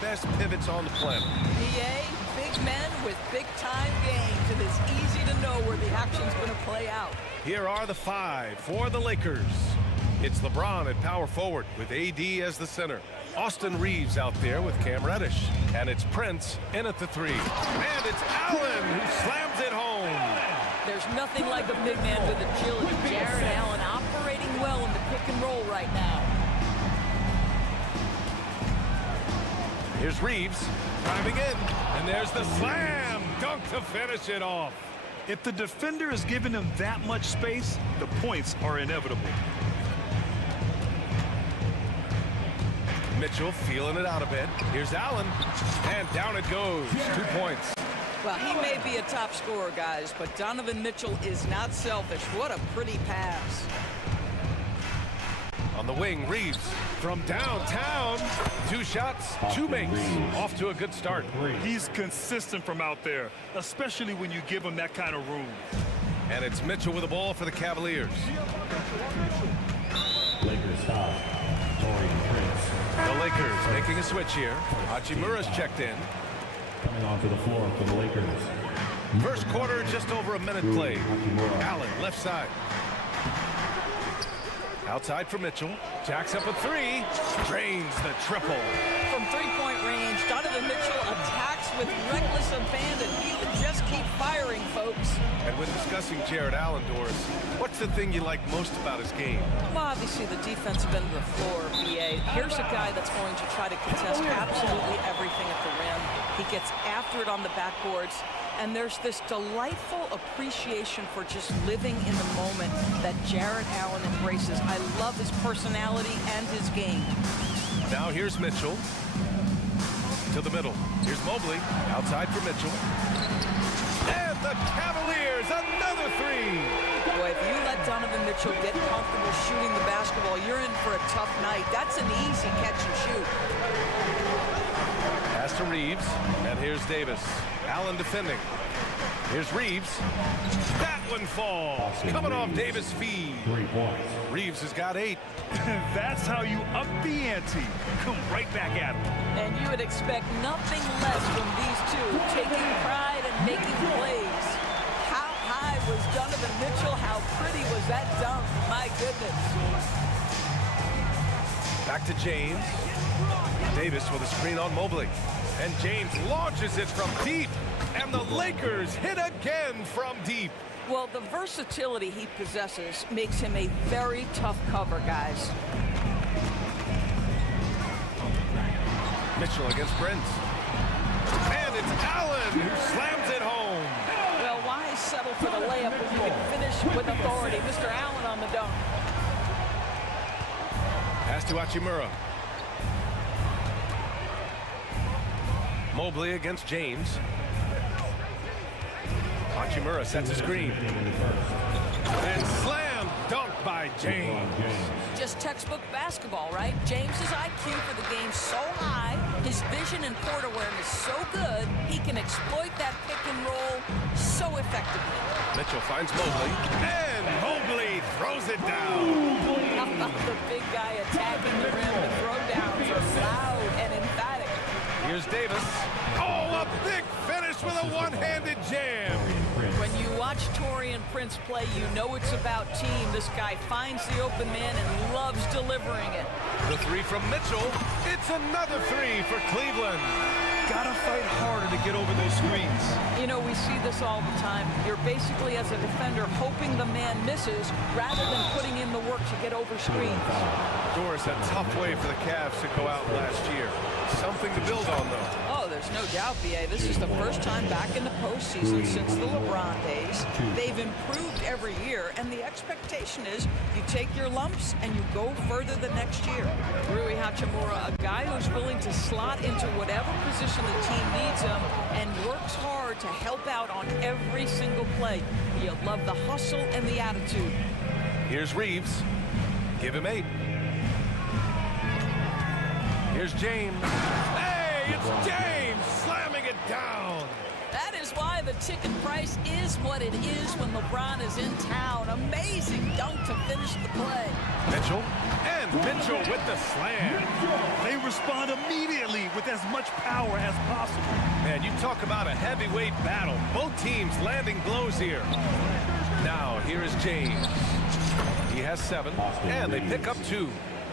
best pivots on the planet. PA, big men with big-time games, and it's easy to know where the action's going to play out. Here are the 5 for the Lakers. It's LeBron at power forward with AD as the center. Austin Reeves out there with Cam Reddish. And it's Prince in at the 3. And it's Allen who slams it home. There's nothing like a big man with agility. Jared Allen operating well in the pick and roll right now. Here's Reeves driving in. And there's the slam dunk to finish it off. If the defender is giving him that much space, the points are inevitable. Mitchell feeling it out a bit. Here's Allen, and down it goes. 2 points. Well, he may be a top scorer, guys, but Donovan Mitchell is not selfish. What a pretty pass. On the wing, Reeves from downtown. 2 shots, 2 makes. Off to a good start. He's consistent from out there, especially when you give him that kind of room. And it's Mitchell with the ball for the Cavaliers. Lakers stop. The Lakers making a switch here. Hachimura's checked in. Coming onto the floor for the Lakers. First quarter, just over a minute played. Allen, left side. Outside for Mitchell. Jacks up a 3. Drains the triple. From three-point range, Donovan Mitchell attacks with reckless abandon. He would just keep firing, folks. And when discussing Jared Allen, Doris, what's the thing you like most about his game? Well, obviously the defensive end of the floor, BA. Here's a guy that's going to try to contest absolutely everything at the rim. He gets after it on the backboards. And there's this delightful appreciation for just living in the moment that Jared Allen embraces. I love his personality and his game. Now here's Mitchell. To the middle. Here's Mobley. Outside for Mitchell. And the Cavaliers, another 3. Boy, if you let Donovan Mitchell get comfortable shooting the basketball, you're in for a tough night. That's an easy catch and shoot. Pass to Reeves. And here's Davis. Allen defending. Here's Reeves. That one falls. Coming off Davis' feed. 3 points. Reeves has got 8. That's how you up the ante. Come right back at him. And you would expect nothing less from these two, taking pride and making plays. How high was Donovan Mitchell? How pretty was that dunk? My goodness. Back to James. Davis with a screen on Mobley. And James launches it from deep. And the Lakers hit again from deep. Well, the versatility he possesses makes him a very tough cover, guys. Mitchell against Prince. And it's Allen who slams it home. Well, why settle for the layup when you can finish with authority? Mr. Allen on the dunk. Pass to Hachimura. Mobley against James. Hachimura sets a screen. And slam dunk by James. Just textbook basketball, right? James's IQ for the game so high, his vision and court awareness so good, he can exploit that pick and roll so effectively. Mitchell finds Mobley. And Mobley throws it down. How about the big guy attacking the rim? The throwdowns are loud and emphatic. Here's Davis. Oh, a big finish with a one-handed jam. When you watch Taurean Prince play, you know it's about team. This guy finds the open man and loves delivering it. The 3 from Mitchell. It's another 3 for Cleveland. Gotta fight harder to get over those screens. You know, we see this all the time. You're basically, as a defender, hoping the man misses rather than putting in the work to get over screens. Doris, a tough way for the Cavs to go out last year. Something to build on, though. Oh, there's no doubt, B.A. This is the first time back in the postseason since the LeBron days. They've improved every year, and the expectation is you take your lumps and you go further the next year. Rui Hachimura, a guy who's willing to slot into whatever position the team needs him and works hard to help out on every single play. You love the hustle and the attitude. Here's Reeves. Give him 8. Here's James. Hey, it's James slamming it down. That is why the ticket price is what it is when LeBron is in town. Amazing dunk to finish the play. Mitchell. And Mitchell with the slam. They respond immediately with as much power as possible. Man, you talk about a heavyweight battle. Both teams landing blows here. Now, here is James. He has 7, and they pick up 2.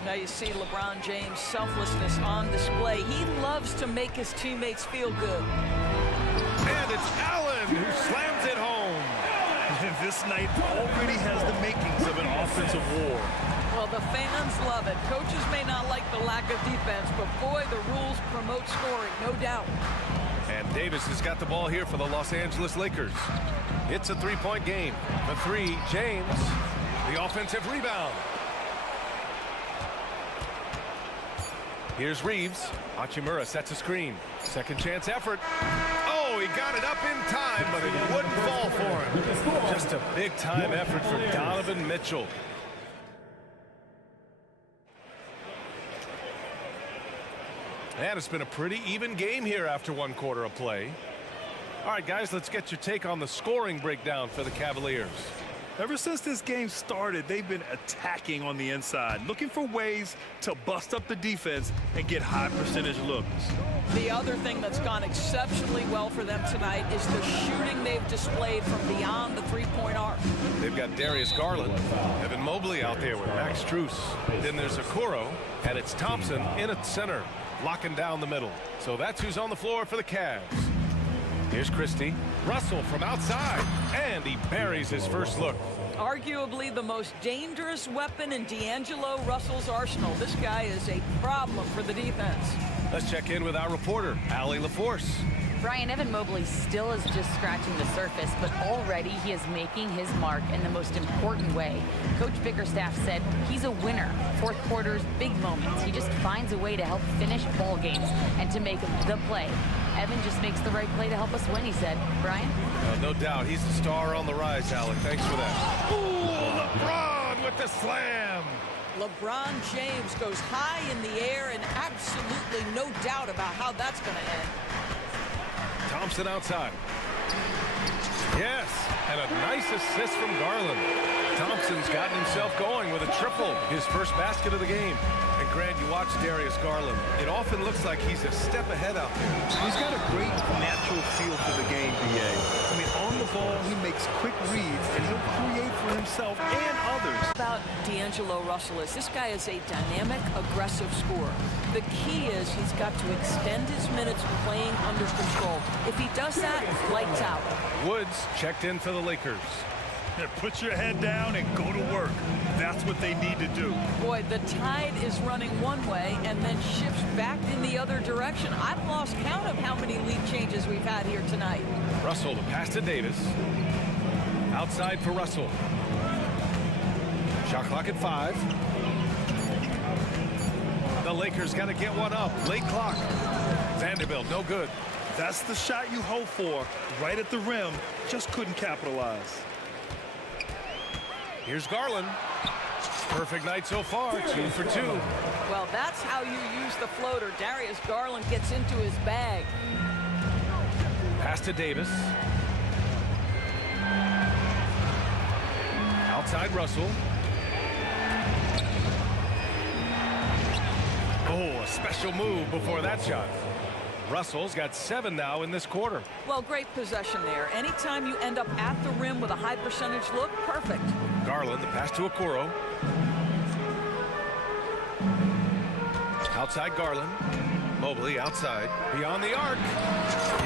Now you see LeBron James' selflessness on display. He loves to make his teammates feel good. And it's Allen who slams it home. And this night already has the makings of an offensive war. Well, the fans love it. Coaches may not like the lack of defense, but boy, the rules promote scoring, no doubt. And Davis has got the ball here for the Los Angeles Lakers. It's a 3-point game. The 3, James. The offensive rebound. Here's Reeves. Hachimura sets a screen. Second chance effort. Oh, he got it up in time, but it wouldn't fall for him. Just a big-time effort from Donovan Mitchell. And it's been a pretty even game here after 1 quarter of play. All right, guys, let's get your take on the scoring breakdown for the Cavaliers. Ever since this game started, they've been attacking on the inside, looking for ways to bust up the defense and get high percentage looks. The other thing that's gone exceptionally well for them tonight is the shooting they've displayed from beyond the three-point arc. They've got Darius Garland, Evan Mobley out there with Max Strus. Then there's Okoro, and it's Thompson in at center, locking down the middle. So that's who's on the floor for the Cavs. Here's Christie. Russell from outside, and he buries his first look. Arguably the most dangerous weapon in D'Angelo Russell's arsenal. This guy is a problem for the defense. Let's check in with our reporter, Allie LaForce. Brian, Evan Mobley still is just scratching the surface, but already he is making his mark in the most important way. Coach Bickerstaff said he's a winner. Fourth quarter's big moments. He just finds a way to help finish ball games and to make the play. Evan just makes the right play to help us win, he said. Brian? No doubt. He's the star on the rise, Alec. Thanks for that. Ooh, LeBron with the slam. LeBron James goes high in the air, and absolutely no doubt about how that's going to end. Thompson outside. Yes, and a nice assist from Garland. Thompson's gotten himself going with a triple, his first basket of the game. And Grant, you watch Darius Garland. It often looks like he's a step ahead out there. He's got a great natural feel for the game, BA. I mean, on the ball, he makes quick reads, and he'll create for himself and others. About D'Angelo Russell is this guy is a dynamic, aggressive scorer. The key is he's got to extend his minutes playing under control. If he does that, lights out. Woods checked in for the Lakers. Put your head down and go to work. That's what they need to do. Boy, the tide is running one way and then shifts back in the other direction. I've lost count of how many lead changes we've had here tonight. Russell, the pass to Davis. Outside for Russell. Shot clock at 5. The Lakers got to get one up. Late clock. Vanderbilt, no good. That's the shot you hope for. Right at the rim. Just couldn't capitalize. Here's Garland. Perfect night so far, 2 for 2. Well, that's how you use the floater. Darius Garland gets into his bag. Pass to Davis. Outside Russell. Oh, a special move before that shot. Russell's got 7 now in this quarter. Well, great possession there. Anytime you end up at the rim with a high percentage look, perfect. Garland, the pass to Okoro. Outside Garland. Mobley outside. Beyond the arc.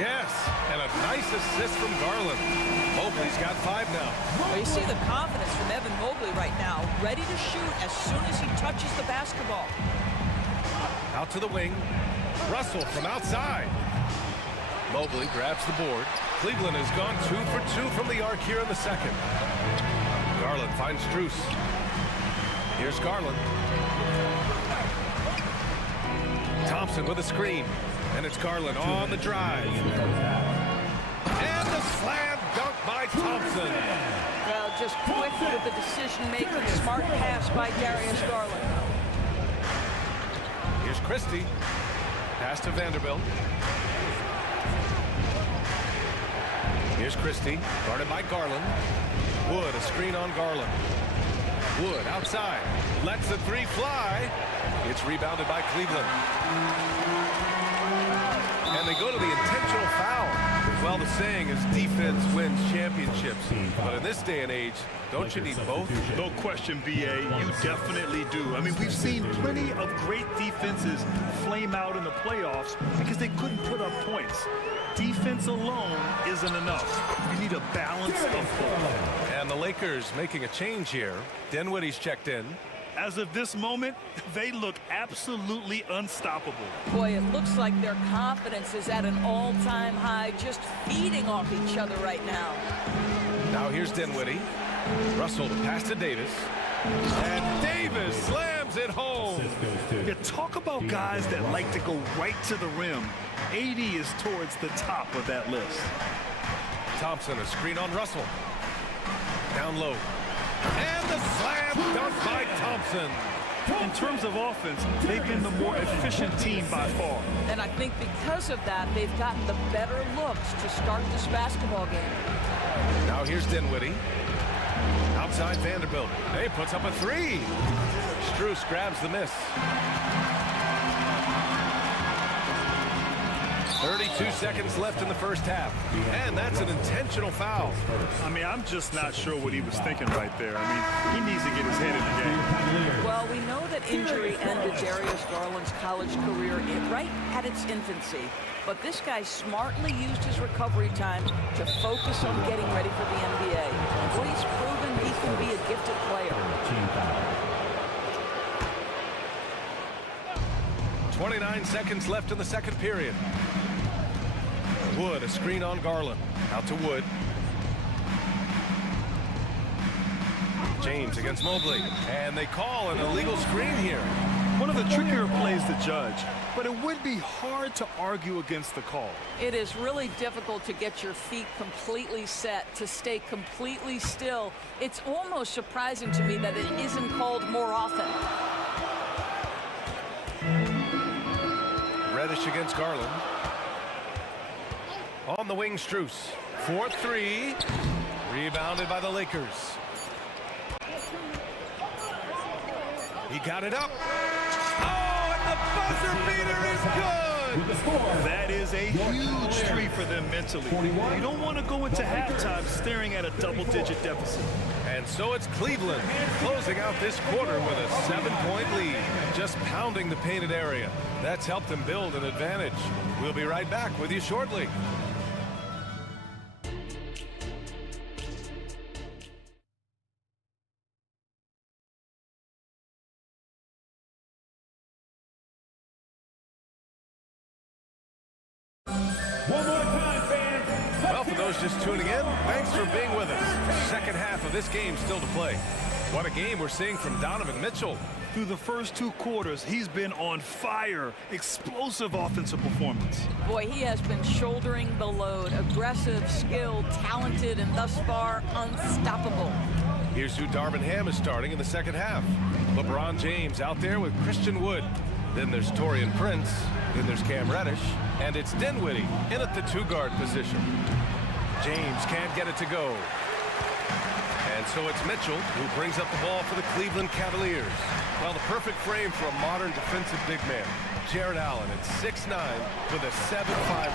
Yes, and a nice assist from Garland. Mobley's got 5 now. Well, you see the confidence from Evan Mobley right now. Ready to shoot as soon as he touches the basketball. Out to the wing. Russell from outside. Mobley grabs the board. Cleveland has gone 2 for 2 from the arc here in the second. Garland finds Strus. Here's Garland. Thompson with a screen. And it's Garland on the drive. And the slam dunk by Thompson. Well, just quick with the decision-making, smart pass by Darius Garland. Here's Christie. Pass to Vanderbilt. Here's Christie, guarded by Garland. Wood, a screen on Garland. Wood outside. Lets the three fly. It's rebounded by Cleveland. And they go to the intentional foul. Well, the saying is defense wins championships. But in this day and age, don't you need both? No question, BA, you definitely do. I mean, we've seen plenty of great defenses flame out in the playoffs because they couldn't put up points. Defense alone isn't enough. You need a balance of both. And the Lakers making a change here. Dinwiddie's checked in. As of this moment, they look absolutely unstoppable. Boy, it looks like their confidence is at an all-time high, just feeding off each other right now. Now here's Dinwiddie. Russell to pass to Davis. And Davis slams it home. You talk about guys that like to go right to the rim. AD is towards the top of that list. Thompson, a screen on Russell. Down low. And the slam dunk by Thompson. In terms of offense, they've been the more efficient team by far. And I think because of that, they've gotten the better looks to start this basketball game. Now here's Dinwiddie. Outside Vanderbilt. He puts up a three. Strus grabs the miss. 32 seconds left in the first half. And that's an intentional foul. I mean, I'm just not sure what he was thinking right there. I mean, he needs to get his head in the game. Well, we know that injury ended Darius Garland's college career right at its infancy. But this guy smartly used his recovery time to focus on getting ready for the NBA. Boy, he's proven he can be a gifted player. 29 seconds left in the second period. Wood, a screen on Garland. Out to Wood. James against Mobley. And they call an illegal screen here. One of the trickier plays to judge, but it would be hard to argue against the call. It is really difficult to get your feet completely set, to stay completely still. It's almost surprising to me that it isn't called more often. Reddish against Garland. On the wing, Strus. 4-3. Rebounded by the Lakers. He got it up. Oh, and the buzzer beater is good! That is a huge three for them mentally. You don't want to go into halftime staring at a double-digit deficit. And so it's Cleveland closing out this quarter with a 7-point lead, just pounding the painted area. That's helped them build an advantage. We'll be right back with you shortly. One more time, fans. Well, for those just tuning in, thanks for being with us. Second half of this game still to play. What a game we're seeing from Donovan Mitchell. Through the first two quarters, he's been on fire. Explosive offensive performance. Boy, he has been shouldering the load. Aggressive, skilled, talented, and thus far, unstoppable. Here's who Darvin Ham is starting in the second half. LeBron James out there with Christian Wood. Then there's Taurean Prince. Then there's Cam Reddish. And it's Dinwiddie in at the two-guard position. James can't get it to go. And so it's Mitchell who brings up the ball for the Cleveland Cavaliers. Well, the perfect frame for a modern defensive big man. Jared Allen at 6'9" with a 7'5"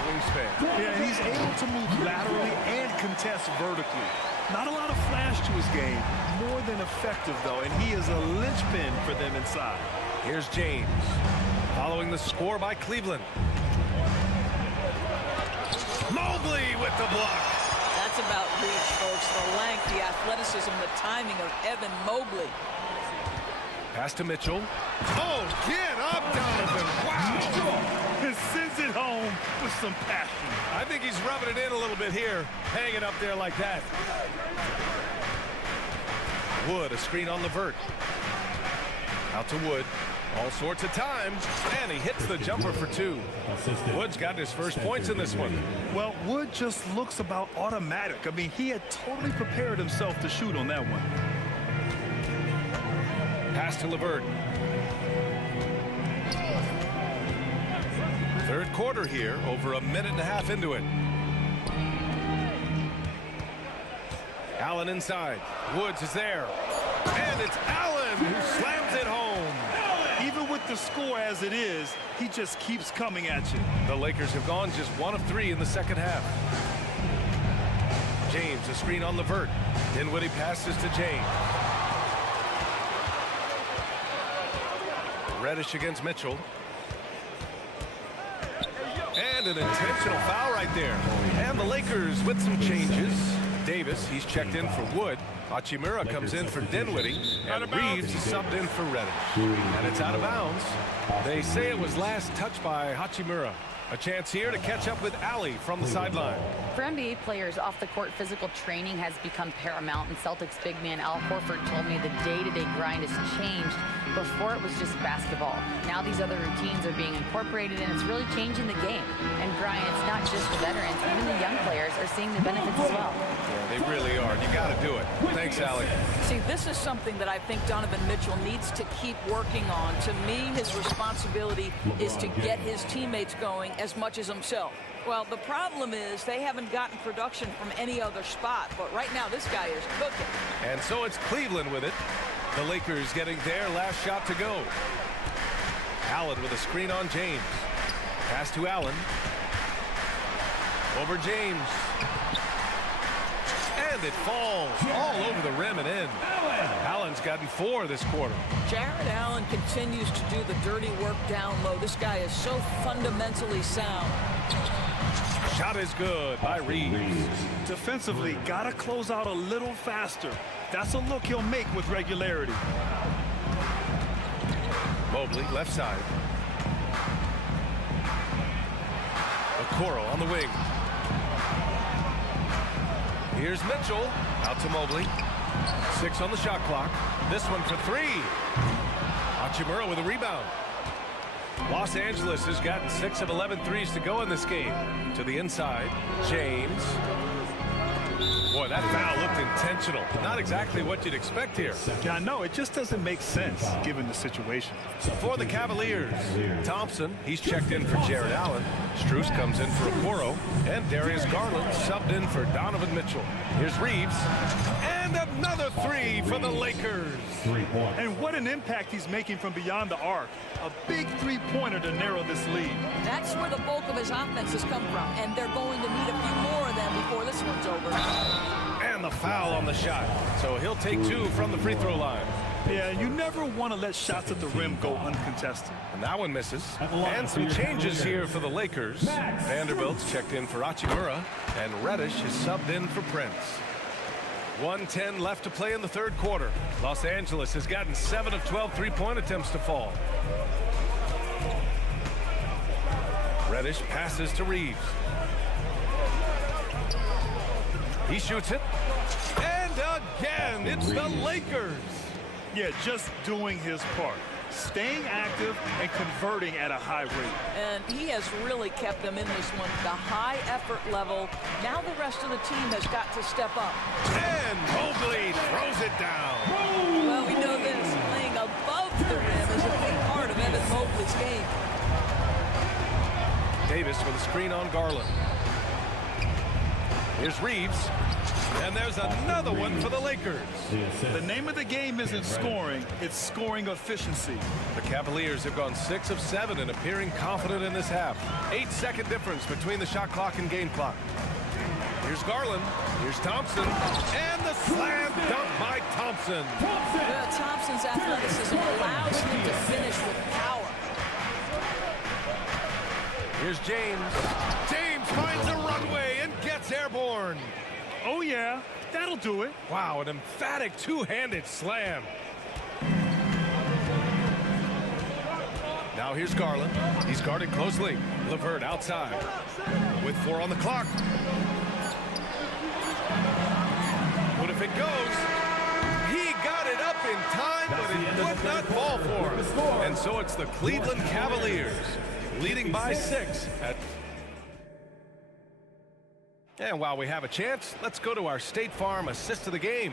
wingspan. Yeah, and he's able to move laterally and contest vertically. Not a lot of flash to his game. More than effective, though, and he is a linchpin for them inside. Here's James, following the score by Cleveland. Mobley with the block. That's about reach, folks. The length, the athleticism, the timing of Evan Mobley. Pass to Mitchell. Oh, get up, Donovan. Wow. He sends it home with some passion. I think he's rubbing it in a little bit here, hanging up there like that. Wood, a screen on Levert. Out to Wood. All sorts of time, and he hits the jumper for two. Wood's got his first points in this one. Well, Wood just looks about automatic. I mean, he had totally prepared himself to shoot on that one. Pass to Levert. Third quarter here, over a minute and a half into it. Allen inside. Woods is there. And it's Allen who slams it home. Even with the score as it is, he just keeps coming at you. The Lakers have gone just 1 of 3 in the second half. James, a screen on Levert. Dinwiddie passes to James. Reddish against Mitchell. And an intentional foul right there. And the Lakers with some changes. Davis, he's checked in for Wood. Hachimura comes in for Dinwiddie. And Reeves is subbed in for Reddish. And it's out of bounds. They say it was last touched by Hachimura. A chance here to catch up with Ali from the sideline. For NBA players, off-the-court physical training has become paramount, and Celtics big man Al Horford told me the day-to-day grind has changed. Before it was just basketball. Now these other routines are being incorporated, and it's really changing the game. And Brian, it's not just the veterans, even the young players are seeing the benefits as well. Yeah, they really are. You got to do it. Thanks, Ali. See, this is something that I think Donovan Mitchell needs to keep working on. To me, his responsibility is to get his teammates going as much as himself. Well, the problem is they haven't gotten production from any other spot, but right now this guy is cooking. And so it's Cleveland with it. The Lakers getting their last shot to go. Allen with a screen on James. Pass to Allen. Over James. And it falls all over the rim and in. Allen's gotten 4 this quarter. Jared Allen continues to do the dirty work down low. This guy is so fundamentally sound. Shot is good by Reeves. Defensively, gotta close out a little faster. That's a look he'll make with regularity. Mobley, left side. Okoro on the wing. Here's Mitchell. Out to Mobley. 6 on the shot clock. This one for 3. Hachimura with a rebound. Los Angeles has gotten 6 of 11 threes to go in this game. To the inside, James. Boy, that foul looked intentional. Not exactly what you'd expect here. Yeah, I know. It just doesn't make sense given the situation. For the Cavaliers, Thompson, he's checked in for Jared Allen. Strus comes in for Okoro. And Darius Garland subbed in for Donovan Mitchell. Here's Reeves. And another 3 for the Lakers. 3 points. And what an impact he's making from beyond the arc. A big three-pointer to narrow this lead. That's where the bulk of his offense has come from, and they're going to need a few more of them before this one's over. And the foul on the shot. So he'll take 2 from the free throw line. Yeah, you never want to let shots at the rim go uncontested. And that one misses. And some changes here for the Lakers. Vanderbilt's checked in for Hachimura, and Reddish is subbed in for Prince. 1:10 left to play in the third quarter. Los Angeles has gotten 7 of 12 three-point attempts to fall. Reddish passes to Reeves. He shoots it. And again, it's the Lakers. Yeah, just doing his part. Staying active and converting at a high rate. And he has really kept them in this one. The high effort level. Now the rest of the team has got to step up. And Mobley throws it down. Well, we know this. Playing above the rim is a big part of Evan Mobley's game. Davis with a screen on Garland. Here's Reeves. And there's another one for the Lakers. The name of the game isn't scoring, it's scoring efficiency. The Cavaliers have gone 6 of 7 and appearing confident in this half. 8-second difference between the shot clock and game clock. Here's Garland. Here's Thompson. And the slam dunk by Thompson. Well, Thompson's athleticism allows him to finish with power. Here's James. James finds a runway and gets airborne. Oh, yeah, that'll do it. Wow, an emphatic two-handed slam. Now here's Garland. He's guarded closely. Levert outside. With 4 on the clock. But if it goes, he got it up in time, but it would not fall for him. And so it's the Cleveland Cavaliers leading by 6 at... And while we have a chance, let's go to our State Farm assist of the game.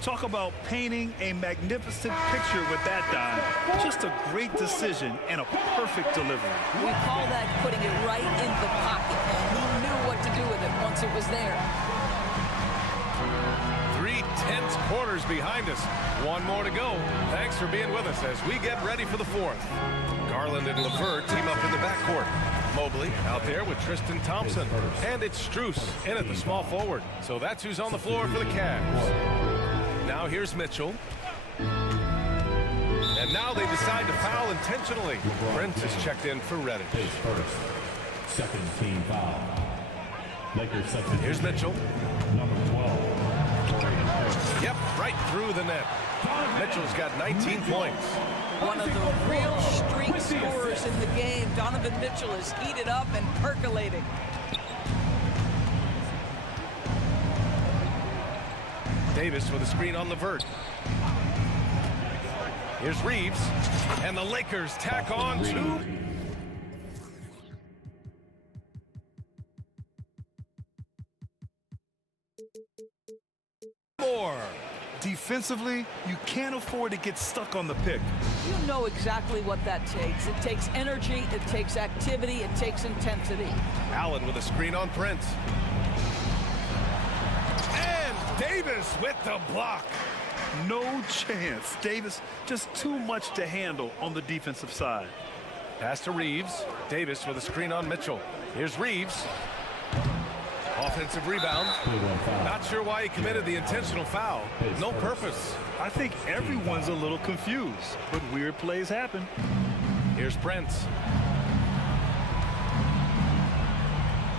Talk about painting a magnificent picture with that dime. Just a great decision and a perfect delivery. We call that putting it right in the pocket, and he knew what to do with it once it was there. 3 3 tense quarters behind us. One more to go. Thanks for being with us as we get ready for the fourth. Garland and LeVert team up in the backcourt. Mobley out there with Tristan Thompson. And it's Strus in at the small forward. So that's who's on the floor for the Cavs. Now here's Mitchell. And now they decide to foul intentionally. Prince is checked in for Reddish. His first. Second team foul. Lakers substitute. Here's Mitchell. Number 12. Yep, right through the net. Mitchell's got 19 points. One of the real streak scorers in the game. Donovan Mitchell is heated up and percolating. Davis with a screen on LeVert. Here's Reeves. And the Lakers tack on 2. More. Defensively, you can't afford to get stuck on the pick. You know exactly what that takes. It takes energy, it takes activity, it takes intensity. Allen with a screen on Prince. And Davis with the block. No chance. Davis, just too much to handle on the defensive side. Pass to Reeves. Davis with a screen on Mitchell. Here's Reeves. Offensive rebound. Not sure why he committed the intentional foul. No purpose. I think everyone's a little confused, but weird plays happen. Here's Prince.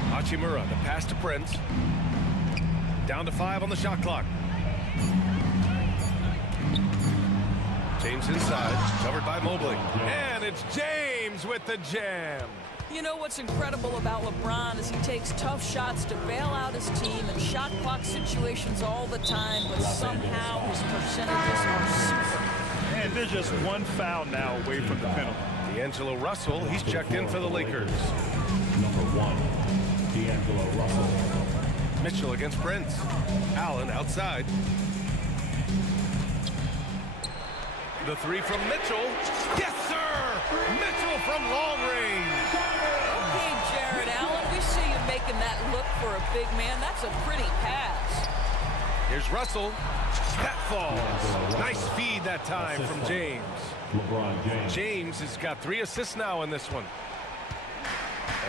Hachimura, the pass to Prince. Down to 5 on the shot clock. James inside, covered by Mobley. And it's James with the jam. You know what's incredible about LeBron is he takes tough shots to bail out his team in shot clock situations all the time, but somehow his percentages are super. And they're just one foul now away from the penalty. D'Angelo Russell, he's checked in for the Lakers. Number 1, D'Angelo Russell. Mitchell against Prince. Allen outside. The 3 from Mitchell. Yes, sir! Mitchell from long range. Okay, Jared Allen, we see you making that look for a big man. That's a pretty pass. Here's Russell. That falls. Nice feed that time from James. LeBron James. James has got 3 assists now in this one.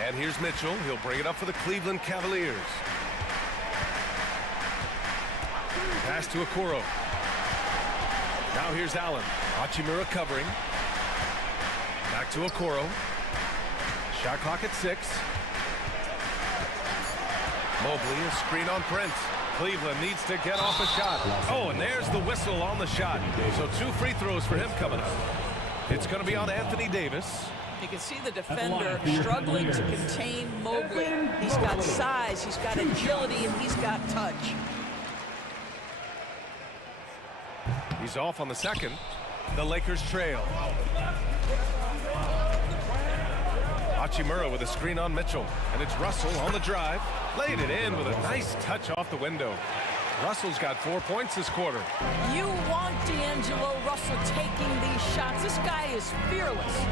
And here's Mitchell. He'll bring it up for the Cleveland Cavaliers. Pass to Okoro. Now here's Allen. Hachimura covering. Back to Okoro. Shot clock at 6. Mobley, a screen on Prince. Cleveland needs to get off a shot. Oh, and there's the whistle on the shot. So 2 free throws for him coming up. It's going to be on Anthony Davis. You can see the defender struggling to contain Mobley. He's got size, he's got agility, and he's got touch. He's off on the second. The Lakers trail. Hachimura with a screen on Mitchell. And it's Russell on the drive. Laid it in with a nice touch off the window. Russell's got 4 points this quarter. You want D'Angelo Russell taking these shots. This guy is fearless.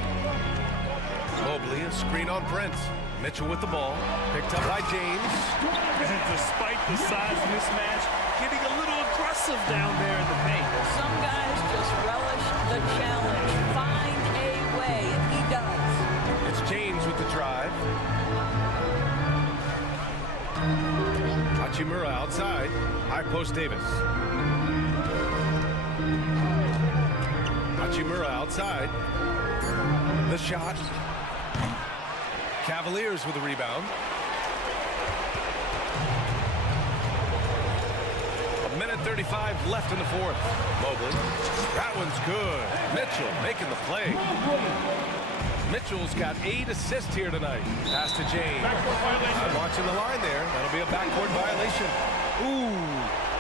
Mobley, a screen on Prince. Mitchell with the ball. Picked up by James. And despite the size mismatch, getting a little aggressive down there in the paint. Some guys just relish the challenge. Find a way, and he does. It's James with the drive. Hachimura outside. High post Davis. Hachimura outside. The shot. Cavaliers with the rebound. A minute 35 left in the fourth. Mobley. That one's good. Mitchell making the play. Mitchell's got 8 assists here tonight. Pass to James. I'm watching the line there. That'll be a backcourt violation. Ooh,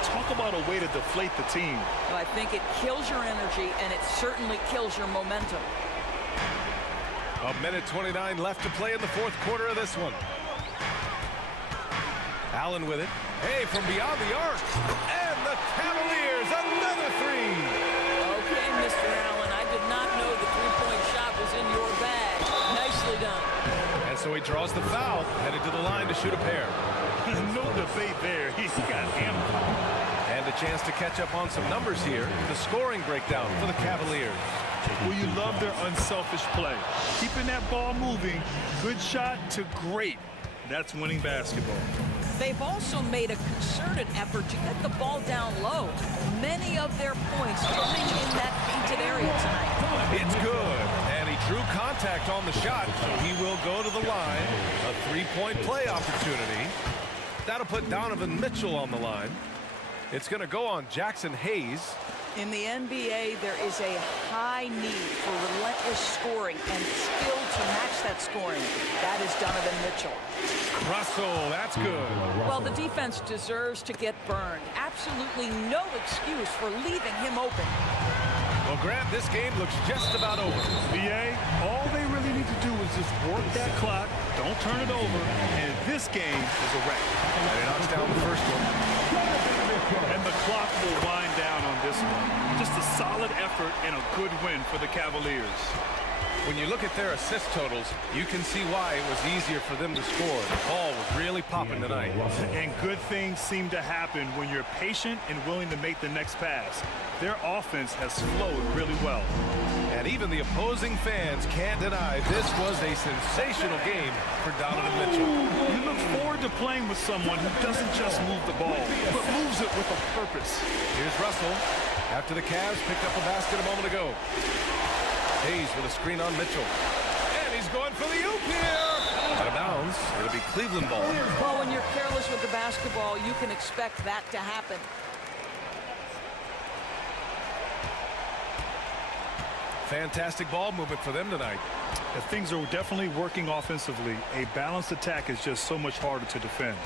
talk about a way to deflate the team. Well, I think it kills your energy, and it certainly kills your momentum. A minute 29 left to play in the fourth quarter of this one. Allen with it. Hey, from beyond the arc. And the Cavaliers, another 3. Okay, Mr. Allen, I did not know the three-point shot was in your bag. Nicely done. And so he draws the foul, headed to the line to shoot a pair. No debate there. He's got hammered. And And a chance to catch up on some numbers here. The scoring breakdown for the Cavaliers. Well, you love their unselfish play. Keeping that ball moving, good shot to great. That's winning basketball. They've also made a concerted effort to get the ball down low. Many of their points coming in that painted area tonight. It's good, and he drew contact on the shot, so he will go to the line. A three-point play opportunity. That'll put Donovan Mitchell on the line. It's going to go on Jackson Hayes. In the NBA, there is a high need for relentless scoring and skill to match that scoring. That is Donovan Mitchell. Russell, that's good. Well, the defense deserves to get burned. Absolutely no excuse for leaving him open. Well, Grant, this game looks just about over. BA, all they really need to do is just work that clock, don't turn it over, and this game is a wrap. And he knocks down the first one. And the clock will wind down on this one. Just a solid effort and a good win for the Cavaliers. When you look at their assist totals, you can see why it was easier for them to score. The ball was really popping tonight. And good things seem to happen when you're patient and willing to make the next pass. Their offense has flowed really well. And even the opposing fans can't deny this was a sensational game for Donovan Mitchell. You look forward to playing with someone who doesn't just move the ball, but moves it with a purpose. Here's Russell after the Cavs picked up a basket a moment ago. Hayes with a screen on Mitchell. And he's going for the oop here. Out of bounds. It'll be Cleveland ball. Well, when you're careless with the basketball, you can expect that to happen. Fantastic ball movement for them tonight. If things are definitely working offensively, a balanced attack is just so much harder to defend.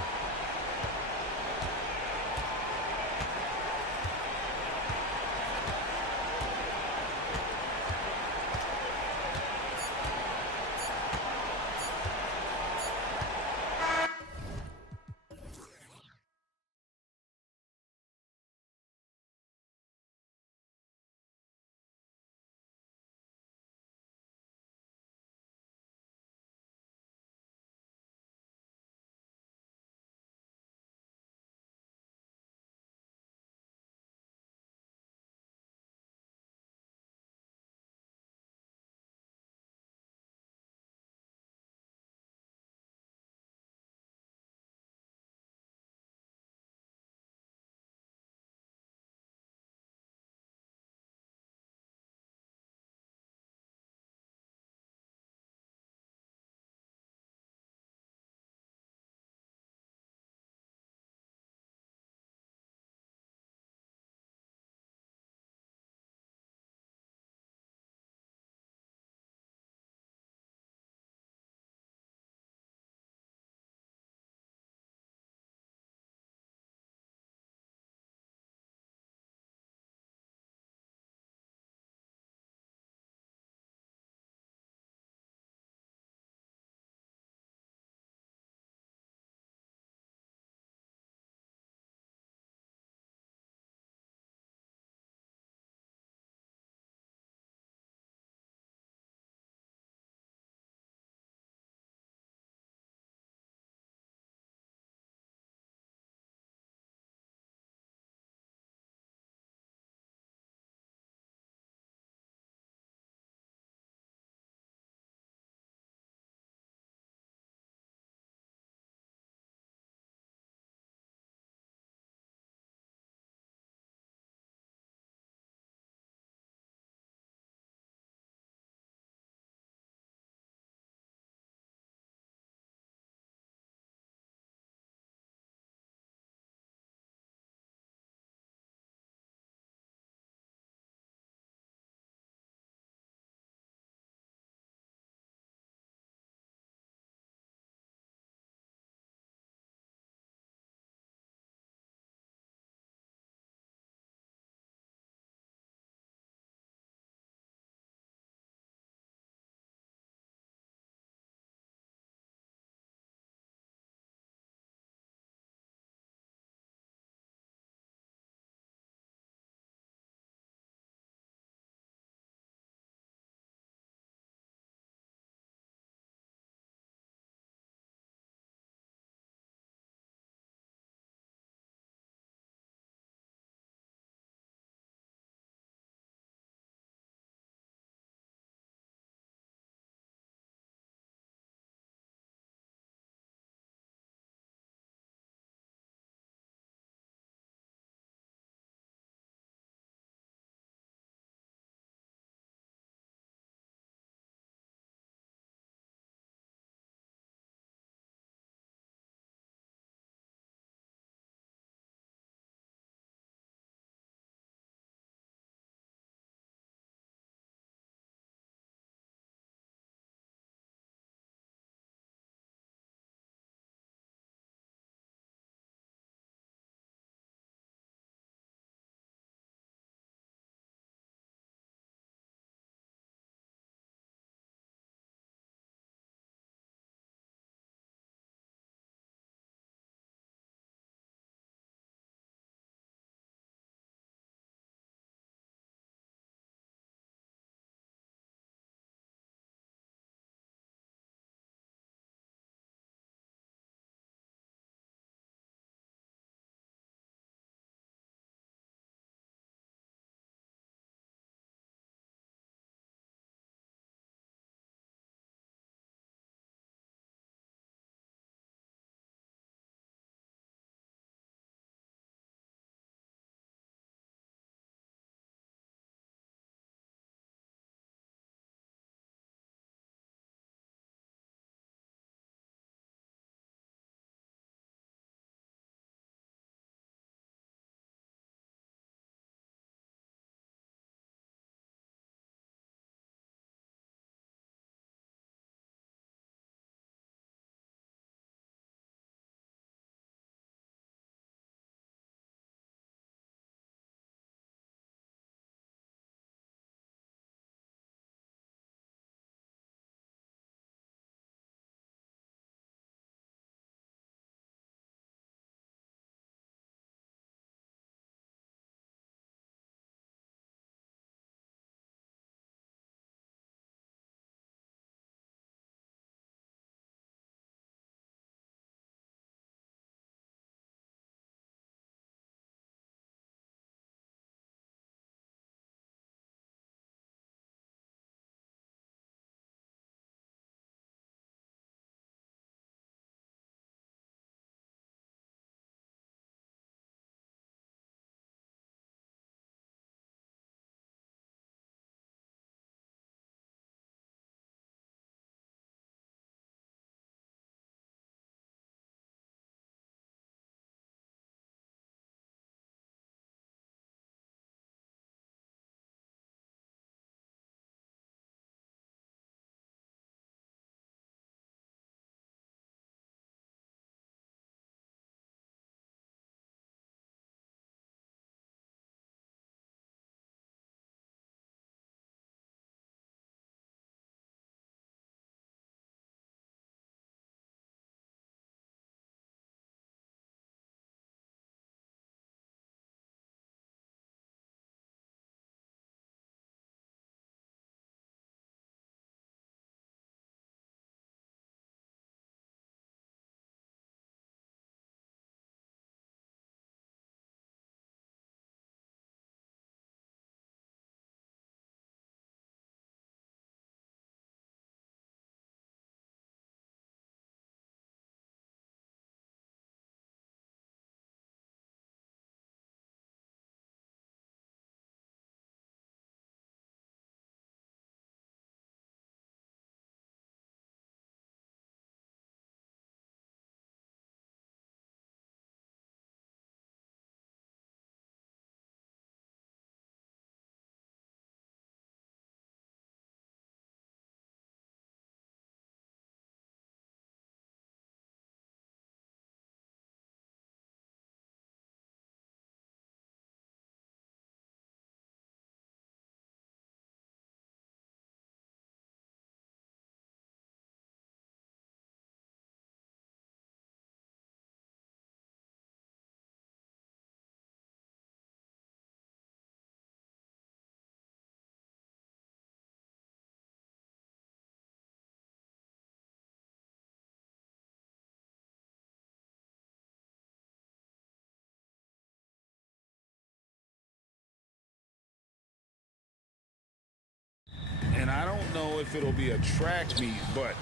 know if it'll be a track meet, but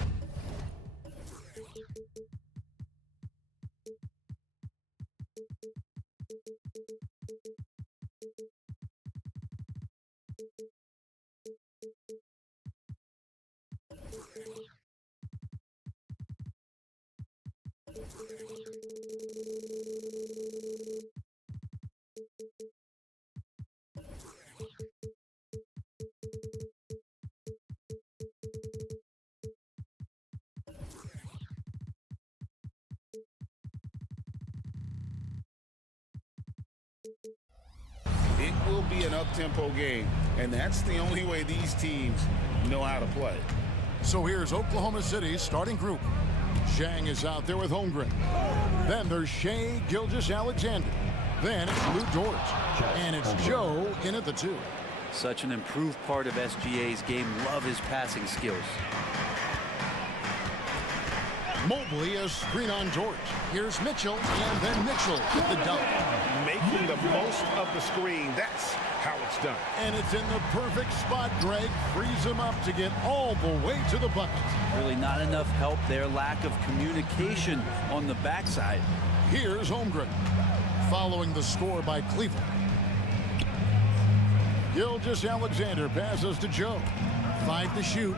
it will be an up-tempo game, and that's the only way these teams know how to play. So here's Oklahoma City's starting group. Zhang is out there with Holmgren. Then there's Shea Gilgeous-Alexander. Then it's Lou Dort. And it's Joe in at the 2. Such an improved part of SGA's game. Love his passing skills. Mobley a screen on Dort. Here's Mitchell, and then Mitchell with the dunk. Making the most of the screen, that's how it's done. And it's in the perfect spot, Greg. Frees him up to get all the way to the bucket. Really not enough help there. Lack of communication on the backside. Here's Holmgren. Following the score by Cleveland. Gilgeous-Alexander passes to Joe. 5 to shoot.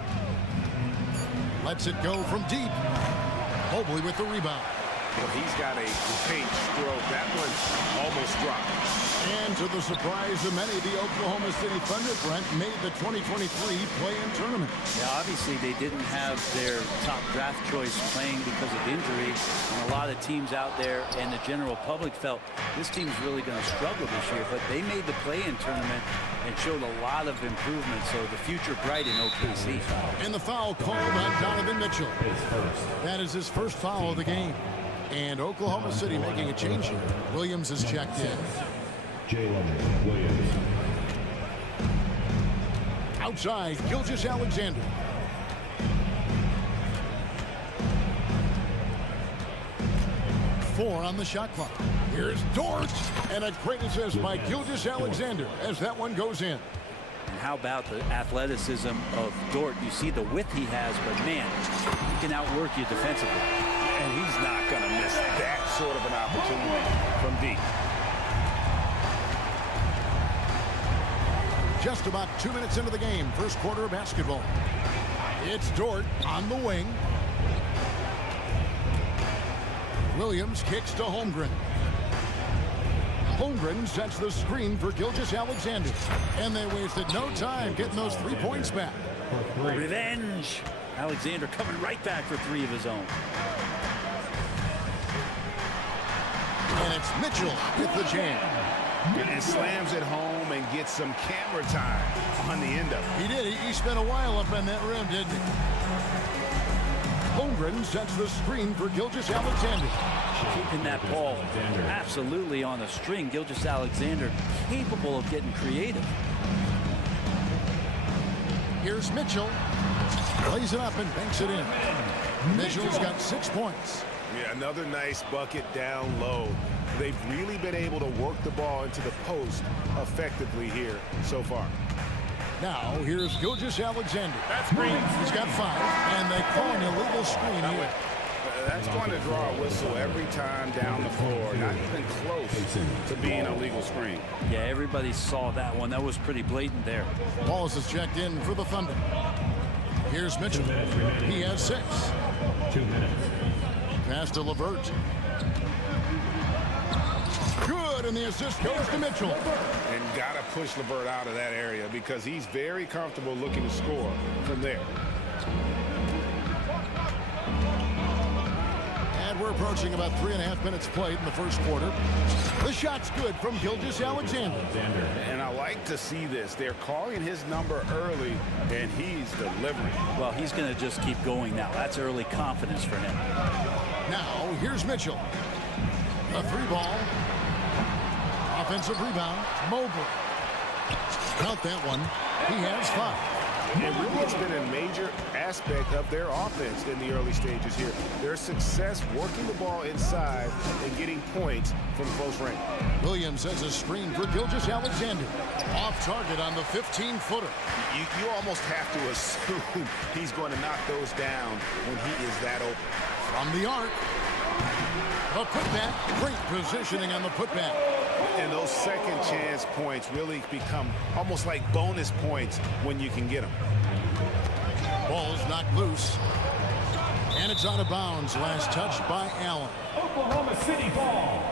Lets it go from deep. Mobley with the rebound. Well, he's got a paint stroke. That one almost dropped. And to the surprise of many, the Oklahoma City Thunder, Brent, made the 2023 play-in tournament. Yeah, obviously they didn't have their top draft choice playing because of injury. And a lot of teams out there and the general public felt this team's really going to struggle this year. But they made the play-in tournament and showed a lot of improvement. So the future bright in OKC. And the foul called on Donovan Mitchell. That is his first foul of the game. And Oklahoma City making a change here. Williams is checked in. Jalen Williams. Outside, Gilgeous-Alexander. Four on the shot clock. Here's Dort. And a great assist by Gilgeous-Alexander as that one goes in. And how about the athleticism of Dort? You see the width he has, but man, he can outwork you defensively. And he's not going to miss that sort of an opportunity from deep. Just about 2 minutes into the game, first quarter of basketball. It's Dort on the wing. Williams kicks to Holmgren. Holmgren sets the screen for Gilgeous-Alexander. And they wasted no time getting those 3 points back. Revenge! Alexander coming right back for 3 of his own. And it's Mitchell with the jam. And slams it home and gets some camera time on the end of it. He did. He spent a while up on that rim, didn't he? Holmgren sets the screen for Gilgeous-Alexander. Keeping that ball absolutely on a string. Gilgeous-Alexander capable of getting creative. Here's Mitchell. Plays it up and banks it in. Mitchell's got 6 points. Yeah, another nice bucket down low. They've really been able to work the ball into the post effectively here so far. Now, here's Gilgeous-Alexander. That's green. He's got 5, and they call an illegal screen here. That's going to draw a whistle every time down the floor. Not even close to being a legal screen. Yeah, everybody saw that one. That was pretty blatant there. Wallace is checked in for the Thunder. Here's Mitchell. He has 6. 2 minutes. Pass to LeVert. Good, and the assist goes to Mitchell. And got to push LeVert out of that area because he's very comfortable looking to score from there. And we're approaching about 3.5 minutes played in the first quarter. The shot's good from Gilgeous-Alexander. And I like to see this. They're calling his number early, and he's delivering. Well, he's going to just keep going now. That's early confidence for him. Now, here's Mitchell. A 3-ball. Offensive rebound. Mobley. Count that one. He has 5. And really, it's been a major aspect of their offense in the early stages here. Their success working the ball inside and getting points from close range. Williams has a screen for Gilgeous-Alexander. Off target on the 15-footer. You almost have to assume he's going to knock those down when he is that open. From the arc. The putback. Great positioning on the putback. And those second chance points really become almost like bonus points when you can get them. Ball's knocked loose. And it's out of bounds. Last touch by Allen. Oklahoma City ball.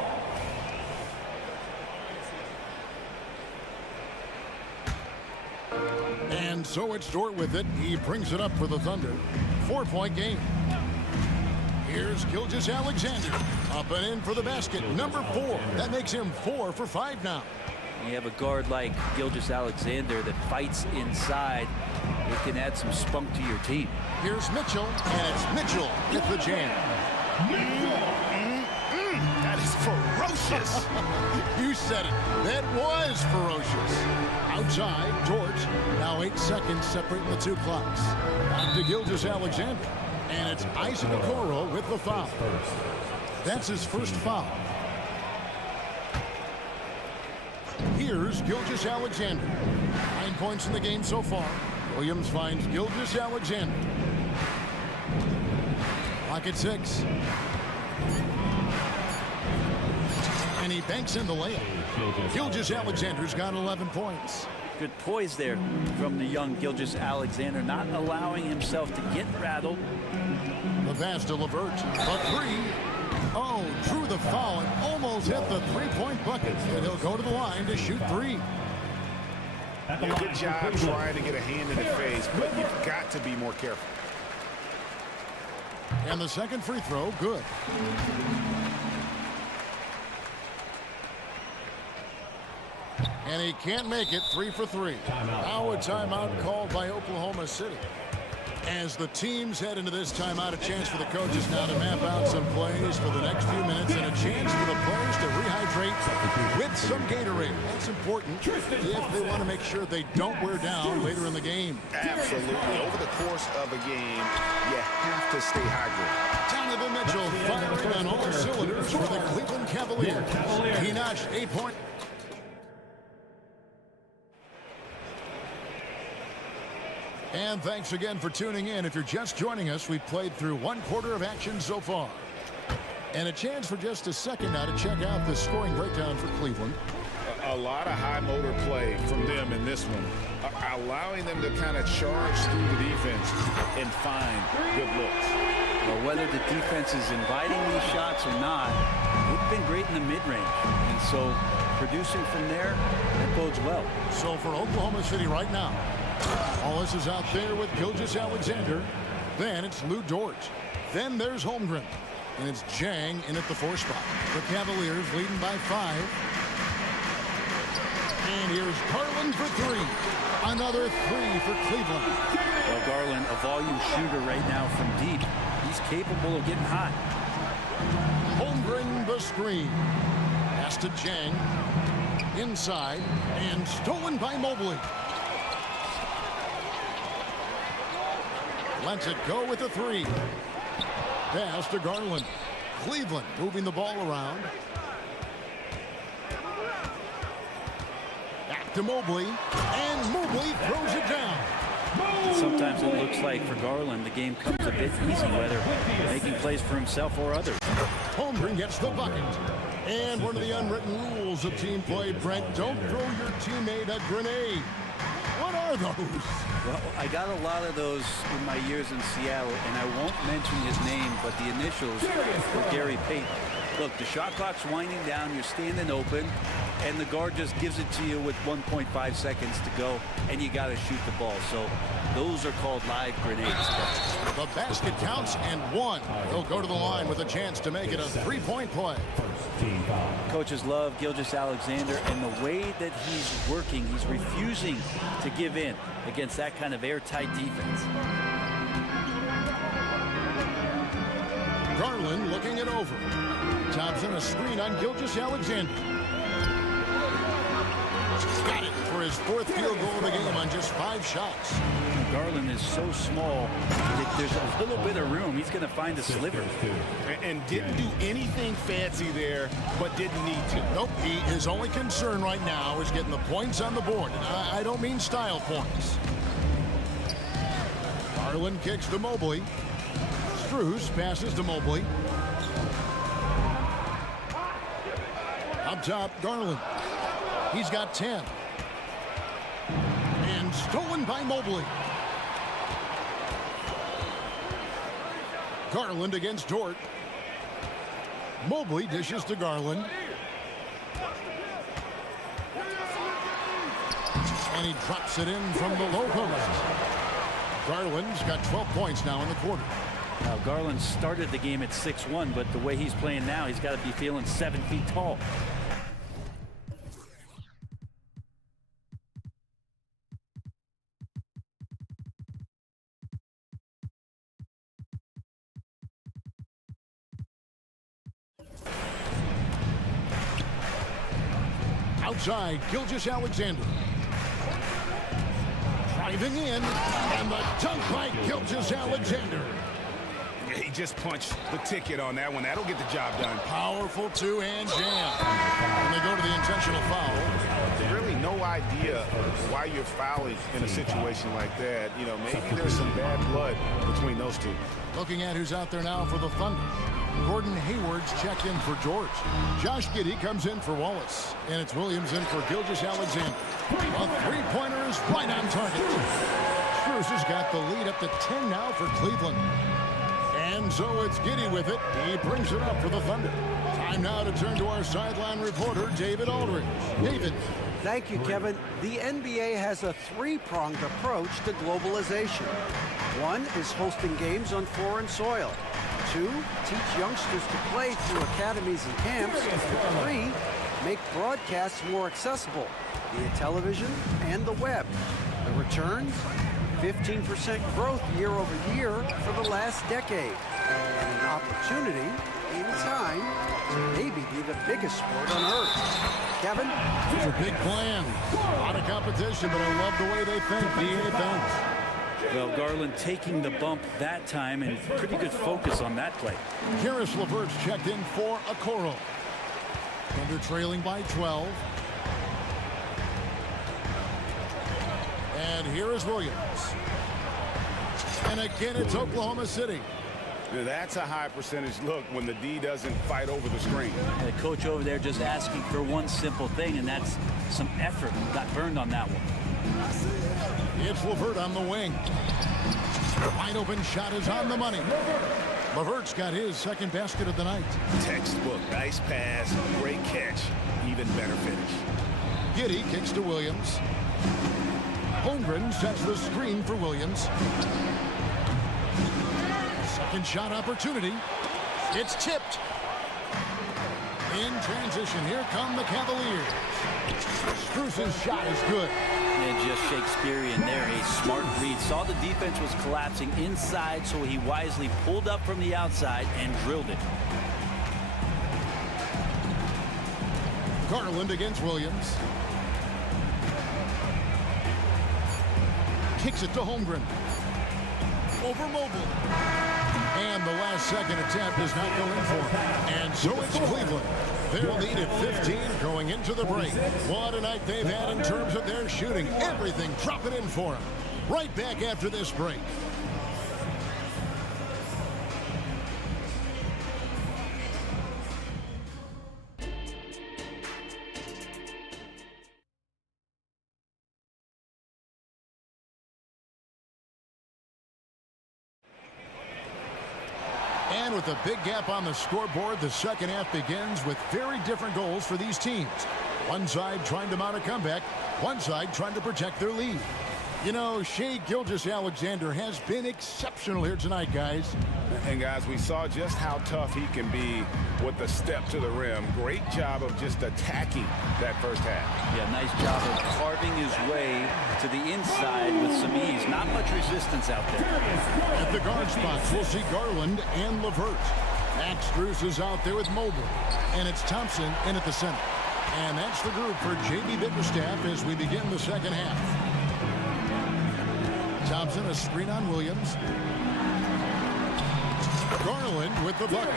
And so it's Dort with it. He brings it up for the Thunder. 4-point game. Here's Gilgeous-Alexander. Up and in for the basket. Number 4. That makes him 4 for 5 now. You have a guard like Gilgeous-Alexander that fights inside. It can add some spunk to your team. Here's Mitchell, and it's Mitchell with the jam. That is ferocious. You said it. That was ferocious. Outside, Dort. Now 8 seconds separating the two clocks. Back to Gilgeous-Alexander. And it's Isaac Okoro with the foul. That's his first foul. Here's Gilgeous-Alexander. 9 points in the game so far. Williams finds Gilgeous-Alexander. Clock at 6. And he banks in the layup. Gilgeous-Alexander's got 11 points. Good poise there from the young Gilgeous-Alexander, not allowing himself to get rattled. The pass to Levert. A 3. Oh, drew the foul and almost hit the 3-point bucket. And he'll go to the line to shoot 3. Good job trying to get a hand in the face, but you've got to be more careful. And the second free throw, good. And he can't make it. 3 for 3. Now a timeout called by Oklahoma City. As the teams head into this timeout, a chance for the coaches now to map out some plays for the next few minutes and a chance for the players to rehydrate with some Gatorade. That's important if they want to make sure they don't wear down later in the game. Absolutely. Over the course of a game, you have to stay hydrated. Donovan Mitchell firing on all cylinders for the Cleveland Cavaliers. He notched 8 points. And thanks again for tuning in. If you're just joining us, we've played through 1 quarter of action so far. And a chance for just a second now to check out the scoring breakdown for Cleveland. A lot of high motor play from them in this one, allowing them to kind of charge through the defense and find good looks. Well, whether the defense is inviting these shots or not, they've been great in the mid-range. And so producing from there, that bodes well. So for Oklahoma City right now, Wallace is out there with Gilgeous-Alexander. Then it's Lou Dort. Then there's Holmgren. And it's Jang in at the 4 spot. The Cavaliers leading by 5. And here's Garland for 3. Another 3 for Cleveland. Well, Garland, a volume shooter right now from deep. He's capable of getting hot. Holmgren the screen. Pass to Jang. Inside. And stolen by Mobley. Lets it go with a 3. Pass to Garland. Cleveland moving the ball around. Back to Mobley. And Mobley throws it down. Sometimes it looks like for Garland the game comes a bit easy, whether making plays for himself or others. Holmgren gets the bucket. And one of the unwritten rules of team play, Brent, don't throw your teammate a grenade. What are those? Well, I got a lot of those in my years in Seattle, and I won't mention his name, but the initials were Gary Payton. Look, the shot clock's winding down, you're standing open, and the guard just gives it to you with 1.5 seconds to go, and you got to shoot the ball. So those are called live grenades. The basket counts and 1. He'll go to the line with a chance to make it a 3-point play. Coaches love Gilgeous-Alexander, and the way that he's working, he's refusing to give in against that kind of airtight defense. Garland looking it over. Thompson a screen on Gilgeous-Alexander. Got it for his 4th field goal of the game on just 5 shots. Garland is so small, if there's a little bit of room, he's going to find a sliver. And didn't do anything fancy there, but didn't need to. Nope, his only concern right now is getting the points on the board. And I don't mean style points. Garland kicks to Mobley. Strus passes to Mobley. Up top, Garland. He's got 10. And stolen by Mobley. Garland against Dort. Mobley dishes to Garland. And he drops it in from the low post. Garland's got 12 points now in the quarter. Now, Garland started the game at 6'1", but the way he's playing now, he's got to be feeling 7 feet tall. Outside, Gilgeous-Alexander. Driving in, and the dunk by Gilgeous-Alexander. He just punched the ticket on that one. That'll get the job done. Powerful two-hand jam. And they go to the intentional foul. Really no idea why you're fouling in a situation like that. You know, maybe there's some bad blood between those two. Looking at who's out there now for the Thunder. Gordon Hayward's checked in for George. Josh Giddey comes in for Wallace. And it's Williams in for Gilgeous-Alexander. A three-pointer is right on target. Strus has got the lead up to 10 now for Cleveland. And so it's Giddey with it. He brings it up for the Thunder. Time now to turn to our sideline reporter, David Aldridge. David. Thank you, Kevin. The NBA has a three-pronged approach to globalization. One is hosting games on foreign soil. 2, teach youngsters to play through academies and camps. 3, make broadcasts more accessible via television and the web. The returns? 15% growth year over year for the last decade. And an opportunity, in time, to maybe be the biggest sport on earth. Kevin? It's a big plan. A lot of competition, but I love the way they think. DA thinks. Well, Garland taking the bump that time, and pretty good focus on that play. Karis LeVert's checked in for Okoro. Thunder trailing by 12. And here is Williams. And again, it's Oklahoma City. That's a high percentage look when the D doesn't fight over the screen. The coach over there just asking for one simple thing, and that's some effort. Got burned on that one. It's LeVert on the wing. Wide open shot is on the money. LeVert's got his second basket of the night. Textbook, nice pass, great catch, even better finish. Giddey kicks to Williams. Holmgren sets the screen for Williams. Second shot opportunity. It's tipped. In transition, here come the Cavaliers. Strus's shot is good. And just Shakespearean there, a smart read. Saw the defense was collapsing inside, so he wisely pulled up from the outside and drilled it. Garland against Williams. Kicks it to Holmgren. Over Mobley. And the last second attempt does not go in for him. And so it's Cleveland. Their lead at 15 going into the break. What a night they've had in terms of their shooting. Everything dropping in for them. Right back after this break. And with a big gap on the scoreboard, the second half begins with very different goals for these teams. One side trying to mount a comeback, one side trying to protect their lead. You know, Shai Gilgeous-Alexander has been exceptional here tonight, guys. And guys, we saw just how tough he can be with the step to the rim. Great job of just attacking that first half. Yeah, nice job of carving his way to the inside with some ease. Not much resistance out there. At the guard spots, we'll see Garland and LeVert. Max Strus is out there with Mobley. And it's Thompson in at the center. And that's the group for J.B. Bickerstaff as we begin the second half. Thompson, a screen on Williams. Garland with the bucket.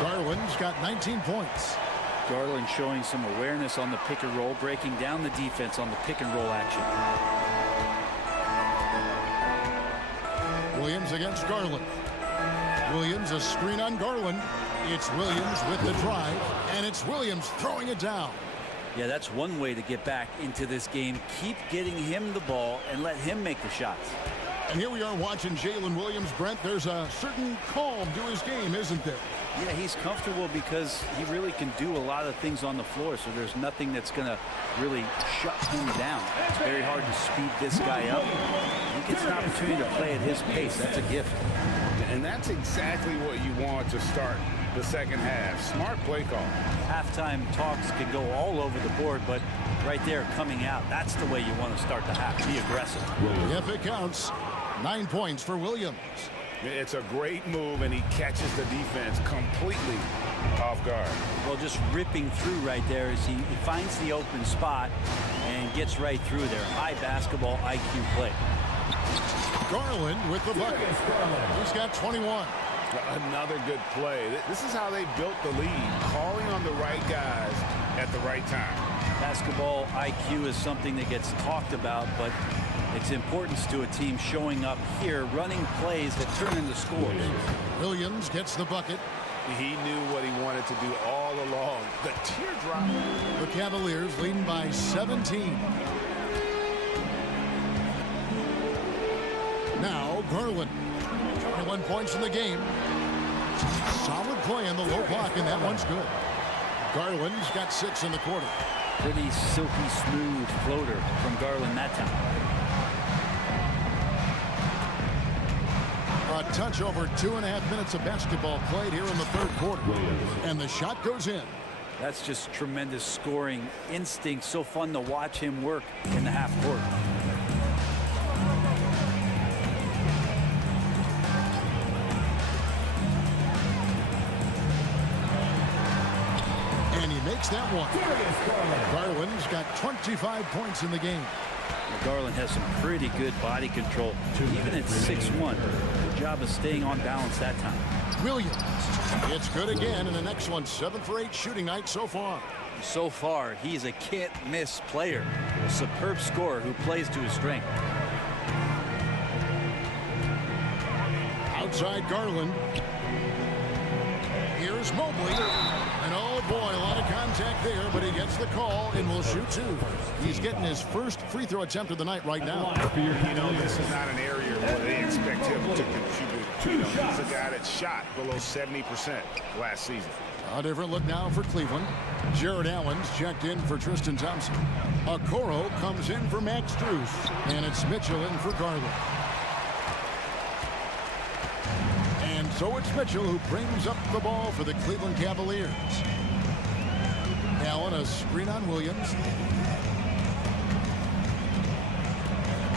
Garland's got 19 points. Garland showing some awareness on the pick and roll, breaking down the defense on the pick and roll action. Williams against Garland. Williams, a screen on Garland. It's Williams with the drive, and it's Williams throwing it down. Yeah, that's one way to get back into this game. Keep getting him the ball and let him make the shots. And here we are watching Jalen Williams. Brent, there's a certain calm to his game, isn't there? Yeah, he's comfortable because he really can do a lot of things on the floor, so there's nothing that's going to really shut him down. It's very hard to speed this guy up. He gets an opportunity to play at his pace. That's a gift. And that's exactly what you want to start the second half. Smart play call. Halftime talks can go all over the board, but right there coming out, that's the way you want to start the half. Be aggressive. If it counts, 9 points for Williams. It's a great move, and he catches the defense completely off guard. Well, just ripping through right there as he finds the open spot and gets right through there. High basketball IQ play. Garland with the bucket. He's got 21. Another good play. This is how they built the lead, calling on the right guys at the right time. Basketball IQ is something that gets talked about, but its importance to a team showing up here, running plays that turn into scores. Williams gets the bucket. He knew what he wanted to do all along. The teardrop. The Cavaliers leading by 17. Now Garland, 21 points in the game. Solid play in the low block, and that one's good. Garland's got 6 in the quarter. Pretty silky smooth floater from Garland that time. A touch over 2.5 minutes of basketball played here in the third quarter. And the shot goes in. That's just tremendous scoring instinct. So fun to watch him work in the half court. And he makes that one. Garland's got 25 points in the game. Garland has some pretty good body control, even at 6'1". Good job of staying on balance that time. Williams, it's good again, and an excellent 7 for 8 shooting night so far. So far, he's a can't-miss player, a superb scorer who plays to his strength. Outside Garland. Here's Mobley. And oh boy, a lot of contact there, but he gets the call and will shoot 2. He's getting his first free throw attempt of the night right now. You know, this is not an area where they expect him to contribute. You know, he's a guy that shot below 70% last season. A different look now for Cleveland. Jared Allen's checked in for Tristan Thompson. Okoro comes in for Max Strus. And it's Mitchell in for Garland. And so it's Mitchell who brings up the ball for the Cleveland Cavaliers. Allen, a screen on Williams.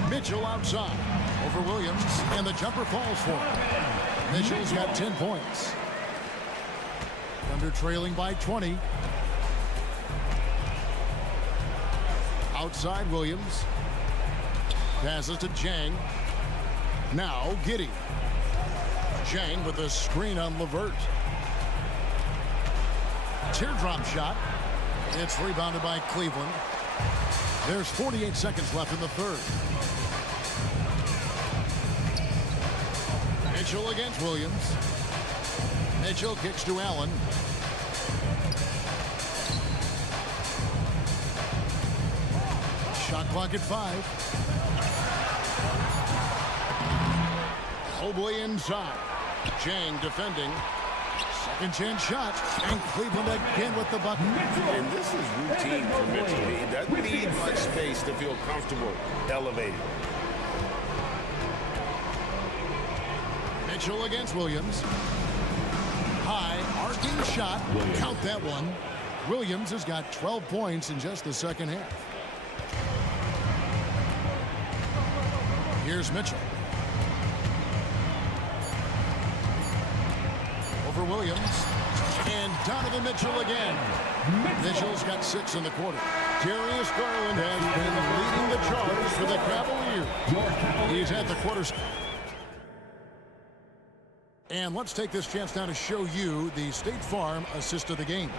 Mitchell outside over Williams, and the jumper falls for him. Mitchell's got 10 points. Thunder trailing by 20. Outside Williams. Passes to Jang. Now Giddey. Jang with a screen on LeVert. Teardrop shot. It's rebounded by Cleveland. There's 48 seconds left in the third. Mitchell against Williams. Mitchell kicks to Allen. Shot clock at 5. Mobley inside. Jang defending. Second chance shot. And Cleveland again with the bucket. And this is routine for Mitchell. He doesn't need much space to feel comfortable elevating. Mitchell against Williams. High arcing shot. Count that one. Williams has got 12 points in just the second half. Here's Mitchell. Over Williams. And Donovan Mitchell again. Mitchell's got 6 in the quarter. Darius Garland has been leading the charge for the Cavaliers. He's at the quarters. And let's take this chance now to show you the State Farm assist of the game.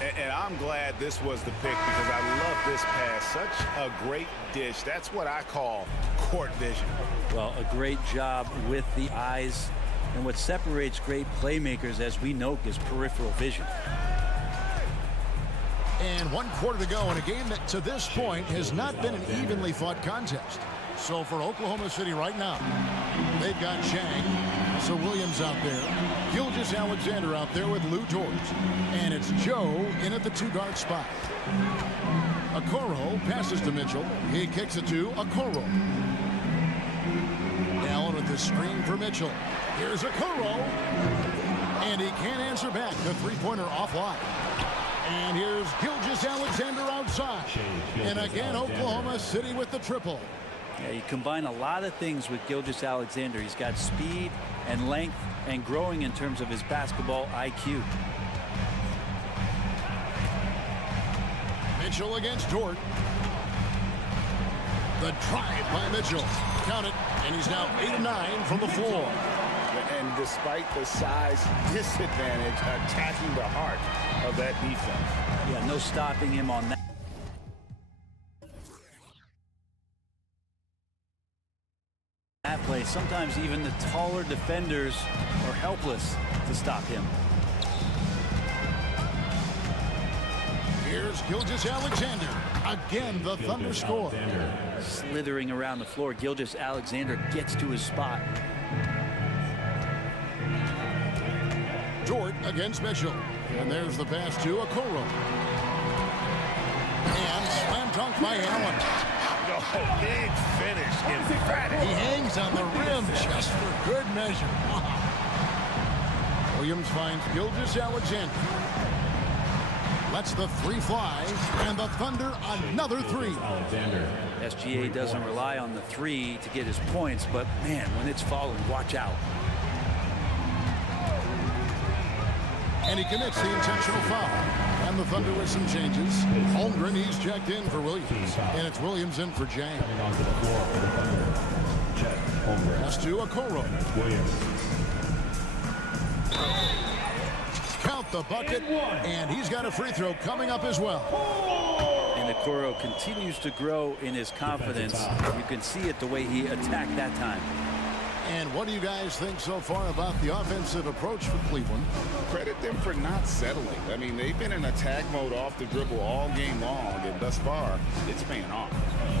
And I'm glad this was the pick because I love this pass. Such a great dish. That's what I call court vision. Well, a great job with the eyes. And what separates great playmakers, as we know, is peripheral vision. And 1 quarter to go in a game that to this point has not been an evenly fought contest. So for Oklahoma City right now, they've got Chang, so Williams out there, Gilgeous-Alexander out there with Lou George, and it's Joe in at the 2-guard spot. Okoro passes to Mitchell. He kicks it to Okoro. Allen with the screen for Mitchell. Here's Okoro, and he can't answer back. The three-pointer offline. And here's Gilgeous-Alexander outside. And again, Oklahoma City with the triple. Yeah, you combine a lot of things with Gilgeous-Alexander. He's got speed and length and growing in terms of his basketball IQ. Mitchell against Dort. The drive by Mitchell. Count it, and he's now 8 of 9 from the floor. And despite the size disadvantage, attacking the heart of that defense. Yeah, no stopping him on that. That play, sometimes even the taller defenders are helpless to stop him. Here's Gilgeous-Alexander. Again, the Thunder score. Slithering around the floor, Gilgeous-Alexander gets to his spot. Dort against Mitchell. And there's the pass to Okoro. And slam dunk by Allen. Oh, big finish. Emphatic. He hangs on the rim just for good measure. Williams finds Gilgeous-Alexander. Lets the three fly, and the Thunder another three. SGA doesn't rely on the three to get his points, but man, when it's falling, watch out. And he commits the intentional foul. And the Thunder with some changes. Holmgren, he's checked in for Williams. And it's Williams in for Jang. Pass to Okoro. Count the bucket. And he's got a free throw coming up as well. And Okoro continues to grow in his confidence. You can see it the way he attacked that time. And what do you guys think so far about the offensive approach for Cleveland? Credit them for not settling. I mean, they've been in attack mode off the dribble all game long, and thus far, it's paying off.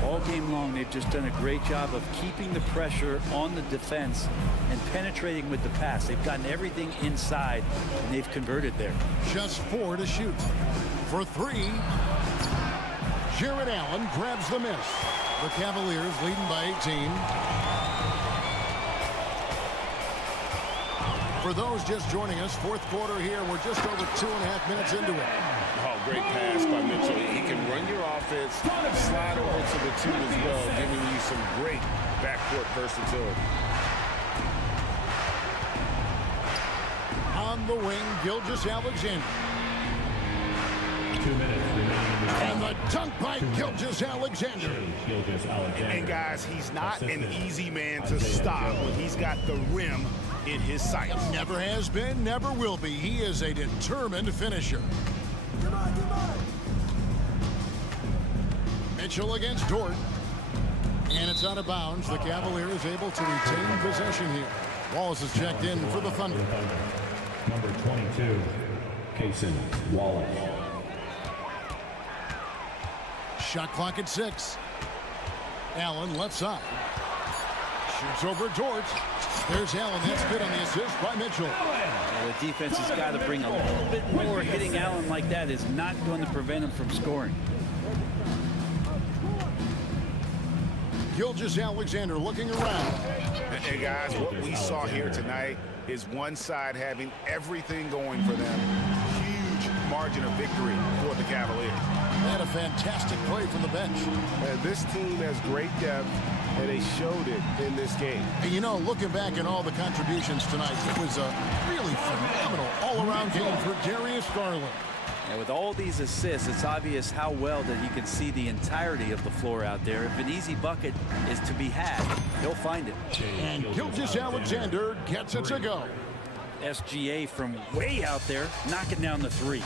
All game long, they've just done a great job of keeping the pressure on the defense and penetrating with the pass. They've gotten everything inside, and they've converted there. Just 4 to shoot. For 3, Jared Allen grabs the miss. The Cavaliers leading by 18. For those just joining us, fourth quarter here. We're just over 2.5 minutes into it. Oh, great pass by Mitchell. He can run your offense, slide over to the 2 as well, giving you some great backcourt versatility. On the wing, Gilgeous-Alexander. 2 minutes remaining. And the dunk by Gilgeous-Alexander. And guys, he's not an easy man to stop when he's got the rim in his sights. Never has been, never will be. He is a determined finisher. Mitchell against Dort. And it's out of bounds. The Cavaliers able to retain possession here. Wallace is checked in for the Thunder. Number 22, Cason Wallace. Shot clock at 6. Allen left side. Shoots over Dort. There's Allen. That's good on the assist by Mitchell. Well, the defense has got to bring a little bit more. Hitting Allen like that is not going to prevent him from scoring. Gilgeous-Alexander looking around. And guys, what we saw here tonight is one side having everything going for them. Huge margin of victory for the Cavaliers. And a fantastic play from the bench. And this team has great depth, and they showed it in this game. And you know, looking back at all the contributions tonight, it was a really phenomenal all-around game for Darius Garland. And with all these assists, it's obvious how well that he can see the entirety of the floor out there. If an easy bucket is to be had, he'll find it. And Gilgeous-Alexander gets it to go. SGA from way out there, knocking down the three.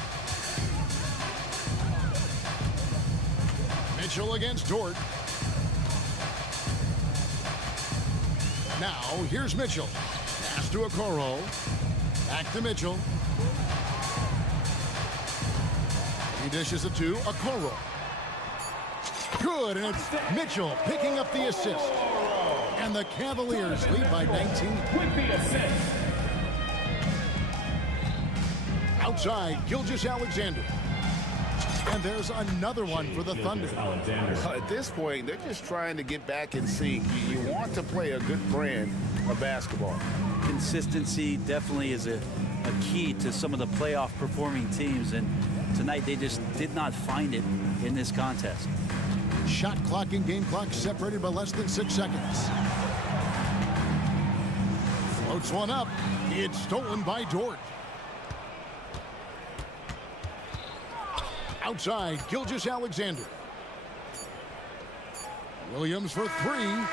Mitchell against Dort. Now, here's Mitchell. Pass to Okoro. Back to Mitchell. He dishes it to Okoro. Good, and it's Mitchell picking up the assist. And the Cavaliers lead by 19. With the assist. Outside, Gilgeous-Alexander. And there's another one for the Thunder. At this point, they're just trying to get back in sync. You want to play a good brand of basketball. Consistency definitely is a key to some of the playoff performing teams, and tonight they just did not find it in this contest. Shot clock and game clock separated by less than 6 seconds. Floats one up. It's stolen by Dort. Outside, Gilgeous-Alexander. Williams for three.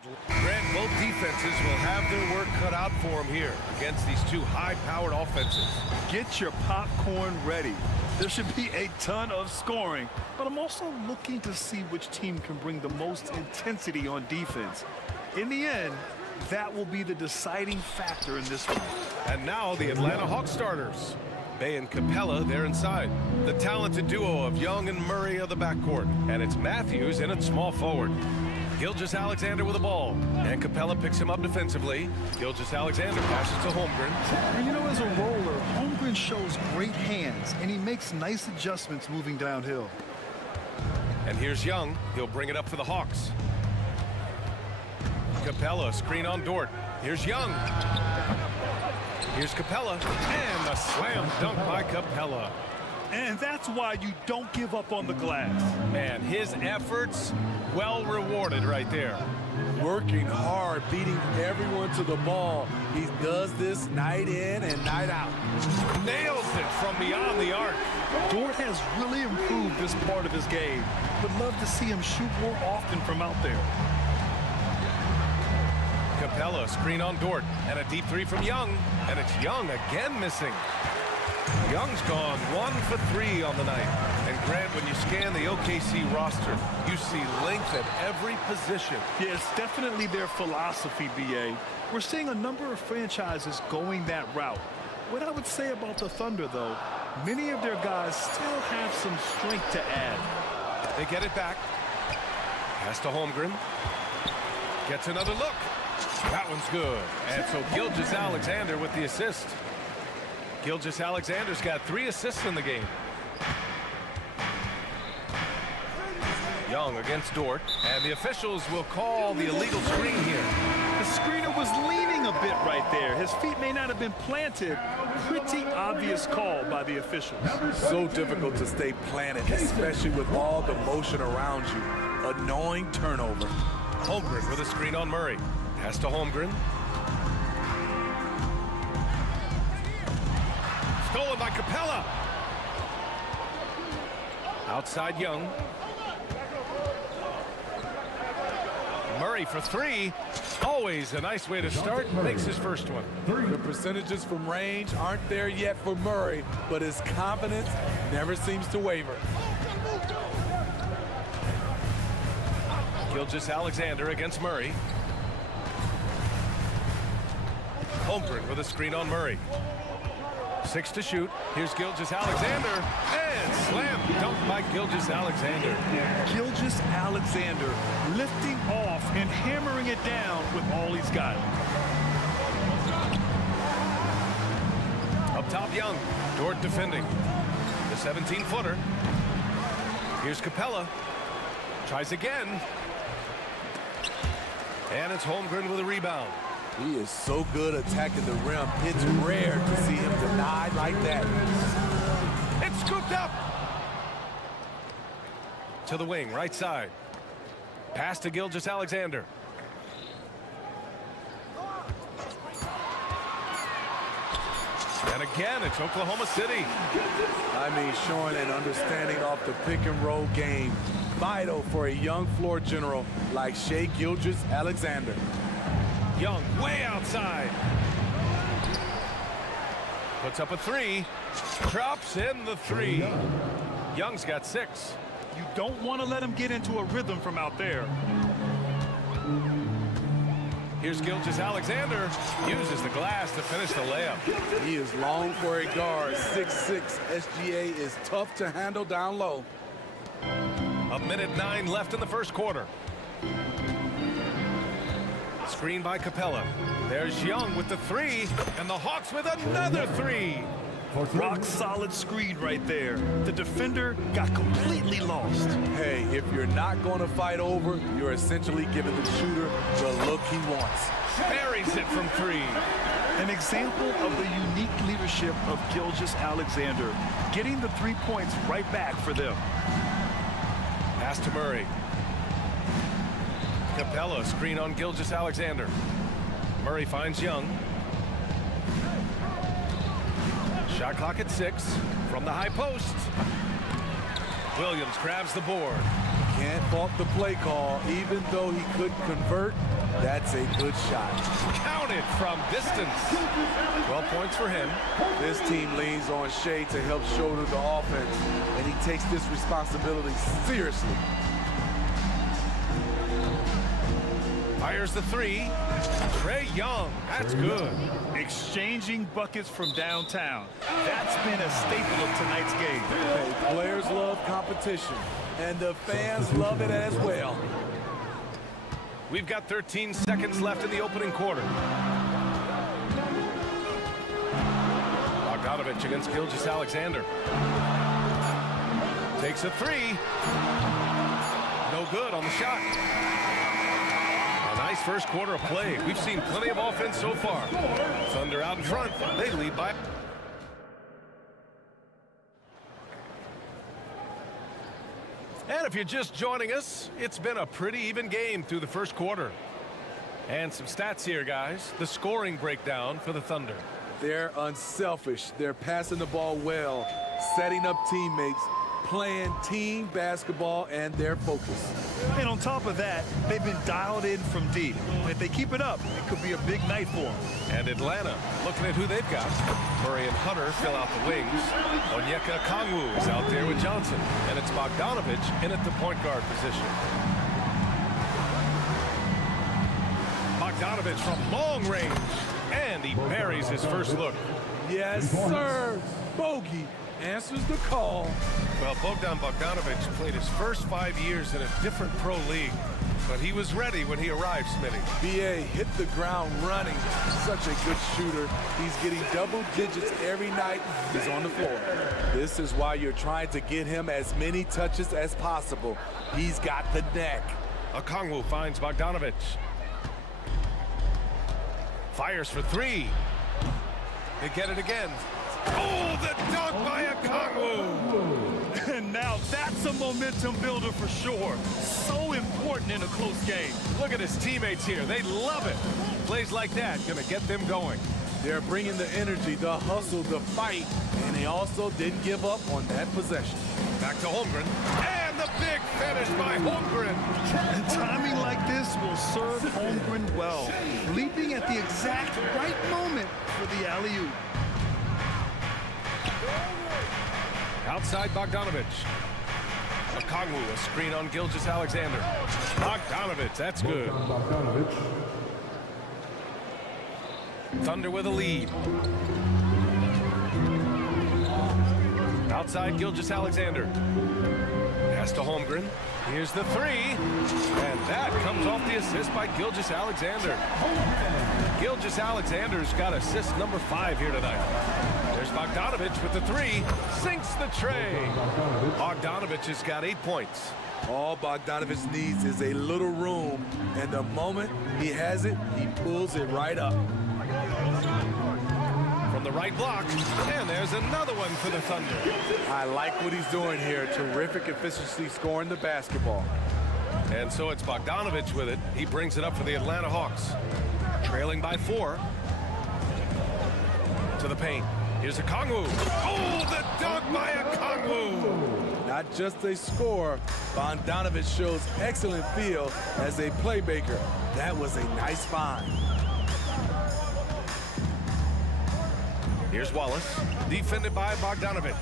Grant, both defenses will have their work cut out for them here against these two high-powered offenses. Get your popcorn ready. There should be a ton of scoring, but I'm also looking to see which team can bring the most intensity on defense. In the end, that will be the deciding factor in this one. And now the Atlanta Hawks starters. Bay and Capella, they're inside. The talented duo of Young and Murray are the backcourt. And it's Matthews in at small forward. Gilgeous-Alexander with the ball. And Capella picks him up defensively. Gilgeous-Alexander passes to Holmgren. And you know, as a roller, Holmgren shows great hands, and he makes nice adjustments moving downhill. And here's Young. He'll bring it up for the Hawks. Capella, screen on Dort. Here's Young. Here's Capella. And a slam dunk by Capella. And that's why you don't give up on the glass. Man, his efforts well rewarded right there. Working hard, beating everyone to the ball. He does this night in and night out. Nails it from beyond the arc. Dort has really improved this part of his game. Would love to see him shoot more often from out there. Capella, screen on Dort, and a deep three from Young, and it's Young again missing. Young's gone 1 for 3 on the night. And Grant, when you scan the OKC roster, you see length at every position. Yeah, it's definitely their philosophy, BA. We're seeing a number of franchises going that route. What I would say about the Thunder, though, many of their guys still have some strength to add. They get it back. Pass to Holmgren. Gets another look. That one's good. And so Gilgeous-Alexander with the assist. Gilgeous-Alexander's got 3 assists in the game. Young against Dort, and the officials will call the illegal screen here. The screener was leaning a bit right there. His feet may not have been planted. Pretty obvious call by the officials. So difficult to stay planted, especially with all the motion around you. Annoying turnover. Holmgren with a screen on Murray. Pass to Holmgren. Stolen by Capella. Outside Young. Murray for 3. Always a nice way to start. Makes his first one. The percentages from range aren't there yet for Murray, but his confidence never seems to waver. Gilgeous-Alexander against Murray. Holmgren with a screen on Murray. 6 to shoot. Here's Gilgeous-Alexander. And slam dunk by Gilgeous-Alexander. Gilgeous-Alexander lifting off and hammering it down with all he's got. Up top, Young. Dort defending. The 17-footer. Here's Capella. Tries again. And it's Holmgren with a rebound. He is so good attacking the rim. It's rare to see him denied like that. It's scooped up. To the wing, right side. Pass to Gilgeous-Alexander. And again, it's Oklahoma City. I mean, showing an understanding off the pick and roll game. Vital for a young floor general like Shai Gilgeous-Alexander. Young way outside. Puts up a 3. Drops in the 3. Young's got 6. You don't want to let him get into a rhythm from out there. Here's Gilgeous-Alexander. Uses the glass to finish the layup. He is long for a guard. 6'6". SGA is tough to handle down low. 1:09 left in the first quarter. Screen by Capella. There's Young with the 3, and the Hawks with another 3. Rock solid screen right there. The defender got completely lost. Hey, if you're not going to fight over, you're essentially giving the shooter the look he wants. Buries it from 3. An example of the unique leadership of Gilgeous-Alexander, getting the 3 points right back for them. Pass to Murray. Capella, screen on Gilgeous-Alexander. Murray finds Young. Shot clock at 6 from the high post. Williams grabs the board. Can't fault the play call. Even though he couldn't convert, That's a good shot. Counted from distance. 12 points for him. This team leans on Shea to help shoulder the offense, and he takes this responsibility seriously. Fires the three. Trae Young, that's good. Exchanging buckets from downtown. That's been a staple of tonight's game. Hey, players love competition, and the fans love it as well. We've got 13 seconds left in the opening quarter. Bogdanovich against Gilgeous-Alexander. Takes a three. No good on the shot. A nice first quarter of play. We've seen plenty of offense so far. Thunder out in front. They lead by... And if you're just joining us, it's been a pretty even game through the first quarter. And some stats here, guys. The scoring breakdown for the Thunder. They're unselfish. They're passing the ball well, setting up teammates, playing team basketball, and they're focused. And on top of that, they've been dialed in from deep. And if they keep it up, it could be a big night for them. And Atlanta, looking at who they've got. Murray and Hunter fill out the wings. Onyeka Okongwu is out there with Johnson. And it's Bogdanovich in at the point guard position. Bogdanovich from long range. And he buries his first look. Yes, sir. Bogey answers the call. Well, Bogdan Bogdanovich played his first 5 years in a different pro league. But he was ready when he arrived, Smitty. B.A. hit the ground running. Such a good shooter. He's getting double digits every night he's on the floor. This is why you're trying to get him as many touches as possible. He's got the neck. Okongwu finds Bogdanovich. Fires for three. They get it again. Oh, the dunk by Okongwu! And now that's a momentum builder for sure. So important in a close game. Look at his teammates here. They love it. Plays like that gonna get them going. They're bringing the energy, the hustle, the fight, and they also didn't give up on that possession. Back to Holmgren. And the big finish by Holmgren. And timing like this will serve Holmgren well. Leaping at the exact right moment for the alley-oop. Outside Bogdanovich. Okongwu, a screen on Gilgeous-Alexander. Bogdanovich, that's good. Thunder with a lead. Outside Gilgeous-Alexander. Pass to Holmgren. Here's the three. And that comes off the assist by Gilgeous-Alexander. Gilgeous-Alexander's got assist number 5 here tonight. There's Bogdanovich with the three. Sinks the tray. Bogdanovich has got 8 points. All Bogdanovich needs is a little room, and the moment he has it, he pulls it right up. From the right block, and there's another one for the Thunder. I like what he's doing here. Terrific efficiency scoring the basketball. And so it's Bogdanovich with it. He brings it up for the Atlanta Hawks. Trailing by 4. To the paint. Here's Okongwu. Oh, the dunk by Okongwu! Not just a scorer, Bogdanovich shows excellent feel as a playmaker. That was a nice find. Here's Wallace, defended by Bogdanovich.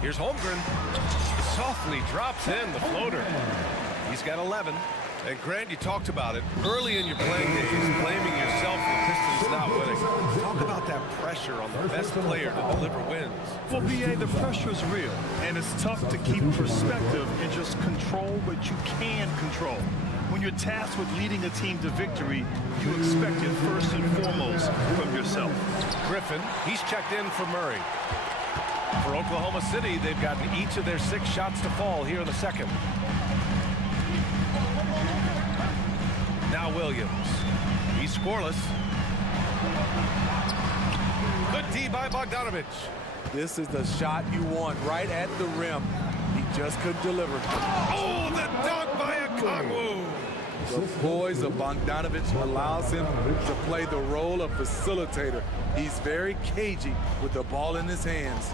Here's Holmgren. Softly drops in the floater. He's got 11. And Grant, you talked about it early in your playing days, blaming yourself for the Pistons not winning. Talk about that pressure on the best player to deliver wins. Well, B.A., the pressure's real, and it's tough to keep perspective and just control what you can control. When you're tasked with leading a team to victory, you expect it first and foremost from yourself. Griffin, he's checked in for Murray. For Oklahoma City, they've gotten each of their 6 shots to fall here in the second. Now Williams. He's scoreless. Good D by Bogdanovich. This is the shot you want right at the rim. He just couldn't deliver. Oh, the dunk by Okongwu! The poise of Bogdanovich allows him to play the role of facilitator. He's very cagey with the ball in his hands.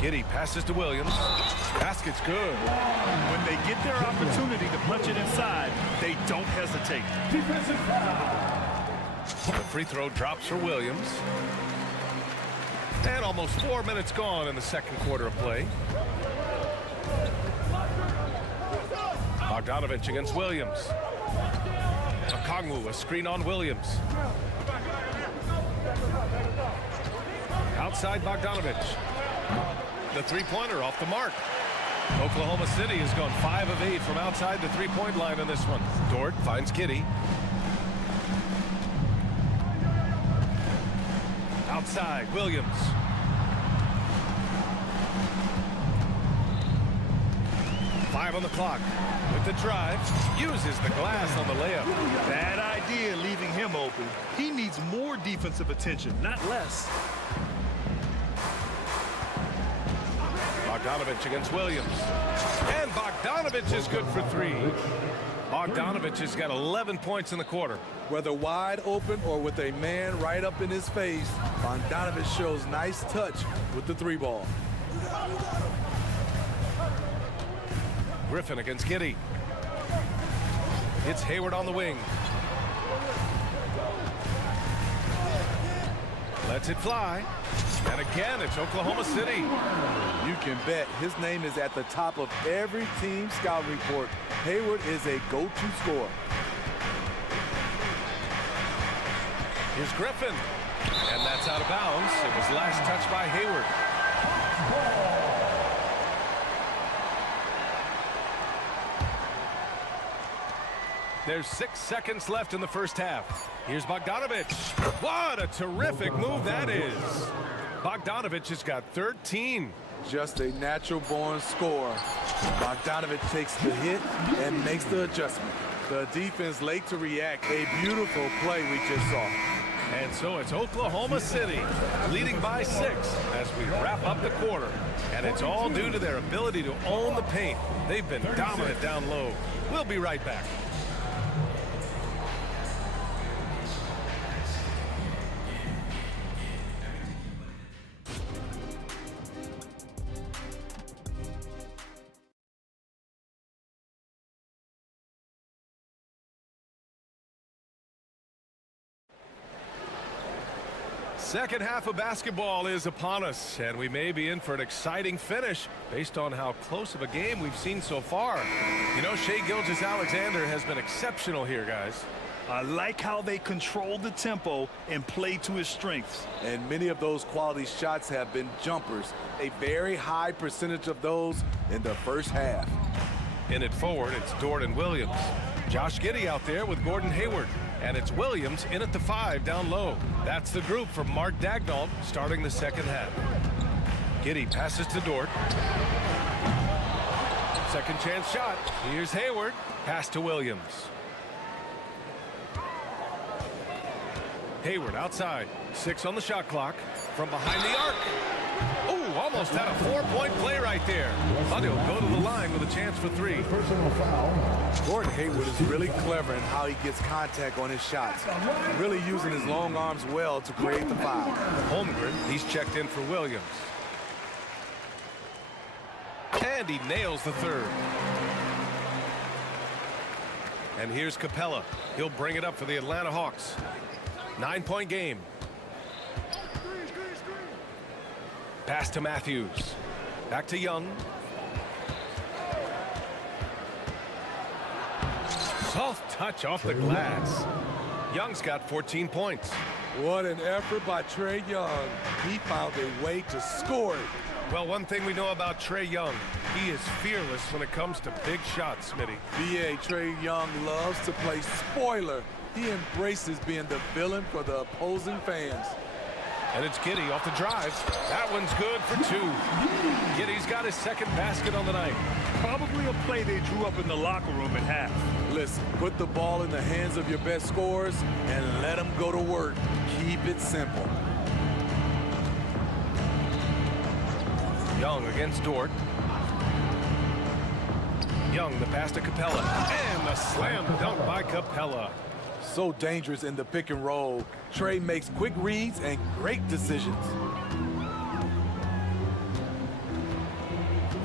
Giddy passes to Williams. Basket's good. When they get their opportunity to punch it inside, they don't hesitate. Defensive foul. The free throw drops for Williams. And almost 4 minutes gone in the second quarter of play. Bogdanovich against Williams. Okongwu, a screen on Williams. Outside Bogdanovich. The three-pointer off the mark. Oklahoma City has gone 5 of 8 from outside the three-point line in this one. Dort finds Giddy. Outside, Williams. Five on the clock. With the drive, uses the glass on the layup. Bad idea leaving him open. He needs more defensive attention, not less. Bogdanovich against Williams. And Bogdanovich is good for 3. Bogdanovich has got 11 points in the quarter. Whether wide open or with a man right up in his face, Bogdanovich shows nice touch with the 3-ball. Griffin against Giddy. It's Hayward on the wing. Lets it fly. And again, it's Oklahoma City. You can bet his name is at the top of every team scout report. Hayward is a go-to scorer. Here's Griffin. And that's out of bounds. It was last touched by Hayward. There's 6 seconds left in the first half. Here's Bogdanovich. What a terrific move that is. Bogdanovich has got 13. Just a natural-born scorer. Bogdanovich takes the hit and makes the adjustment. The defense late to react. A beautiful play we just saw. And so it's Oklahoma City leading by 6 as we wrap up the quarter. And it's all due to their ability to own the paint. They've been dominant down low. We'll be right back. Second half of basketball is upon us, and we may be in for an exciting finish based on how close of a game we've seen so far. You know, Shai Gilgeous-Alexander has been exceptional here, guys. I like how they control the tempo and play to his strengths. And many of those quality shots have been jumpers. A very high percentage of those in the first half. In it forward, it's Dort and Williams. Josh Giddey out there with Gordon Hayward. And it's Williams in at the 5 down low. That's the group from Mark Daigneault starting the second half. Giddey passes to Dort. Second chance shot. Here's Hayward. Pass to Williams. Hayward outside. 6 on the shot clock. From behind the arc. Oh, almost had a 4-point play right there. But he'll go to the line with a chance for 3. Personal foul. Gordon Hayward is really clever in how he gets contact on his shots. Really using his long arms well to create the foul. Holmgren, he's checked in for Williams. And he nails the 3rd. And here's Capella. He'll bring it up for the Atlanta Hawks. 9-point game. Pass to Matthews. Back to Young. Soft touch off the glass. Young's got 14 points. What an effort by Trae Young. He found a way to score it. Well, one thing we know about Trae Young, he is fearless when it comes to big shots, Smitty. B.A. Trae Young loves to play spoiler. He embraces being the villain for the opposing fans. And it's Giddey off the drive. That one's good for 2. Giddey's got his second basket on the night. Probably a play they drew up in the locker room at half. Listen, put the ball in the hands of your best scorers and let them go to work. Keep it simple. Young against Dort. Young, the pass to Capella. And the slam dunk by Capella. So dangerous in the pick and roll. Trae makes quick reads and great decisions.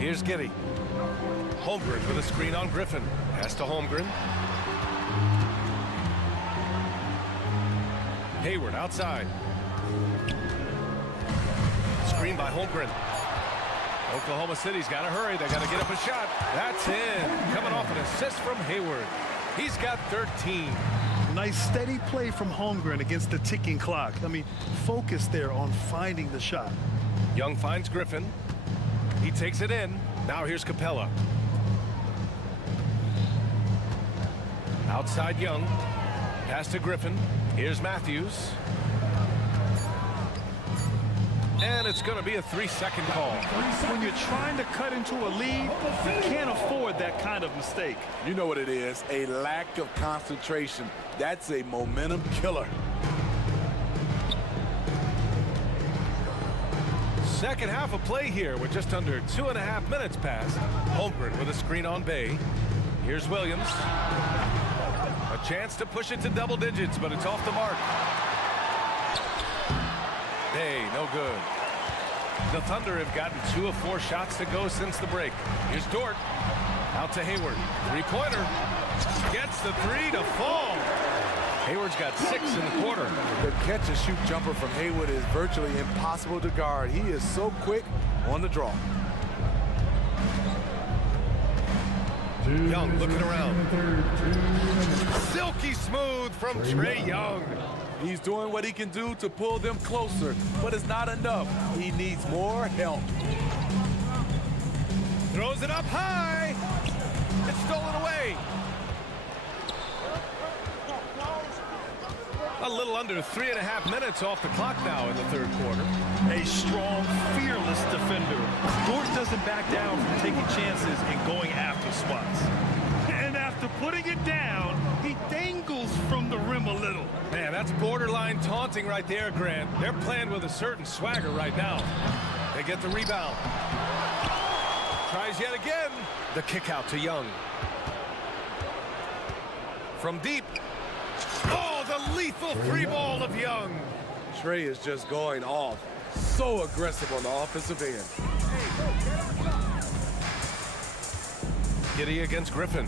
Here's Giddy. Holmgren with a screen on Griffin. Pass to Holmgren. Hayward outside. Screen by Holmgren. Oklahoma City's got to hurry. They got to get up a shot. That's in. Coming off an assist from Hayward. He's got 13. Nice steady play from Holmgren against the ticking clock. I mean, focus there on finding the shot. Young finds Griffin. He takes it in. Now here's Capella. Outside Young. Pass to Griffin. Here's Matthews. And it's going to be a 3-second call. When you're trying to cut into a lead, you can't afford that kind of mistake. You know what it is, a lack of concentration. That's a momentum killer. Second half of play here with just under 2.5 minutes passed. Holmgren with a screen on Bay. Here's Williams. A chance to push it to double digits, but it's off the mark. Hey, no good. The Thunder have gotten 2 of 4 shots to go since the break. Here's Dort. Out to Hayward. Three-pointer. Gets the 3 to fall. Hayward's got 6 in the quarter. The catch-and-shoot jumper from Hayward is virtually impossible to guard. He is so quick on the draw. Young looking around. Silky smooth from Trae Young. He's doing what he can do to pull them closer, but it's not enough. He needs more help. Throws it up high. It's stolen away. A little under 3.5 minutes off the clock now in the third quarter. A strong, fearless defender. Dort doesn't back down from taking chances and going after spots. And after putting it down, he dangles from the rim a little. Man, that's borderline taunting right there, Grant. They're playing with a certain swagger right now. They get the rebound. Tries yet again. The kick out to Young. From deep. Oh, the lethal free ball of Young. Trae is just going off. So aggressive on the offensive end. Giddy against Griffin.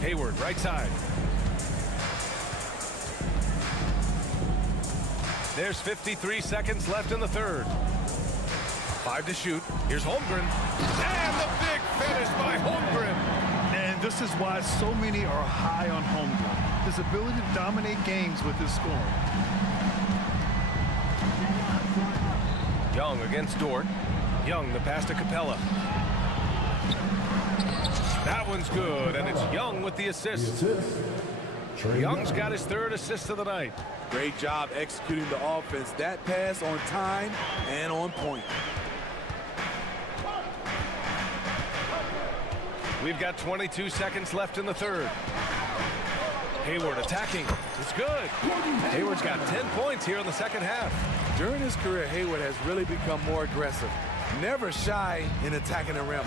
Hayward, right side. There's 53 seconds left in the third. 5 to shoot. Here's Holmgren. And the big finish by Holmgren. And this is why so many are high on Holmgren. His ability to dominate games with his scoring. Young against Dort. Young, the pass to Capella. That one's good, and it's Young with the assist. Young's got his 3rd assist of the night. Great job executing the offense. That pass on time and on point. We've got 22 seconds left in the third. Hayward attacking. It's good. Hayward's got 10 points here in the second half. During his career, Hayward has really become more aggressive. Never shy in attacking the rim.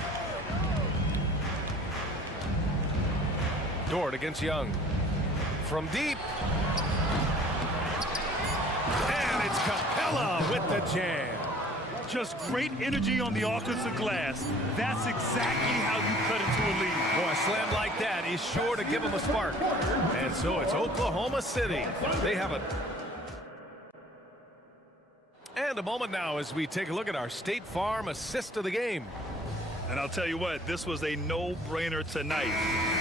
Dort against Young. From deep. And it's Capella with the jam. Just great energy on the offensive glass. That's exactly how you cut into a lead. Boy, a slam like that is sure to give them a spark. And so it's Oklahoma City. They have a... And a moment now as we take a look at our State Farm assist of the game. And I'll tell you what, this was a no-brainer tonight.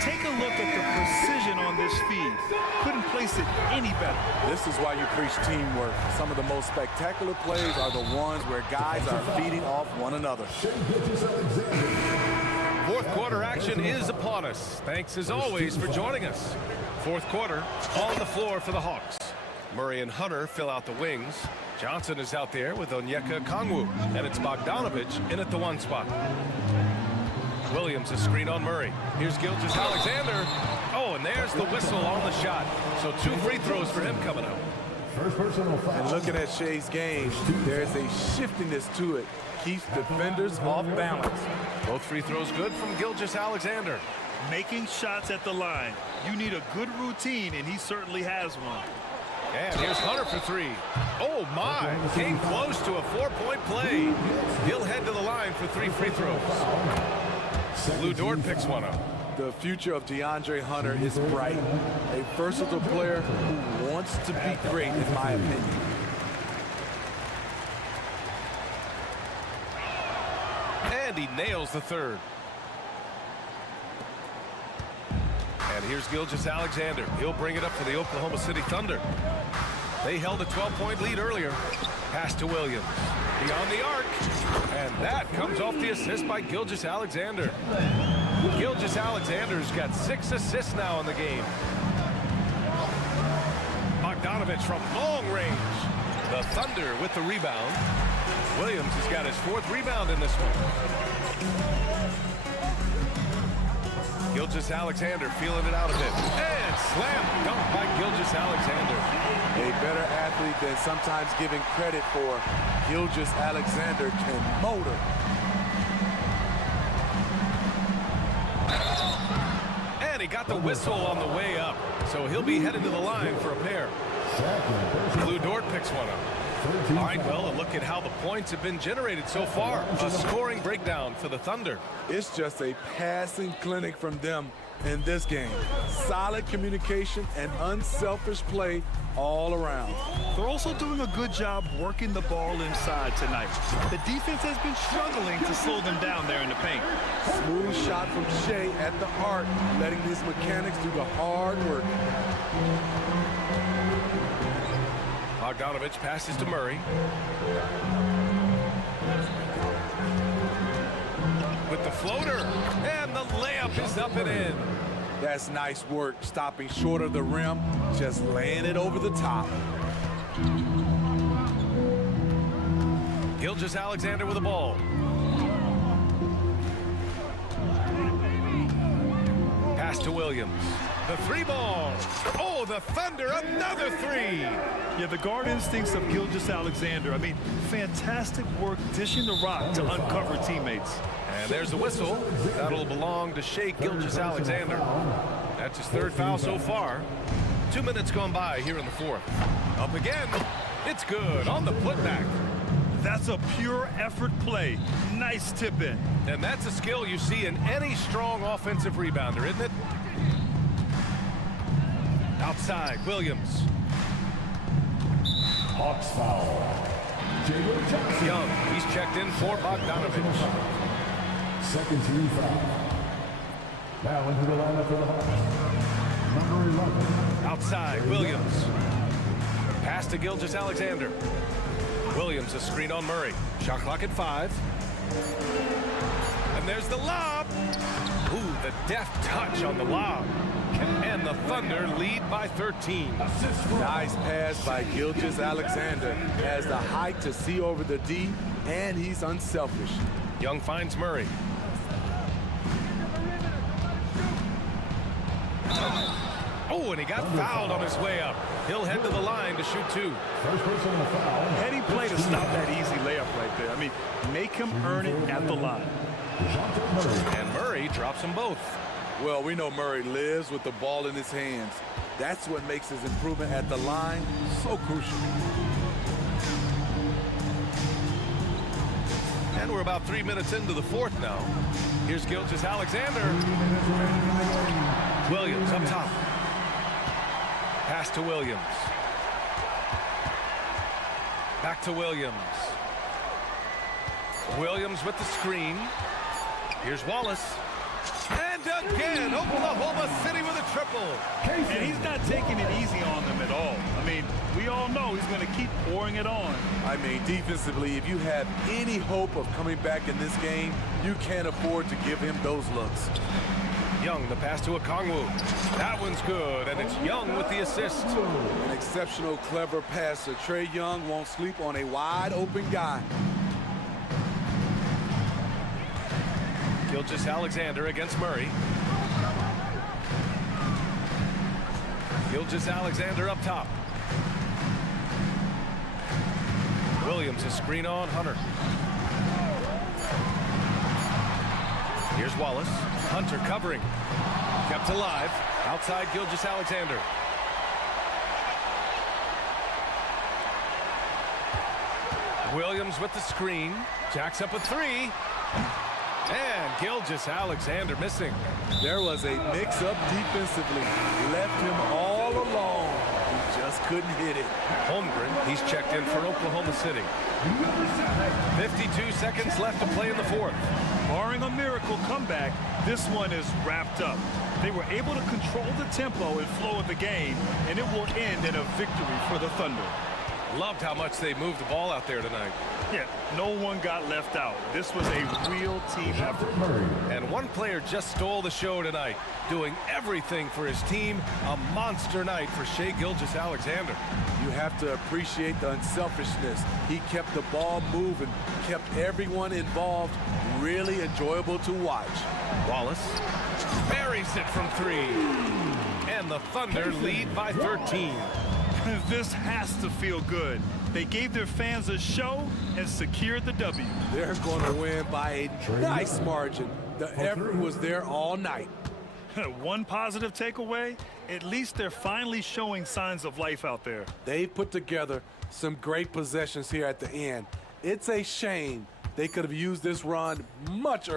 Take a look at the precision on this feed. Couldn't place it any better. This is why you preach teamwork. Some of the most spectacular plays are the ones where guys are feeding off one another. Fourth quarter action is upon us. Thanks as always for joining us. Fourth quarter on the floor for the Hawks. Murray and Hunter fill out the wings. Johnson is out there with Onyeka Kongwu, and it's Bogdanovich in at the 1 spot. Williams a screen on Murray. Here's Gilgeous-Alexander. Oh, and there's the whistle on the shot. So 2 free throws for him coming up. First personal foul. And looking at Shea's game, there's a shiftiness to it. Keeps defenders off balance. Both free throws good from Gilgeous-Alexander. Making shots at the line. You need a good routine, and he certainly has one. And here's Hunter for three. Oh, my. Came close to a 4-point play. He'll head to the line for 3 free throws. Lou Dort picks one up. The future of DeAndre Hunter is bright. A versatile player who wants to be great, in my opinion. And he nails the third. And here's Gilgeous-Alexander. He'll bring it up for the Oklahoma City Thunder. They held a 12-point lead earlier. Pass to Williams. Beyond the arc. And that comes off the assist by Gilgeous-Alexander. Gilgeous-Alexander's got 6 assists now in the game. Bogdanovich from long range. The Thunder with the rebound. Williams has got his 4th rebound in this one. Gilgeous-Alexander feeling it out a bit. And slam dunk by Gilgeous-Alexander. A better athlete than sometimes giving credit for. Gilgeous-Alexander can motor. And he got the whistle on the way up. So he'll be headed to the line for a pair. Lou Dort picks one up. All right, well, a look at how the points have been generated so far. A scoring breakdown for the Thunder. It's just a passing clinic from them in this game. Solid communication and unselfish play all around. They're also doing a good job working the ball inside tonight. The defense has been struggling to slow them down there in the paint. Smooth shot from Shea at the arc, letting these mechanics do the hard work. Bogdanovich passes to Murray. With the floater, and the layup is up and in. That's nice work, stopping short of the rim, just laying it over the top. Gilgeous-Alexander with the ball. Pass to Williams. The 3-ball. Oh, the Thunder, another 3. Yeah, the guard instincts of Gilgeous-Alexander. I mean, fantastic work dishing the rock to uncover teammates. And there's the whistle. That'll belong to Shea Gilgeous-Alexander. That's his 3rd foul so far. 2 minutes gone by here in the 4th. Up again. It's good on the putback. That's a pure effort play. Nice tip in. And that's a skill you see in any strong offensive rebounder, isn't it? Outside, Williams. Hawks foul. Young, he's checked in for Bogdanovich. Second team foul. Now into the lineup for the Hawks. Number 11. Outside, Williams. Pass to Gilgeous-Alexander. Williams, a screen on Murray. Shot clock at 5. And there's the lob. Ooh, the deft touch on the lob. And the Thunder lead by 13. Nice pass by Gilgeous-Alexander. Has the height to see over the D, and he's unselfish. Young finds Murray. Oh, and he got fouled on his way up. He'll head to the line to shoot 2. First person on the foul. Heady play to stop that easy layup right there. I mean, make him earn it at the line. And Murray drops them both. Well, we know Murray lives with the ball in his hands. That's what makes his improvement at the line so crucial. And we're about 3 minutes into the 4th now. Here's Gilgeous-Alexander. Williams up top. Pass to Williams. Back to Williams. Williams with the screen. Here's Wallace. And again, Oklahoma City with a triple. And he's not taking it easy on them at all. I mean, we all know he's going to keep pouring it on. I mean, defensively, if you have any hope of coming back in this game, you can't afford to give him those looks. Young, the pass to Okongwu. That one's good, and it's Young with the assist. An exceptional, clever passer. Trae Young won't sleep on a wide-open guy. Gilgeous-Alexander against Murray. Gilgeous-Alexander up top. Williams, a screen on Hunter. Here's Wallace. Hunter covering. Kept alive. Outside Gilgeous-Alexander. Williams with the screen. Jacks up a three. And Gilgeous-Alexander missing. There was a mix-up defensively. Left him all alone. He just couldn't hit it. Holmgren, he's checked in for Oklahoma City. 52 seconds left to play in the fourth. Barring a miracle comeback, this one is wrapped up. They were able to control the tempo and flow of the game, and it will end in a victory for the Thunder. Loved how much they moved the ball out there tonight. Yeah, no one got left out. This was a real team effort. And one player just stole the show tonight, doing everything for his team. A monster night for Shai Gilgeous-Alexander. You have to appreciate the unselfishness. He kept the ball moving, kept everyone involved. Really enjoyable to watch. Wallace buries it from three. And the Thunder lead by 13. This has to feel good. They gave their fans a show and secured the W. They're going to win by a nice margin. The effort was there all night. One positive takeaway, at least they're finally showing signs of life out there. They put together some great possessions here at the end. It's a shame they could have used this run much earlier.